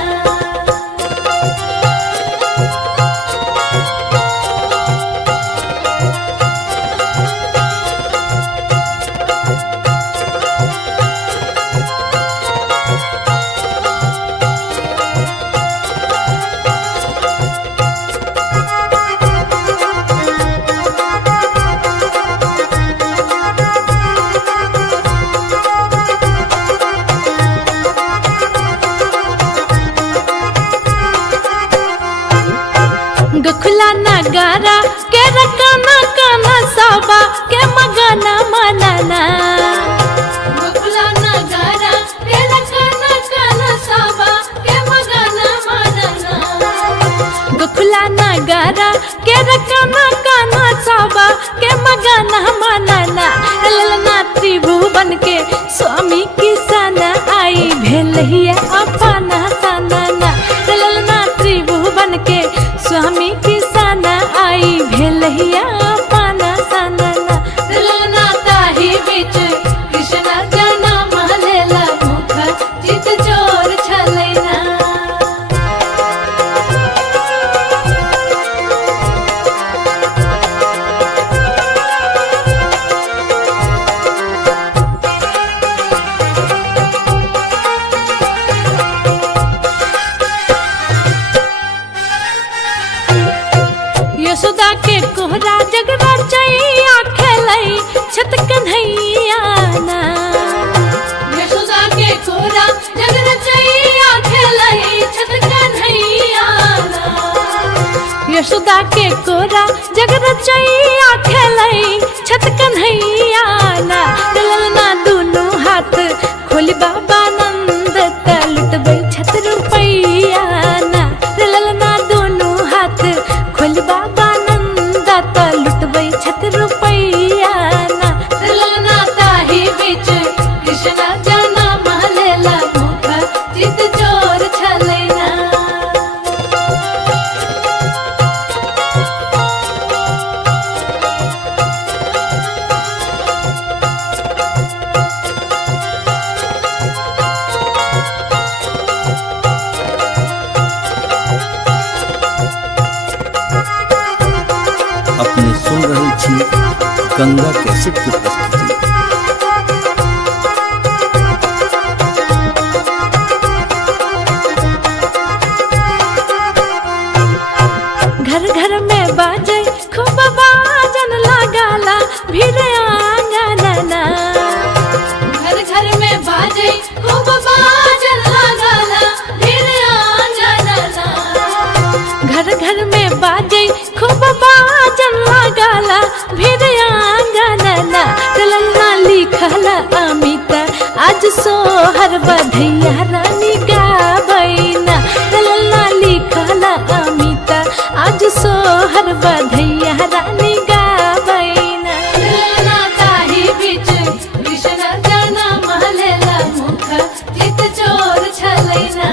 गखुला नगारा के रकाना काना साबा के मगाना मनाना। गखुला नगारा के रकाना काना साबा के मगाना मनाना। गखुला नगारा के रकाना काना साबा के मगाना मनाना। ललना त्रिभुवन के स्वामी किसान आई भेलहिया अपना सनाना। ललना त्रिभुवन के स्वामी किसान आई भेलहिया अपना सनाना। ललना ताही बीच कृष्ण जाना महलेला मुख चित चोर छलै ना। यशोदा के कोहरा जगरा चैया खेलै छत कन्हैया ना। यशोदा के कोहरा जगरा चैया खेलै छत कन्हैया ना। यशोदा के कोहरा जगरा चैया खेलै छत कन्हैया ना। ललना दुनु हाथ खोली बाबा नंद त लुटबै छत रुपैया ना। ललना दुनु हाथ खोली बाबा नंद त लुटबै छत रुपैया ना। ललना ताही बीच कृष्ण जाना महलेला मुख चित चोर छलै ना। अपने सुन रहे छी गंगा कैसेट की प्रस्तुति। घर घर में बाजे खूब बाजन लगाला भीड़ आंगनना। घर घर में बाजे खूब बाजन लगाला भीड़ आंगनना। घर घर में बाजे खूब बाजन लगाला भीड़ आंगनना। ललना लिखला अमिता आज सोहर बधैया रानी गाबैना। ललना लिखला अमिता आज सोहर बधैया रानी गाबैना। ललना ताही बीच कृष्ण जाना महलेला मुख चित चोर छलै ना।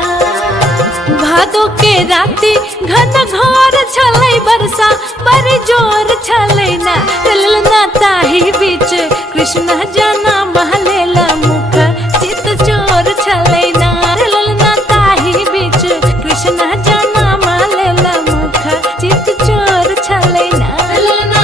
भादो के राति घन घोर छलै बरसा बड़ी जोर छलै ना। ललना ताही बीच कृष्ण जाना महलेला मुख चित चोर छलै ना। ललना ताही बीच कृष्ण जाना महलेला मुख चित चोर छलै ना। ललना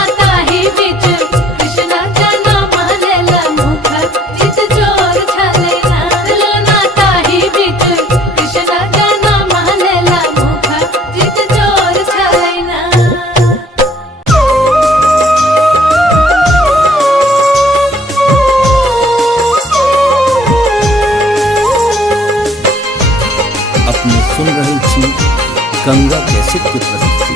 गंगा कैसेट की प्रस्तुति।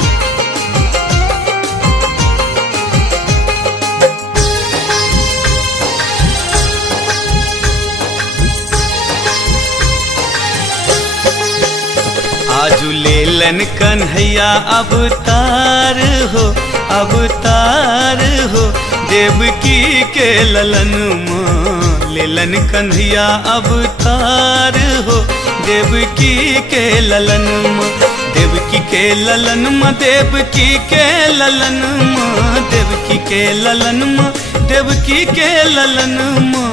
आजू लेलन कन्हैया अवतार हो, अवतार हो, देवकी के ललन माँ। लेलन कन्हैया अवतार हो, देवकी के ललन माँ। देवकी के ललन माँ, देवकी के ललन माँ, देवकी के ललन माँ, देवकी के ललन माँ।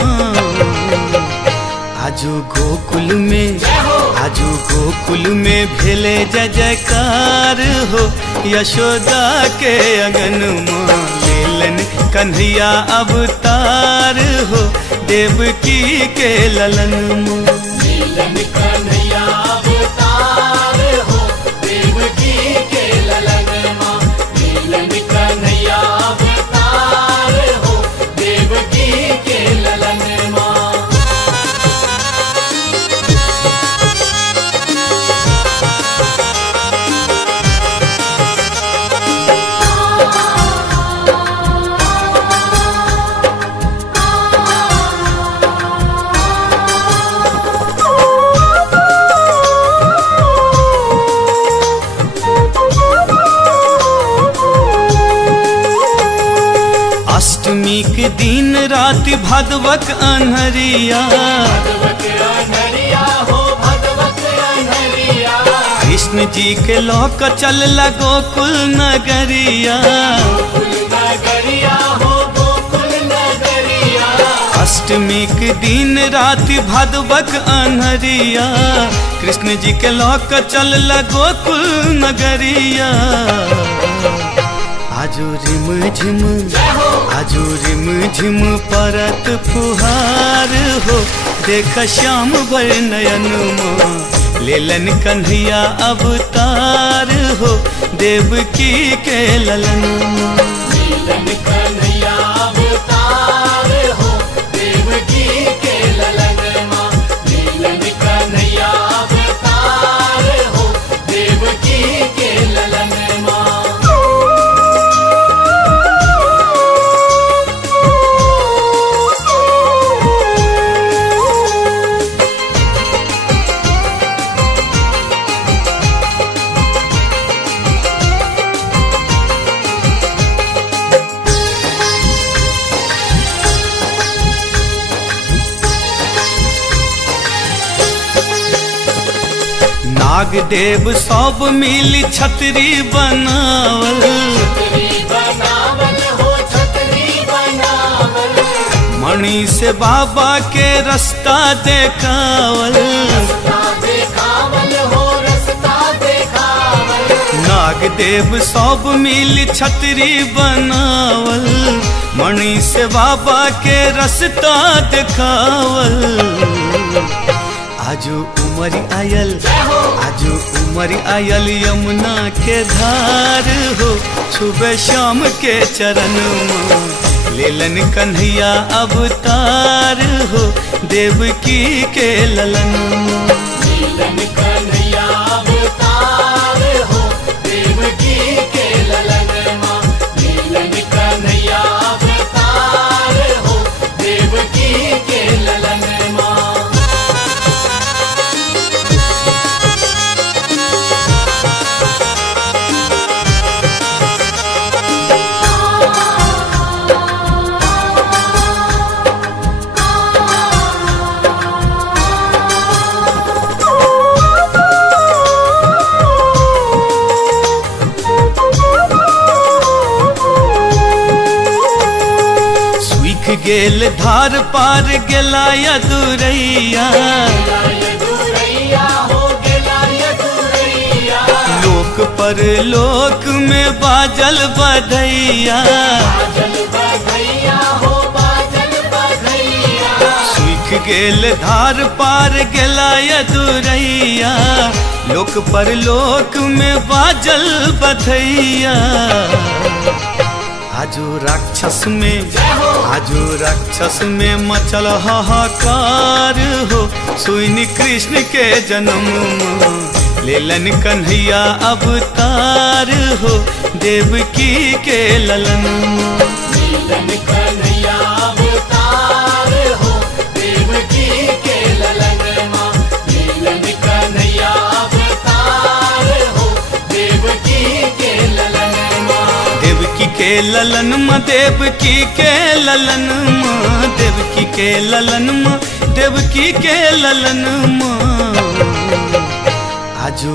आजू गोकुल में, आजू गोकुल में भेले जय जयकार हो, यशोदा के अगन माँ। लेलन कन्हैया अवतार हो, देवकी के ललन माँ। लीलन कन्हैया अवतार हो, देवकी के ललन माँ। लीलन कन्हैया अवतार हो, देवकी के ललन माँ। अष्टमी के दिन रात भादवक अन्हरिया, भगवत अनहरिया हो, भगवत अनहरिया। कृष्ण जी के लोक चल गोकुल नगरिया। गोकुल नगरिया हो, गोकुल नगरिया। अष्टमी के दिन रात भादवक अन्हरिया, कृष्ण जी के लोक चल गोकुल नगरिया। आजू रिम झिम, आजू रिम झिम परत फुहार हो, देख श्याम बर नयन माँ। लेलन कन्हैया अवतार हो, देवकी के ललन माँ। लीलन कन्हैया अवतार हो, देवकी के ललन माँ। लीलन कन्हैया अवतार हो, देवकी के ललन माँ। नाग देव सब मिली छतरी बनावल, छतरी बनावल हो, छतरी बनावल। मणि से बाबा के रास्ता देखावल। रास्ता देखावल हो, रास्ता देखावल। नाग देव सब मिली छतरी बनावल, मणि से बाबा के रास्ता देखावल। आजू उमरी आयल, आजू उमरी आयल यमुना के धार हो, छुबे श्याम के चरण माँ। लेलन कन्हैया अवतार हो, देवकी के ललन माँ। लीलन कन्हैया अवतार हो, देवकी के ललन माँ। लीलन कन्हैया अवतार हो, देवकी के ललन माँ। गेल धार पार गेला यदुरैया, दुरैया हो, गेला दुरैया। लोक पर लोक में बाजल बधैया। बाजल बधैया हो, बाजल बधैया। सूख गेल धार पार गेला यदुरैया, लोक पर लोक में बाजल बधैया। आजू राक्षस में मचल हाहाकार हो। सुनी कृष्ण के जन्म लेलन कन्हैया अवतार हो, देवकी के ललन। लीलन कन्हैया अवतार हो, देवकी के ललन माँ। लीलन कन्हैया अवतार हो, देवकी के ललन माँ। देवकी के ललन माँ, देवकी के ललन माँ, देवकी के ललन माँ, देवकी के ललन माँ। आजू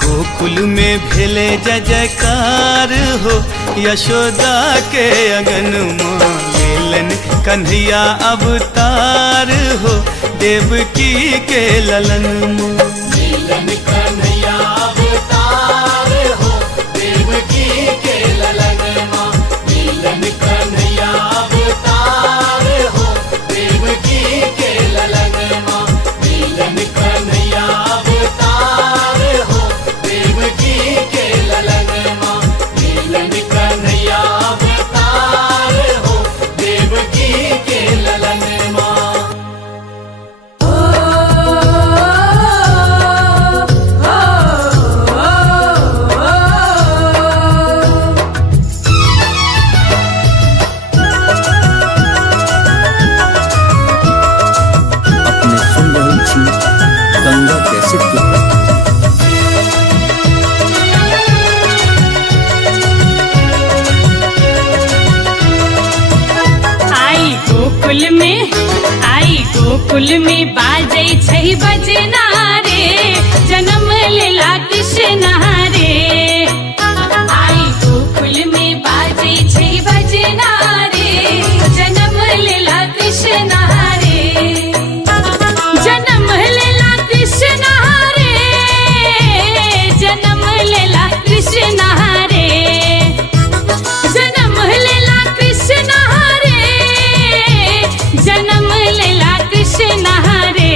गोकुल में भेले जय जयकार हो। यशोदा के अगन माँ लेलन कन्हैया अवतार हो, देवकी के ललन माँ। लीलन कन्हैया अवतार हो, देवकी के ललन माँ। लीलन कन्हैया अवतार हो, देवकी के ललन माँ। लीलन कन्हैया अवतार हो, देवकी के ललन माँ। लीलन कन्हैया अवतार हो, देवकी के ललन माँ। अपने सुन रही थी गंगा कैसेट की प्रस्तुति। गोकुल में बाजै छै बजना रे, जन्म लेला कृष्ण रे। आई गोकुल में बाजै छै बजना रे, जन्म लेला कृष्ण रे। जन्म लेला कृष्ण रे, जन्म लेला कृष्ण रे। जन्म लेला कृष्ण रे, जन्म लेला कृष्ण रे।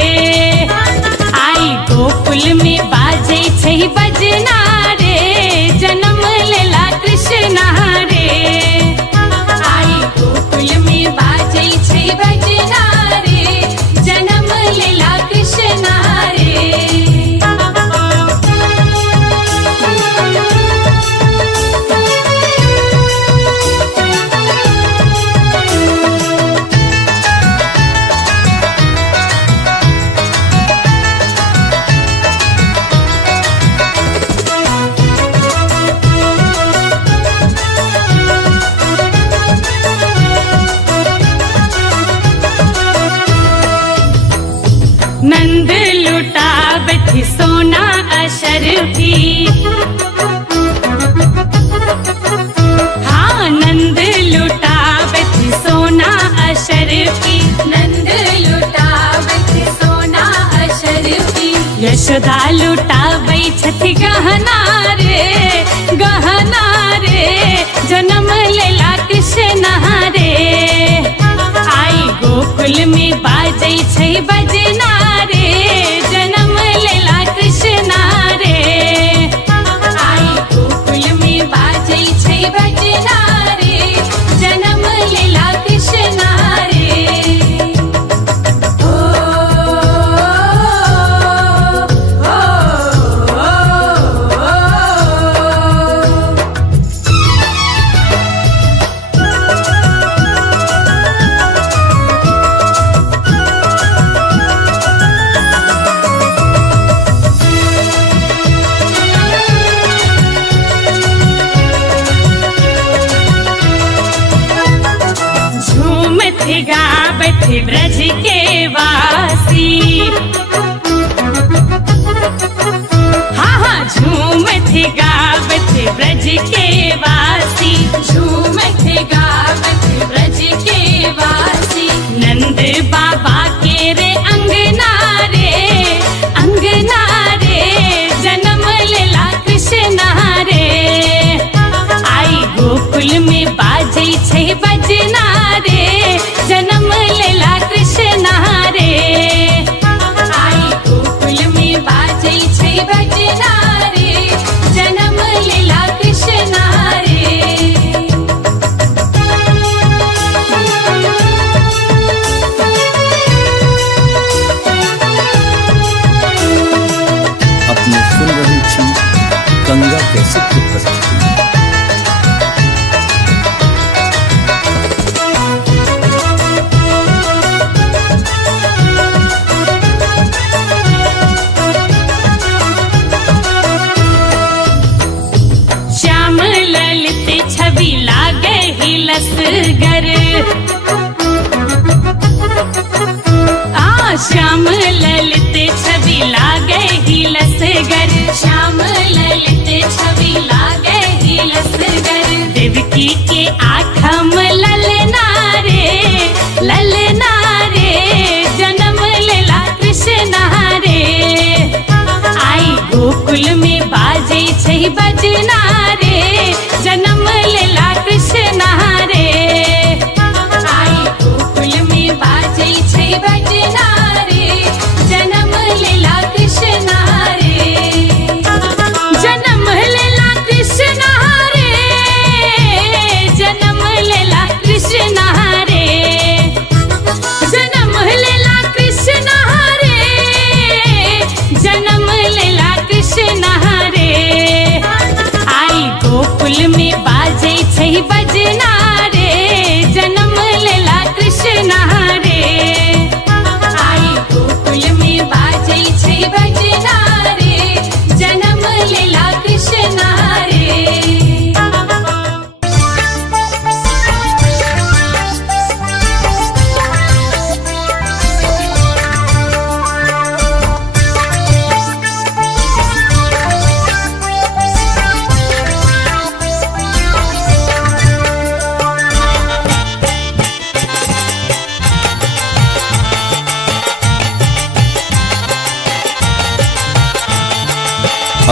आई गोकुल में बाजै छै बजना रे, जन्म लेला कृष्ण रे। आई गोकुल में बाजै छै बजना रे, जन्म लेला कृष्ण रे। नंद लुटावत सोना अशरफी, हाँ नंद लुटावत सोना अशरफी। नंद लुटावत सोना अशरफी। यशोदा लुटाबै छथि गहना रे, गहना रे। जन्म लेला कृष्ण रे। आई गोकुल में बाजै छै बजना रे, जन्म लेला कृष्ण रे। आई गोकुल में बाजै छै बजना रे, जन्म लेला कृष्ण रे। गावत ब्रज के वासी, हाँ हाँ झूमत गावत ब्रज के वासी। झूमत गावत ब्रज के वासी। नंद बाबा के रे अंगना रे, अंगना रे। जन्म लेला कृष्ण रे। आई गोकुल में बाजै छै बजना रे, जन्म लेला कृष्ण रे। आई गोकुल में बाजै छै बजना रे, जन्म लेला कृष्ण रे। असगर श्याम ललित छवि लागे ही लसगर श्याम ललित छवि लागे ही लसगर देवकी के आठम ललना रे जन्म लेला कृष्ण रे आई गोकुल में बाजे छै बजना रे जन्म लेला कृष्ण रे आई गोकुल में बाजे छै बजना रे जन्म लेला कृष्ण रे जन्म लेला कृष्ण रे जन्म लेला कृष्ण रे जन्म लेला कृष्ण रे जन्म लेला कृष्ण रे आई गोकुल में बाजे छै बजना रे जन्म लेला कृष्ण रे आई गोकुल में बाजे छै बजना रे जन्म लेला कृष्ण रे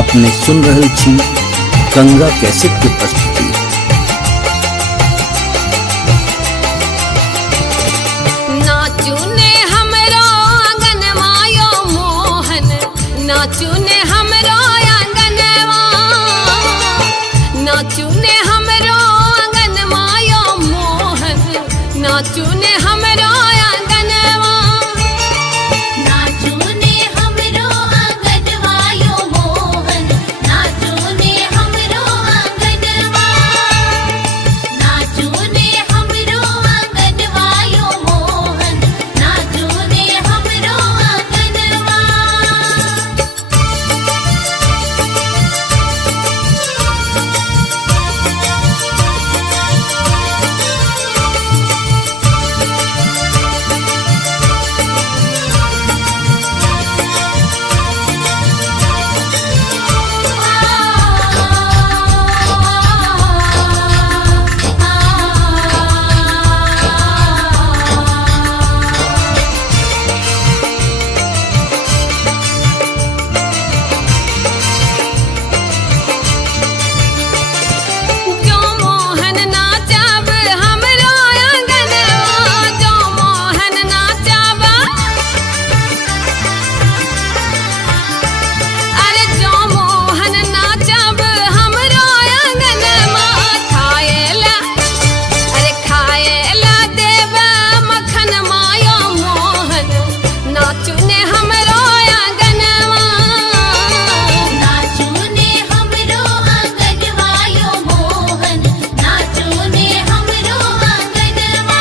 अपने सुन रहल छी गंगा कैसेट के प्रस्तुति। नाचू ने हमरो आंगन मायो मोहन नाचू ने हमरो आंगनवा नाचू ने हमरो आंगन मायो मोहन नाचू ने हमरो आंगनवा नाचू ने हमरो आंगनवा यो मोहन नाचू ने हमरो आंगनवा नाचू ने हमरो आंगनवा यो मोहन नाचू ने हमरो आंगनवा जो मोहन नाचब हमरो आंगनवा जो मोहन नाचब अरे जो मोहन नाचब हमरो आंगनवा खाएला देव मखन मायो मोहन नाचू ने हमरो आंगनवा नाचू ने हमरो आंगनवा यो मोहन नाचू ने हमरो आंगनवा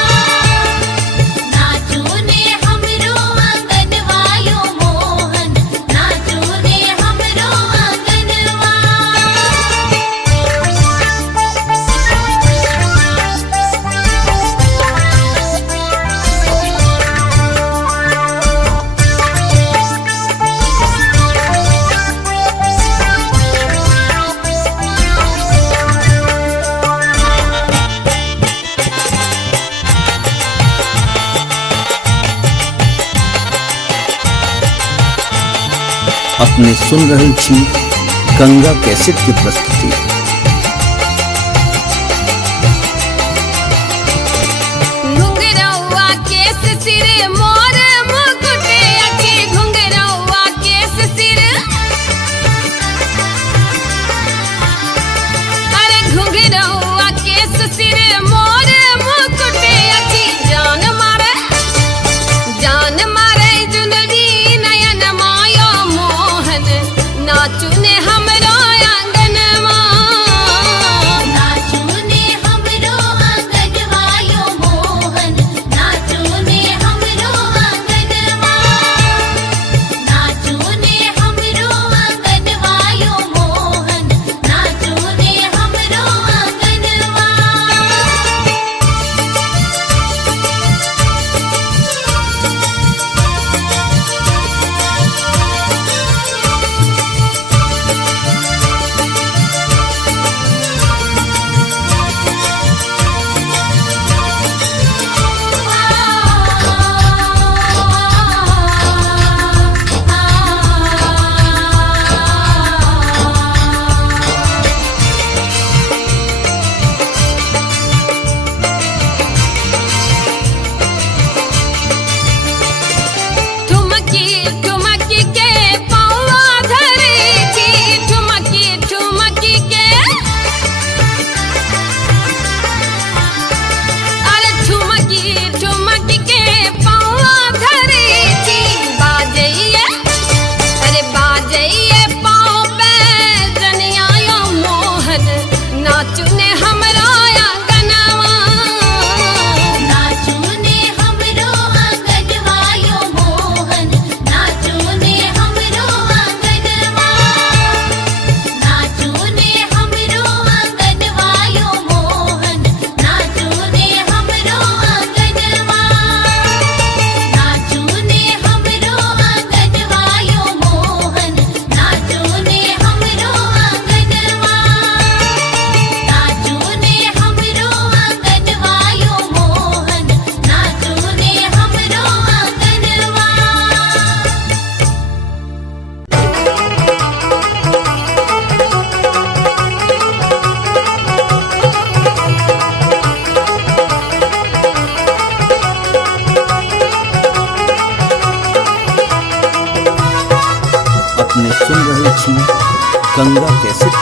नाचू ने हमरो आंगनवा यो मोहन नाचू ने हमरो आंगनवा अपने सुन रहल छी गंगा कैसेट के प्रस्तुति। घुंघरौआ केस सिर मोर मुकुट अखी घुंघरौआ केस सिर अरे घुंघरौआ केस सिर मोर मुकुट अखी जान मारे जुनरी नयन मायो मोहन नाचू ने हमरो आंगनवा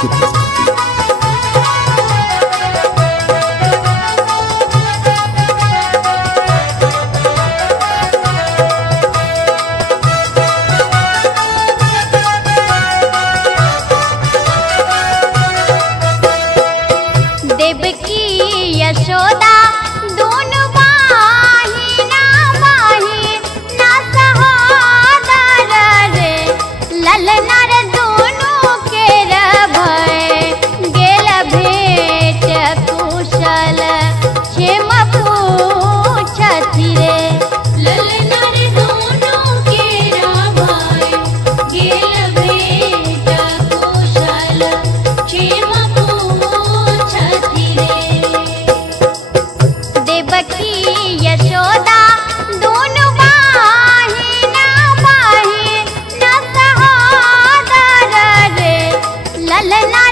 की प्रस्तुति। देवकी यशोदा दोनों बाहिना बाहिना सहोदर रे ललना रे दोनों के भय गेल भेट कुशल क्षेम पूछती रे ललना रे दोनों केरा भाई गेल भेट कुशल क्षेम पूछती रे। देवकी यशोदा दोनों बाहिना बाहिना सहोदर रे ललना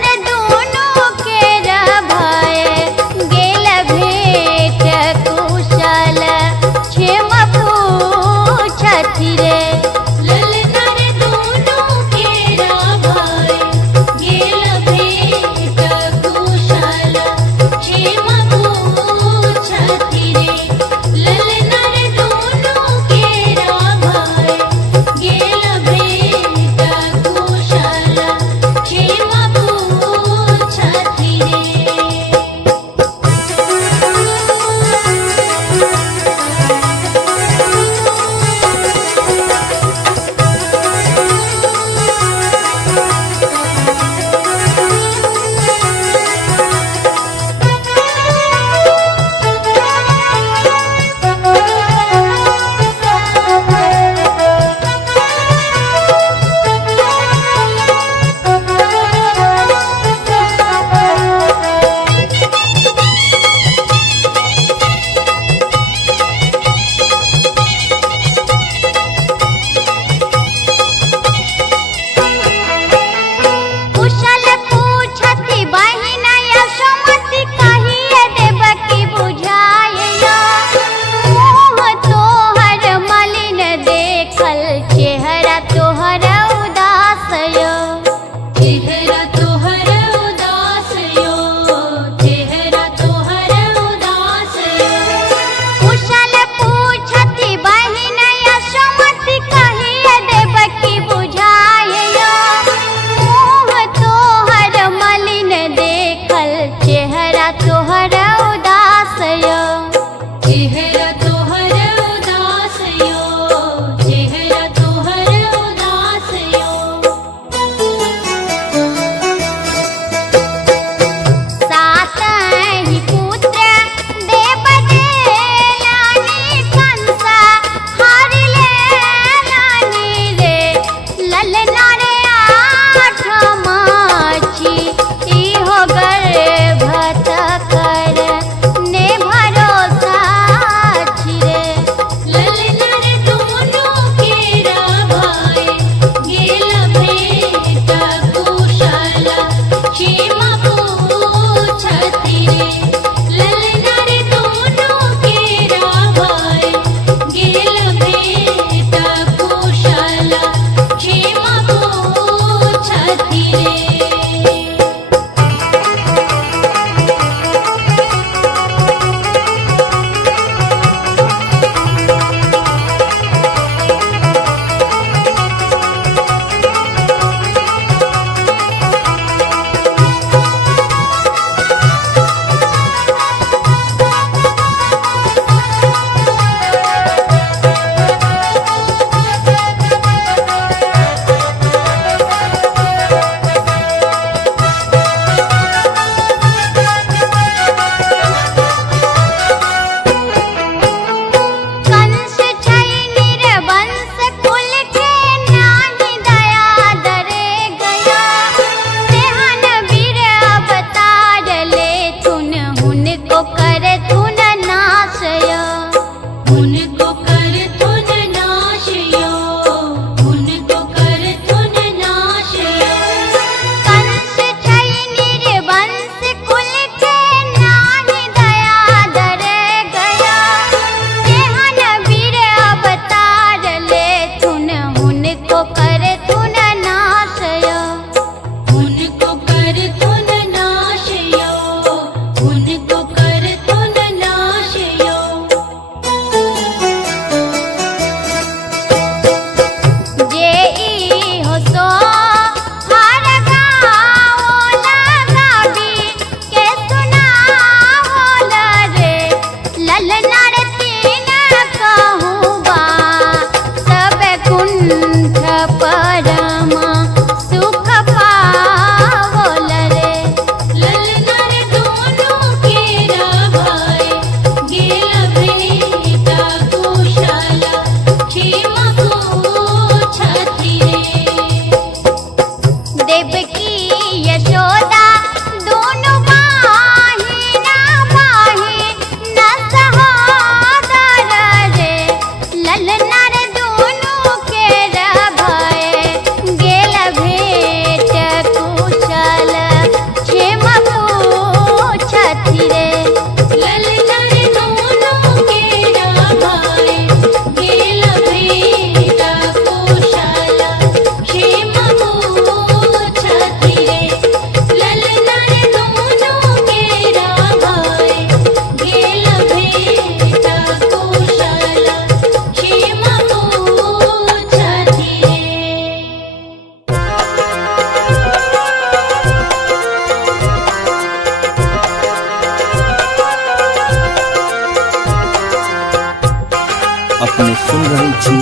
अपने सुन रहल छी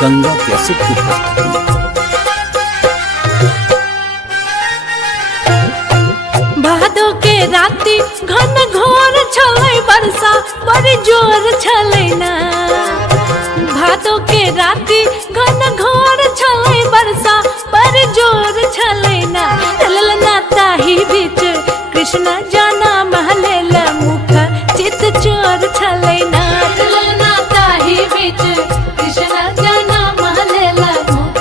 गंगा कैसेट की प्रस्तुति। भादो के राति घन घोर छलै बरसा बड़ी जोर छलै ना। भादो के राति घन घोर छलै बरसा बड़ी जोर छलै ना। ललना ताही बीच कृष्ण जाना महलेला मुख चित चोर छलै ना। ललना ताही बीच कृष्ण जाना महलेला मुख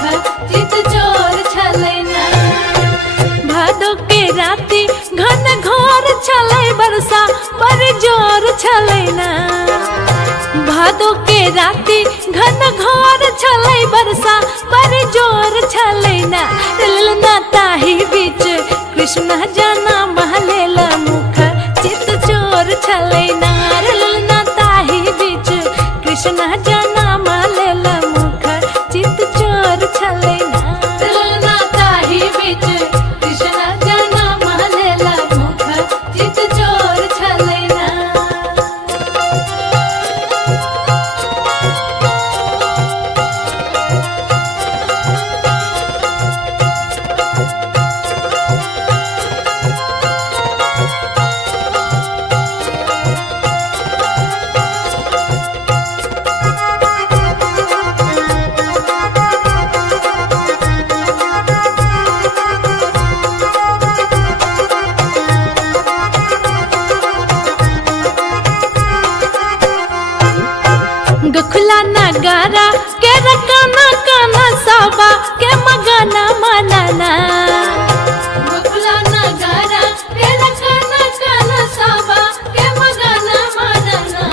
चित चोर छलै ना। भादो के राति घन घोर छलै बरसा बड़ी जोर छलै ना। भादो के राति घन घोर छलै बरसा बड़ी जोर छलै ना। ललना ताही बीच कृष्ण जाना महलेला मुख चित चोर छलै ना। ललना ताही बीच कृष्ण जाना महलेला मुख चित चोर छलै ना। ललना ताही बीच कृष्ण जाना महलेला मुख चित चोर छलै ना। गखुला नगारा के रकाना काना साबा के मगाना मनाना। गखुला नगारा के रकाना काना साबा के मगाना मनाना।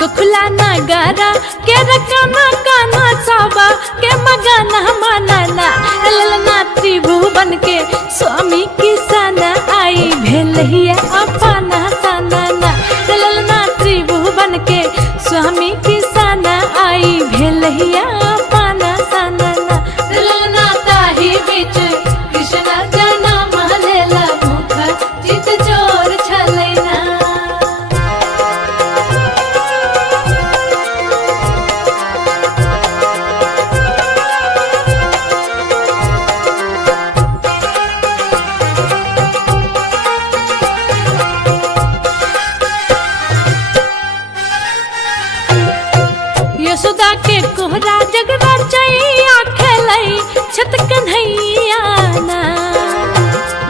गखुला नगारा के रकाना काना साबा के मगाना मनाना। ललना त्रिभुवन के स्वामी किसान आई भेलहिया अपना सनाना। ललना त्रिभुवन के स्वामी किसान आई भेलहिया अपना सनाना। ललना ताही बीच कृष्ण जाना महलेला मुख चित चोर छलै ना। यशोदा के कोहरा जगरा चैया खेलै छत कन्हैया ना।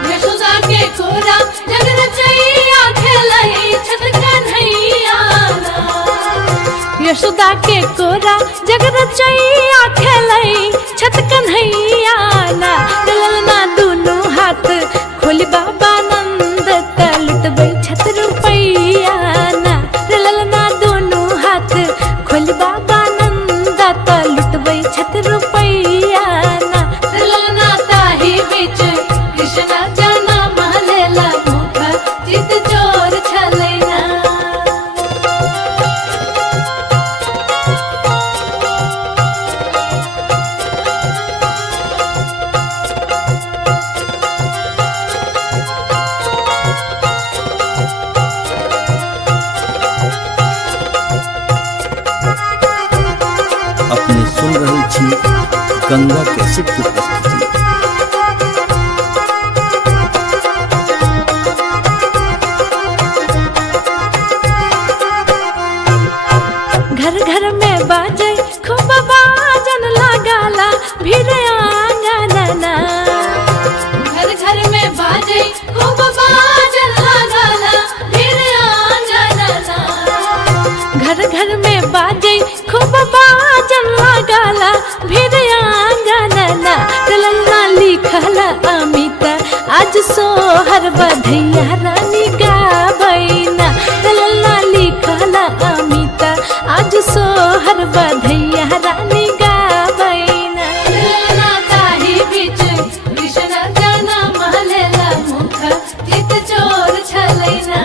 यशोदा के कोहरा जगरा चैया खेलै छत कन्हैया ना। यशोदा के कोहरा जगरा चैया खेलै छत कन्हैया ना। ललना दुनु हाथ खोली बाबा नंद त लुटबै छत रुपैया ना। ललना दुनु हाथ खोली बाबा नंद त लुटबै छत रुपैया ना। ललना ताही बीच कृष्ण जाना महलेला मुख चित चोर छलै ना। अपने सुन रहल छी गंगा कैसेट की प्रस्तुति। घर घर में बाजे खूब बाजन लगाला भीड़ आंगनना। घर घर में बाजे खूब बाजन लगाला भीड़ आंगनना। घर घर में बाजे खूब बाजन लगाला भीड़ आंगनना। ललना लिखला अमिता आज सोहर बधैया रानी गाबैना। ललना लिखला अमिता आज सोहर बधैया रानी गाबैना। ललना ताही बीच कृष्ण जाना महलेला मुख चित चोर छलै ना।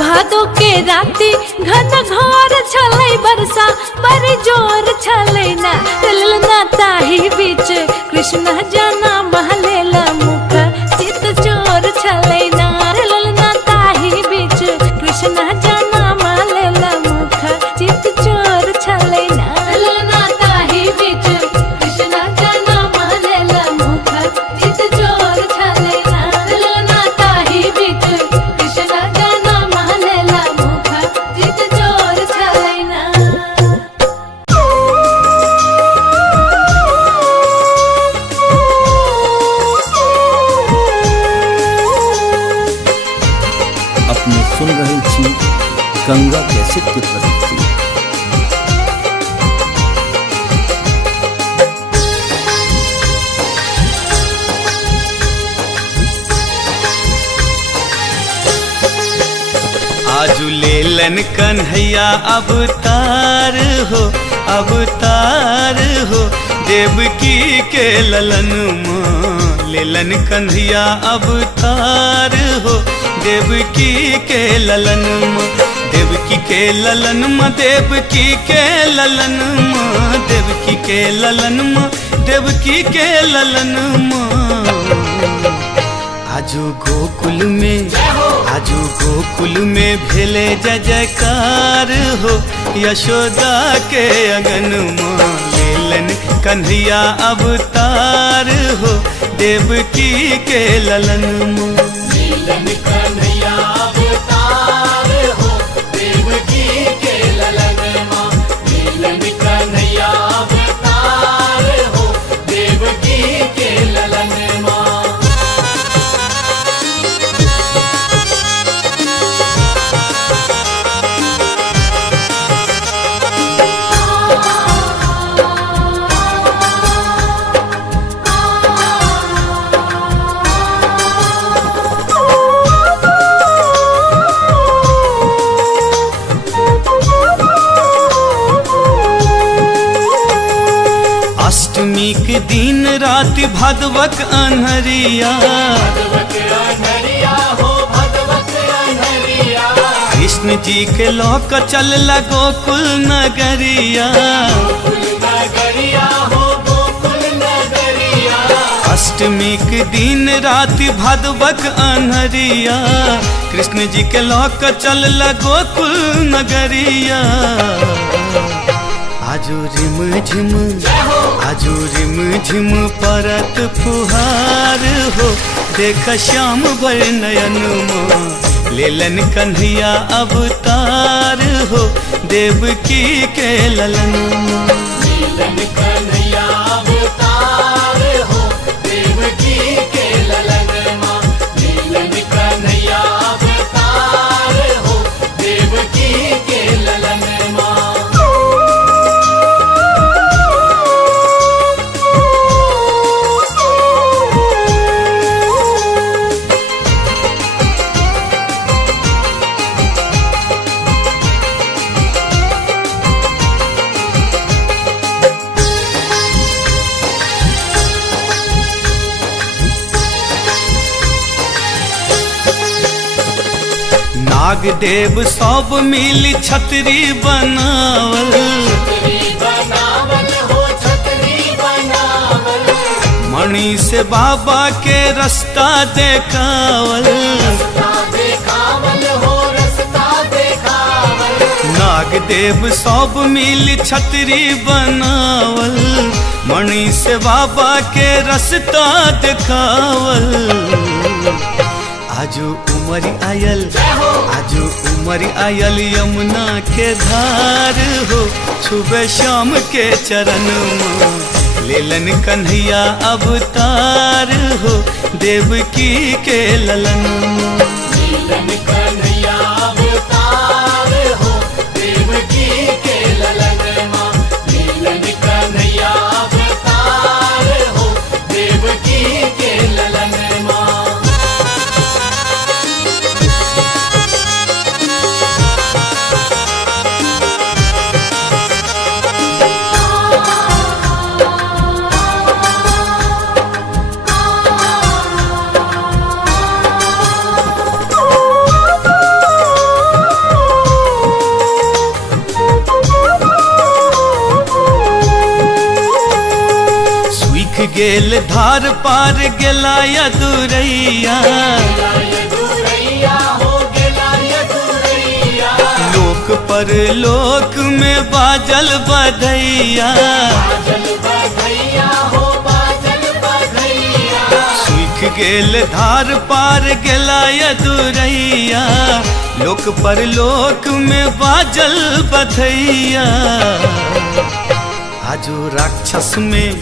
भादो के राति घन घोर छलै बरसा बड़ी जोर छलै ना। ललना ताही बीच कृष्ण जाना महलेला मुख चित चोर छलै ना। ललना ताही बीच कृष्ण जाना महलेला मुख चित चोर अपने सुन रहल छी गंगा कैसेट के प्रस्तुति। आजू लेलन कन्हैया अवतार हो, अवतार हो, देवकी के ललन माँ। लेलन कन्हैया अवतार हो, देवकी के ललन माँ। देवकी के ललन माँ, देवकी के ललन माँ, देवकी के ललन माँ, देवकी के ललन माँ। आजू गोकुल में, आजू गोकुल में भेले जय जयकार हो, यशोदा के अगन माँ। लेलन कन्हैया अवतार हो, देवकी के ललन माँ। लीलन कन्हैया अवतार हो, देवकी के ललन माँ। लीलन कन्हैया अवतार हो, देवकी के ललन माँ। अष्टमी के दिन रात भादवक अन्हरिया, भगवत अनहरिया हो, भगवत अनहरिया। कृष्ण जी के लोक चल गोकुल नगरिया। गोकुल नगरिया हो, गोकुल नगरिया। अष्टमी के दिन रात भादवक अन्हरिया, कृष्ण जी के लोक चल गोकुल नगरिया। आजू रिम झिम, आजू रिम झिम परत फुहार हो, देख श्याम भर नयन माँ। लेलन कन्हैया अवतार हो, देवकी के ललन माँ। लीलन कन्हैया अवतार हो, देवकी के ललन माँ। लीलन कन्हैया अवतार हो, देवकी के ललन माँ। नाग देव सब मिल छतरी बनावल, छतरी बनावल हो, छतरी बनावल। मणि से बाबा के रास्ता देखावल। रास्ता देखावल हो, रास्ता देखावल। नाग देव सब मिल छतरी बनावल, मणि से बाबा के रास्ता देखावल। आजू उमर आयल, आजू उमर आयल यमुना के धार हो, छुबे श्याम के चरण माँ। लेलन कन्हैया अवतार हो, देवकी के ललन माँ। लीलन कन्हैया अवतार हो, देवकी के ललन माँ। लीलन कन्हैया अवतार हो, देवकी के ललन माँ। गेल धार पार गेला यदुरैया, दुरैया हो, गेला दुरैया। लोक पर लोक में बाजल बधैया। बाजल बधैया हो, बाजल बधैया। सूख गेल धार पार गेला यदुरैया, लोक पर लोक में बाजल बधैया। आजू राक्षस में,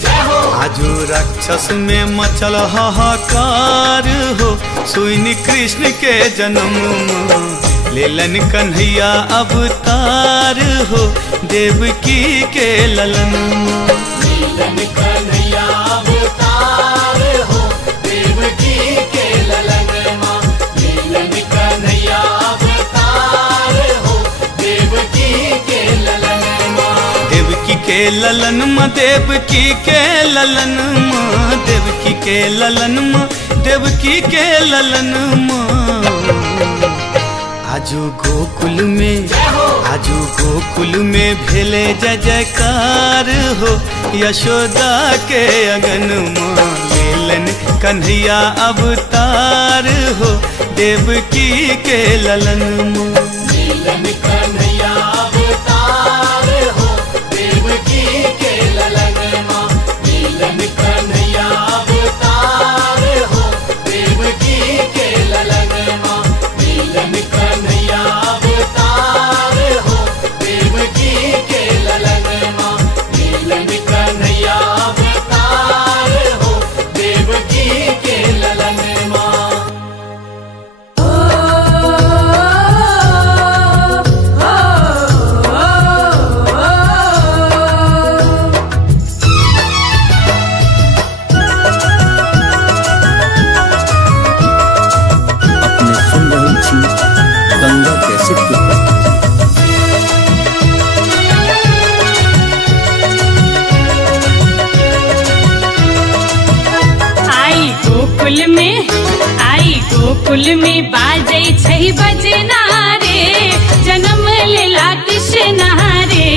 आजू राक्षस में मचल हाहाकार हो, सुनी कृष्ण के जन्म लेलन कन्हैया अवतार हो देवकी के ललन। लीलन कन्हैया अवतार हो देवकी के ललन माँ। लीलन कन्हैया अवतार हो देवकी के ललन माँ। देवकी के ललन माँ, देवकी के ललन माँ, देवकी के ललन माँ, देवकी के ललन माँ। आजू गोकुल में, आजू गोकुल में भेले जय जयकार हो यशोदा के अगन माँ। लेलन कन्हैया अवतार हो देवकी के ललन माँ। लीलन कन्हैया अवतार हो देवकी के ललन माँ। लीलन कन्हैया अवतार हो देवकी के ललन माँ। लीलन कन्हैया अवतार हो देवकी के ललन माँ। लीलन कन्हैया अवतार हो देवकी के ललन माँ। अपने सुन रही थी गंगा कैसेट की प्रस्तुति। आई गोकुल में बाजै छै बजना रे, जन्म लेला कृष्ण रे।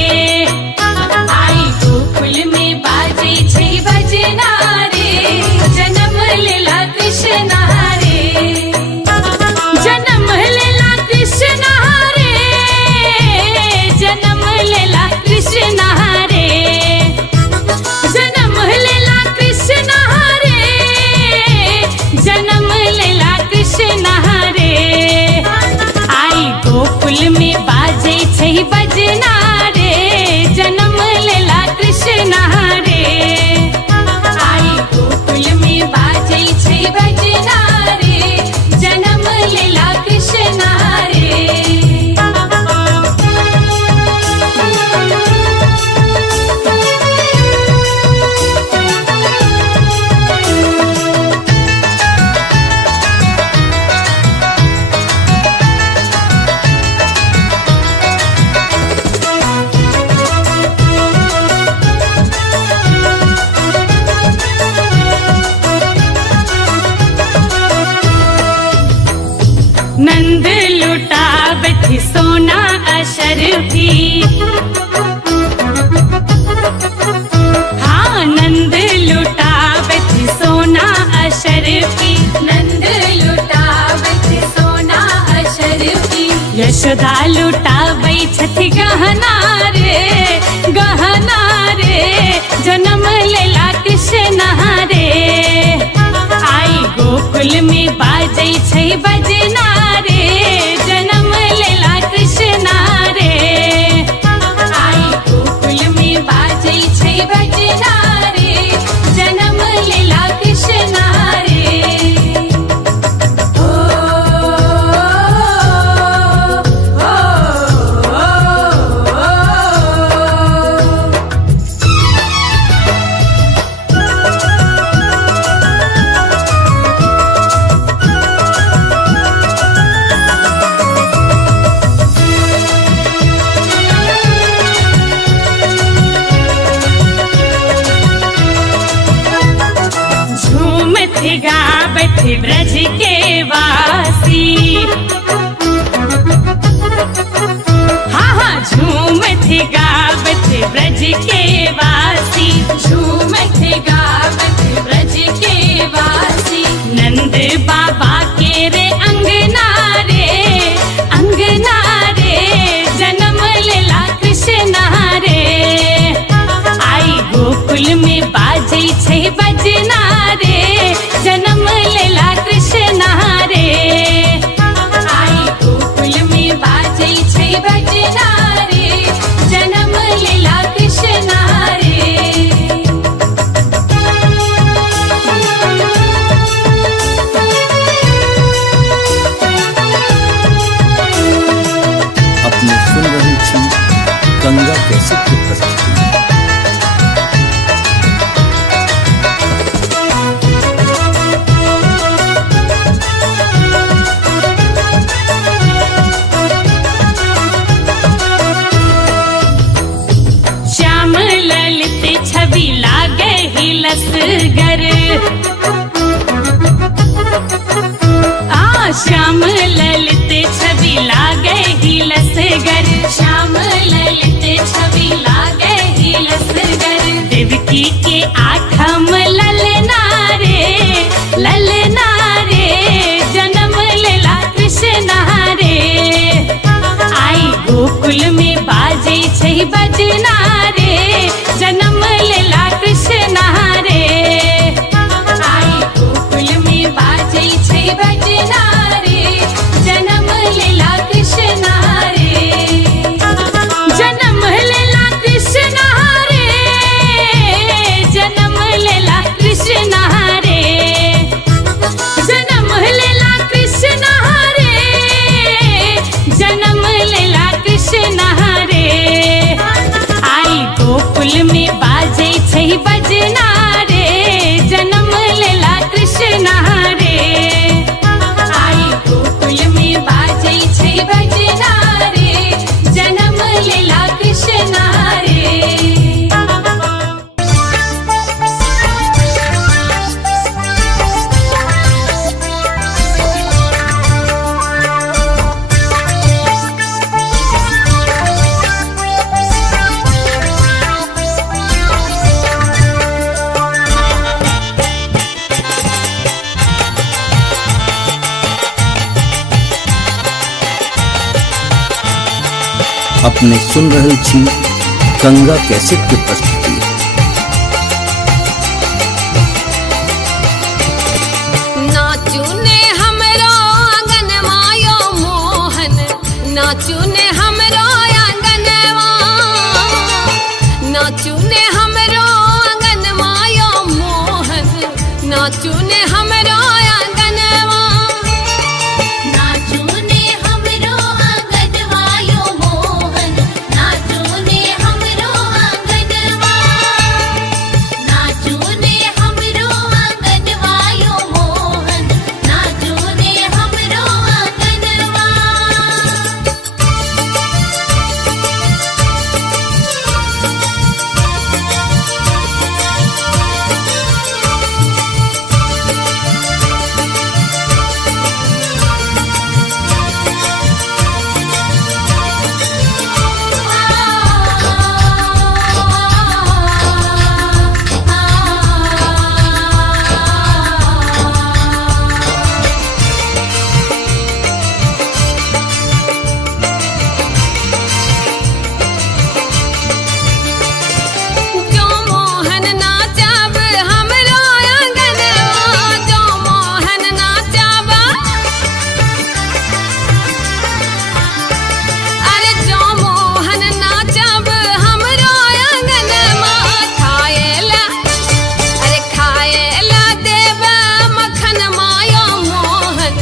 आई गोकुल में बाजै छै बजना रे, जन्म लेला कृष्ण रे। जन्म लेला कृष्ण रे, जन्म लेला कृष्ण रे। जन्म लेला कृष्ण रे, जन्म लेला कृष्ण रे। आई गोकुल में बाजै छै बजना रे, जन्म लेला कृष्ण रे। आई गोकुल में बाजै छै बजना रे, जन्म लेला कृष्ण रे। नंद लुटावत सोना अशरफी, हाँ नंद लुटावत सोना अशरफी। नंद लुटावत सोना अशरफी। यशोदा लुटाबै छथि गहना रे, गहना रे। जन्म लेला कृष्ण रे। आई गोकुल में बाजै छै बजना रे, जन्म लेला कृष्ण रे। आई गोकुल में बाजै छै बजना रे, जन्म लेला कृष्ण रे। गावत ब्रज के वासी, हाँ हाँ झूमत गावत ब्रज के वासी। झूमत गावत ब्रज के वासी। नंद बाबा के रे अंगना रे, अंगना रे। जन्म लेला कृष्ण रे। आई गोकुल में बाजै छै बजना रे, जन्म लेला कृष्ण कैसेट की प्रस्तुति। श्याम ललित छवि लागे हिलसगर, श्याम ललित छवि लागे हिलसगर, श्याम ललित छवि लागे हिलसगर। देवकी के आठम ललना रे जन्म लेला कृष्ण रे। आई गोकुल में बाजे छै बजना रे, जन्म लेला कृष्ण रे। आई गोकुल में बाजे छै बजना रे, जन्म लेला कृष्ण रे। जन्म लेला कृष्ण रे, जन्म लेला कृष्ण रे, जन्म लेला कृष्ण रे, जन्म लेला कृष्ण रे। आई गोकुल में बाजे छै बजना रे, जन्म लेला कृष्ण रे। आई गोकुल में बाजे छै बजना रे, जन्म लेला कृष्ण रे। अपने सुन रहल छी गंगा कैसेट की प्रस्तुति। नाचू ने हमरो आंगनवा यो मोहन, नाचू ने हमरो आंगनवा, नाचू ने हमरो आंगनवा यो मोहन, नाचू ने हमरो आंगनवा। नाचू ने हमरो आंगनवा यो मोहन, नाचू ने हमरो आंगनवा, नाचू ने हमरो आंगनवा यो मोहन, नाचू ने हमरो आंगनवा। जो मोहन नाचब हमरो आंगनवा, जो मोहन नाचब, अरे जो मोहन नाचब हमरो आंगनवा। खाएला, अरे खाएला देव मखन मायो मोहन,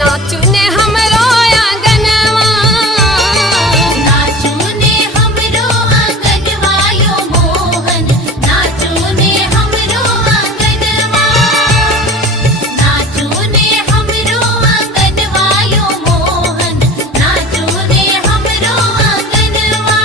नाचू ने हमरो आंगनवा। नाचू ने हमरो आंगनवा यो मोहन, नाचू ने हमरो आंगनवा, नाचू ने हमरो आंगनवा यो मोहन, नाचू ने हमरो आंगनवा।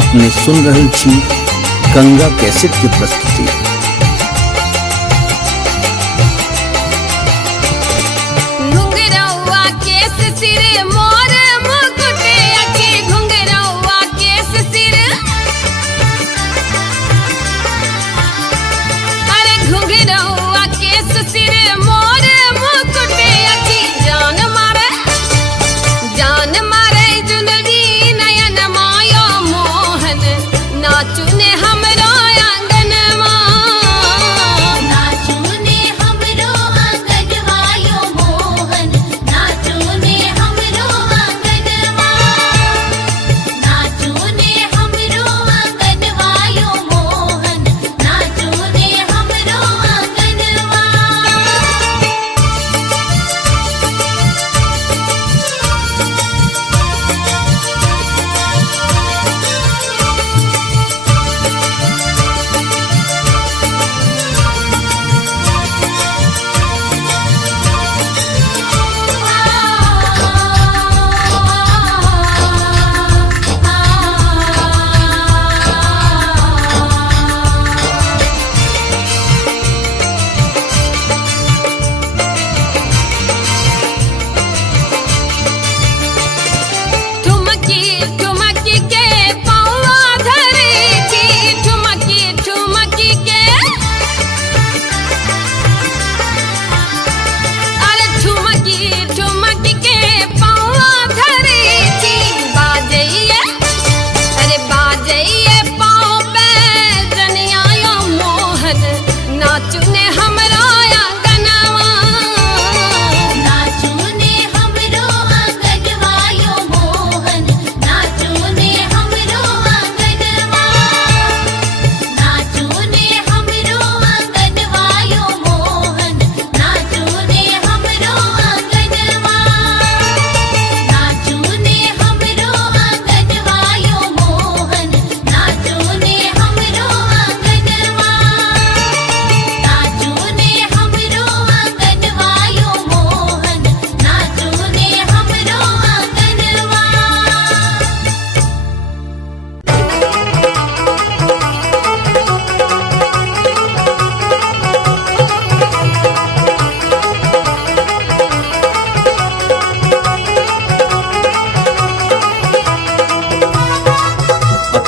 अपने सुन रहल छी गंगा कैसेट की प्रस्तुति। घुंघरौआ केस सिर मोर मुकुट अखी, घुंघरौआ केस सिर, अरे घुंघरौआ केस सिर मोर मुकुट अखी। जान मारे जुनरी नयन मायो मोहन, नाचू ने हमरो आंगनवा।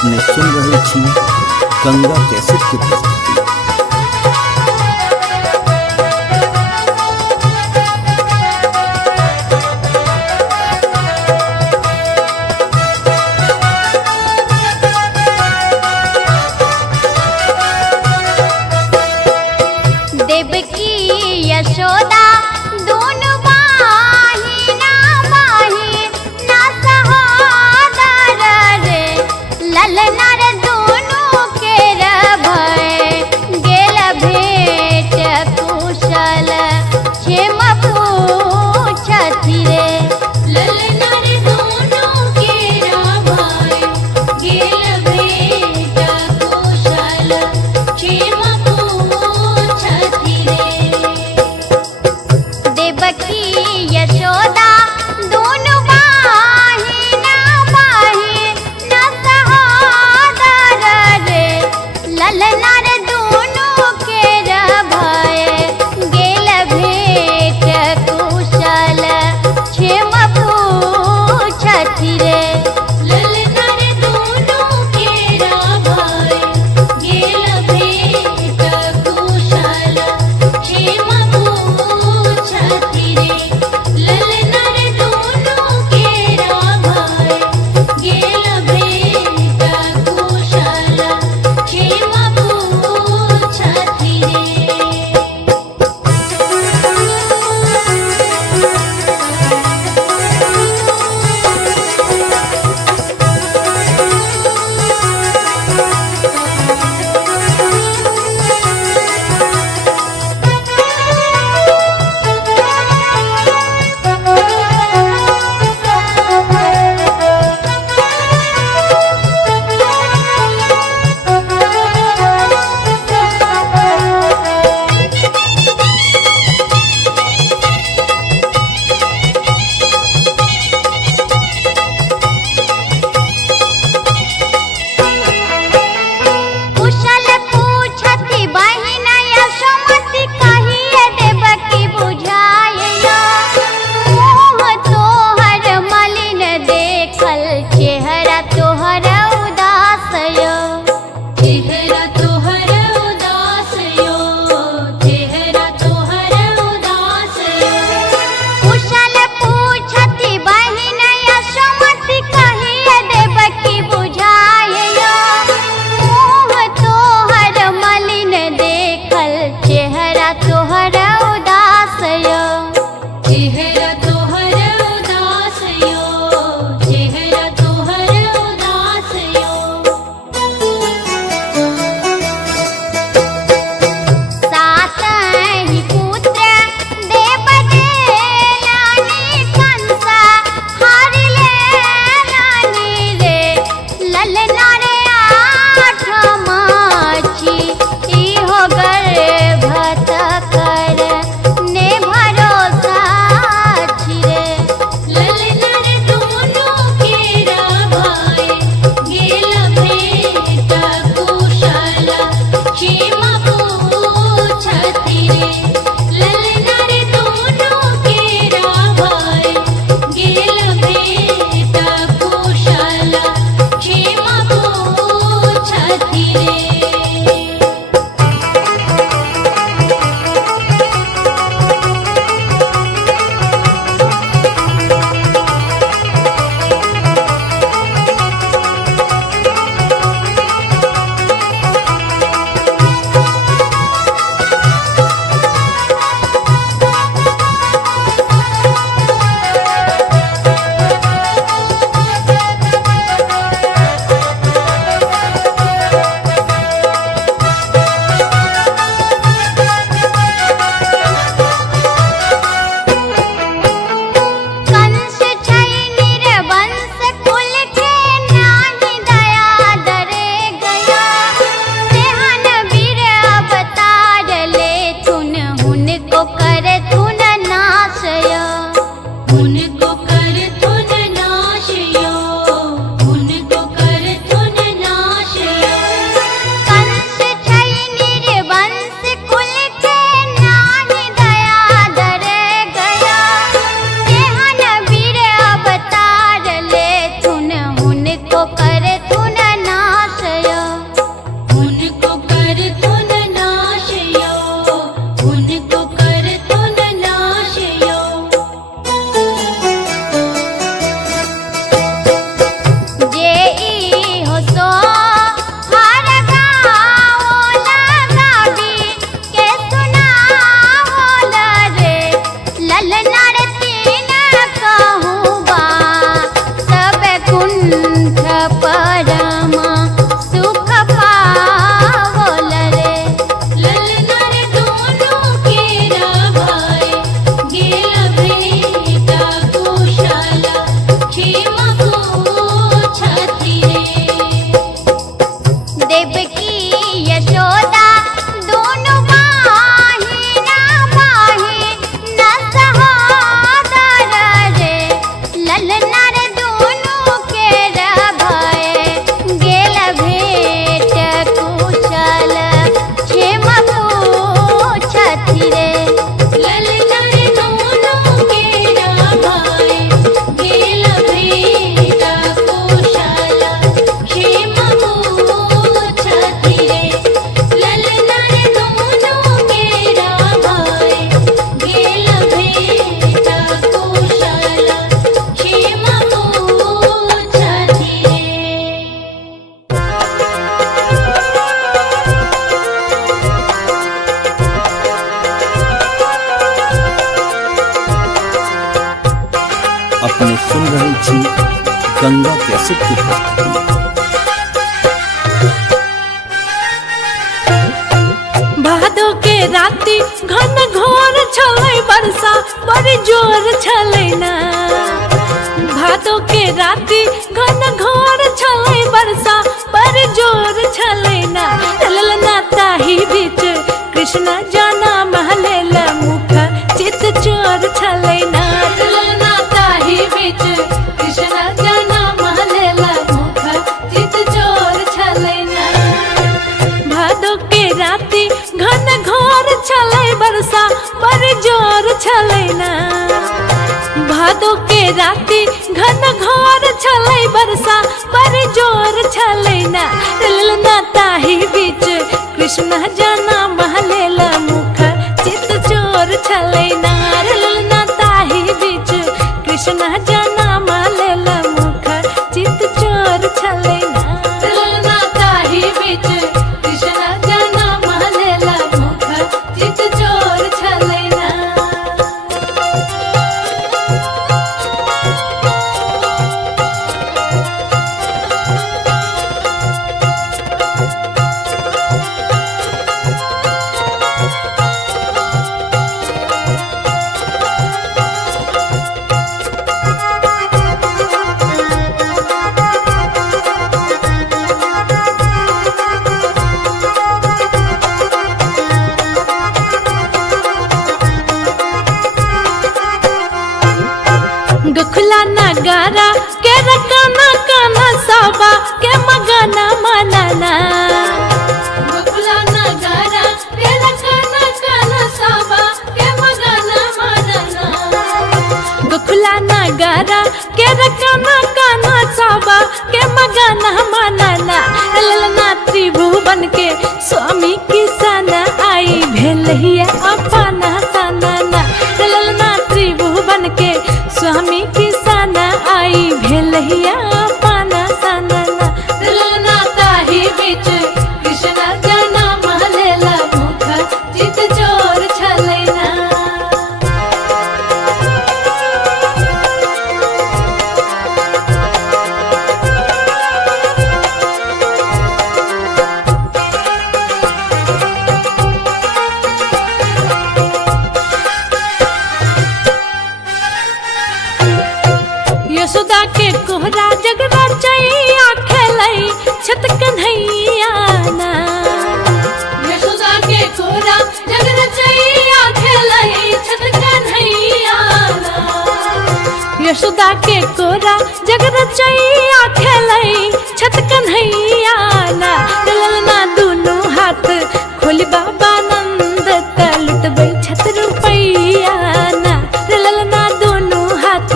अपने सुन रहल छी गंगा कैसेट की प्रस्तुति। देवकी यशोदा दोनों बाहिना बाहिना सहोदर रे ललना रे दोनों के भय गेल भेट कुशल क्षेम पूछथि रे ललना रे दोनों केरा भाई गेल भेट कुशल क्षेम पूछथि रे। देवकी यशोदा दोनों बाहिना बाहिना सहोदर गंगा कैसेट की प्रस्तुति। भादो के राती घन घोर छलै बरसा बड़ी जोर छलै ना। भादो के राती घन घोर छलै बरसा बड़ी जोर छलै ना। ललना ताही बीच कृष्ण जाना महलेल मुख चित चोर छलै ना। ललना ताही बीच कृष्ण जाना महलेल मुख चित चोर छलै ना। भादो के राती घन घोर छलै बरसा बड़ी जोर छलै ना। भादो के राती घन घोर छलै बरसा बड़ी जोर छलै ना। ललना ताही बीच कृष्ण जाना महलेल मुख चित चोर छलै ना। ललना ताही बीच कृष्ण जाना महलेल मुख चित चोर छलै ना। ललना ताही बीच कृष्ण जाना महलेल मुख चित चोर छलै ना। गखुला नगारा के रकाना काना साबा के मगाना मनाना। गखुला नगारा के रकाना काना साबा के मगाना मनाना। गखुला नगारा के रकाना काना साबा के मगाना मनाना। ललना त्रिभुवन के स्वामी किसान आई भेलहिया अपना सनाना। ललना त्रिभुवन के स्वामी किसान आई भेलहिया अपना सनाना। ललना ताही बीच कृष्ण जाना महलेल मुख चित चोर छलै ना। यशोदा के कोहरा जग रचैया खेलै छत कन्हैया ना। यशोदा के कोहरा जग रचैया खेलै छत कन्हैया ना। यशोदा के कोहरा जग रचैया खेलै छत कन्हैया ना। ललना दुनू हाथ खोली बाबा नंद त लुटबै छत रुपैया ना। ललना दुनू हाथ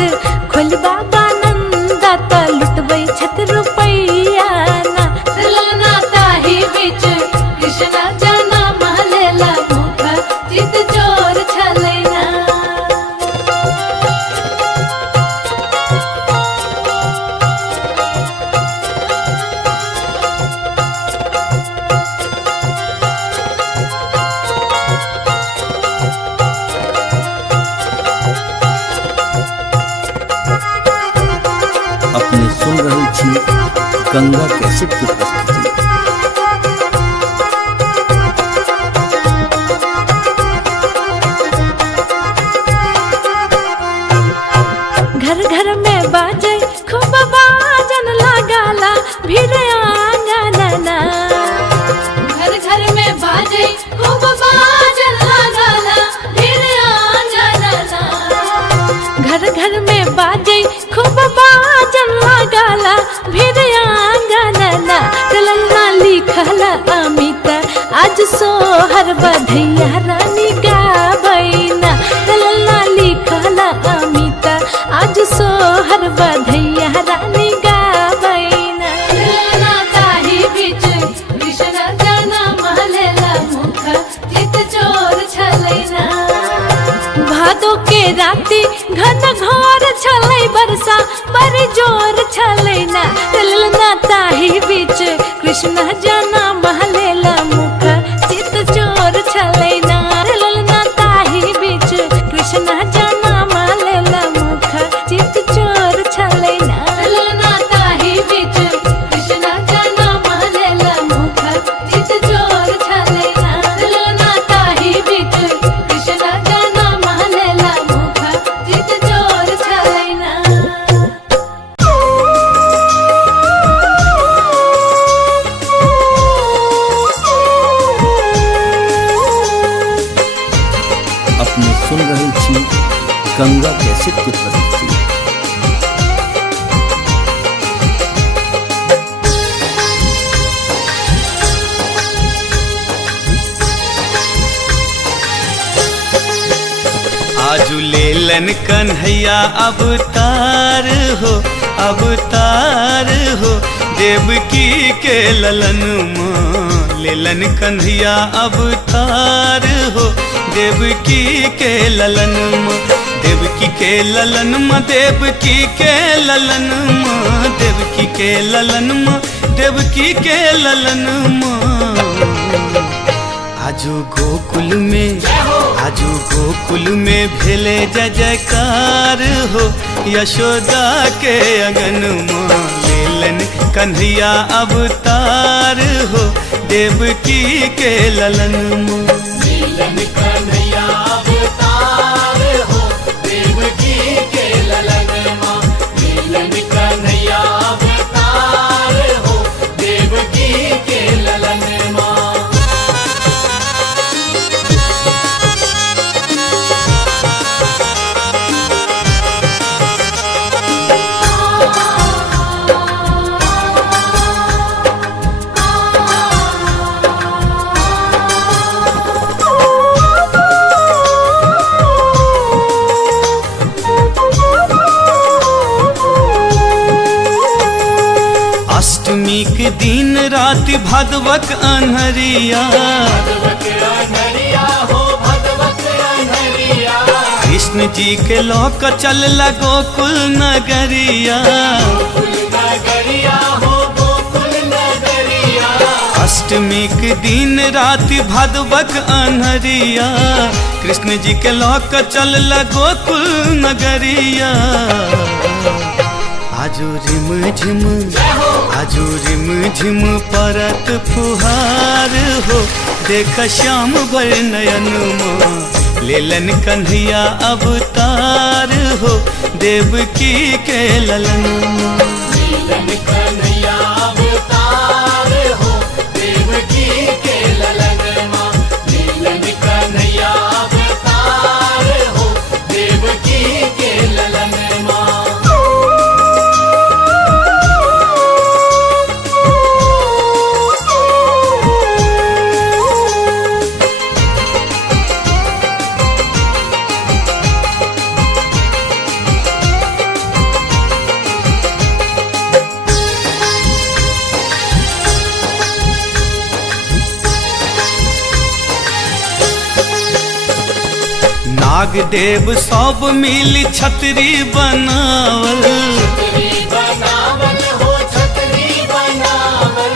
खोली बाबा नंद त लुटबै छत रुपैया ना। ललना ताही बीच कृष्ण जाना महलेल मुख चित चोर छलै ना। अपने सुन रहे छी गंगा कैसेट की प्रस्तुति। घर घर में बाजे खूब बाजन लगाला भीड़ आंगनना। घर घर में बाजे खूब बाजन लगाला भीड़ आंगनना। घर घर में बाजे खूब बाजन लगाला भीड़ आंगनना। ललना लिखल अमित आज सोहर बधैया रानी गाबैना। ललना लिखल अमित आज सोहर बधैया रानी गाबैना। ललना ताही बीच कृष्ण जाना महलेल मुख चित चोर छलै ना। भादो के राती घन घोर छलै बरसा बड़ी जोर छलै ना। ललना ताही बीच कृष्ण जाना महलेल मुख चित चोर छलै ना। ललना ताही बीच कृष्ण जाना महलेल मुख चित चोर छलै ना। ललना गंगा कैसेट की प्रस्तुति। आजू लेलन कन्हैया अवतार हो, अवतार हो, देवकी के ललन माँ लेलन कन्हैया अवतार हो, देवकी के ललन माँ, देवकी के ललन माँ, देवकी के ललन माँ, देवकी के ललन माँ, देवकी के ललन माँ। आजू गोकुल में, आजू गोकुल में भेले जय जयकार हो, यशोदा के अगन माँ लेलन कन्हैया अवतार हो, देवकी के ललन माँ। लीलन कन्हैया अवतार हो, देवकी के ललन माँ। लीलन कन्हैया अवतार हो, देवकी के ललन माँ। अष्टमी के दिन रात भादवक अन्हरिया, भगवत अनहरिया हो, भगवत अनहरिया। कृष्ण जी के लोक चल गोकुल नगरिया, गोकुल नगरिया हो, गोकुल नगरिया। अष्टमी के दिन रात भादवक अन्हरिया, कृष्ण जी के लोक चल गोकुल नगरिया। आजू रिम झिम, आजू रिम झिम परत फुहार हो, देख श्याम भर नयन माँ लेलन कन्हैया अवतार हो, देवकी के ललन माँ। लीलन कन्हैया अवतार हो, देवकी के ललन माँ। लीलन कन्हैया अवतार हो, देवकी के ललन माँ। नाग देव सब मिली छतरी बनावल, छतरी बनावल हो, छतरी बनावल।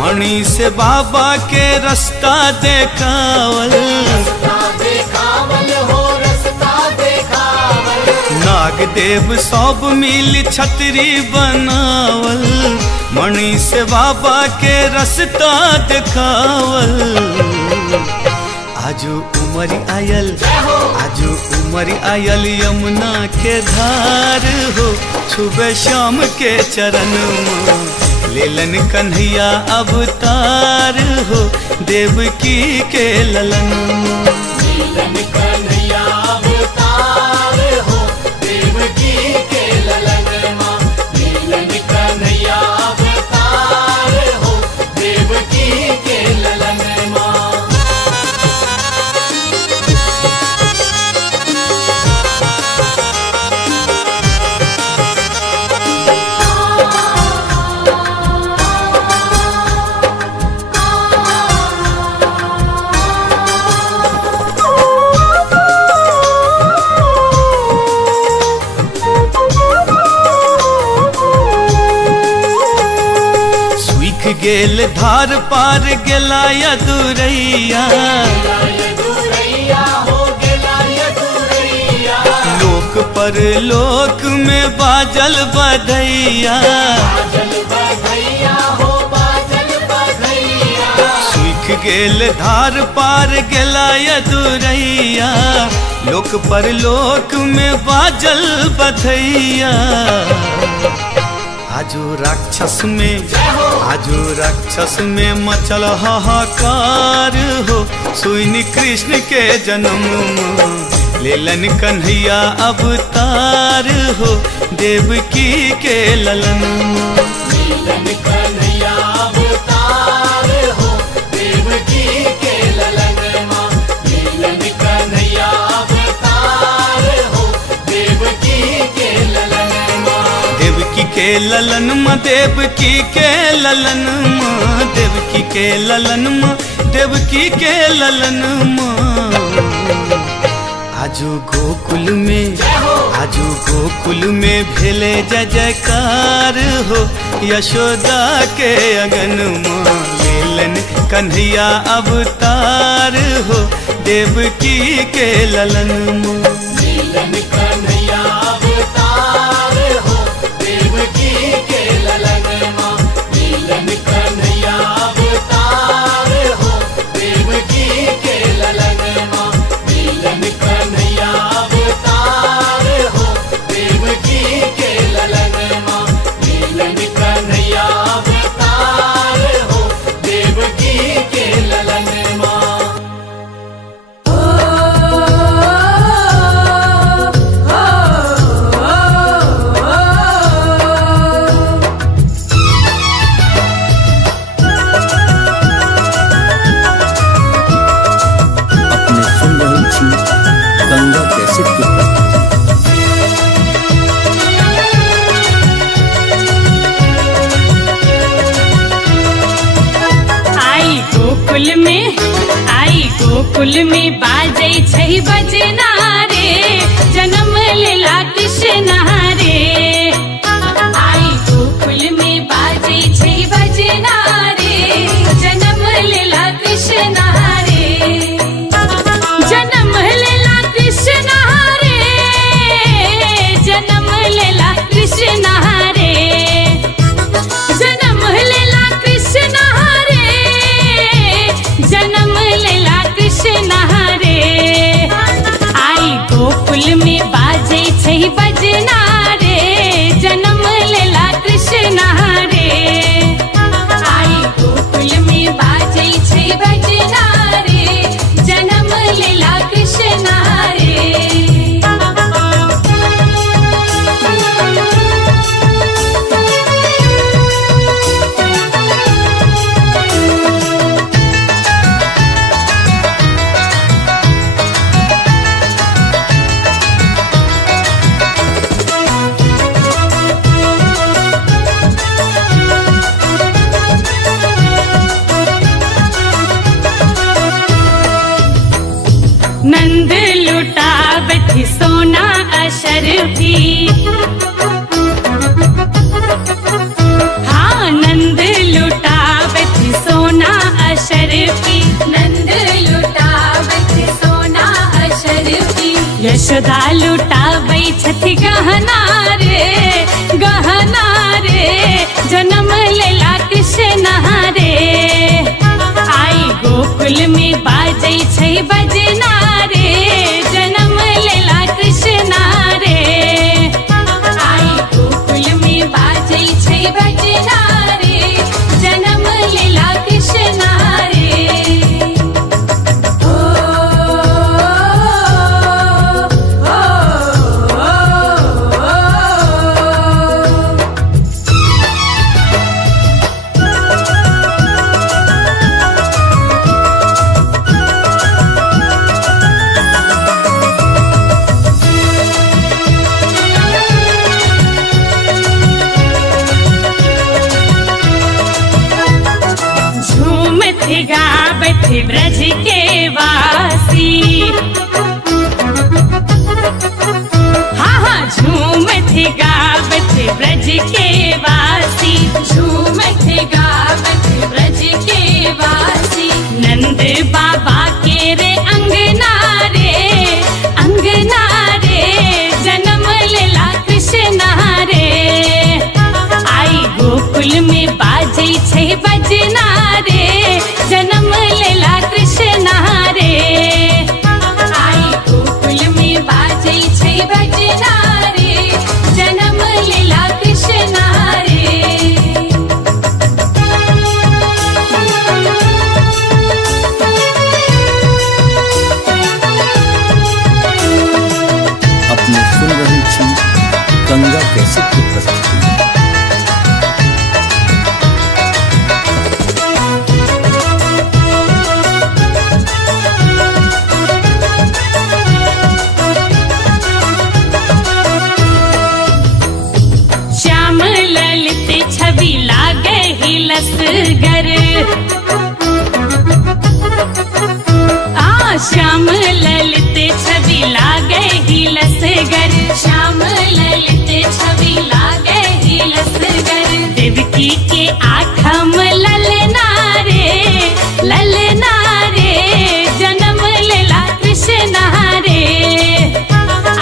मणि से बाबा के रास्ता देखावल, रास्ता देखावल हो, रास्ता देखावल। नाग देव सब मिली छतरी बनावल, मणि से बाबा के रास्ता देखावल। आजू उमरी आयल, आजू उमरी आयल यमुना के धार हो, छुबे श्याम के चरण माँ लेलन कन्हैया अवतार हो, देवकी के ललन माँ। लीलन कन्हैया अवतार हो, देवकी के ललन माँ। लीलन कन्हैया अवतार हो, देवकी के ललन माँ। गेल धार पार गेला यदुरैया, यदुरैया हो, गेला यदुरैया। लोक पर लोक में बाजल बधैया, बाजल बधैया हो, बाजल बधैया। सूख गेल धार पार गेला यदुरैया, लोक पर लोक में बाजल बधैया। आजू राक्षस में, आजू राक्षस में मचल हाहाकार हो, सुनी कृष्ण के जन्म लेलन कन्हैया अवतार हो देवकी के ललन लीलन कन्हैया अवतार हो देवकी के ललन माँ। लीलन कन्हैया अवतार हो देवकी के ललन माँ। देवकी के ललन माँ देवकी के ललन माँ देवकी के ललन माँ देवकी के ललन माँ। आजू गोकुल में भेले जय जयकार हो यशोदा के अगन माँ। लेलन कन्हैया अवतार हो देवकी के ललन माँ। लीलन कन्हैया अवतार हो देवकी के ललन माँ। लीलन कन्हैया अवतार हो देवकी के ललन माँ। लीलन कन्हैया अवतार हो देवकी के ललन माँ। लीलन कन्हैया अवतार हो देवकी के ललन माँ। अपने सुन रहल छी गंगा कैसेट के प्रस्तुति। गोकुल में बाजै छै बजना रे जन्म लेला कृष्ण रे। आई गोकुल में बाजै छै बजना रे जन्म लेला कृष्ण रे। जन्म लेला कृष्ण रे जन्म लेला कृष्ण रे। जन्म लेला कृष्ण रे जन्म लेला कृष्ण रे। आई गोकुल में बाजै छै बजना रे जन्म लेला कृष्ण रे। आई गोकुल में बाजै छै बजना रे जन्म लेला कृष्ण रे। नंद लुटावत सोना अशरफी। हाँ नंद लुटावत सोना अशरफी। नंद लुटावत सोना अशरफी। यशोदा लुटाबै छथि गहना रे गहना रे जन्म लेला कृष्ण रे। आई गोकुल में बाजै छै बजना रे जन्म लेला कृष्ण रे। आई गोकुल में बाजै छै बजना रे जन्म लेला कृष्ण रे। ओ ओ झूमत गावत ब्रज के वासी। हाँ हाँ झूमत गावत ब्रज के वासी। झूमत गावत ब्रज के वासी। नंद बाबा के रे अंगना रे जन्म लेला कृष्ण रे। आई गोकुल में बाजै छै बजना रे जन्म लेला कृष्ण रे। आई गोकुल में बाजै छै बजना रे जन्म लेला कृष्ण रे। लसगर श्याम ललित छवि लागे ही लसगर श्याम ललित छवि लागे ही लसगर देवकी के आठम ललना रे जन्म लेला कृष्ण रे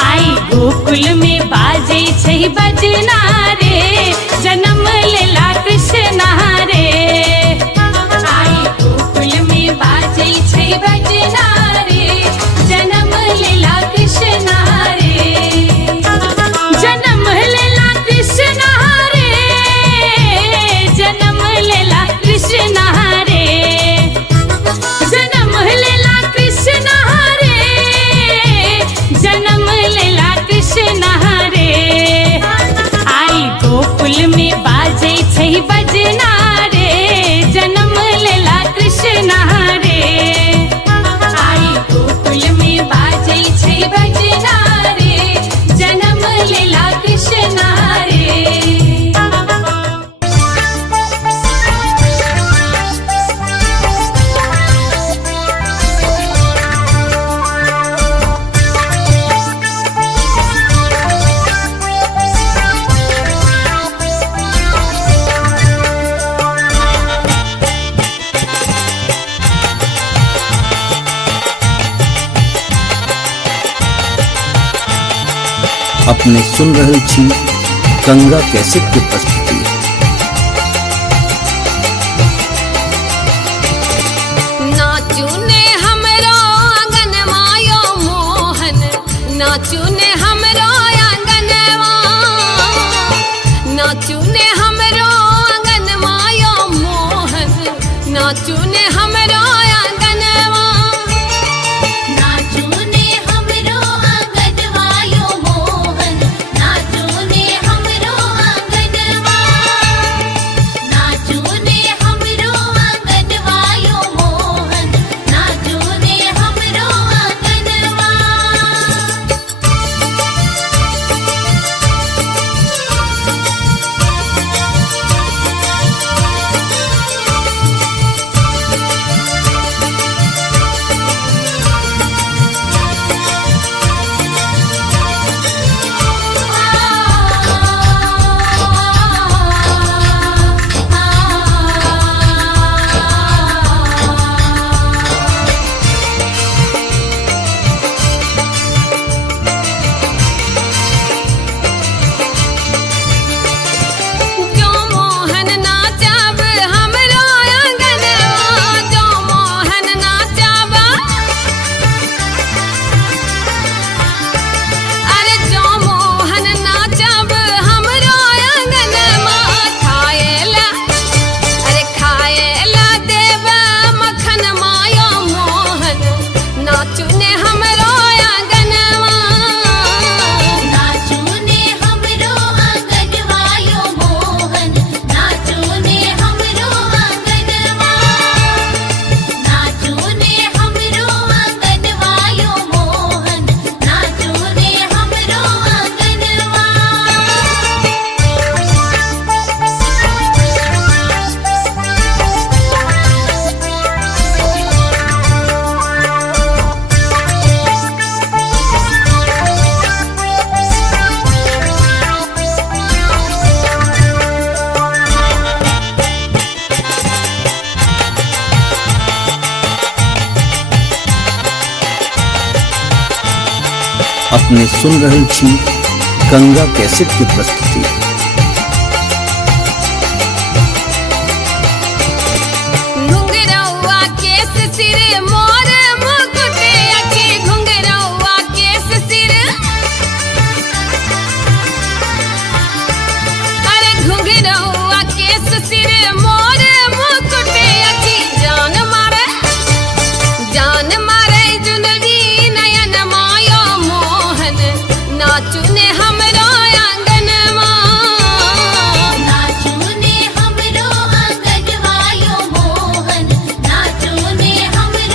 आई गोकुल में बाजे छै बजना रे जन्म लेला कृष्ण रे आई गोकुल में बाजे छै बजना रे जन्म लेला कृष्ण रे जन्म लेला कृष्ण रे जन्म लेला कृष्ण रे जन्म लेला कृष्ण रे जन्म लेला कृष्ण रे आई गोकुल में बाजे छै बजना रे जन्म लेला कृष्ण रे आई गोकुल में बाजे छै बजना रे जन्म लेला कृष्ण रे अपने सुन रहल छी गंगा कैसेट के प्रस्तुति। नाचू ने हमरो आंगन मायो मोहन नाचू ने हमरो आंगनवा नाचू ने हमरो आंगन मायो मोहन नाचू ने हमरो आंगनवा नाचू ने हमरो आंगनवायो मोहन नाचू ने हमरो आंगनवा नाचू ने हमरो आंगनवायो मोहन नाचू ने हमरो आंगनवा जो मोहन नाचब हमरो आंगनवा जो मोहन नाचब अरे जो मोहन नाचब हमरो आंगनवा खाएला देव मखन मायो मोहन नाचू ने हमरो आंगनवा नाचू ने हमरो आंगनवायो मोहन नाचू ने हमरो आंगनवा नाचू ने हमरो आंगनवायो मोहन नाचू ने हमरो आंगनवा अपने सुन रहल छी गंगा कैसेट की प्रस्तुति। घुंघरौआ केस सिर मोर मुकुट अखी घुंघरौआ केस सिर अरे घुंघरौआ केस सिर मोर मुकुट अखी जान मारे जुनरी नयन मायो मोहन नाचू ने हमरो आंगनवा नाचू ने हमरो आंगनवायो मोहन नाचू ने हमरो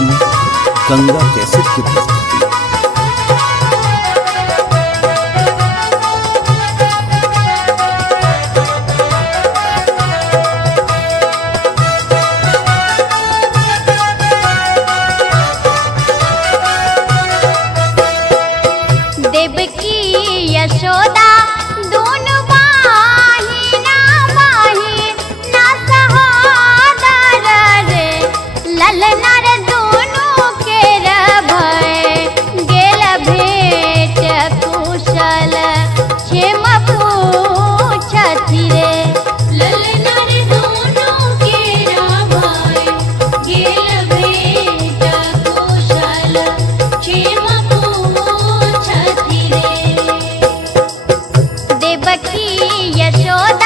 छी गंगा कैसेट की प्रस्तुति। देवकी यशोदा दोनों बहिना बहिना सहोदर रे, ललना रे दोनों के भय गेल भेट कुशल क्षेम पूछथि रे। ललना रे दोनों केरा भाई गेल भेट कुशल क्षेम पूछथि रे। देवकी यशोदा